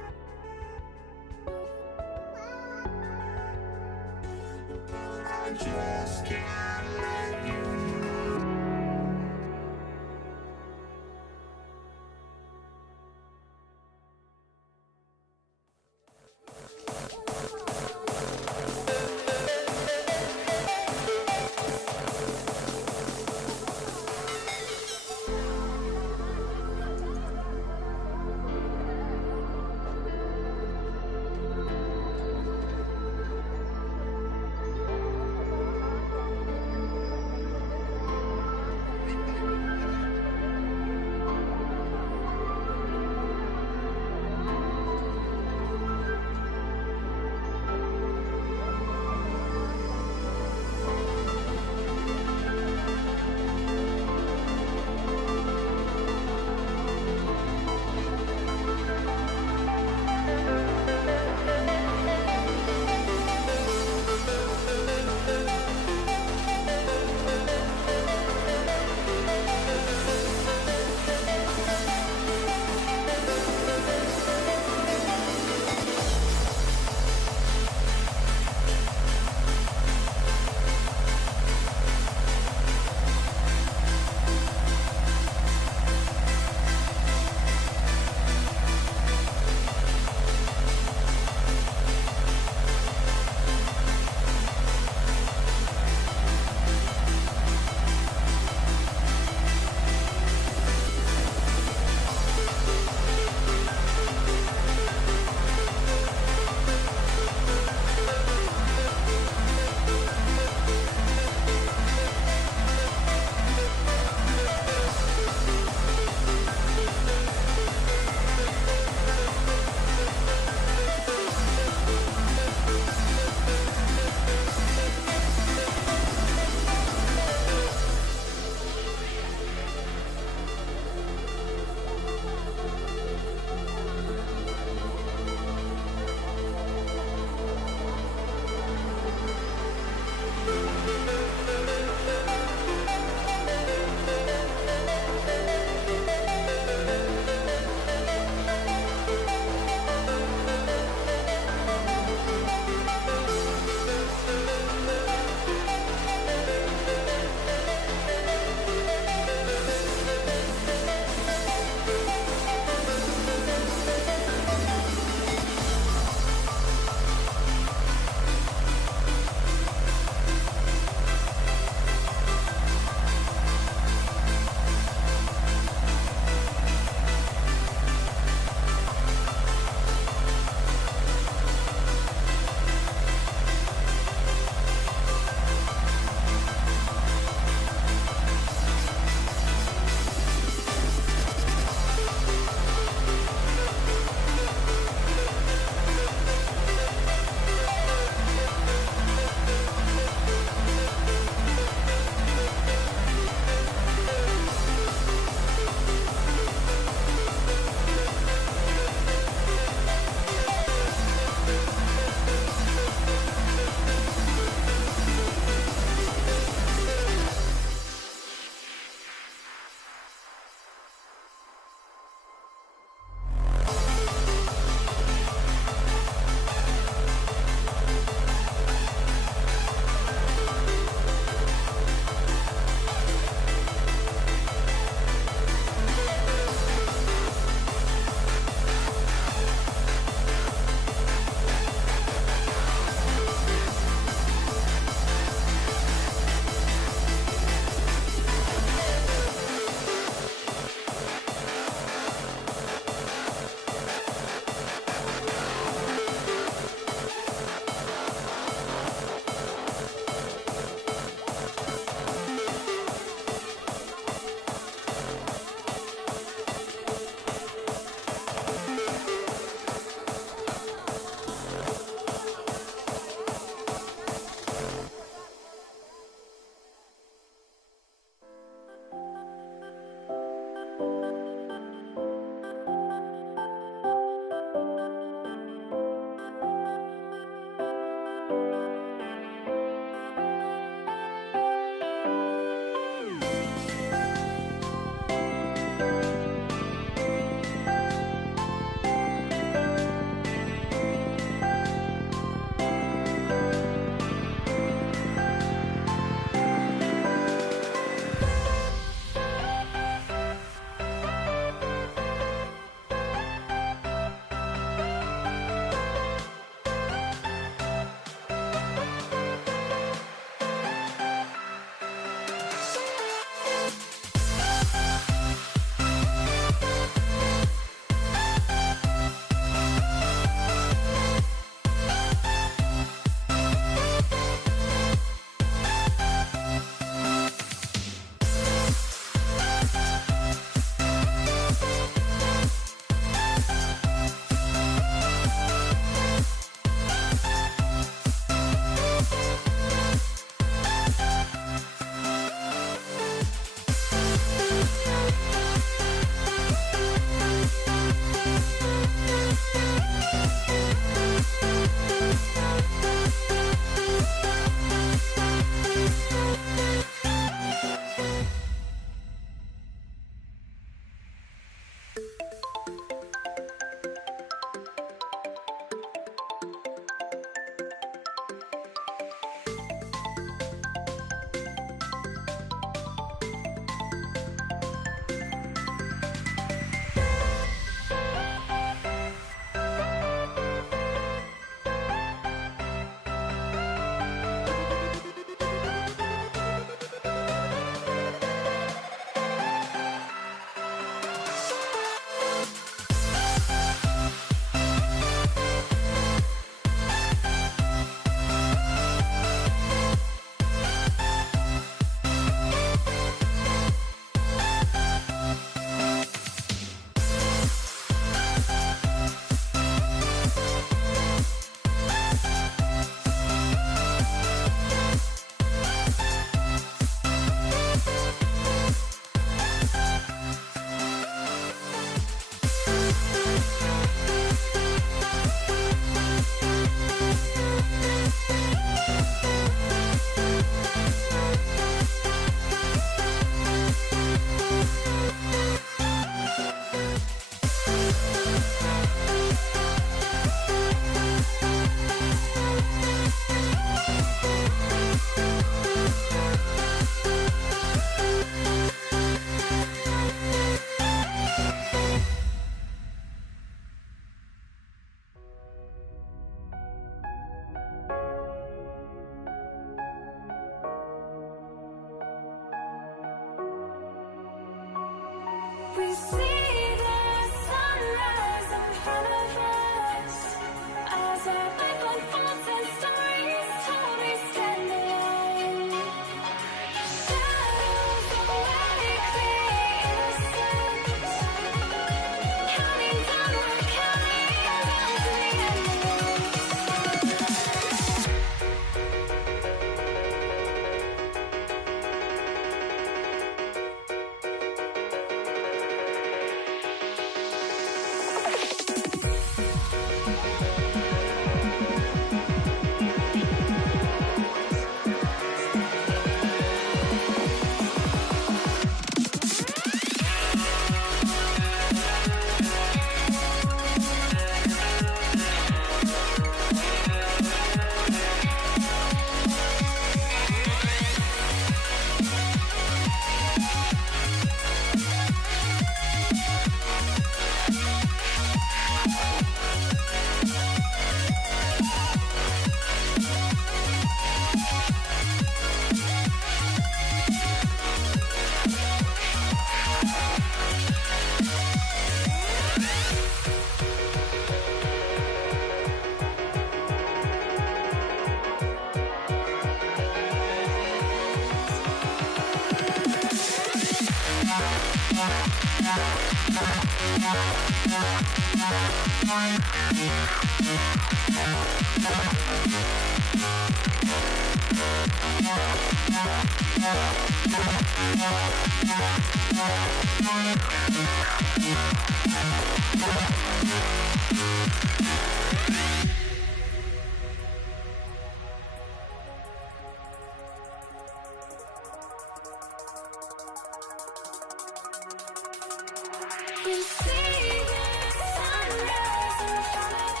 We see the sunrise in front of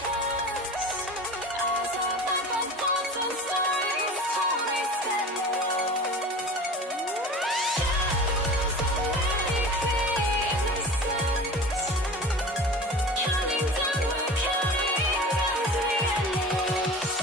us. As our life unfolds and stories stand alone. Shadows already fade in the sense. Counting down, we're counting down to the endless.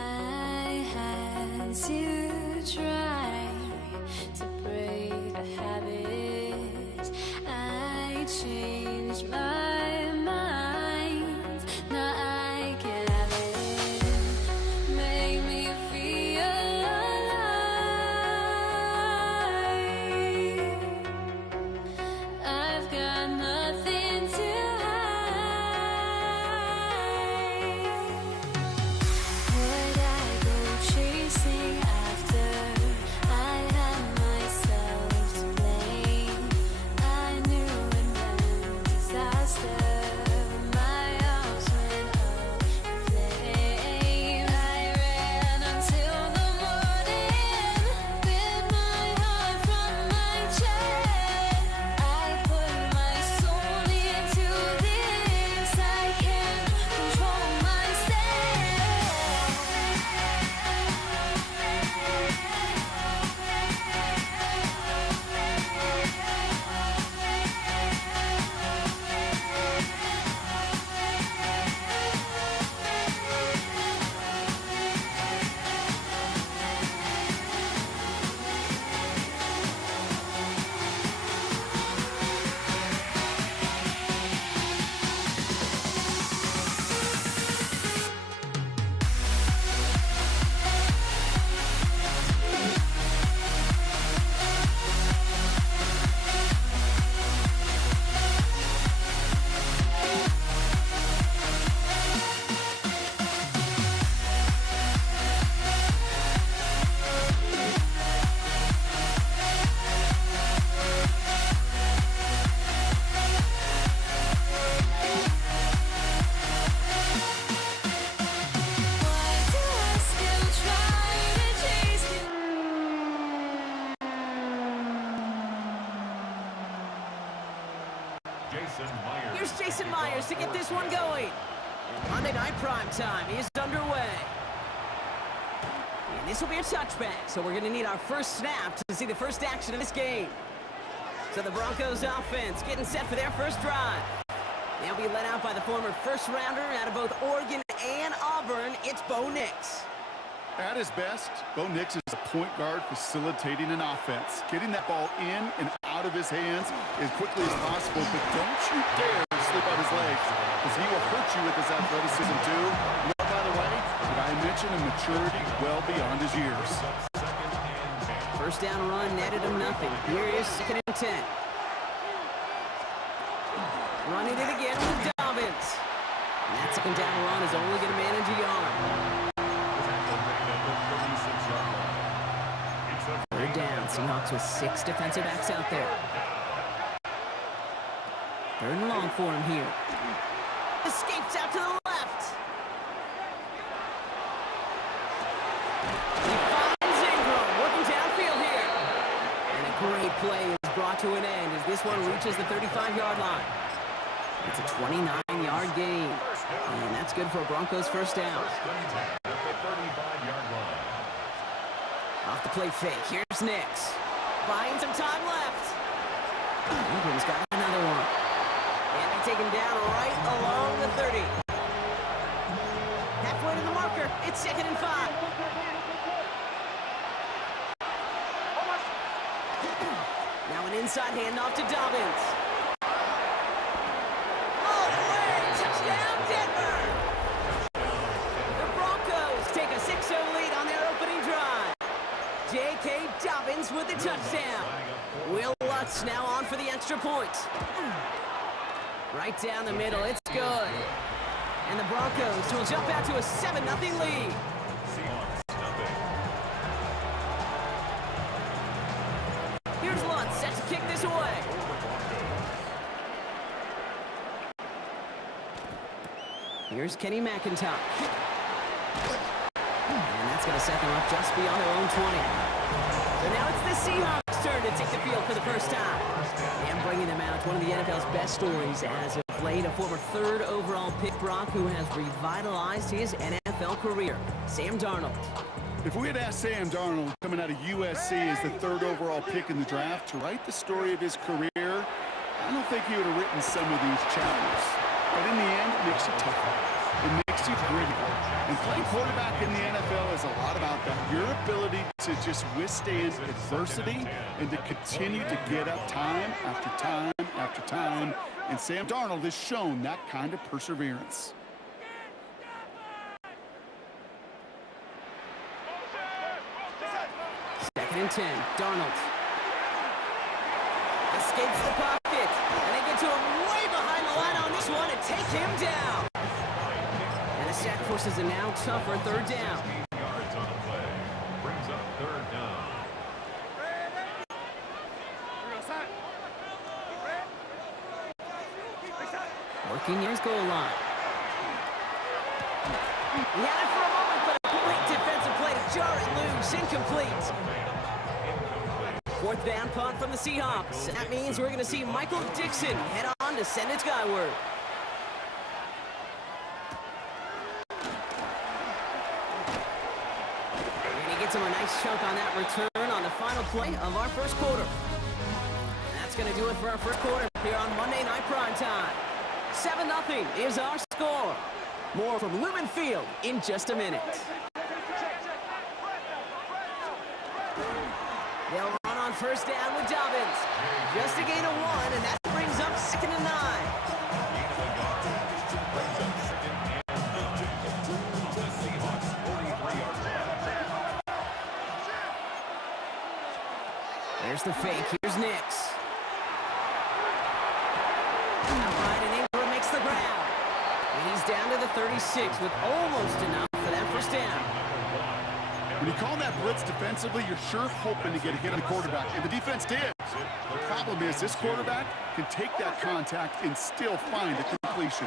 I had to try to break a habit. I changed my mind. Now I can have it. Make me feel alive. I've got nothing to hide. Would I go chasing after? I had myself to blame. I knew it meant disaster. My arms went up in flames. I ran until the morning. Bit my heart from my chest. I put my soul into this. I can't control myself. Why do I still try to chase you? Jason Myers. Here's Jason Myers to get this one going. And Monday Night Prime Time is underway. And this will be a touchback, so we're going to need our first snap to see the first action of this game. So the Broncos offense getting set for their first drive. They'll be led out by the former first-rounder out of both Oregon and Auburn. It's Bo Nix. At his best, Bo Nix is a point guard facilitating an offense, getting that ball in and out of his hands as quickly as possible, but don't you dare slip on his legs, because he will hurt you with his athleticism too. And by the way, extension of maturity well beyond his years. First down run netted him nothing. Here is 2nd and 10. Running it again with Dobbins. And that 2nd down run is only going to manage a yard. 3rd down. Seahawks with 6 defensive backs out there. 3rd and long for him here. Escapes out to the left. He finds Ingram working downfield here. And a great play is brought to an end as this one reaches the 35-yard line. It's a 29-yard gain. And that's good for a Broncos first down. Off the play fake. Here's Nix. Buying some time left. Ingram's got another one. And they take him down right along the 30. Halfway to the marker. It's 2nd and 5. Now an inside handoff to Dobbins. All the way. Touchdown, Denver. The Broncos take a 6-0 lead on their opening drive. J.K. Dobbins with the touchdown. Will Lutz now on for the extra point. Right down the middle, it's good. And the Broncos will jump out to a 7-0 lead. Here's Lutz set to kick this away. Here's Kenny McIntosh. And that's going to set them up just beyond their own 20. So now it's the Seahawks' turn to take the field for the first time. And bringing them out, one of the NFL's best stories as of late, a former 3rd overall pick, Brock, who has revitalized his NFL career, Sam Darnold. If we had asked Sam Darnold, coming out of USC as the 3rd overall pick in the draft, to write the story of his career, I don't think he would have written some of these chapters. But in the end, it makes you tougher. It makes you gritty. And playing quarterback in the NFL is a lot about that. Your ability to just withstand adversity and to continue to get up time after time after time. And Sam Darnold has shown that kind of perseverance. Second and 10, Darnold. Escapes the pocket, and they get to him way behind the line on this one and take him down. And the sack forces a now tougher 3rd down. Yards on the play. Brings up 3rd down. Working near his goal line. He had it for a moment, but a great defensive play to jar it loose. Incomplete. 4th down punt from the Seahawks. And that means we're going to see Michael Dixon head on to send it skyward. And he gets him a nice chunk on that return on the final play of our first quarter. That's going to do it for our first quarter here on Monday Night Primetime. 7-0 is our score. More from Lumen Field in just a minute. They'll run on first down with Dobbins. Just a gain of 1, and that brings up 2nd and 9. There's the fake. Here's Nix. Outright, and Ingram makes the grab. And he's down to the 36 with almost enough for that first down. When you call that blitz defensively, you're sure hoping to get a hit on the quarterback. And the defense did. The problem is this quarterback can take that contact and still find a completion.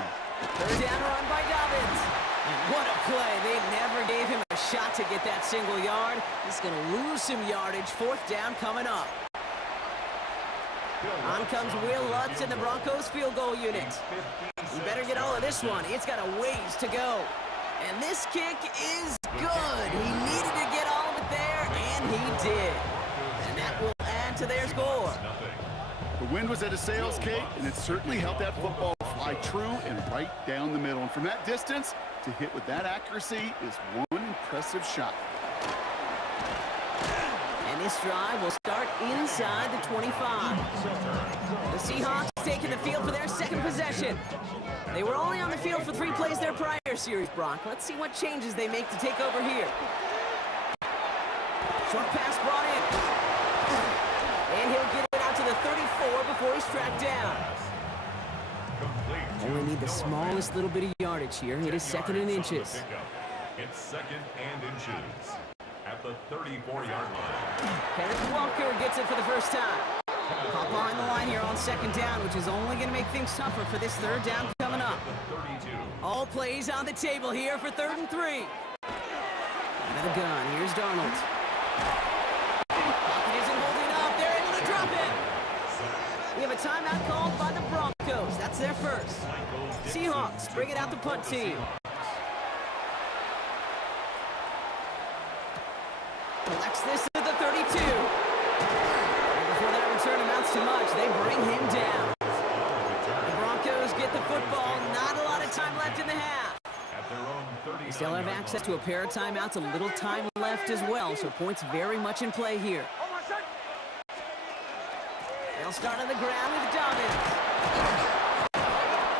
3rd down run by Dobbins. And what a play. They never gave him a shot to get that single yard. He's going to lose some yardage. 4th down coming up. On comes Will Lutz in the Broncos field goal unit. You better get all of this one. It's got a ways to go. And this kick is good. He needed to get all of it there, and he did. And that will add to their score. The wind was at a sails, Kate, and it certainly helped that football fly true and right down the middle. And from that distance, to hit with that accuracy is one impressive shot. And And this drive will start inside the 25. The Seahawks taking the field for their second possession. They were only on the field for 3 plays their prior series, Brock. Let's see what changes they make to take over here. Short pass brought in. And he'll get it out to the 34 before he's tracked down. Only need the smallest little bit of yardage here. It is 2nd and inches. It's 2nd and inches at the 34-yard line. Kenneth Walker gets it for the first time. Hop behind the line here on 2nd down, which is only going to make things tougher for this 3rd down coming up. All plays on the table here for 3rd and 3. Out of the gun, here's Darnold. Pocket isn't holding up. They're able to drop it. We have a timeout called by the Broncos. That's their first. Seahawks bring it out the punt team. Collects this at the 32. And before that return amounts to much, they bring him down. The Broncos get the football. Not a lot of time left in the half. They still have access to a pair of timeouts, a little time left as well, so points very much in play here. They'll start on the ground with Dobbins.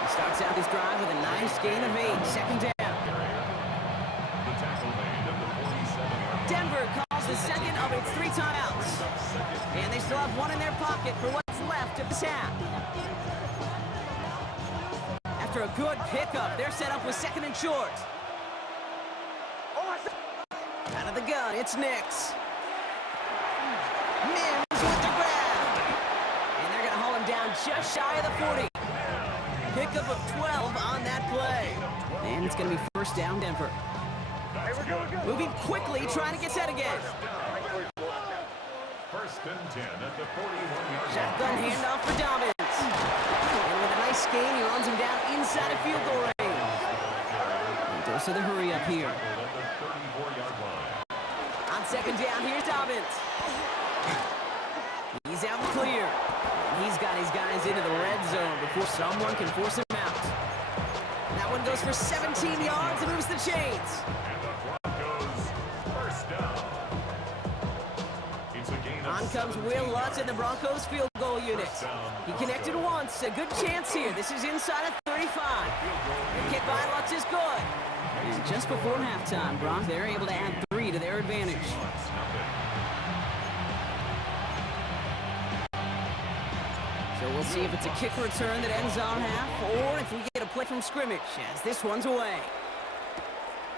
He starts out this drive with a nice gain of 8, 2nd down. Denver calls the second of its 3 timeouts. And they still have 1 in their pocket for what's left of this half. After a good pickup, they're set up with 2nd and short. Out of the gun, it's Nix. Mims with the grab. And they're going to haul him down just shy of the 40. Pickup of 12 on that play. And it's going to be 1st down, Denver. Moving quickly, trying to get set again. 1st and 10 at the 41-yard line. Shotgun handoff for Dobbins. And with a nice gain, he runs him down inside of field goal range. And dose of the hurry up here. On 2nd down, here's Dobbins. He's out and clear. And he's got his guys into the red zone before someone can force him out. That one goes for 17 yards and moves the chains. On comes Will Lutz in the Broncos field goal unit. He connected once, a good chance here. This is inside of 35. The kick by Lutz is good. And just before halftime, Broncos, they're able to add 3 to their advantage. So we'll see if it's a kick return that ends our half, or if we get a play from scrimmage, as this one's away.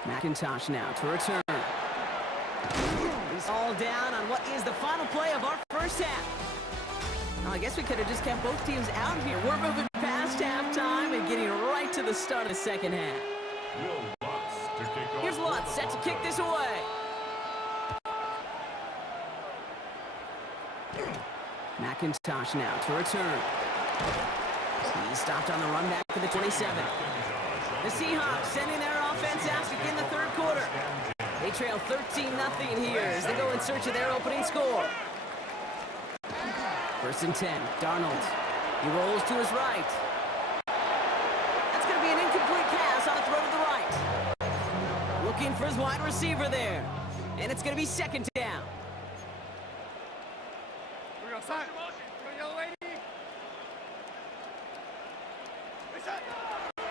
McIntosh now to return. He's all down on what is the final play of our first half. Now, I guess we could have just kept both teams out here. We're moving past halftime and getting right to the start of the 2nd half. Here's Lutz set to kick this away. McIntosh now to return. He's stopped on the run back to the 27. The Seahawks sending their offense out to begin the 3rd quarter. They trail 13-0 here as they go in search of their opening score. 1st and 10, Darnold. He rolls to his right. That's going to be an incomplete pass on a throw to the right. Looking for his wide receiver there. And it's going to be 2nd down.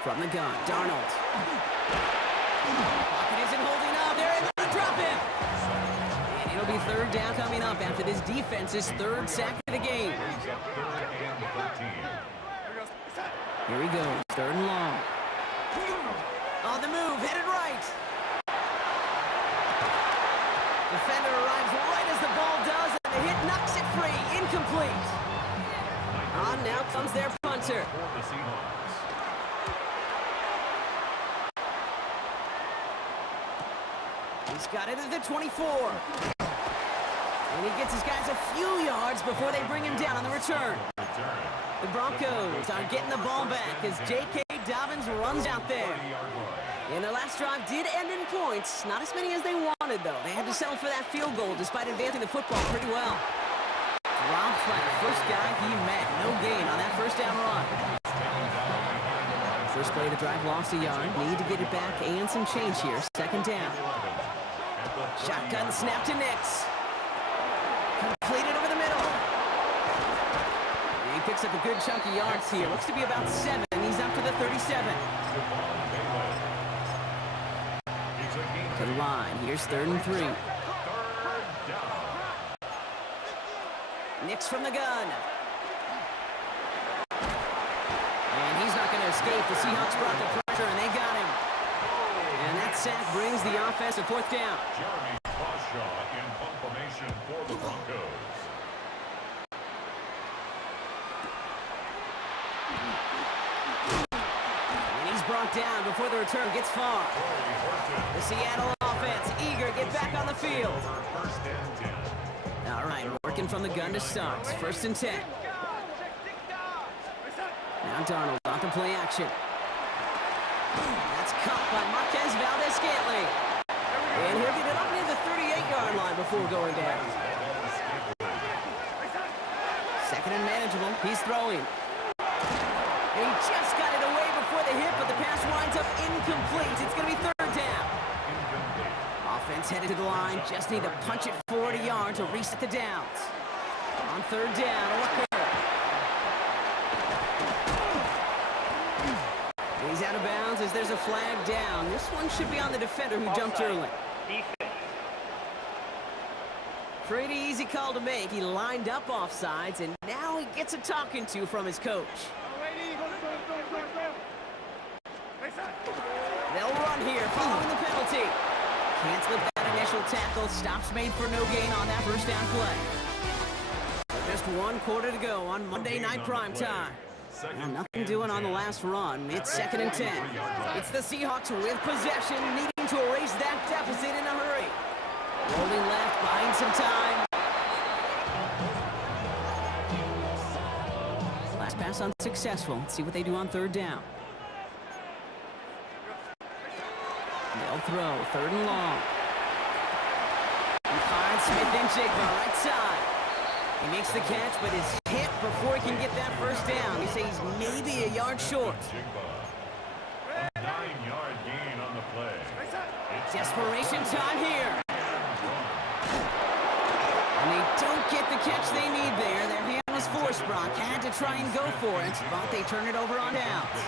From the gun, Darnold. Pocket isn't holding up. They're able to drop him. And it'll be 3rd down coming up after this defense's 3rd sack of the game. Here he goes, 3rd and long. On the move, headed right. Defender arrives right as the ball does, and the hit knocks it free. Incomplete. On now comes their punter. He's got it at the 24. And he gets his guys a few yards before they bring him down on the return. The Broncos are getting the ball back as J.K. Dobbins runs out there. And their last drive did end in points. Not as many as they wanted, though. They had to settle for that field goal despite advancing the football pretty well. Rob Flack, first guy he met. No gain on that 1st down run. First play of the drive lost a yard. Need to get it back and some change here. 2nd down. Shotgun snap to Nix. picks up a good chunk of yards here. Looks to be about 7. He's up to the 37. Devon Bailey. It's a gain To the line. Here's 3rd and 3. third down. Nix from the gun. And he's not going to escape. The Seahawks brought the pressure, and they got him. And that sack brings the offense to 4th down. Jeremy Crawshaw in punt formation for the Broncos. And he's brought down before the return gets far. Corey Horton The Seattle offense eager to get back on the field. for first and 10. All right, working from the gun to start. 1st and 10. Now Darnold on to play action. That's caught by Marquez Valdez-Scantling. And he'll get it up near the 38-yard line before going down. 2nd and manageable. He's throwing. And he just got it away before the hit, but the pass winds up incomplete. It's going to be 3rd down. Offense headed to the line. Just need to punch it 40 yards to reset the downs. On 3rd down, Walker. He's out of bounds as there's a flag down. This one should be on the defender who jumped early. Defense. Pretty easy call to make. He lined up offsides, and now he gets a talking to from his coach. They'll run here following the penalty. Can't slip that initial tackle. Stops made for no gain on that 1st down play. So just 1 quarter to go on Monday Night Prime Time. Well, nothing doing on the last run. It's 2nd and 10. It's the Seahawks with possession, needing to erase that deficit in a hurry. Rolling left, buying some time. Last pass unsuccessful. Let's see what they do on 3rd down. They'll throw. 3rd and long. He finds Smith-Njigba right side. He makes the catch, but is hit before he can get that 1st down. He says he's maybe a yard short. A 9-yard gain on the play. Desperation time here. And they don't get the catch they need there. Their hand was forced. Brock had to try and go for it, but they turn it over on downs.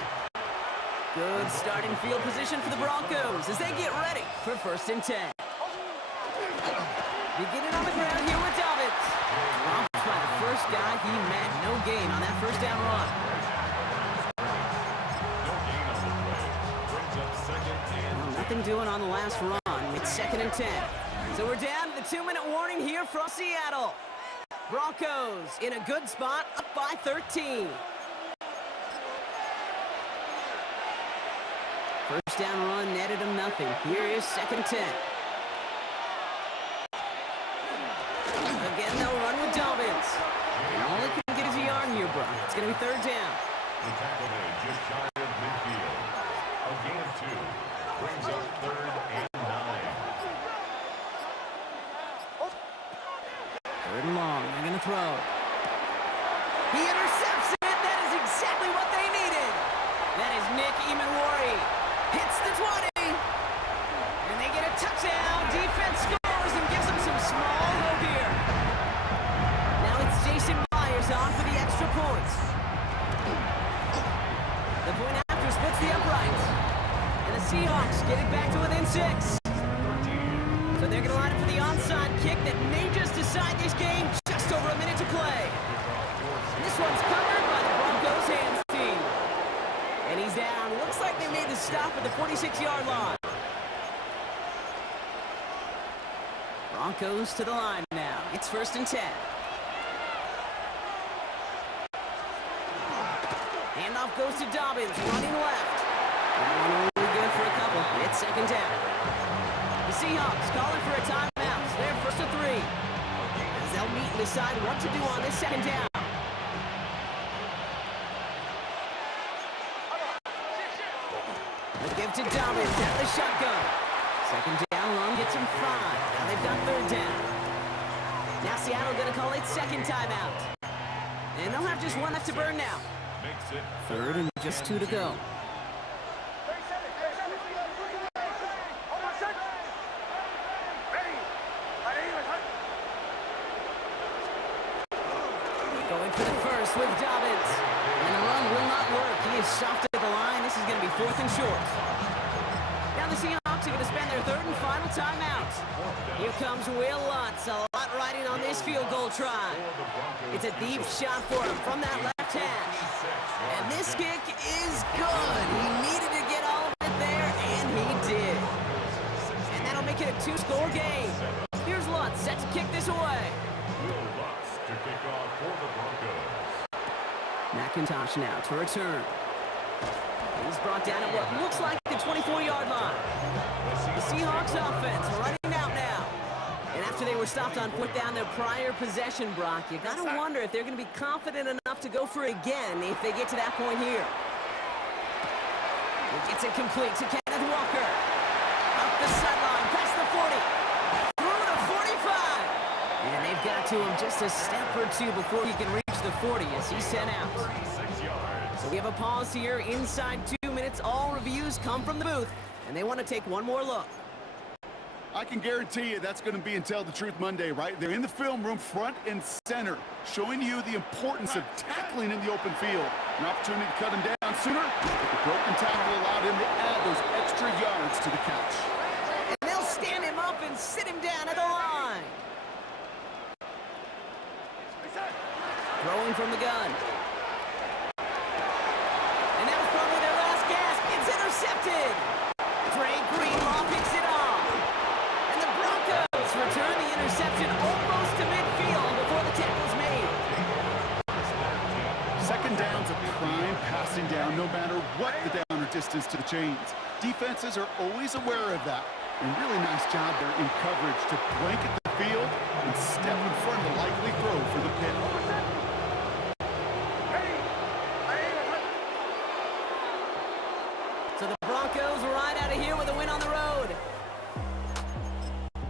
Good starting field position for the Broncos as they get ready for 1st and 10. Beginning on the ground here with Dobbins. Dropped by the first guy he met. No gain on that 1st down run. No gain on the play. Brings up 2nd and Well, nothing doing on the last run. It's 2nd and 10. So we're down to the 2-minute warning here from Seattle. Broncos in a good spot, up by 13. 1st down run netted him nothing. Here is 2nd 10. Again, they'll run with Dobbins. And all he can get is a yard here, Brock. It's going to be 3rd down. the tackle there just shy of midfield. A gain of 2. Brings up 3rd and 9. 3rd and long. They're going to throw. He intercepts it. That is exactly what they needed. That is Nick Emanwari. Hits the 20. And they get a touchdown. Defense scores and gives them some small hope here. Now it's Jason Myers on for the extra point. The point after splits the uprights. And the Seahawks get it back to within 6. So they're going to line up for the onside kick that may just decide this game. Just over a minute to play. This one's covered by the Broncos hands team. And he's down. Looks like they made the stop at the 46-yard line. Broncos to the line now. It's 1st and 10. Handoff goes to Dobbins, running left. That one only good for a couple. It's 2nd down. The Seahawks calling for a timeout. They're 1st and 3. As they'll meet and decide what to do on this 2nd down. The give to Dobbins out of the shotgun. 2nd down run gets him 5. Now they've got 3rd down. Now Seattle gonna call it 2nd timeout. And they'll have just 1 left to burn now. Makes it 3rd and just 2 to go. Going for the first with Dobbins. And the run will not work. He is soft at the line. This is going to be 4th and short. Now the Seahawks are going to spend their 3rd and final timeout. Here comes Will Lutz. A lot riding on this field goal try. It's a deep shot for him from that left hash. And this kick is good. He needed to get all of it there, and he did. And that'll make it a 2-score game. Here's Lutz set to kick this away. Will Lutz to kick off for the Broncos. McIntosh now to return. He's brought down at what looks like the 24-yard line. The Seahawks offense running out now. And after they were stopped on 4th down their prior possession, Brock, you got to wonder if they're going to be confident enough to go for it again if they get to that point here. It gets it complete to Kenneth Walker. Up the sideline, past the 40. Through the 45. And they've got to him just a step or two before he can reach the 40 as he's sent out. 36 yards. So we have a pause here inside 2 minutes. All reviews come from the booth, and they want to take one more look. I can guarantee you that's going to be in Tell the Truth Monday right there in the film room, front and center, showing you the importance of tackling in the open field. An opportunity to cut him down sooner, but the broken tackle allowed him to add those extra yards to the catch. And they'll stand him up and sit him down at the line. Throwing from the gun. And that was probably their last gasp. It's intercepted. Dre Greenlaw picks it off. And the Broncos return the interception almost to midfield before the tackle's made. 2nd down's a prime passing down, no matter what the down or distance to the chains. Defenses are always aware of that. And really nice job there in coverage to blanket the field and step in front of the likely throw for the pit. So the Broncos ride out of here with a win on the road.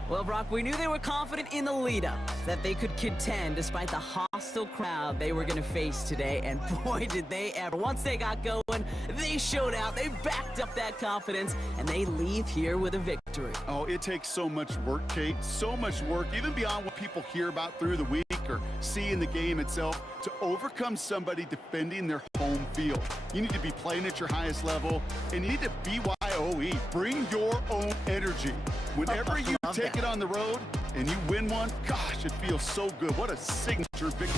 Well, Brock, we knew they were confident in the lead-up, that they could contend despite the hostile crowd they were going to face today, and boy, did they ever. Once they got going, they showed out, they backed up that confidence, and they leave here with a victory. Oh, it takes so much work, Kate, so much work, even beyond what people hear about through the week or see in the game itself, to overcome somebody defending their home field. You need to be playing at your highest level, and you need to BYOE. Bring your own energy. Whenever you take it on the road and you win one, gosh, it feels so good. What a signature victory.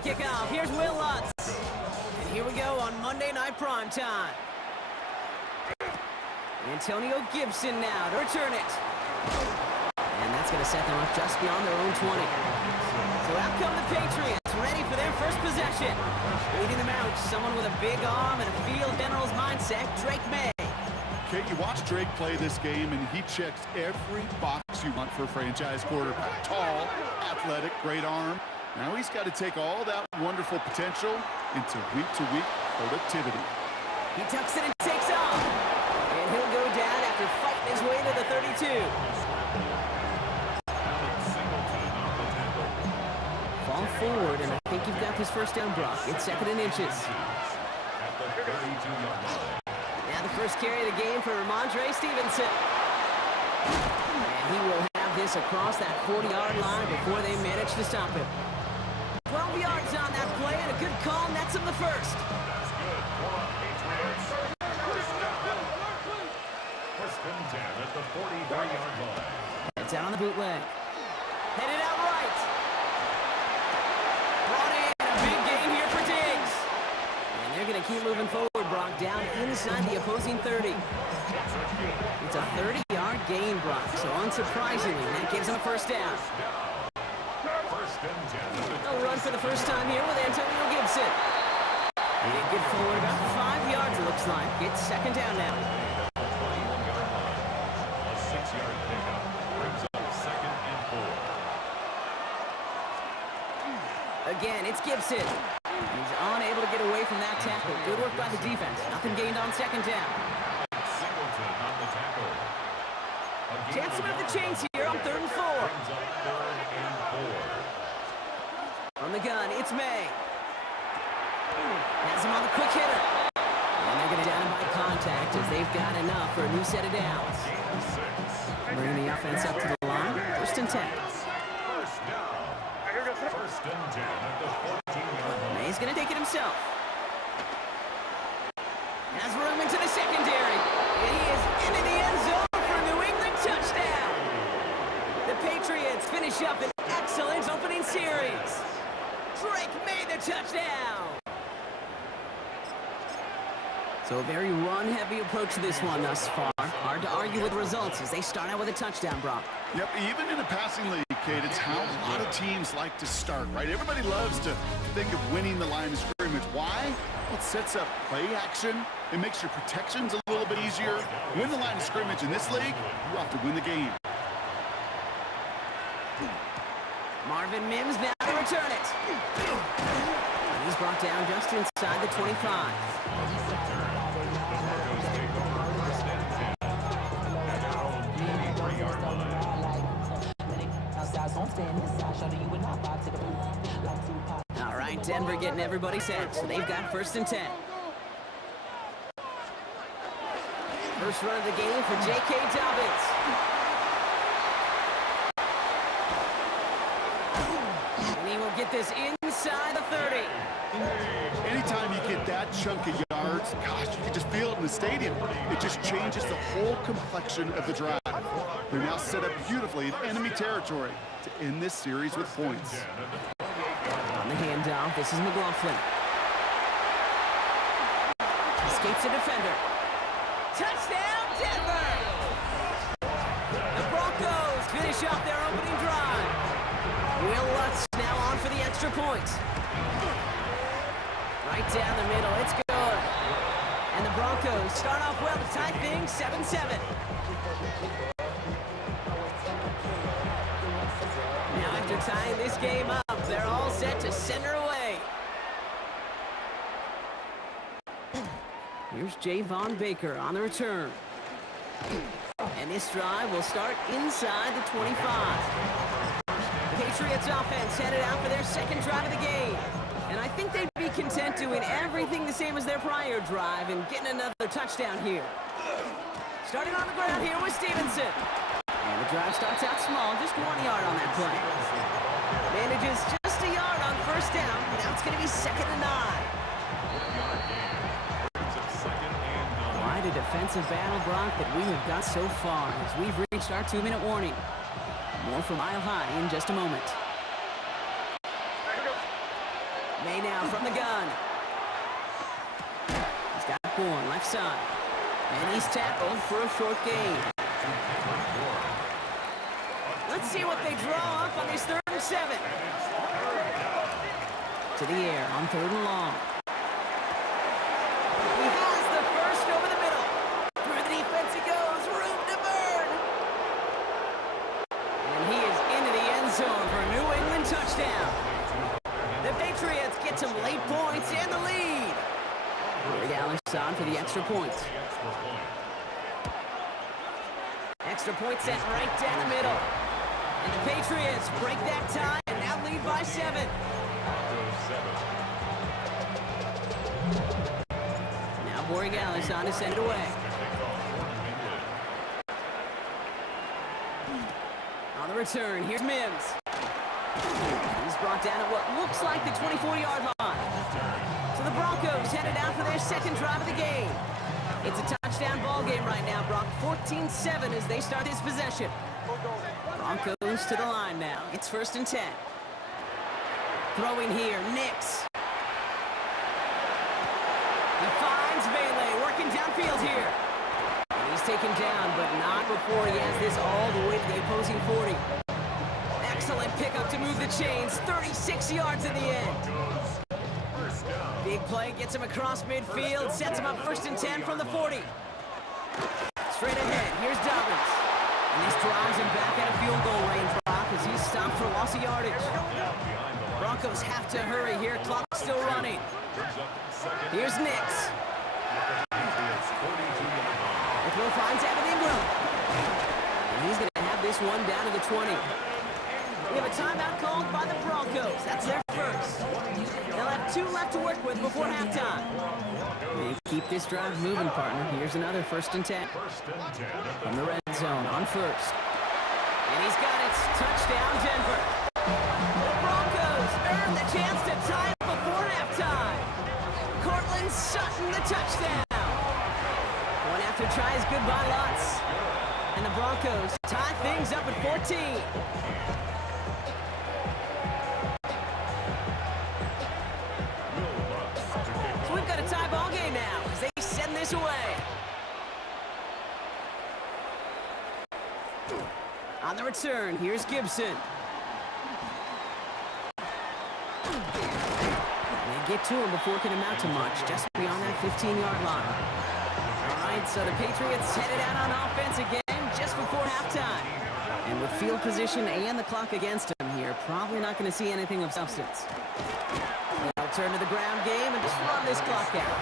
to kick off. Here's Will Lutz. And here we go on Monday Night Primetime. Antonio Gibson now to return it. And that's going to set them up just beyond their own 20. So out come the Patriots, ready for their first possession. Leading them out, someone with a big arm and a field general's mindset, Drake May. Kate, you watch Drake play this game, and he checks every box you want for a franchise quarterback. Tall, athletic, great arm. Now he's got to take all that wonderful potential into week-to-week productivity. He tucks it and takes off. And he'll go down after fighting his way to the 32. Fall forward, and I think you've got this first down, Brock. It's 2nd and inches. At the 32-yard line. Now the first carry of the game for Ramondre Stevenson. And he will have this across that 40-yard line before they manage to stop him. 12 yards on that play, and a good call nets him the first. That's good for the Patriots. First and 10 at the 43-yard line. It's out on the bootleg. Headed out right. Brought in a big gain here for Diggs. And they're going to keep moving forward, Brock, down inside the opposing 30. It's a 30-yard gain, Brock, so unsurprisingly, that gives him a first down. First and 10. They'll run for the first time here with Antonio Gibson. They get forward about 5 yards, it looks like. It's 2nd down now. A 21-yard line. A 6-yard pickup brings up 2nd and 4. Again, it's Gibson. He's unable to get away from that tackle. Good work by the defense. Nothing gained on 2nd down. Singleton on the tackle. Chance to move the chains here on 3rd and 4. Brings up 3rd and 4. From the gun, it's May. Has him on the quick hitter. And they're going to down him by contact as they've got enough for a new set of downs. Bringing the offense up to the line. 1st and 10. First down. First and 10 at the 14-yard line. May's going to take it himself. Has room into the secondary. And he is into the end zone for a New England touchdown. The Patriots finish up an excellent opening series. Drake made the touchdown. So a very run-heavy approach to this one thus far. Hard to argue with the results as they start out with a touchdown, Brock. Yep, even in a passing league, Kate, it's how a lot of teams like to start, right? Everybody loves to think of winning the line of scrimmage. Why? It sets up play action. It makes your protections a little bit easier. Win the line of scrimmage in this league, you have to win the game. Marvin Mims now to return it. And he's brought down just inside the 25. All right, Denver getting everybody set, so they've got 1st and 10. First run of the game for J.K. Dobbins. And he will get this inside the 30. Anytime you get that chunk of yards, gosh, you can just feel it in the stadium. It just changes the whole complexion of the drive. They're now set up beautifully in enemy territory to end this series with points. On the handoff, this is McLaughlin. Escapes a defender. Touchdown, Denver! The Broncos finish off their opening drive. Will Lutz now on for the extra point. Right down the middle, it's good. And the Broncos start off well to tie things 7-7. Now after tying this game up, they're all set to send her away. Here's Javon Baker on the return. And this drive will start inside the 25. The Patriots offense headed out for their 2nd drive of the game. And I think they'd be content doing everything the same as their prior drive and getting another touchdown here. Starting on the ground here with Stevenson. And the drive starts out small, just 1 yard on that play. Manages just a yard on 1st down. Now it's going to be 2nd and 9. Quite a defensive battle, Brock, that we have got so far as we've reached our 2-minute warning. More from Mile High in just a moment. May now from the gun. He's got Bourne left side. And he's tackled for a short gain. Let's see what they draw up on this 3rd and 7. To the air on 3rd and long. He has the first over the middle. Through the defense he goes. Room to burn. And he is into the end zone for a New England touchdown. The Patriots get some late points and the lead. Greg Allen on for the extra point. Extra point set right down the middle. And the Patriots break that tie and now lead by 7. Now Borregales on to send it away. On the return, here's Mims. He's brought down at what looks like the 24-yard line. So the Broncos headed out for their second drive of the game. It's a touchdown ball game right now, Brock. 14-7 as they start this possession. Broncos to the line now. It's 1st and 10. Throwing here, Nix. He finds Vele working downfield here. And he's taken down, but not before he has this all the way to the opposing 40. Excellent pickup to move the chains. 36 yards in the end. Big play gets him across midfield, sets him up 1st and 10 from the 40. Straight ahead, here's Dobbins. And this drives him back out of field goal range, Brock, as he's stopped for loss of yardage. Broncos have to hurry here, clock's still running. Here's Nix. The throw finds Evan Ingram. And he's going to have this one down to the 20. We have a timeout called by the Broncos. That's their first. They'll have 2 left to work with before halftime. They keep this drive moving, partner. Here's another 1st and 10. From the red zone on 1st. And he's got it. Touchdown, Denver. The Broncos earn the chance to tie it before halftime. Cortland Sutton, the touchdown. One after tries goodbye lots. And the Broncos tie things up at 14. So we've got a tie ball game now as they send this away. On the return, here's Gibson. They get to him before it can amount to much, just beyond that 15-yard line. All right, so the Patriots headed out on offense again just before halftime. And with field position and the clock against him here, probably not going to see anything of substance. They'll turn to the ground game and just run this clock out.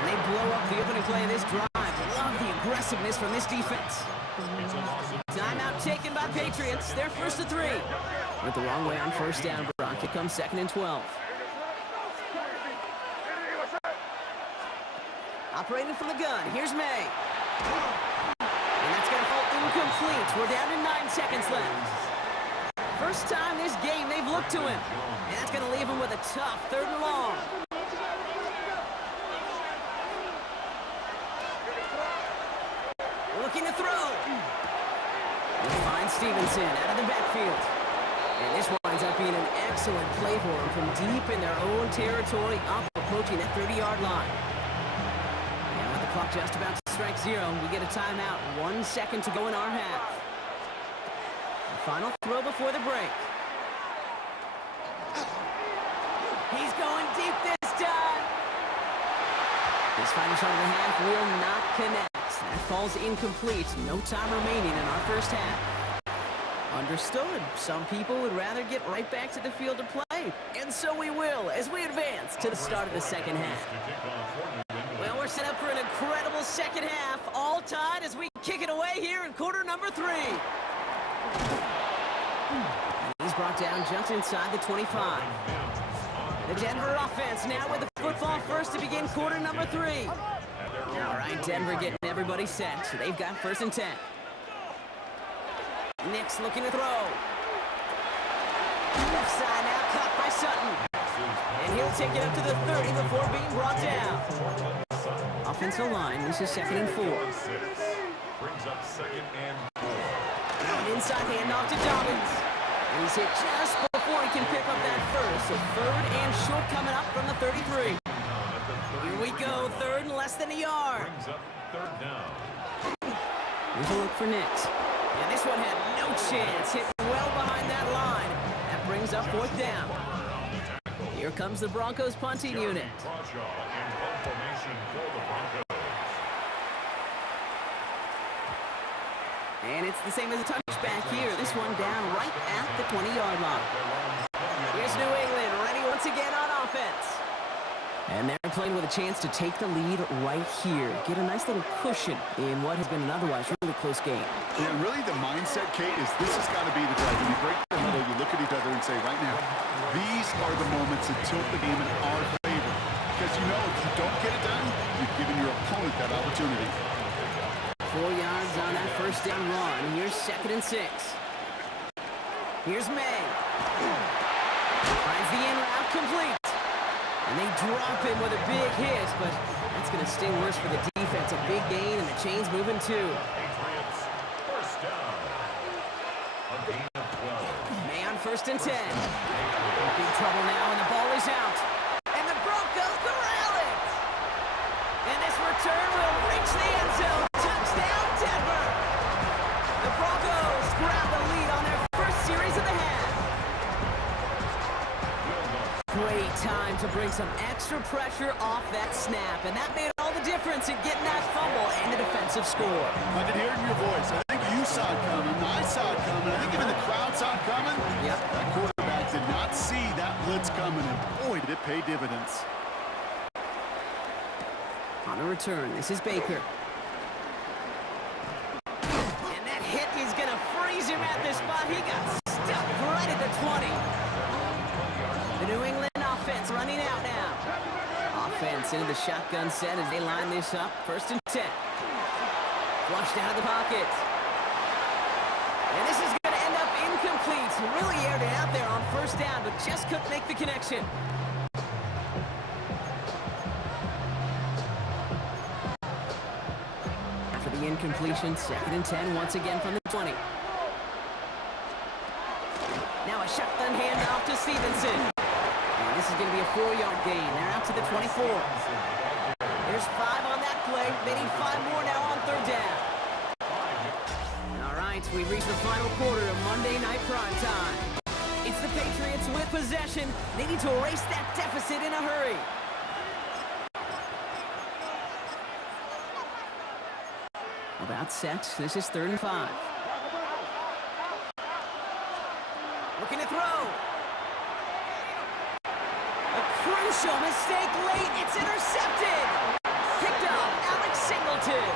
And they blow up the opening play of this drive. Love the aggressiveness from this defense. Timeout taken by Patriots. They're 1st and 3. Went the wrong way on 1st down, Brock. It comes 2nd and 12. Operating from the gun. Here's May. And that's going to fall incomplete. We're down to 9 seconds left. First time this game they've looked to him. And that's going to leave him with a tough 3rd and long. Looking to throw. He finds Stevenson out of the backfield. And this winds up being an excellent play for him from deep in their own territory, up approaching that 30-yard line. And with the clock just about to strike 0, we get a timeout. 1 second to go in our half. The final throw before the break. He's going deep this time. This final shot of the half will not connect. That falls incomplete. No time remaining in our first half. Understood. Some people would rather get right back to the field to play. And so we will as we advance to the start of the second half. Well, we're set up for an incredible second half. All tied as we kick it away here in quarter number 3. He's brought down just inside the 25. The Denver offense now with the football first to begin quarter number 3. All right, Denver getting everybody set. So they've got 1st and 10. Nix looking to throw. Left side now caught by Sutton. And he'll take it up to the 30 before being brought down. Offensive line, this is 2nd and 4. Brings up 2nd and 4. Now an inside handoff to Dobbins. He's hit just before he can pick up that first. So third and short coming up from the 33. Here we go, third and less than a yard. Brings up third down. Here's a look for Nix. And this one had no chance, hit well behind that line. That brings up fourth down. Here comes the Broncos punting unit. Crawshaw in punt formation for the Broncos. And it's the same as a touchback here. This one down right at the 20-yard line. Here's New England ready once again on offense. And they're playing with a chance to take the lead right here. Get a nice little cushion in what has been an otherwise really close game. Yeah, really the mindset, Kate, is this has got to be the drive. When you break the huddle, you look at each other and say, right now, these are the moments that tilt the game in our favor. Because you know if you don't get it done, you've given your opponent that opportunity. 4 yards on that first down run. Here's second and 6. Here's May. Finds the in route complete. And they drop him with a big hit, but that's going to sting worse for the defense. A big gain, and the chain's moving too. Patriots, first down. A gain of 12. May on first and 10. Big trouble now, and the ball is out. And the Broncos corral it. And this return will reach the end zone. Touchdown, Denver. The Broncos grab the lead on their first series of the half. Great time to bring some extra pressure off that snap, and that made all the difference in getting that fumble and the defensive score. I can hear it in your voice. I think you saw it coming. I saw it coming. I think even the crowd saw it coming. Yep. That quarterback did not see that blitz coming, and boy, did it pay dividends. On the return, this is Baker. And that hit is going to freeze him at the spot. He got stuck right at the 20. The New England offense running out now. Offense into the shotgun set as they line this up. First and 10. Flushed out of the pocket. And this is going to end up incomplete. Really aired it out there on first down, but just couldn't make the connection. After the incompletion, second and 10 once again from the 20. Now a shotgun handoff to Stevenson. And this is going to be a 4-yard gain. They're out to the 24. There's 5 on that play. They need 5 more now on third down. All right, we've reached the final quarter of Monday Night Prime Time. It's the Patriots with possession. They need to erase that deficit in a hurry. About set. This is third and 5. Looking to throw. A crucial mistake late. It's intercepted. Picked up Alex Singleton.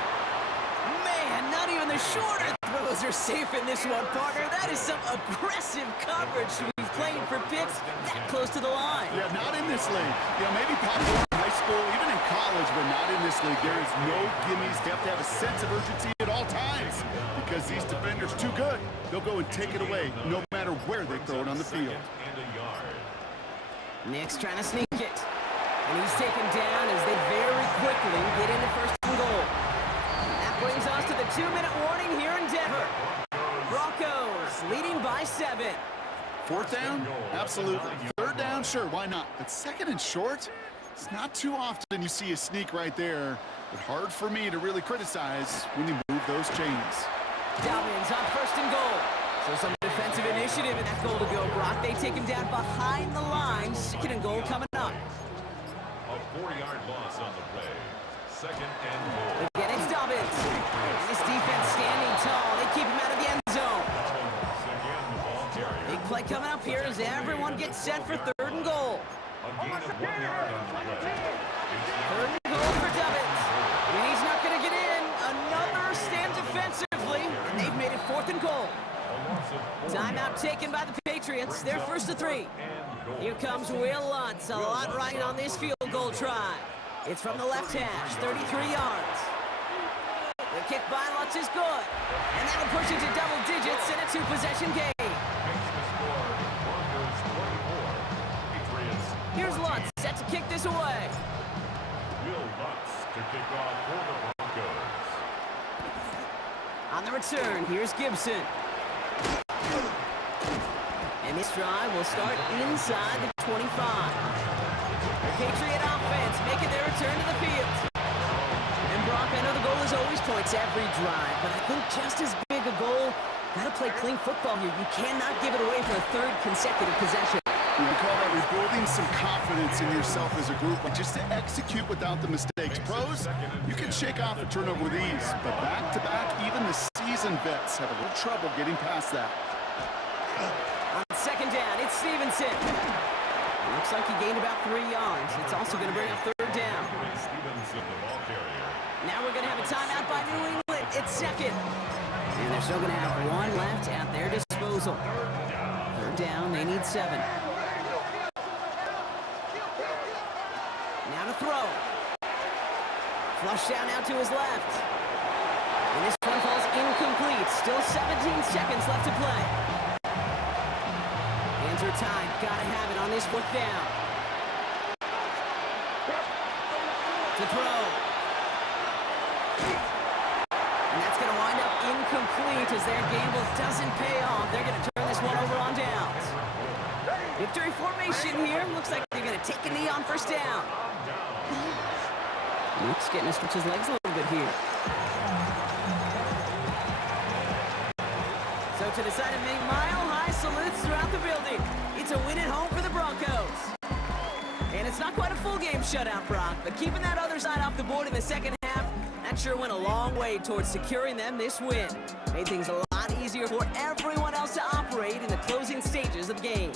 Man, not even the shorter throws are safe in this one, partner. That is some aggressive coverage to be playing for picks that close to the line. Yeah, not in this league. Yeah, maybe popular in high school, even in college, but not in this league. There is no gimmies. You have to have a sense of urgency at all times because these defenders too good. They'll go and take it away no matter where they throw it on the field. And a yard. Nick's trying to sneak it. And he's taken down as they very quickly get into first and goal. That brings us to the 2-minute warning here in Denver. Broncos leading by 7. Fourth down? Absolutely. Third down? Sure, why not? But second and short? It's not too often you see a sneak right there, but hard for me to really criticize when you move those chains. Dobbins on first and goal. So some defensive initiative in that goal to go, Brock. They take him down behind the line. Second and goal coming up. A 4-yard loss on the play. Second and goal. Again, it's Dobbins. And this defense standing tall. They keep him out of the end zone. Again, the ball carrier. Big play coming up here as everyone gets set for third and goal. A gain of 1 yard on the play. Third and goal for Dobbins. And he's not going to get in. Another stand defensively. And they've made it fourth and goal. Timeout taken by the Patriots. They're first to 3. Here comes Will Lutz. A lot riding on this field goal try. It's from the left hash, 33 yards. The kick by Lutz is good. And that'll push it to double digits in a 2-possession game. Makes the score Broncos 24. Patriots. Here's Lutz set to kick this away. Will Lutz to kick off for the Broncos. On the return, here's Gibson. And this drive will start inside the 25. The Patriot offense making their return to the field. And Brock, I know the goal is always points every drive, but I think just as big a goal, gotta play clean football here. You cannot give it away for a third consecutive possession. We call that rebuilding some confidence in yourself as a group, just to execute without the mistakes. Pros, you can shake off a turnover with ease, but back-to-back, even the seasoned vets have a little trouble getting past that. On second down, it's Stevenson. Looks like he gained about 3 yards. It's also going to bring up third down. Stevenson, the ball carrier. Now we're going to have a timeout by New England. It's second. And they're still going to have one left at their disposal. Third down, they need 7. Now to throw. Flush down now to his left. And this one falls incomplete. Still 17 seconds left to play. Hands are tied. Gotta have it on this 4th down. To throw. And that's going to wind up incomplete as their gamble doesn't pay off. They're going to turn this one over on downs. Victory formation here. Looks like they're going to take a knee on first down. Luke's getting to stretch his legs a little bit here. So to the side of me, mile-high salutes throughout the building. It's a win at home for the Broncos. And it's not quite a full game shutout, Brock, but keeping that other side off the board in the second half, that sure went a long way towards securing them this win. Made things a lot easier for everyone else to operate in the closing stages of the game.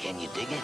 Can you dig it?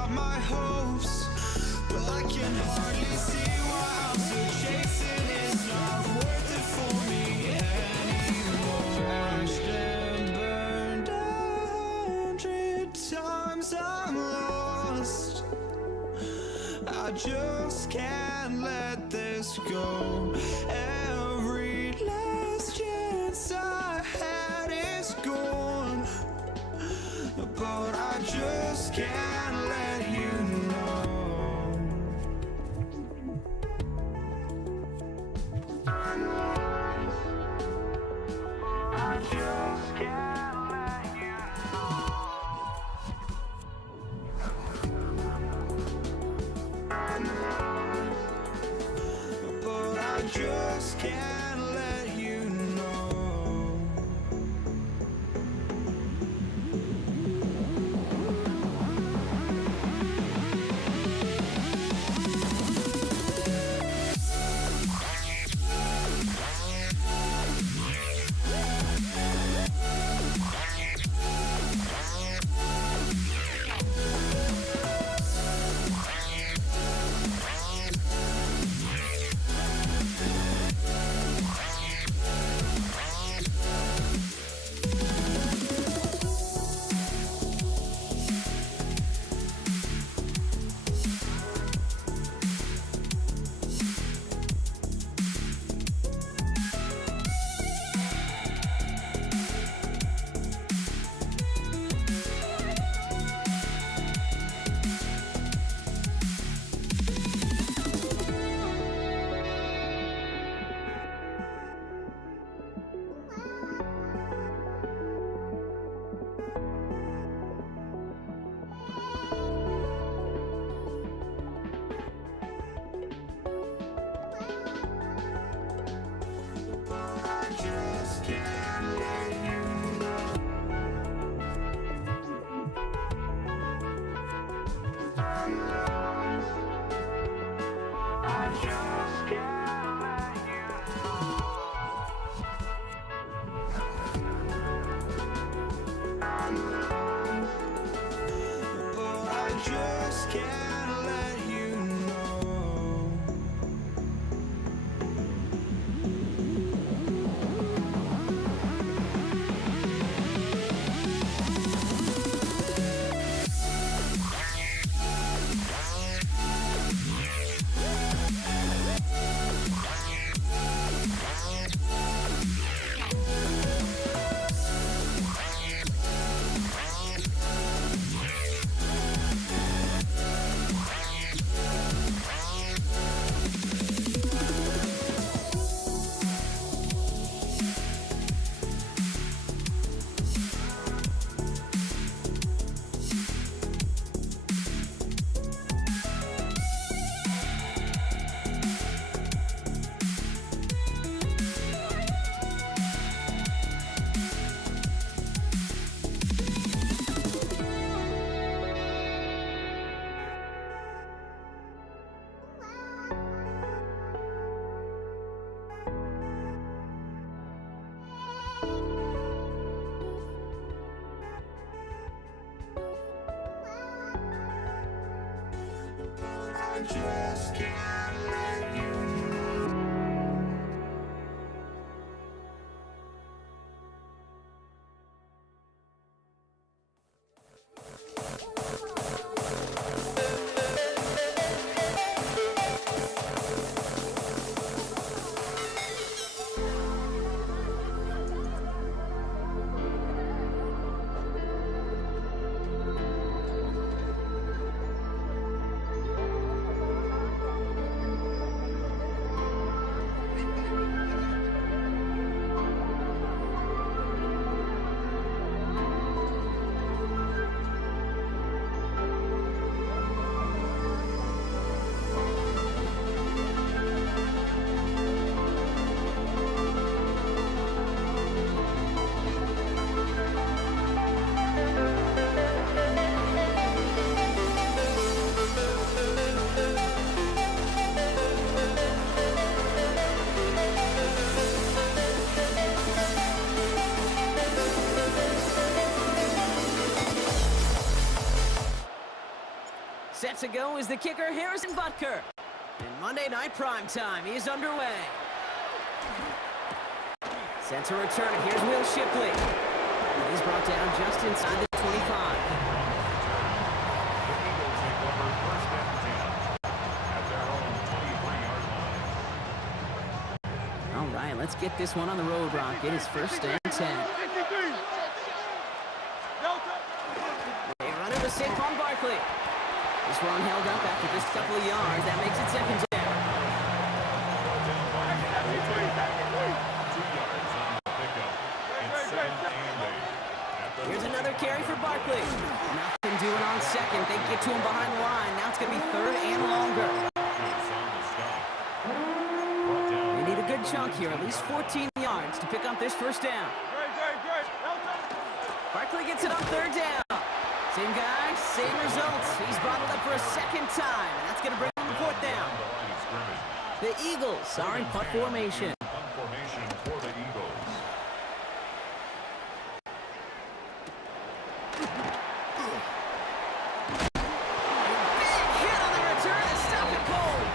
out my hopes, but I can hardly see why I'm still chasing. It's not worth it for me anymore. Crashed and burned 100 times I'm lost. I just can't let this go. Every last chance I had is gone, but I just can't let you know. I just can't let you know. But I just can't let you know. Just can't let you know. Set to go is the kicker, Harrison Butker. And Monday Night Primetime is underway. Set to return it. Here's Will Shipley. And he's brought down just inside the 25. The Eagles take over first and 10 at their own 23-yard line. All right, let's get this one on the road, Brock. It is first and 10. 53. Delta. They run it with Saquon Barkley. This one held up after just a couple of yards. That makes it second down. 2 yards on the pickup. It's second and 8. Here's another carry for Barkley. Nothing doing on second. They get to him behind the line. Now it's going to be third and longer. They need a good chunk here, at least 14 yards to pick up this first down. Great. Delta. Barkley gets it on third down. Same guy, same results. He's bottled up for a second time, and that's going to bring him to fourth down. The Eagles are in punt formation. Punt formation for the Eagles. Big hit on the return to stop it cold.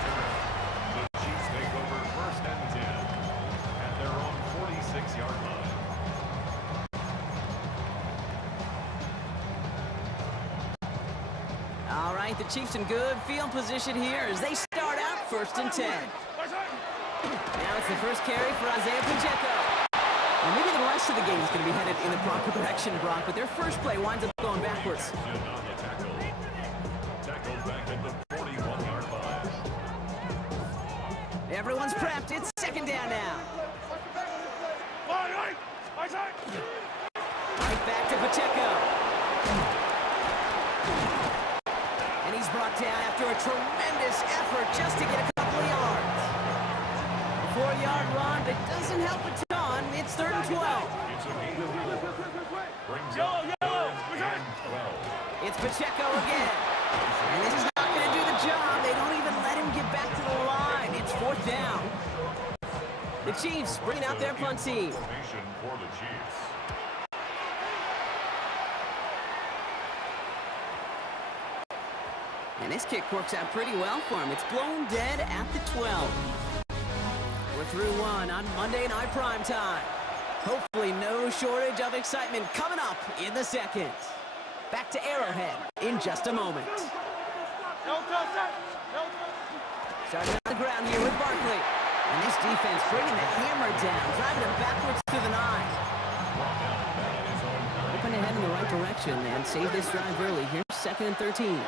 The Chiefs take over first and 10 at their own 46-yard line. All right, the Chiefs in good field position here as they start out first and 10. Now it's the first carry for Isaiah Pacheco. And maybe the rest of the game is going to be headed in the proper direction, Brock, but their first play winds up going backwards. On the tackle. Tackled back at the 41-yard line. Everyone's prepped. It's second down now. Right back to Pacheco. And he's brought down after a tremendous effort just to get a couple of yards. A 4-yard run that doesn't help a ton. It's third and 12. It's a gain of 4. Brings up third and 12. It's Pacheco again. And this is not going to do the job. They don't even let him get back to the line. It's fourth down. The Chiefs bring out their punt team. Formation for the Chiefs. And this kick works out pretty well for him. It's blown dead at the 12. We're through one on Monday Night Primetime. Hopefully no shortage of excitement coming up in the second. Back to Arrowhead in just a moment. Starting on the ground here with Barkley. And this defense bringing the hammer down, driving him backwards to the 9. Open ahead in the right direction and save this drive early. Here's second and 13.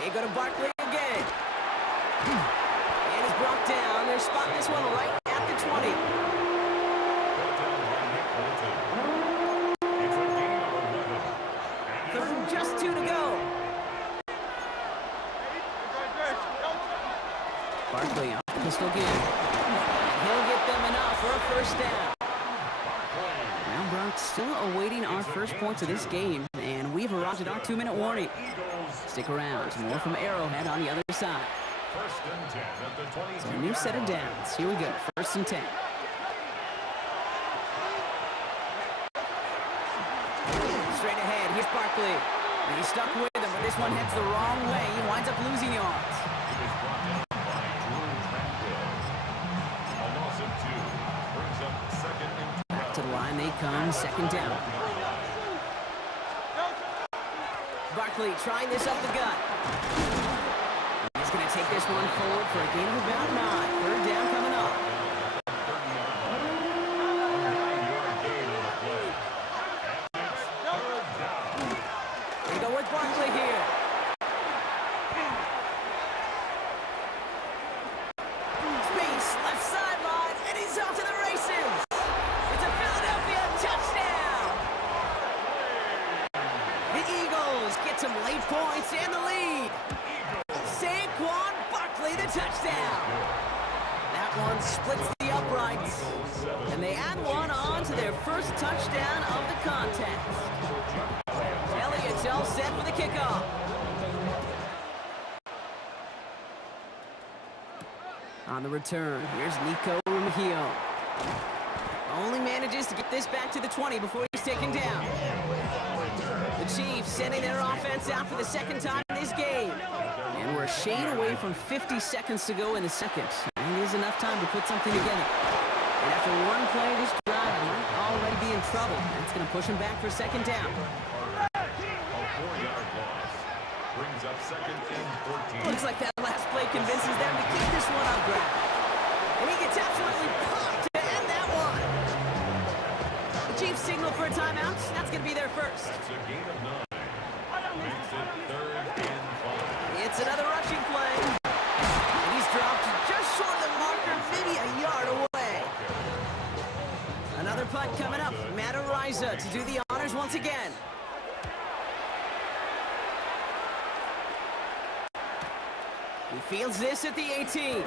They go to Barkley again. And is brought down. They're spotting this one right at the 20. Third and just 2 to go. Barkley off the pistol again. And he'll get them enough for a first down. Now, Brock, still awaiting our first points of this game, and we've arrived at our 2-minute warning. Stick around. More from Arrowhead on the other side. First and 10 at the 22. So a new set of downs. Here we go. First and 10. Straight ahead. Here's Barkley. And he's stuck with him, but this one heads the wrong way. He winds up losing yards. It is brought down by Drew Tranquill. A loss of 2 brings up second and 12. Back to the line they come. Second down. Barkley trying this up the gut. He's going to take this one forward for a gain of about 9. Third down coming up. They go with Barkley here. Space, left sideline, and he's off to the races. It's a Philadelphia touchdown. The Eagles get some late points and the lead. Saquon Barkley, the touchdown. That one splits the uprights. And they add one on to their first touchdown of the contest. Elliott's all set for the kickoff. On the return, here's Nico Rumhio. Only manages to get this back to the 20 before he's taken down. The Chiefs sending their offense out for the second time in this game. And we're a shade away from 50 seconds to go in the second. And it is enough time to put something together. And after one play, this drive might already be in trouble. That's going to push him back for second down. A 4-yard loss brings up second and 14. Looks like that last play convinces them to keep this one on ground. And he gets absolutely pumped to end that one. The Chiefs signal for a timeout. That's going to be their first. That's a gain of 9. Makes it third and 5. It's another rushing play. And he's dropped just short of the marker, maybe a yard away. Another punt coming up. Matt Ariza to do the honors once again. He fields this at the 18. And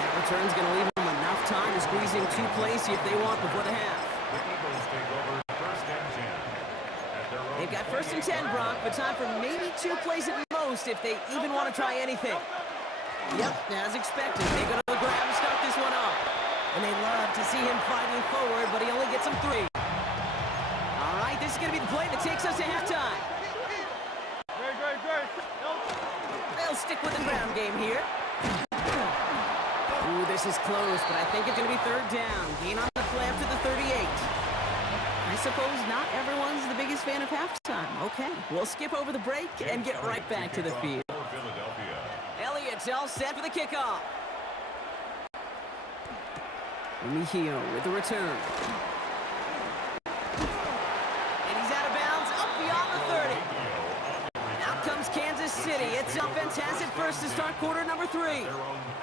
that return's going to leave him enough time to squeeze in 2 plays if they want before the half. The Eagles take over first and 10. At their own They've got first and 10, Brock, but time for maybe 2 plays at most if they even want to try anything. Yep, as expected. They go to the ground and start this one off. And they love to see him fighting forward, but he only gets them 3. All right, this is going to be the play that takes us to halftime. Great. They'll stick with the ground game here. Ooh, this is close, but I think it's going to be third down. Gain on the play up to the 38. I suppose not everyone's the biggest fan of halftime. Okay, we'll skip over the break and get right back to the field. for Philadelphia. Elliott's all set for the kickoff. Mejio with the return. And he's out of bounds, up beyond the 30. Out comes Kansas City. Its offense has it first to start quarter number 3.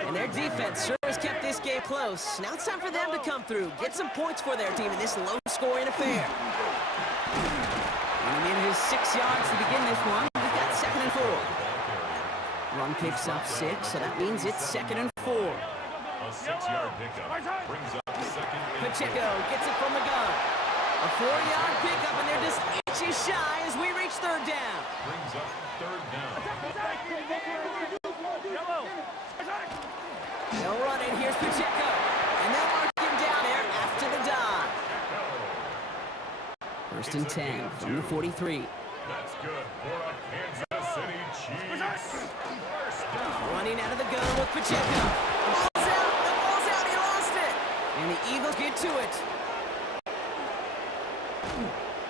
And their defense sure has kept this game close. Now it's time for them to come through, get some points for their team in this low-scoring affair. And in his 6 yards to begin this one, we've got 2nd and 4. Run picks up 6, so that means it's 2nd and 4. A 6-yard pickup brings up second and Pacheco gets it from the gun. A 4-yard pickup, and they're just inches shy as we reach third down. brings up third down. They'll run it. Here's Pacheco. And they'll mark him down there after the dive. First and 10 from the 43. That's good for a Kansas City Chiefs. First down. Running out of the gun with Pacheco. Ball's out. The ball's out. He lost it. And the Eagles get to it.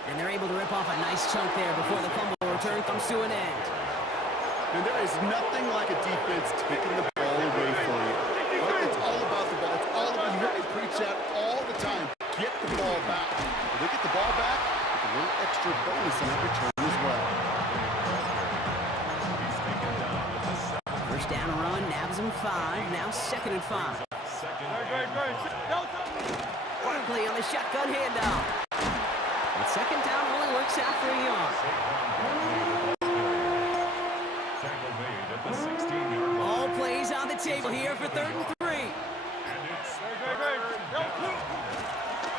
And they're able to rip off a nice chunk there before the fumble return comes to an end. And there is nothing like a defense taking the ball away from you. Well, it's all about the ball. It's all about, you hear me preach that all the time. Get the ball back. If they get the ball back, it's a little extra bonus in that return as well. He's taken down at the 7. First down run, nabs him 5. Now 2nd and 5. Second Great. and Barkley on the shotgun handoff. And 2nd down only works out for a yard. tackle made at the 16-yard line. All plays on the table here for 3rd and 3. And it's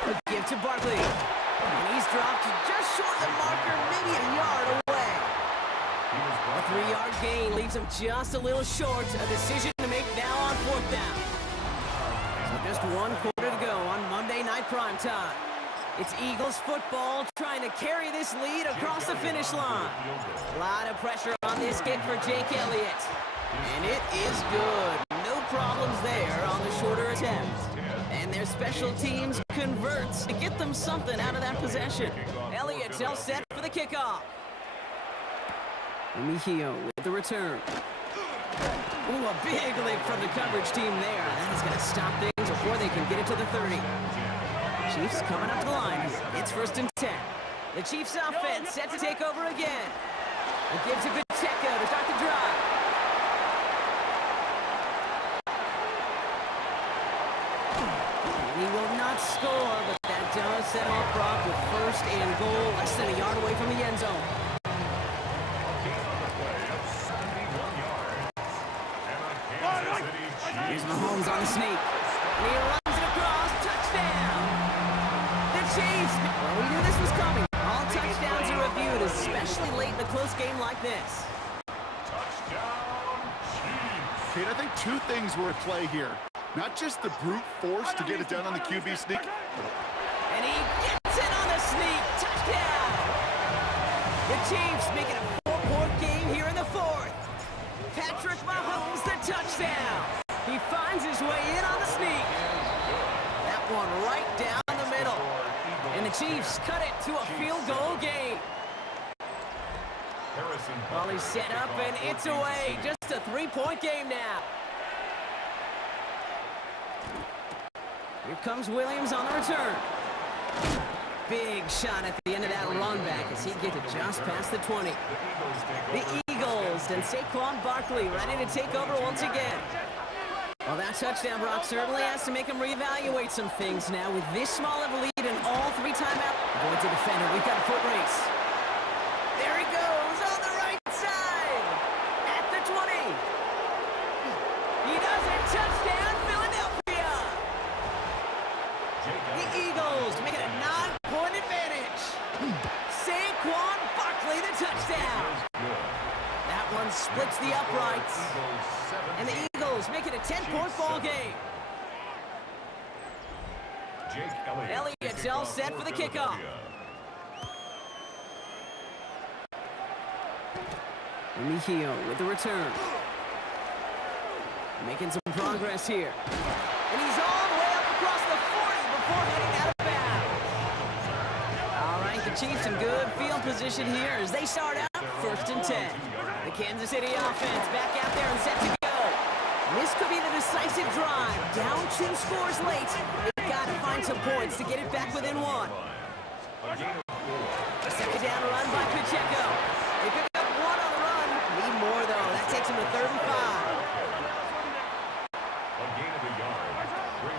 A give to Barkley. And he's dropped just short of the marker, maybe a yard away. A 3-yard gain leaves him just a little short. A decision to make now on 4th down. So just 1 quarter to go on Monday Night Primetime. It's Eagles football trying to carry this lead across the finish line. A lot of pressure on this kick for Jake Elliott. And it is good. No problems there on the shorter attempt. And their special teams converts to get them something out of that possession. Elliott's all set for the kickoff. Mejio with the return. Ooh, a big lick from the coverage team there. That is going to stop things before they can get it to the 30. Chiefs coming up to the line here. It's 1st and 10. The Chiefs offense set to take over again. It gives a good Pacheco to start the drive. And he will not score, but that does set off Brock with 1st and goal, less than a yard away from the end zone. a gain on the play of 71 yards. And a Kansas City Chiefs. Here's Mahomes on the sneak. And he runs it across. Touchdown! The Chiefs! Well, we knew this was coming. All touchdowns are reviewed, especially late in a close game like this. Touchdown Chiefs. Kate, I think 2 things were at play here. Not just the brute force to get it done on the QB sneak. And he gets it on the sneak. Touchdown! The The Chiefs making a 4-point game here in the fourth. Patrick Mahomes, the touchdown. He finds his way in on the sneak. That one right down the middle. And the Chiefs cut it to a field goal game. Harrison Well, he's set up and it's away. Just a 3-point game now. Here comes Williams on the return. Big shot at the end of that run back as he'd get to just past the 20. The Eagles and Saquon Barkley ready to take over once again. Well, that touchdown, Brock, certainly has to make him reevaluate some things now. With this small of a lead and all 3 timeouts. Avoids a defender. We've got a foot race. There he goes on the right side. At the 20. He does it. Touchdown, Philadelphia. The Eagles make it a 9-point advantage. Saquon Barkley, the touchdown. That one splits the uprights. And the Eagles make it a 10-point ball game. Elliott's all set for the kickoff. Mejio with the return. Making some progress here. And he's all the way up across the 40 before heading out of bounds. All right, the Chiefs in good field position here as they start out 1st and 10. The Kansas City offense back out there and set to go. This could be the decisive drive. Down 2 scores late. They've got to find some points to get it back within 1. A second down run by Pacheco. They pick up 1 on the run. Need more, though. That takes them to 3rd and 5.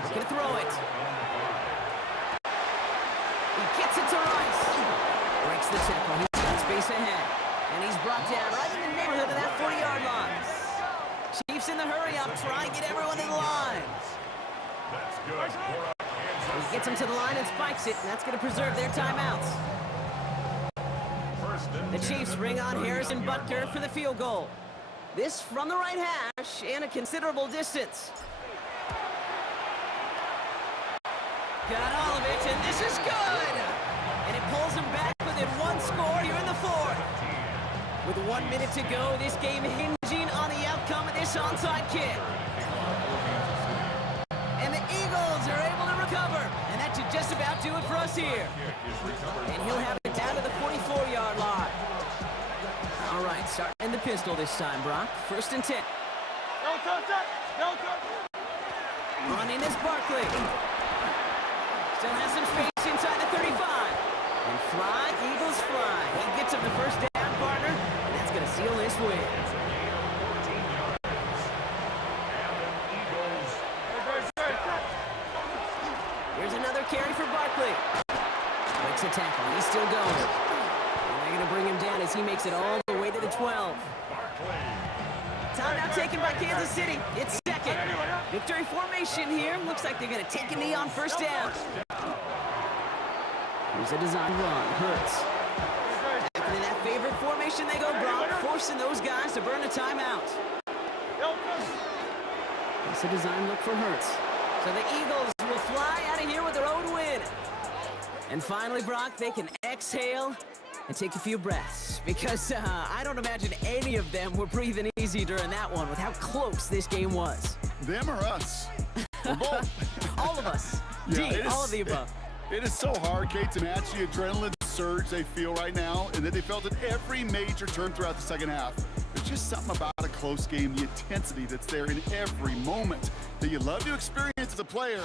He's going to throw it. He gets it to Rice. Breaks the tackle. He's got space ahead. And he's brought down right in the neighborhood of that 40-yard line. Chiefs in the hurry-up, try and get everyone in the line. He gets him to the line and spikes it, and that's going to preserve their timeouts. The Chiefs bring on Harrison Butker for the field goal. This from the right hash and a considerable distance. Got all of it, and this is good! And it pulls him back within 1 score here in the fourth. With 1 minute to go, this game hinging on the outcome of this onside kick. And the Eagles are able to recover. And that should just about do it for us here. And he'll have it down to the 44-yard line. All right, starting the pistol this time, Brock. 1st and 10. Go, touch it! Go, touch it! Running is Barkley. Still has some space inside the 35. And fly, Eagles fly. He gets him the first down, partner, and that's going to seal this win. Here's another carry for Barkley. Breaks a tackle. He's still going. And they're going to bring him down as he makes it all the way to the 12. Timeout taken by Kansas City. It's 2nd. Victory formation here. Looks like they're going to take a knee on 1st down. Here's a design run. Hurts. Back into that favorite formation they go, Brock, forcing those guys to burn a timeout. It's a design look for Hurts. So the Eagles will fly out of here with their own win. And finally, Brock, they can exhale and take a few breaths. Because I don't imagine any of them were breathing easy during that one with how close this game was. Them or us? We're both. All of us. Yeah, All of the above. It is so hard, Kate, to match the adrenaline surge they feel right now and that they felt at every major turn throughout the second half. There's just something about a close game, the intensity that's there in every moment that you love to experience as a player.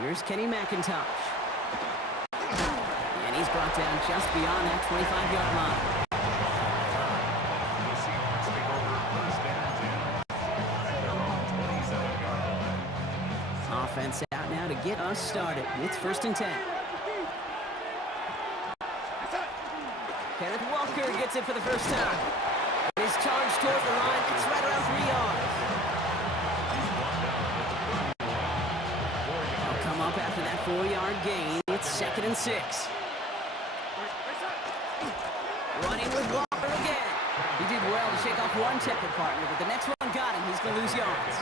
Here's Kenny McIntosh. And he's brought down just beyond that 25-yard line. The Seahawks take over first and 10 at their own 27-yard line. Offense out now to get us started. It's first and 10. Kenneth Walker gets it for the first time. His charge toward the line. It's right around 3 yards. They'll come up after that 4-yard gain. It's second and 6. Running with Walker again. He did well to shake off one Tepper partner, but the next one got him. He's going to lose yards.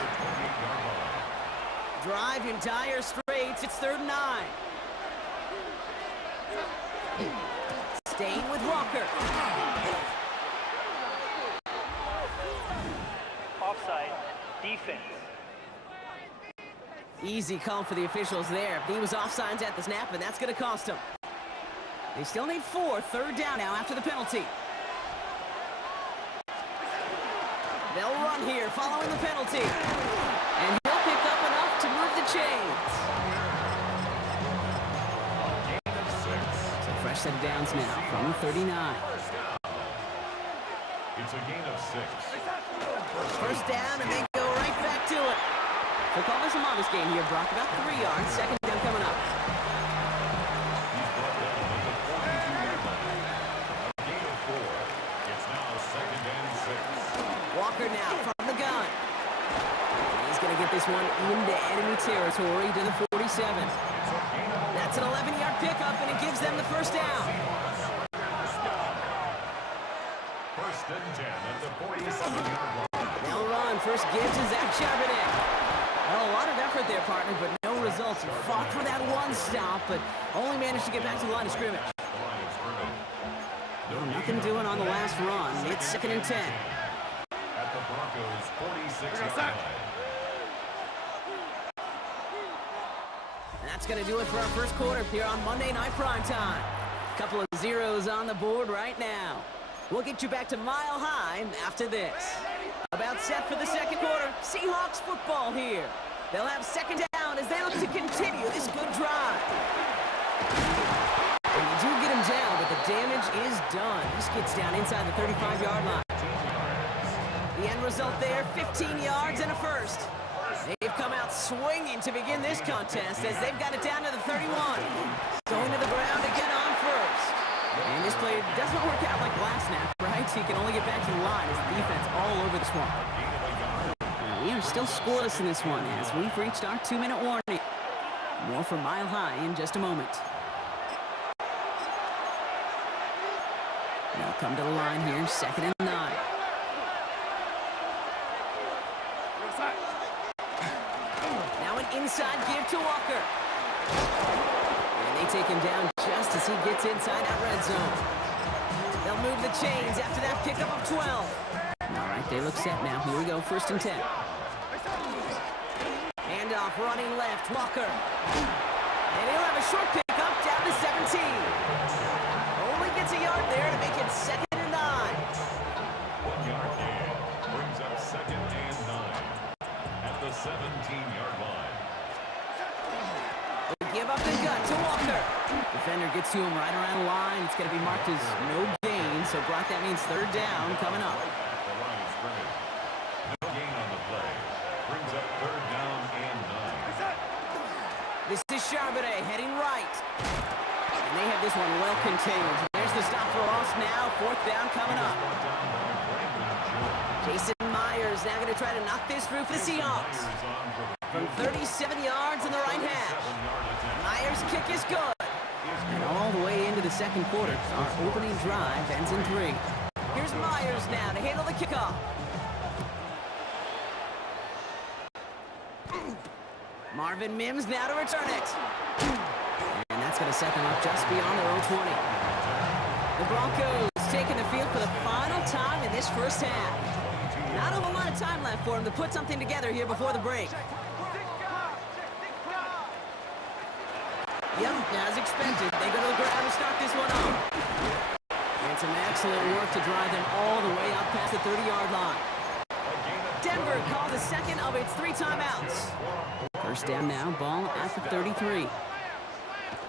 Drive in dire straits. It's third and 9. Staying with Walker. Offside. Defense. Easy call for the officials there. He was offsides at the snap, and that's going to cost him. They still need 4. Third down now after the penalty. They'll run here following the penalty. And he'll pick up enough to move the chains. So fresh set of downs now from the 39. It's a gain of 6. First down, and they go right back to it. They'll call this a modest game here, Brock. About 3 yards. Second down coming up. He's brought down at the 42-yard line. A gain of 4. It's now second and 6. Walker now from the gun. He's going to get this one into enemy territory to the 47. That's an 11-yard pickup, and it gives them the first down. First and 10 at the 47-yard line. They'll run. First give to Zach Charbonnet. Well, a lot of effort there, partner, but no results. He fought for that one stop, but only managed to get back to the line of scrimmage. Well, nothing doing on the last run. It's second and 10. At the Broncos' 46-yard line. And that's going to do it for our first quarter here on Monday Night Primetime. A couple of zeros on the board right now. We'll get you back to Mile High after this. About set for the second quarter. Seahawks football here. They'll have second down as they look to continue this good drive. And you do get him down, but the damage is done. This gets down inside the 35-yard line. The end result there, 15 yards and a first. They've come out swinging to begin this contest as they've got it down to the 31. Going to the ground to get on first. And this play doesn't work out like last snap, right? He can only get back to the line as the defense all over the swamp. Now, we are still scoreless in this one as we've reached our 2-minute warning. More from Mile High in just a moment. They'll come to the line here, second and 9. Now an inside give to Walker. And they take him down just as he gets inside that red zone. They'll move the chains after that pickup of 12. All right, they look set now. Here we go, first and 10. Handoff running left, Walker. And he'll have a short pickup down to 17. Only gets a yard there to make it second and 9. 1-yard gain brings up second and 9 at the 17-yard line. Give up the gut to Walker. Defender gets to him right around the line. It's going to be marked as no gain. So, Brock, that means third down coming up. At the line of scrimmage. No gain on the play. Brings up third down and 9. This is Charbonnet heading right. And they have this one well contained. There's the stop for loss now. Fourth down coming up. Brought down by Brandon Jones. Jason Myers now going to try to knock this through for the Seahawks. Myers on for the From 37 yards in the right half. 7-yard attempt. Myers' kick is good. And all the way into the second quarter, our opening drive ends in 3. Here's Myers now to handle the kickoff. Marvin Mims now to return it. And that's going to set them up just beyond their own 20. The Broncos taking the field for the final time in this first half. Not a whole lot of time left for them to put something together here before the break. Yep, as expected, they go to the ground to start this one off. And some excellent work to drive them all the way up past the 30-yard line. Denver calls the second of its 3 timeouts. First down now, ball at the 33.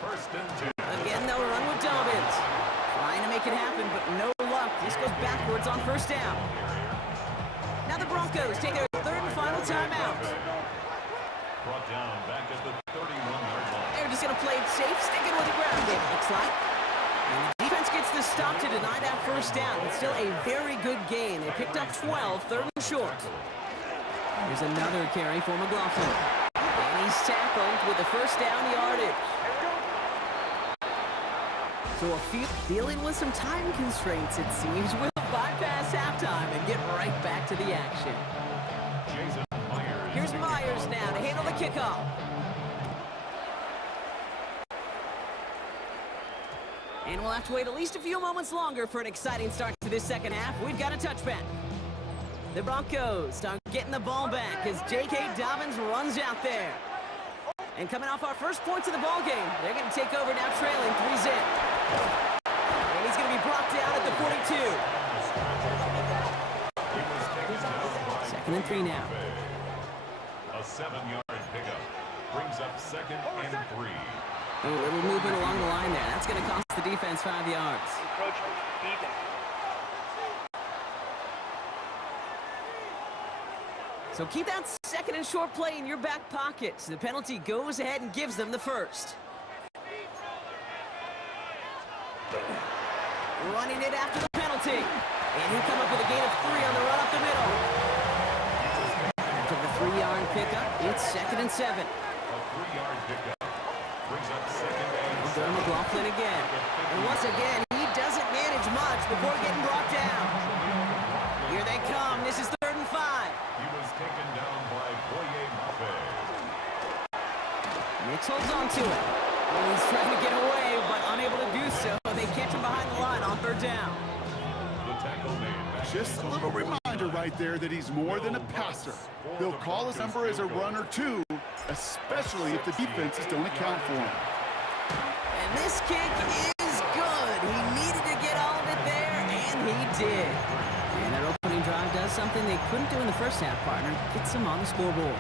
First and 10. Again, they'll run with Dobbins. Trying to make it happen, but no luck. This goes backwards on first down. Now the Broncos take their third and final timeout. Brought down back at the 31-yard line. They're just going to play it safe, sticking with the ground game, looks like. And the defense gets the stop to deny that first down. It's still a very good gain. They picked up 12, third and short. Here's another carry for McLaughlin. And he's tackled with the first down yardage. So dealing with some time constraints, it seems. We'll bypass halftime and get right back to the action. Jason Myers. Here's Myers now to handle the kickoff. And we'll have to wait at least a few moments longer for an exciting start to this second half. We've got a touchback. The Broncos start getting the ball back as J.K. Dobbins runs out there. And coming off our first points of the ball game, they're going to take over now trailing 3-zip. And he's going to be brought down at the 42. Second and 3 now. A 7-yard pickup brings up second and 3. A little movement along the line there. That's going to cost the defense 5 yards. Encroachment, even. So keep that second and short play in your back pocket. The penalty goes ahead and gives them the first. Running it after the penalty. And he'll come up with a gain of 3 on the run up the middle. After the 3-yard pickup, it's second and 7. A 3-yard pickup brings up second and 7. McLaughlin again. And once again, he doesn't manage much before getting brought down. Here they come. This is third and 5. He was taken down by Boye Mafe. Nix holds on to it. And he's trying to get away, but unable to do so. They catch him behind the line on third down. The tackle made back. Just a little reminder right there that he's more than a passer. They'll call his number as a runner too, especially if the defenses don't account for him. And this kick is good. He needed to get all of it there, and he did. And their opening drive does something they couldn't do in the first half, partner. Gets them on the scoreboard.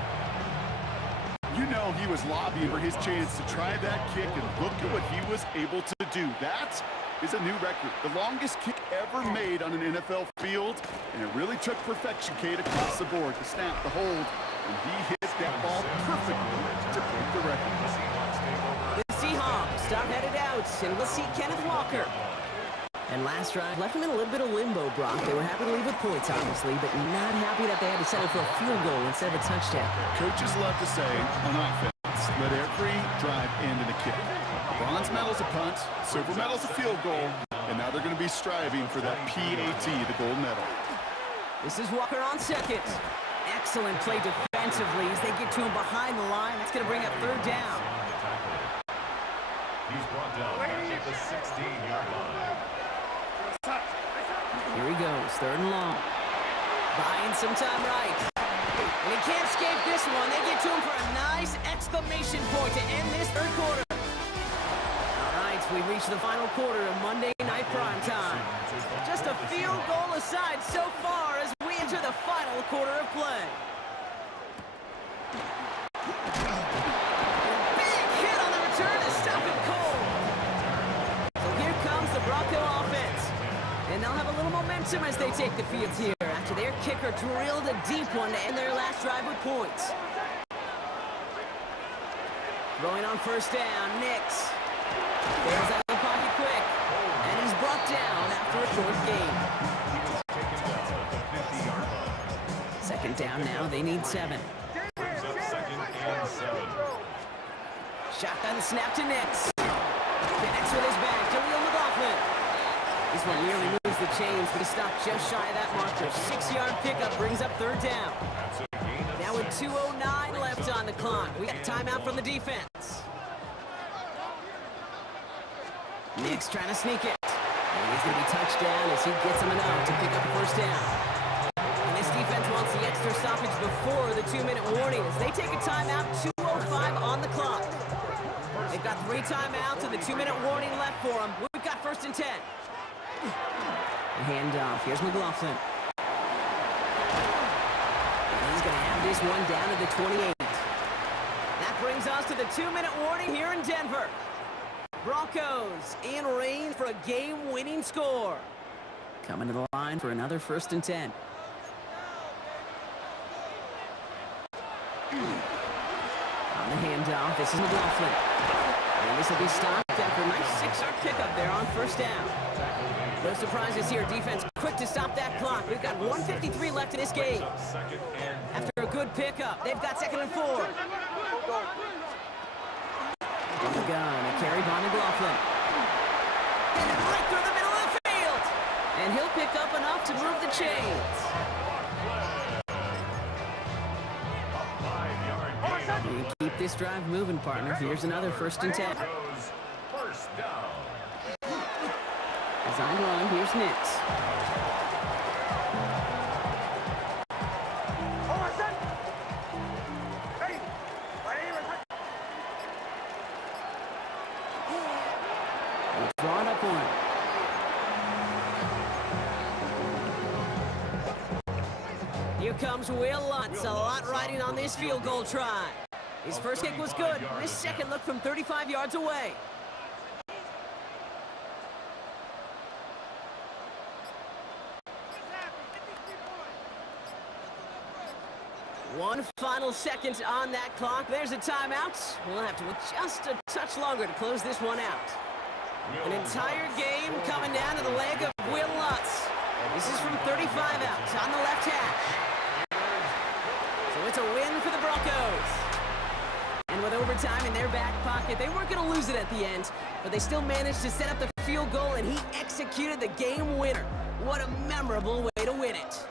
You know he was lobbying for his chance to try that kick, and look at what he was able to do. That is a new record. The longest kick ever made on an NFL field, and it really took perfection, Kate, across the board. The snap, the hold, and he hit that ball perfectly to break the record. The Seahawks start headed out, and we'll see Kenneth Walker. And last drive left them in a little bit of limbo, Brock. They were happy to leave with points, obviously, but not happy that they had to settle for a field goal instead of a touchdown. Coaches love to say on offense, let every drive end in a kick. Bronze medal's a punt, silver medal's a field goal, and now they're going to be striving for that PAT, the gold medal. This is Walker on second. Excellent play defensively as they get to him behind the line. That's going to bring up third down. He's brought down back at the 16-yard line. Here he goes, third and long. Buying some time right. And he can't escape this one. They get to him for a nice exclamation point to end this third quarter. All right, we've reached the final quarter of Monday Night Prime Time. Just a field goal aside so far as we enter the final quarter of play. Big hit on the return to stop it cold. So here comes the Bronco offense. And they'll have a little momentum as they take the field here after their kicker drilled a deep one to end their last drive with points. Throwing on first down, Nix. Bails out of the pocket quick. And he's brought down after a short gain. Second down now, they need 7. Brings up second and 7. Shotgun snap to Nix. Connects with his back to Leo McLaughlin. This one nearly moves the chains, but he stopped just shy of that marker. 6-yard pickup brings up third down. Now with 2:09 left on the clock, we got a timeout from the defense. Nix trying to sneak it. And he's going to be touched down as he gets him enough to pick up the first down. And this defense wants the extra stoppage before the 2-minute warning as they take a timeout, 2:05 on the clock. They've got 3 timeouts and the 2-minute warning left for them. We've got first and 10. Handoff. Here's McLaughlin. And he's going to have this one down to the 28. brings us to the 2-minute warning here in Denver. Broncos in range for a game-winning score. Coming to the line for another 1st and 10. On the handoff, this is McLaughlin. And this will be stopped after a nice 6-yard pickup there on 1st down. No surprises here. Defense quick to stop that clock. We've got 1:53 left in this game. After a good pickup, they've got 2nd and 4. On the gun, a carry by McLaughlin. And then right through the middle of the field. And he'll pick up enough to move the chains. And keep this drive moving, partner. Here's another 1st and 10. First down. As I run, here's Nix. Drawn up one. Here comes Will Lutz. A lot riding on this field goal try. His first kick was good. His second look from 35 yards away. One final second on that clock. There's a timeout. We'll have to wait just a touch longer to close this one out. An entire game coming down to the leg of Will Lutz. This is from 35 out on the left hash. So it's a win for the Broncos. And with overtime in their back pocket, they weren't going to lose it at the end, but they still managed to set up the field goal, and he executed the game winner. What a memorable way to win it.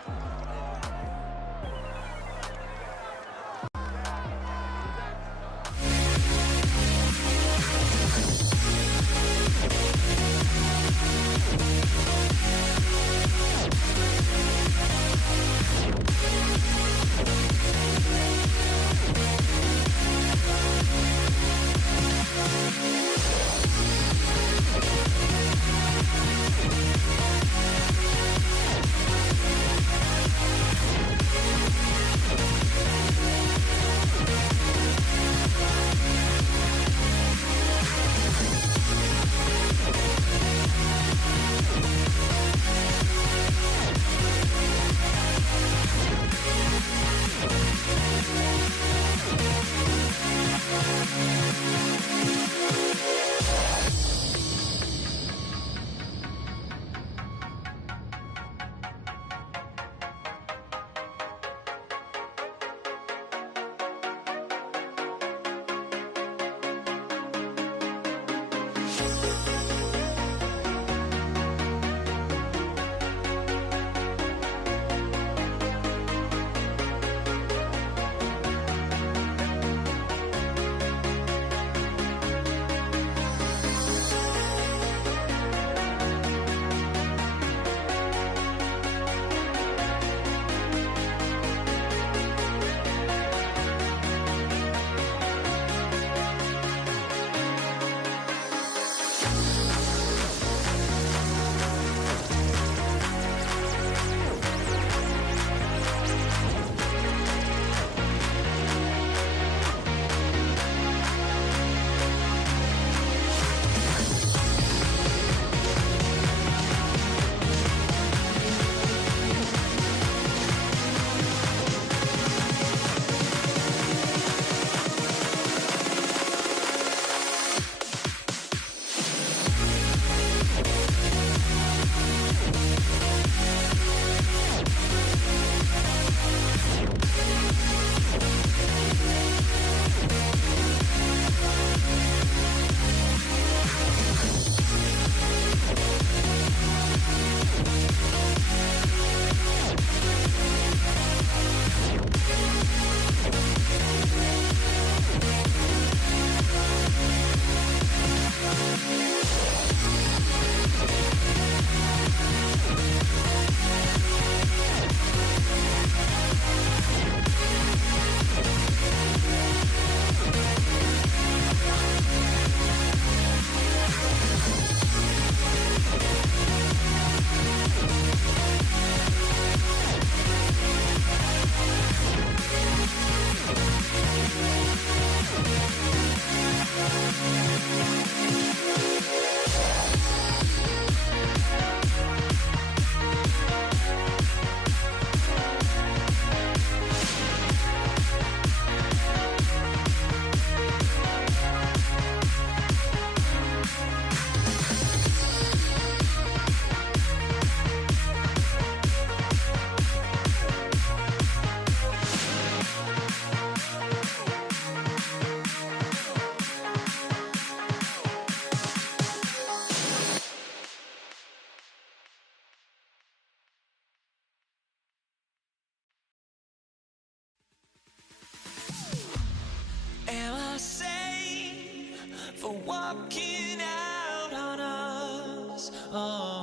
walking out on us. Oh.